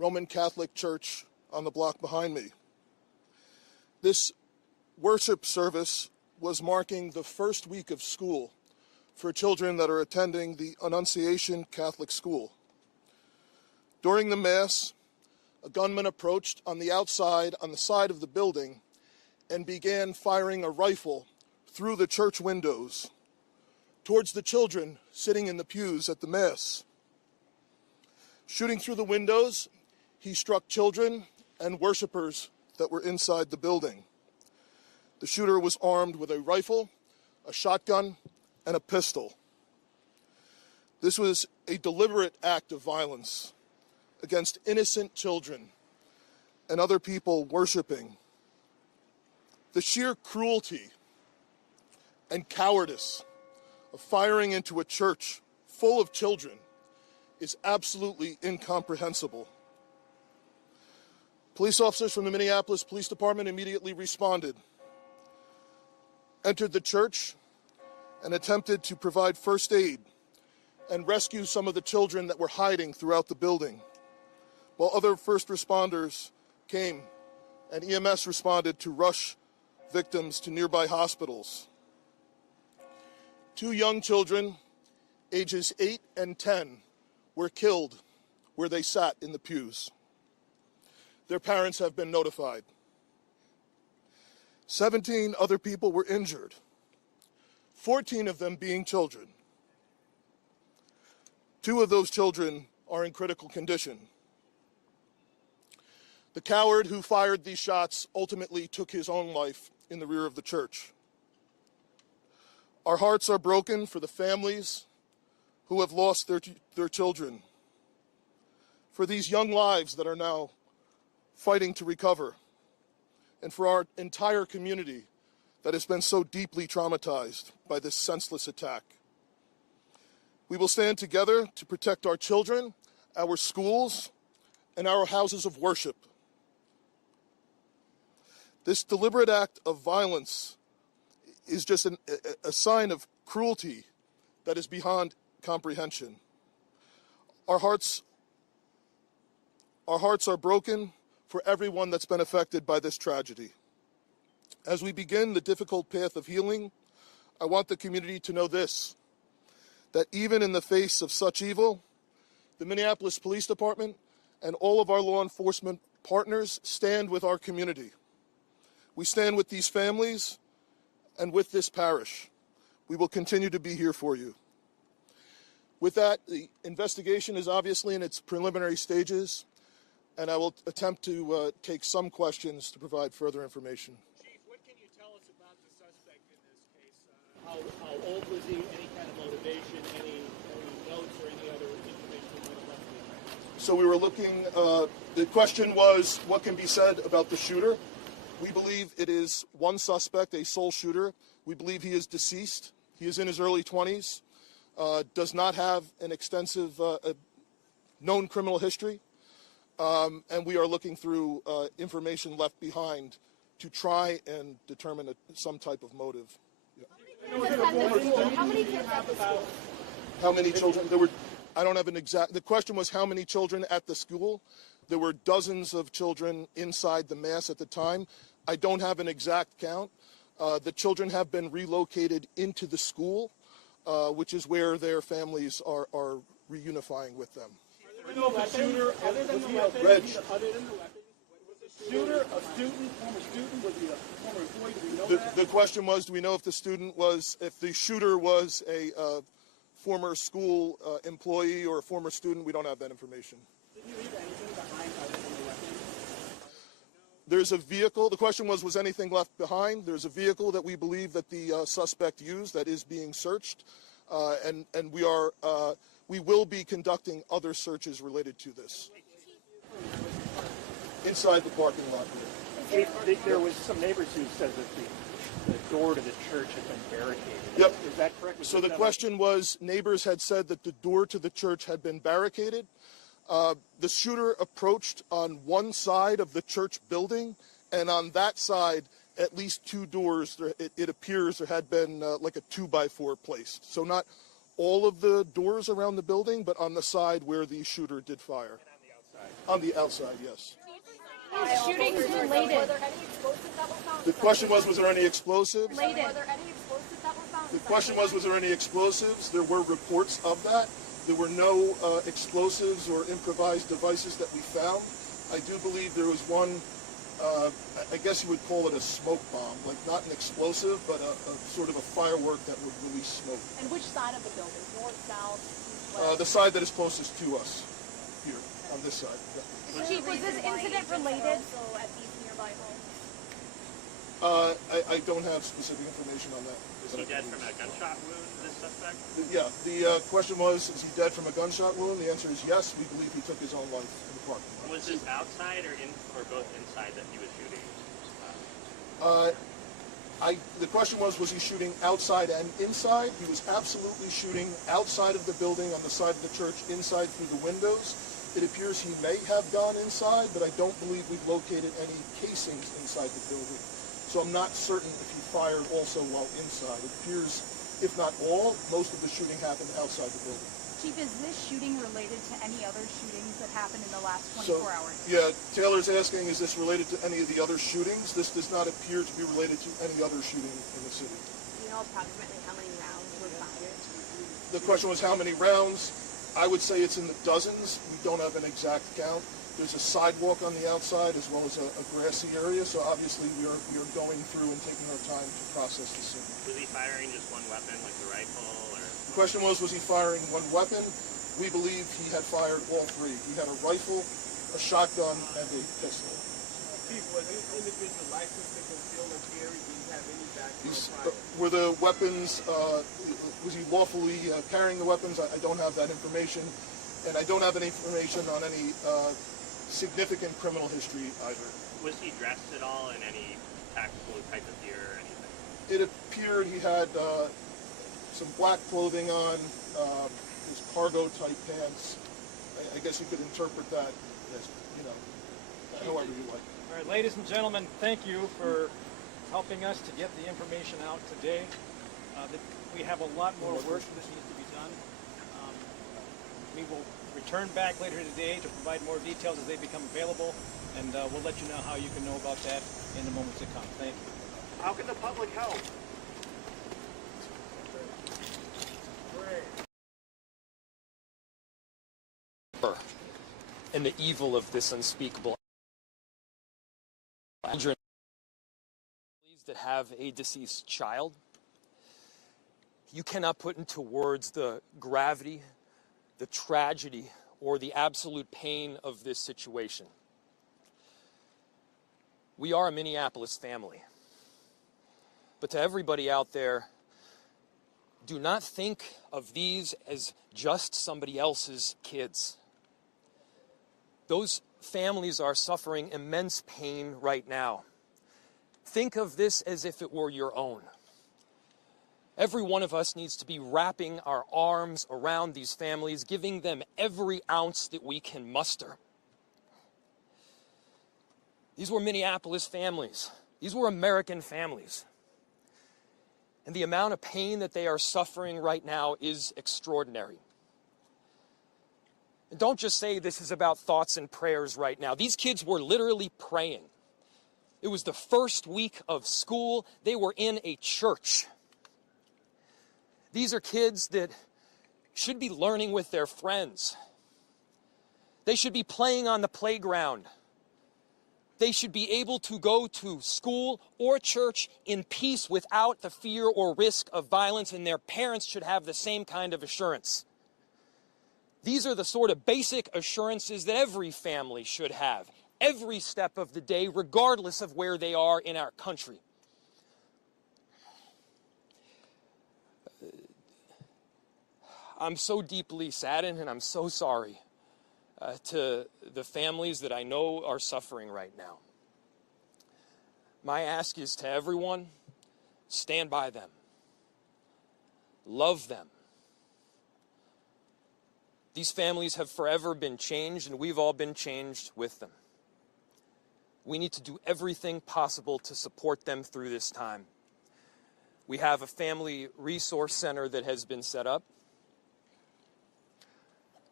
Roman Catholic church on the block behind me. This worship service was marking the first week of school for children that are attending the Annunciation Catholic School. During the Mass, a gunman approached on the outside, on the side of the building, and began firing a rifle through the church windows towards the children sitting in the pews at the Mass. Shooting through the windows, he struck children and worshipers that were inside the building. The shooter was armed with a rifle, a shotgun, and a pistol. This was a deliberate act of violence against innocent children and other people worshiping. The sheer cruelty and cowardice of firing into a church full of children is absolutely incomprehensible. Police officers from the Minneapolis Police Department immediately responded, entered the church, and attempted to provide first aid and rescue some of the children that were hiding throughout the building, while other first responders came and EMS responded to rush victims to nearby hospitals. 2 young children, ages 8 and 10, were killed where they sat in the pews. Their parents have been notified. 17 other people were injured, 14 of them being children. 2 of those children are in critical condition. The coward who fired these shots ultimately took his own life in the rear of the church. Our hearts are broken for the families who have lost their children, for these young lives that are now fighting to recover, and for our entire community that has been so deeply traumatized by this senseless attack. We will stand together to protect our children, our schools, and our houses of worship. This deliberate act of violence is just a sign of cruelty that is beyond comprehension. Our hearts are broken for everyone that's been affected by this tragedy. As we begin the difficult path of healing, I want the community to know this, that even in the face of such evil, the Minneapolis Police Department and all of our law enforcement partners stand with our community. We stand with these families and with this parish. We will continue to be here for you. With that, the investigation is obviously in its preliminary stages, and I will attempt to take some questions to provide further information. Chief, what can you tell us about the suspect in this case? How old was he? Any kind of motivation? Any notes or any other information you might have left behind? So we were looking, the question was, what can be said about the shooter? We believe it is one suspect, a sole shooter. We believe he is deceased. He is in his early 20s, does not have an extensive known criminal history, and we are looking through information left behind to try and determine some type of motive. Yeah. How many kids at the school? How many children? I don't have an exact, the question was how many children at the school. There were dozens of children inside the Mass at the time. I don't have an exact count. The children have been relocated into the school, which is where their families are reunifying with them. Other than the weapons, was the shooter a student, former student? Was he a former employee? Do we know that? The question was, do we know if the shooter was a former school employee or a former student? We don't have that information. Did he leave anything behind other than the weapons? There's a vehicle. The question was anything left behind? There's a vehicle that we believe that the suspect used that is being searched, and we will be conducting other searches related to this. Inside the parking lot. There was some neighbors who said that the door to the church had been barricaded. Yep. Is that correct? So the question was, neighbors had said that the door to the church had been barricaded. The shooter approached on one side of the church building, and on that side, at least 2 doors, it appears there had been like a 2x4 placed. So not all of the doors around the building, but on the side where the shooter did fire. On the outside, yes. Shootings related. Were there any explosives that were found? The question was there any explosives? Related. Were there any explosives that were found? The question was there any explosives? There were reports of that. There were no explosives or improvised devices that we found. I do believe there was one, I guess you would call it a smoke bomb, like not an explosive, but a sort of a firework that would release smoke. And which side of the building? North, south, east, west? The side that is closest to us, here, on this side. Yeah. Chief, was this incident related? Also at these nearby homes? I don't have specific information on that. Was he dead from a gunshot wound, this suspect? Yeah, the question was, is he dead from a gunshot wound? The answer is yes. We believe he took his own life in the parking lot. Was this outside or both inside that he was shooting? The question was he shooting outside and inside? He was absolutely shooting outside of the building, on the side of the church, inside through the windows. It appears he may have gone inside, but I don't believe we've located any casings inside the building. So I'm not certain if he fired also while inside. It appears, if not all, most of the shooting happened outside the building. Chief, is this shooting related to any other shootings that happened in the last 24 hours? Yeah, Taylor's asking, is this related to any of the other shootings? This does not appear to be related to any other shooting in the city. Do you know approximately how many rounds were fired? The question was how many rounds? I would say it's in the dozens. We don't have an exact count. There's a sidewalk on the outside as well as a grassy area, so obviously we are going through and taking our time to process the scene. Was he firing just one weapon, like the rifle, or? The question was he firing one weapon? We believe he had fired all three. He had a rifle, a shotgun, and a pistol. Chief, was this individual licensed to conceal and carry? Did he have any background prior? Were the weapons, was he lawfully carrying the weapons? I don't have that information. And I don't have any information on any significant criminal history either. Was he dressed at all in any tactical type of gear or anything? It appeared he had some black clothing on, his cargo type pants. I guess you could interpret that as, however you like. All right, ladies and gentlemen, thank you for helping us to get the information out today. We have a lot more work that needs to be done. We will return back later today to provide more details as they become available, and we'll let you know how you can know about that in the moments to come. Thank you. How can the public help? And the evil of this unspeakable children that have a deceased child. You cannot put into words the gravity, the tragedy, or the absolute pain of this situation. We are a Minneapolis family. But to everybody out there, do not think of these as just somebody else's kids. Those families are suffering immense pain right now. Think of this as if it were your own. Every one of us needs to be wrapping our arms around these families, giving them every ounce that we can muster. These were Minneapolis families. These were American families. And the amount of pain that they are suffering right now is extraordinary. And don't just say this is about thoughts and prayers right now. These kids were literally praying. It was the first week of school. They were in a church. These are kids that should be learning with their friends. They should be playing on the playground. They should be able to go to school or church in peace without the fear or risk of violence, and their parents should have the same kind of assurance. These are the sort of basic assurances that every family should have, every step of the day, regardless of where they are in our country. I'm so deeply saddened, and I'm so sorry to the families that I know are suffering right now. My ask is to everyone, stand by them. Love them. These families have forever been changed, and we've all been changed with them. We need to do everything possible to support them through this time. We have a family resource center that has been set up.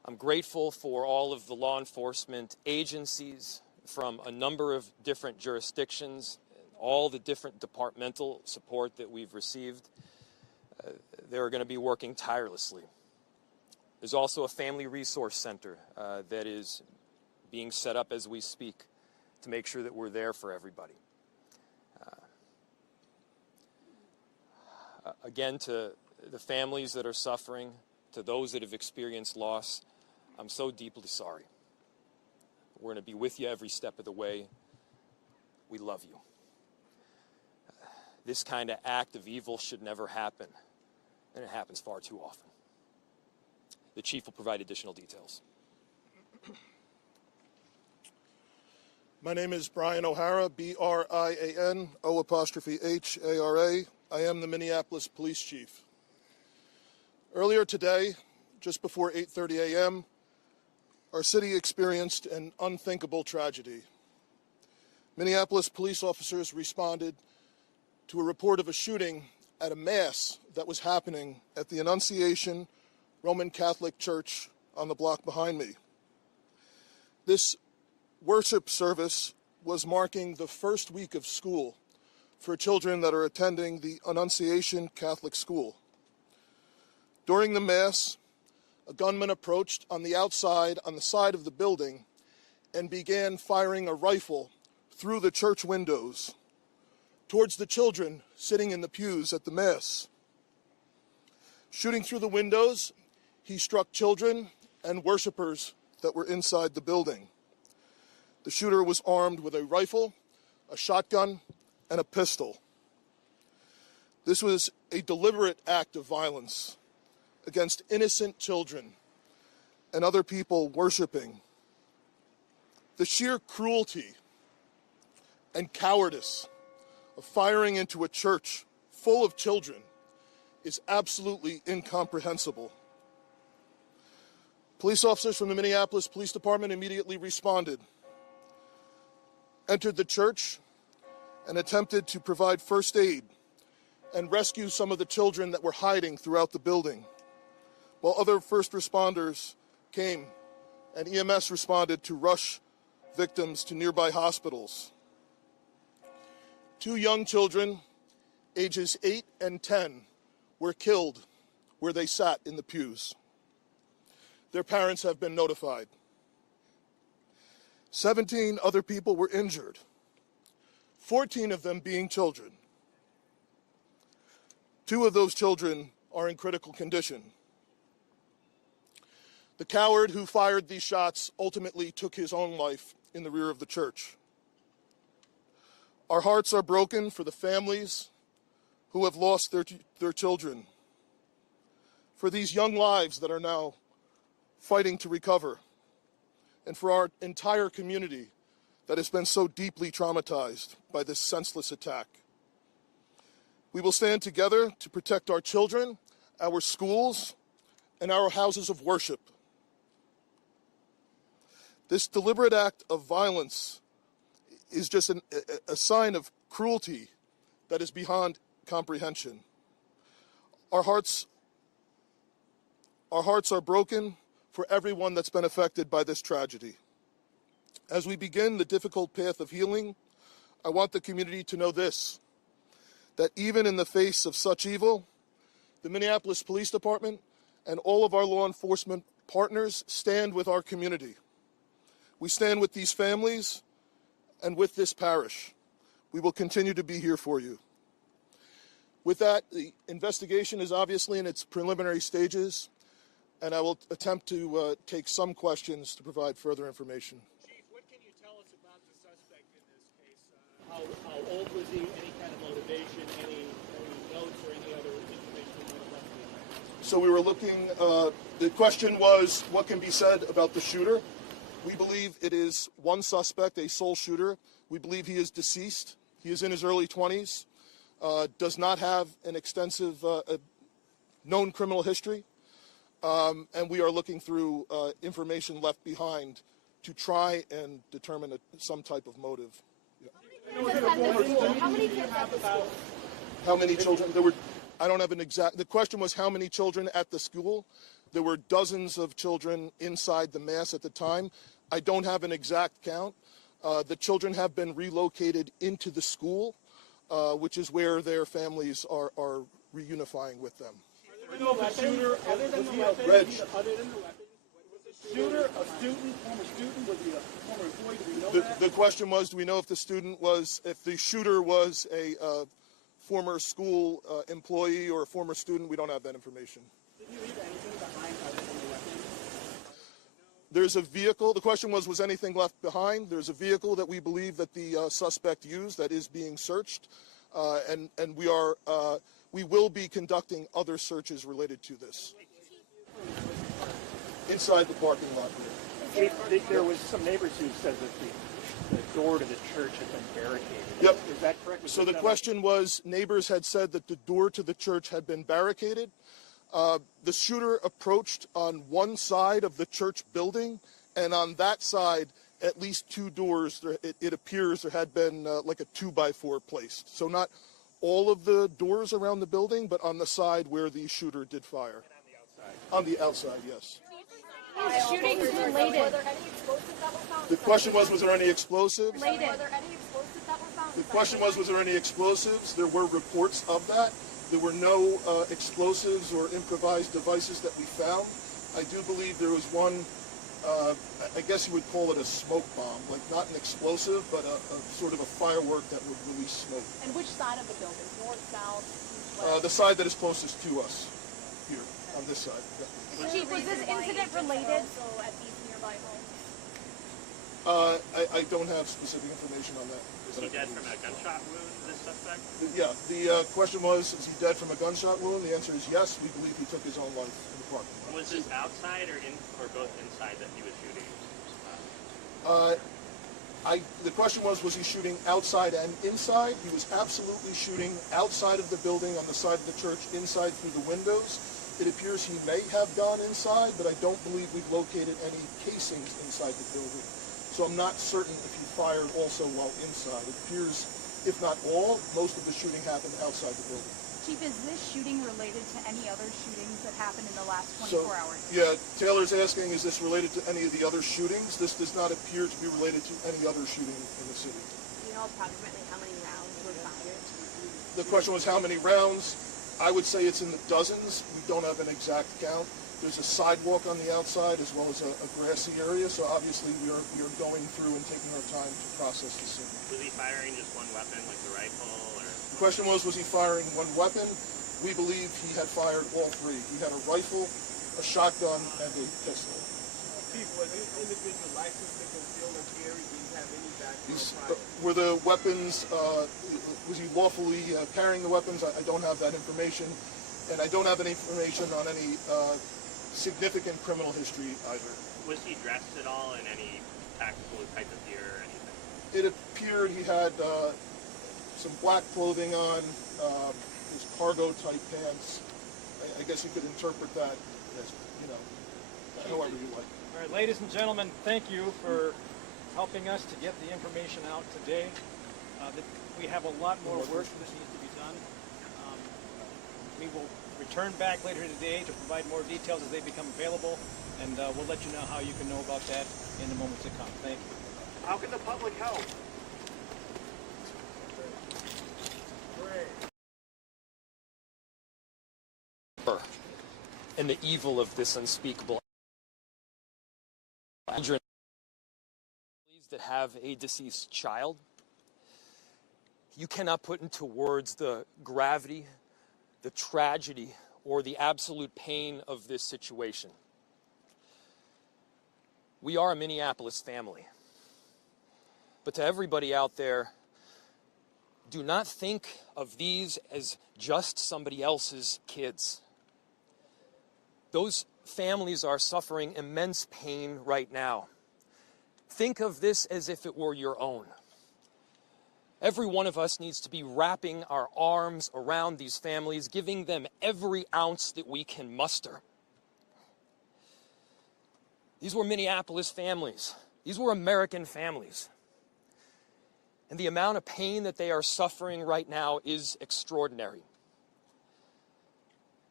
I'm grateful for all of the law enforcement agencies from a number of different jurisdictions, all the different departmental support that we've received. They're going to be working tirelessly. There's also a family resource center that is being set up as we speak to make sure that we're there for everybody. Again, to the families that are suffering, to those that have experienced loss, I'm so deeply sorry. We're going to be with you every step of the way. We love you. This kind of act of evil should never happen, and it happens far too often. The chief will provide additional details. My name is Brian O'Hara, B-R-I-A-N, O''H-A-R-A. I am the Minneapolis Police Chief. Earlier today, just before 8:30 a.m., our city experienced an unthinkable tragedy. Minneapolis police officers responded to a report of a shooting at a mass that was happening at the Annunciation Roman Catholic Church on the block behind me. This worship service was marking the first week of school for children that are attending the Annunciation Catholic School. During the Mass, a gunman approached on the outside, on the side of the building, and began firing a rifle through the church windows towards the children sitting in the pews at the Mass. Shooting through the windows, he struck children and worshipers that were inside the building. The shooter was armed with a rifle, a shotgun, and a pistol. This was a deliberate act of violence against innocent children and other people worshiping. The sheer cruelty and cowardice of firing into a church full of children is absolutely incomprehensible. Police officers from the Minneapolis Police Department immediately responded, entered the church, and attempted to provide first aid and rescue some of the children that were hiding throughout the building, while other first responders came and EMS responded to rush victims to nearby hospitals. 2 young children, ages 8 and 10, were killed where they sat in the pews. Their parents have been notified. 17 other people were injured, 14 of them being children. 2 of those children are in critical condition. The coward who fired these shots ultimately took his own life in the rear of the church. Our hearts are broken for the families who have lost their children, for these young lives that are now fighting to recover, and for our entire community that has been so deeply traumatized by this senseless attack. We will stand together to protect our children, our schools, and our houses of worship. This deliberate act of violence is just a sign of cruelty that is beyond comprehension. Our hearts are broken for everyone that's been affected by this tragedy. As we begin the difficult path of healing, I want the community to know this, that even in the face of such evil, the Minneapolis Police Department and all of our law enforcement partners stand with our community. We stand with these families and with this parish. We will continue to be here for you. With that, the investigation is obviously in its preliminary stages, and I will attempt to take some questions to provide further information. Chief, what can you tell us about the suspect in this case? How old was he? Any kind of motivation? Any notes or any other information you might have left behind? So we were looking, the question was, what can be said about the shooter? We believe it is one suspect, a sole shooter. We believe he is deceased. He is in his early 20s, does not have an extensive known criminal history, and we are looking through information left behind to try and determine some type of motive. Yeah. How many kids at the school? How many children? There were. I don't have an exact. The question was how many children at the school. There were dozens of children inside the Mass at the time. I don't have an exact count. The children have been relocated into the school, which is where their families are reunifying with them. You know if the shooter, other than the weapons, was the shooter a student, former student, was he a former employee? Do we know that? The question was, do we know if the shooter was a former school employee or a former student? We don't have that information. Did you leave anything behind other than the weapons? There's a vehicle. The question was anything left behind? There's a vehicle that we believe that the suspect used that is being searched, and we will be conducting other searches related to this. Inside the parking lot here. There was some neighbors who said that the door to the church had been barricaded. Yep. Is that correct? So the question was, neighbors had said that the door to the church had been barricaded. The shooter approached on one side of the church building, and on that side, at least two doors, it appears there had been like a 2x4 placed. So not all of the doors around the building, but on the side where the shooter did fire. And on the outside? On the outside, yes. Shootings related. Were there any explosives that were found? The question was there any explosives? Related. Were there any explosives that were found? The question was there any explosives? There were reports of that. There were no explosives or improvised devices that we found. I do believe there was one, I guess you would call it a smoke bomb, like not an explosive, but a sort of a firework that would release smoke. And which side of the building? North, south, east, west? The side that is closest to us, here, on this side. Yeah. Chief, was this incident related? So at these nearby homes? I don't have specific information on that. Was he dead from a gunshot wound, this suspect? Yeah, the question was, is he dead from a gunshot wound? The answer is yes. We believe he took his own life in the parking lot. Was this outside or both inside that he was shooting? The question was he shooting outside and inside? He was absolutely shooting outside of the building on the side of the church, inside through the windows. It appears he may have gone inside, but I don't believe we've located any casings inside the building. So I'm not certain if he fired also while inside. It appears, if not all, most of the shooting happened outside the building. Chief, is this shooting related to any other shootings that happened in the last 24 hours? Yeah, Taylor's asking, is this related to any of the other shootings? This does not appear to be related to any other shooting in the city. Do you know approximately how many rounds were fired? The question was how many rounds? I would say it's in the dozens. We don't have an exact count. There's a sidewalk on the outside as well as a grassy area, so obviously we are going through and taking our time to process the scene. Was he firing just one weapon, like the rifle, or? The question was he firing one weapon? We believe he had fired all three. He had a rifle, a shotgun, and a pistol. Chief, was this individual licensed to conceal and carry? Did he have any background prior? Were the weapons, was he lawfully carrying the weapons? I don't have that information, and I don't have any information on any significant criminal history either. Was he dressed at all in any tactical type of gear or anything? It appeared he had some black clothing on, his cargo type pants. I guess you could interpret that as, however you like. All right, ladies and gentlemen, thank you for helping us to get the information out today. We have a lot more work that needs to be done. We will return back later today to provide more details as they become available, and we'll let you know how you can know about that in the moments to come. Thank you. How can the public help? And the evil of this unspeakable children that have a deceased child. You cannot put into words the gravity, the tragedy, or the absolute pain of this situation. We are a Minneapolis family. But to everybody out there, do not think of these as just somebody else's kids. Those families are suffering immense pain right now. Think of this as if it were your own. Every one of us needs to be wrapping our arms around these families, giving them every ounce that we can muster. These were Minneapolis families. These were American families. And the amount of pain that they are suffering right now is extraordinary.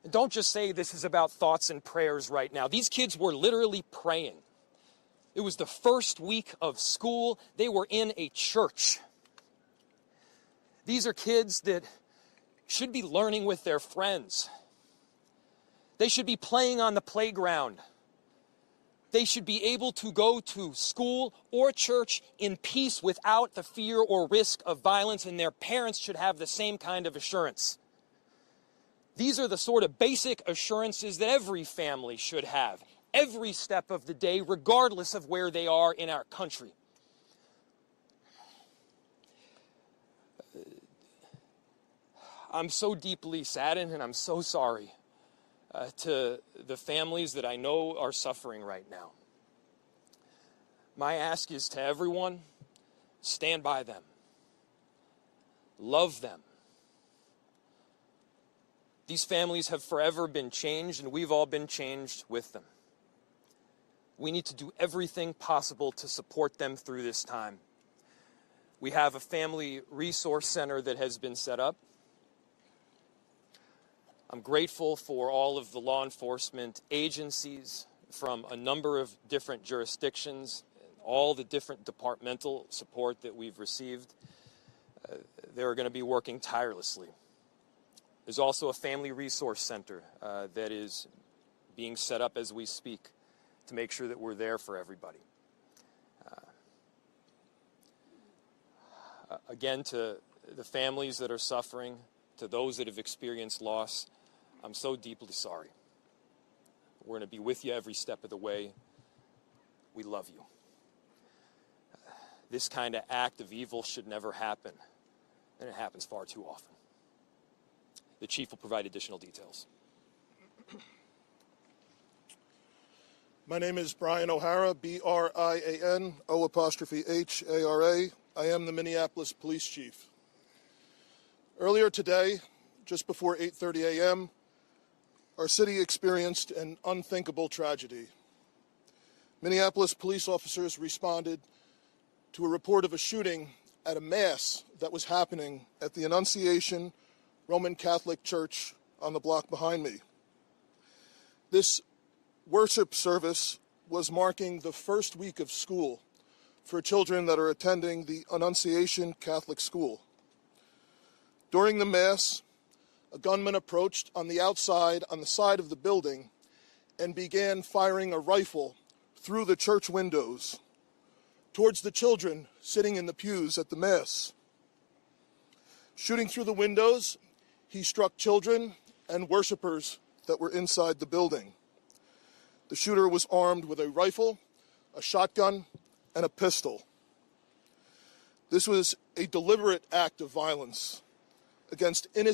Don't just say this is about thoughts and prayers right now. These kids were literally praying. It was the first week of school. They were in a church. These are kids that should be learning with their friends. They should be playing on the playground. They should be able to go to school or church in peace without the fear or risk of violence, and their parents should have the same kind of assurance. These are the sort of basic assurances that every family should have, every step of the day, regardless of where they are in our country. I'm so deeply saddened, and I'm so sorry to the families that I know are suffering right now. My ask is to everyone, stand by them. Love them. These families have forever been changed, and we've all been changed with them. We need to do everything possible to support them through this time. We have a family resource center that has been set up. I'm grateful for all of the law enforcement agencies from a number of different jurisdictions, all the different departmental support that we've received. They're going to be working tirelessly. There's also a family resource center that is being set up as we speak to make sure that we're there for everybody. Again, to the families that are suffering, to those that have experienced loss, I'm so deeply sorry. We're going to be with you every step of the way. We love you. This kind of act of evil should never happen, and it happens far too often. The chief will provide additional details. My name is Brian O'Hara, B-R-I-A-N, O''H-A-R-A. I am the Minneapolis Police Chief. Earlier today, just before 8:30 a.m., our city experienced an unthinkable tragedy. Minneapolis police officers responded to a report of a shooting at a mass that was happening at the Annunciation Roman Catholic Church on the block behind me. This worship service was marking the first week of school for children that are attending the Annunciation Catholic School. During the Mass, a gunman approached on the outside, on the side of the building, and began firing a rifle through the church windows towards the children sitting in the pews at the Mass. Shooting through the windows, he struck children and worshipers that were inside the building. The shooter was armed with a rifle, a shotgun, and a pistol. This was a deliberate act of violence against innocent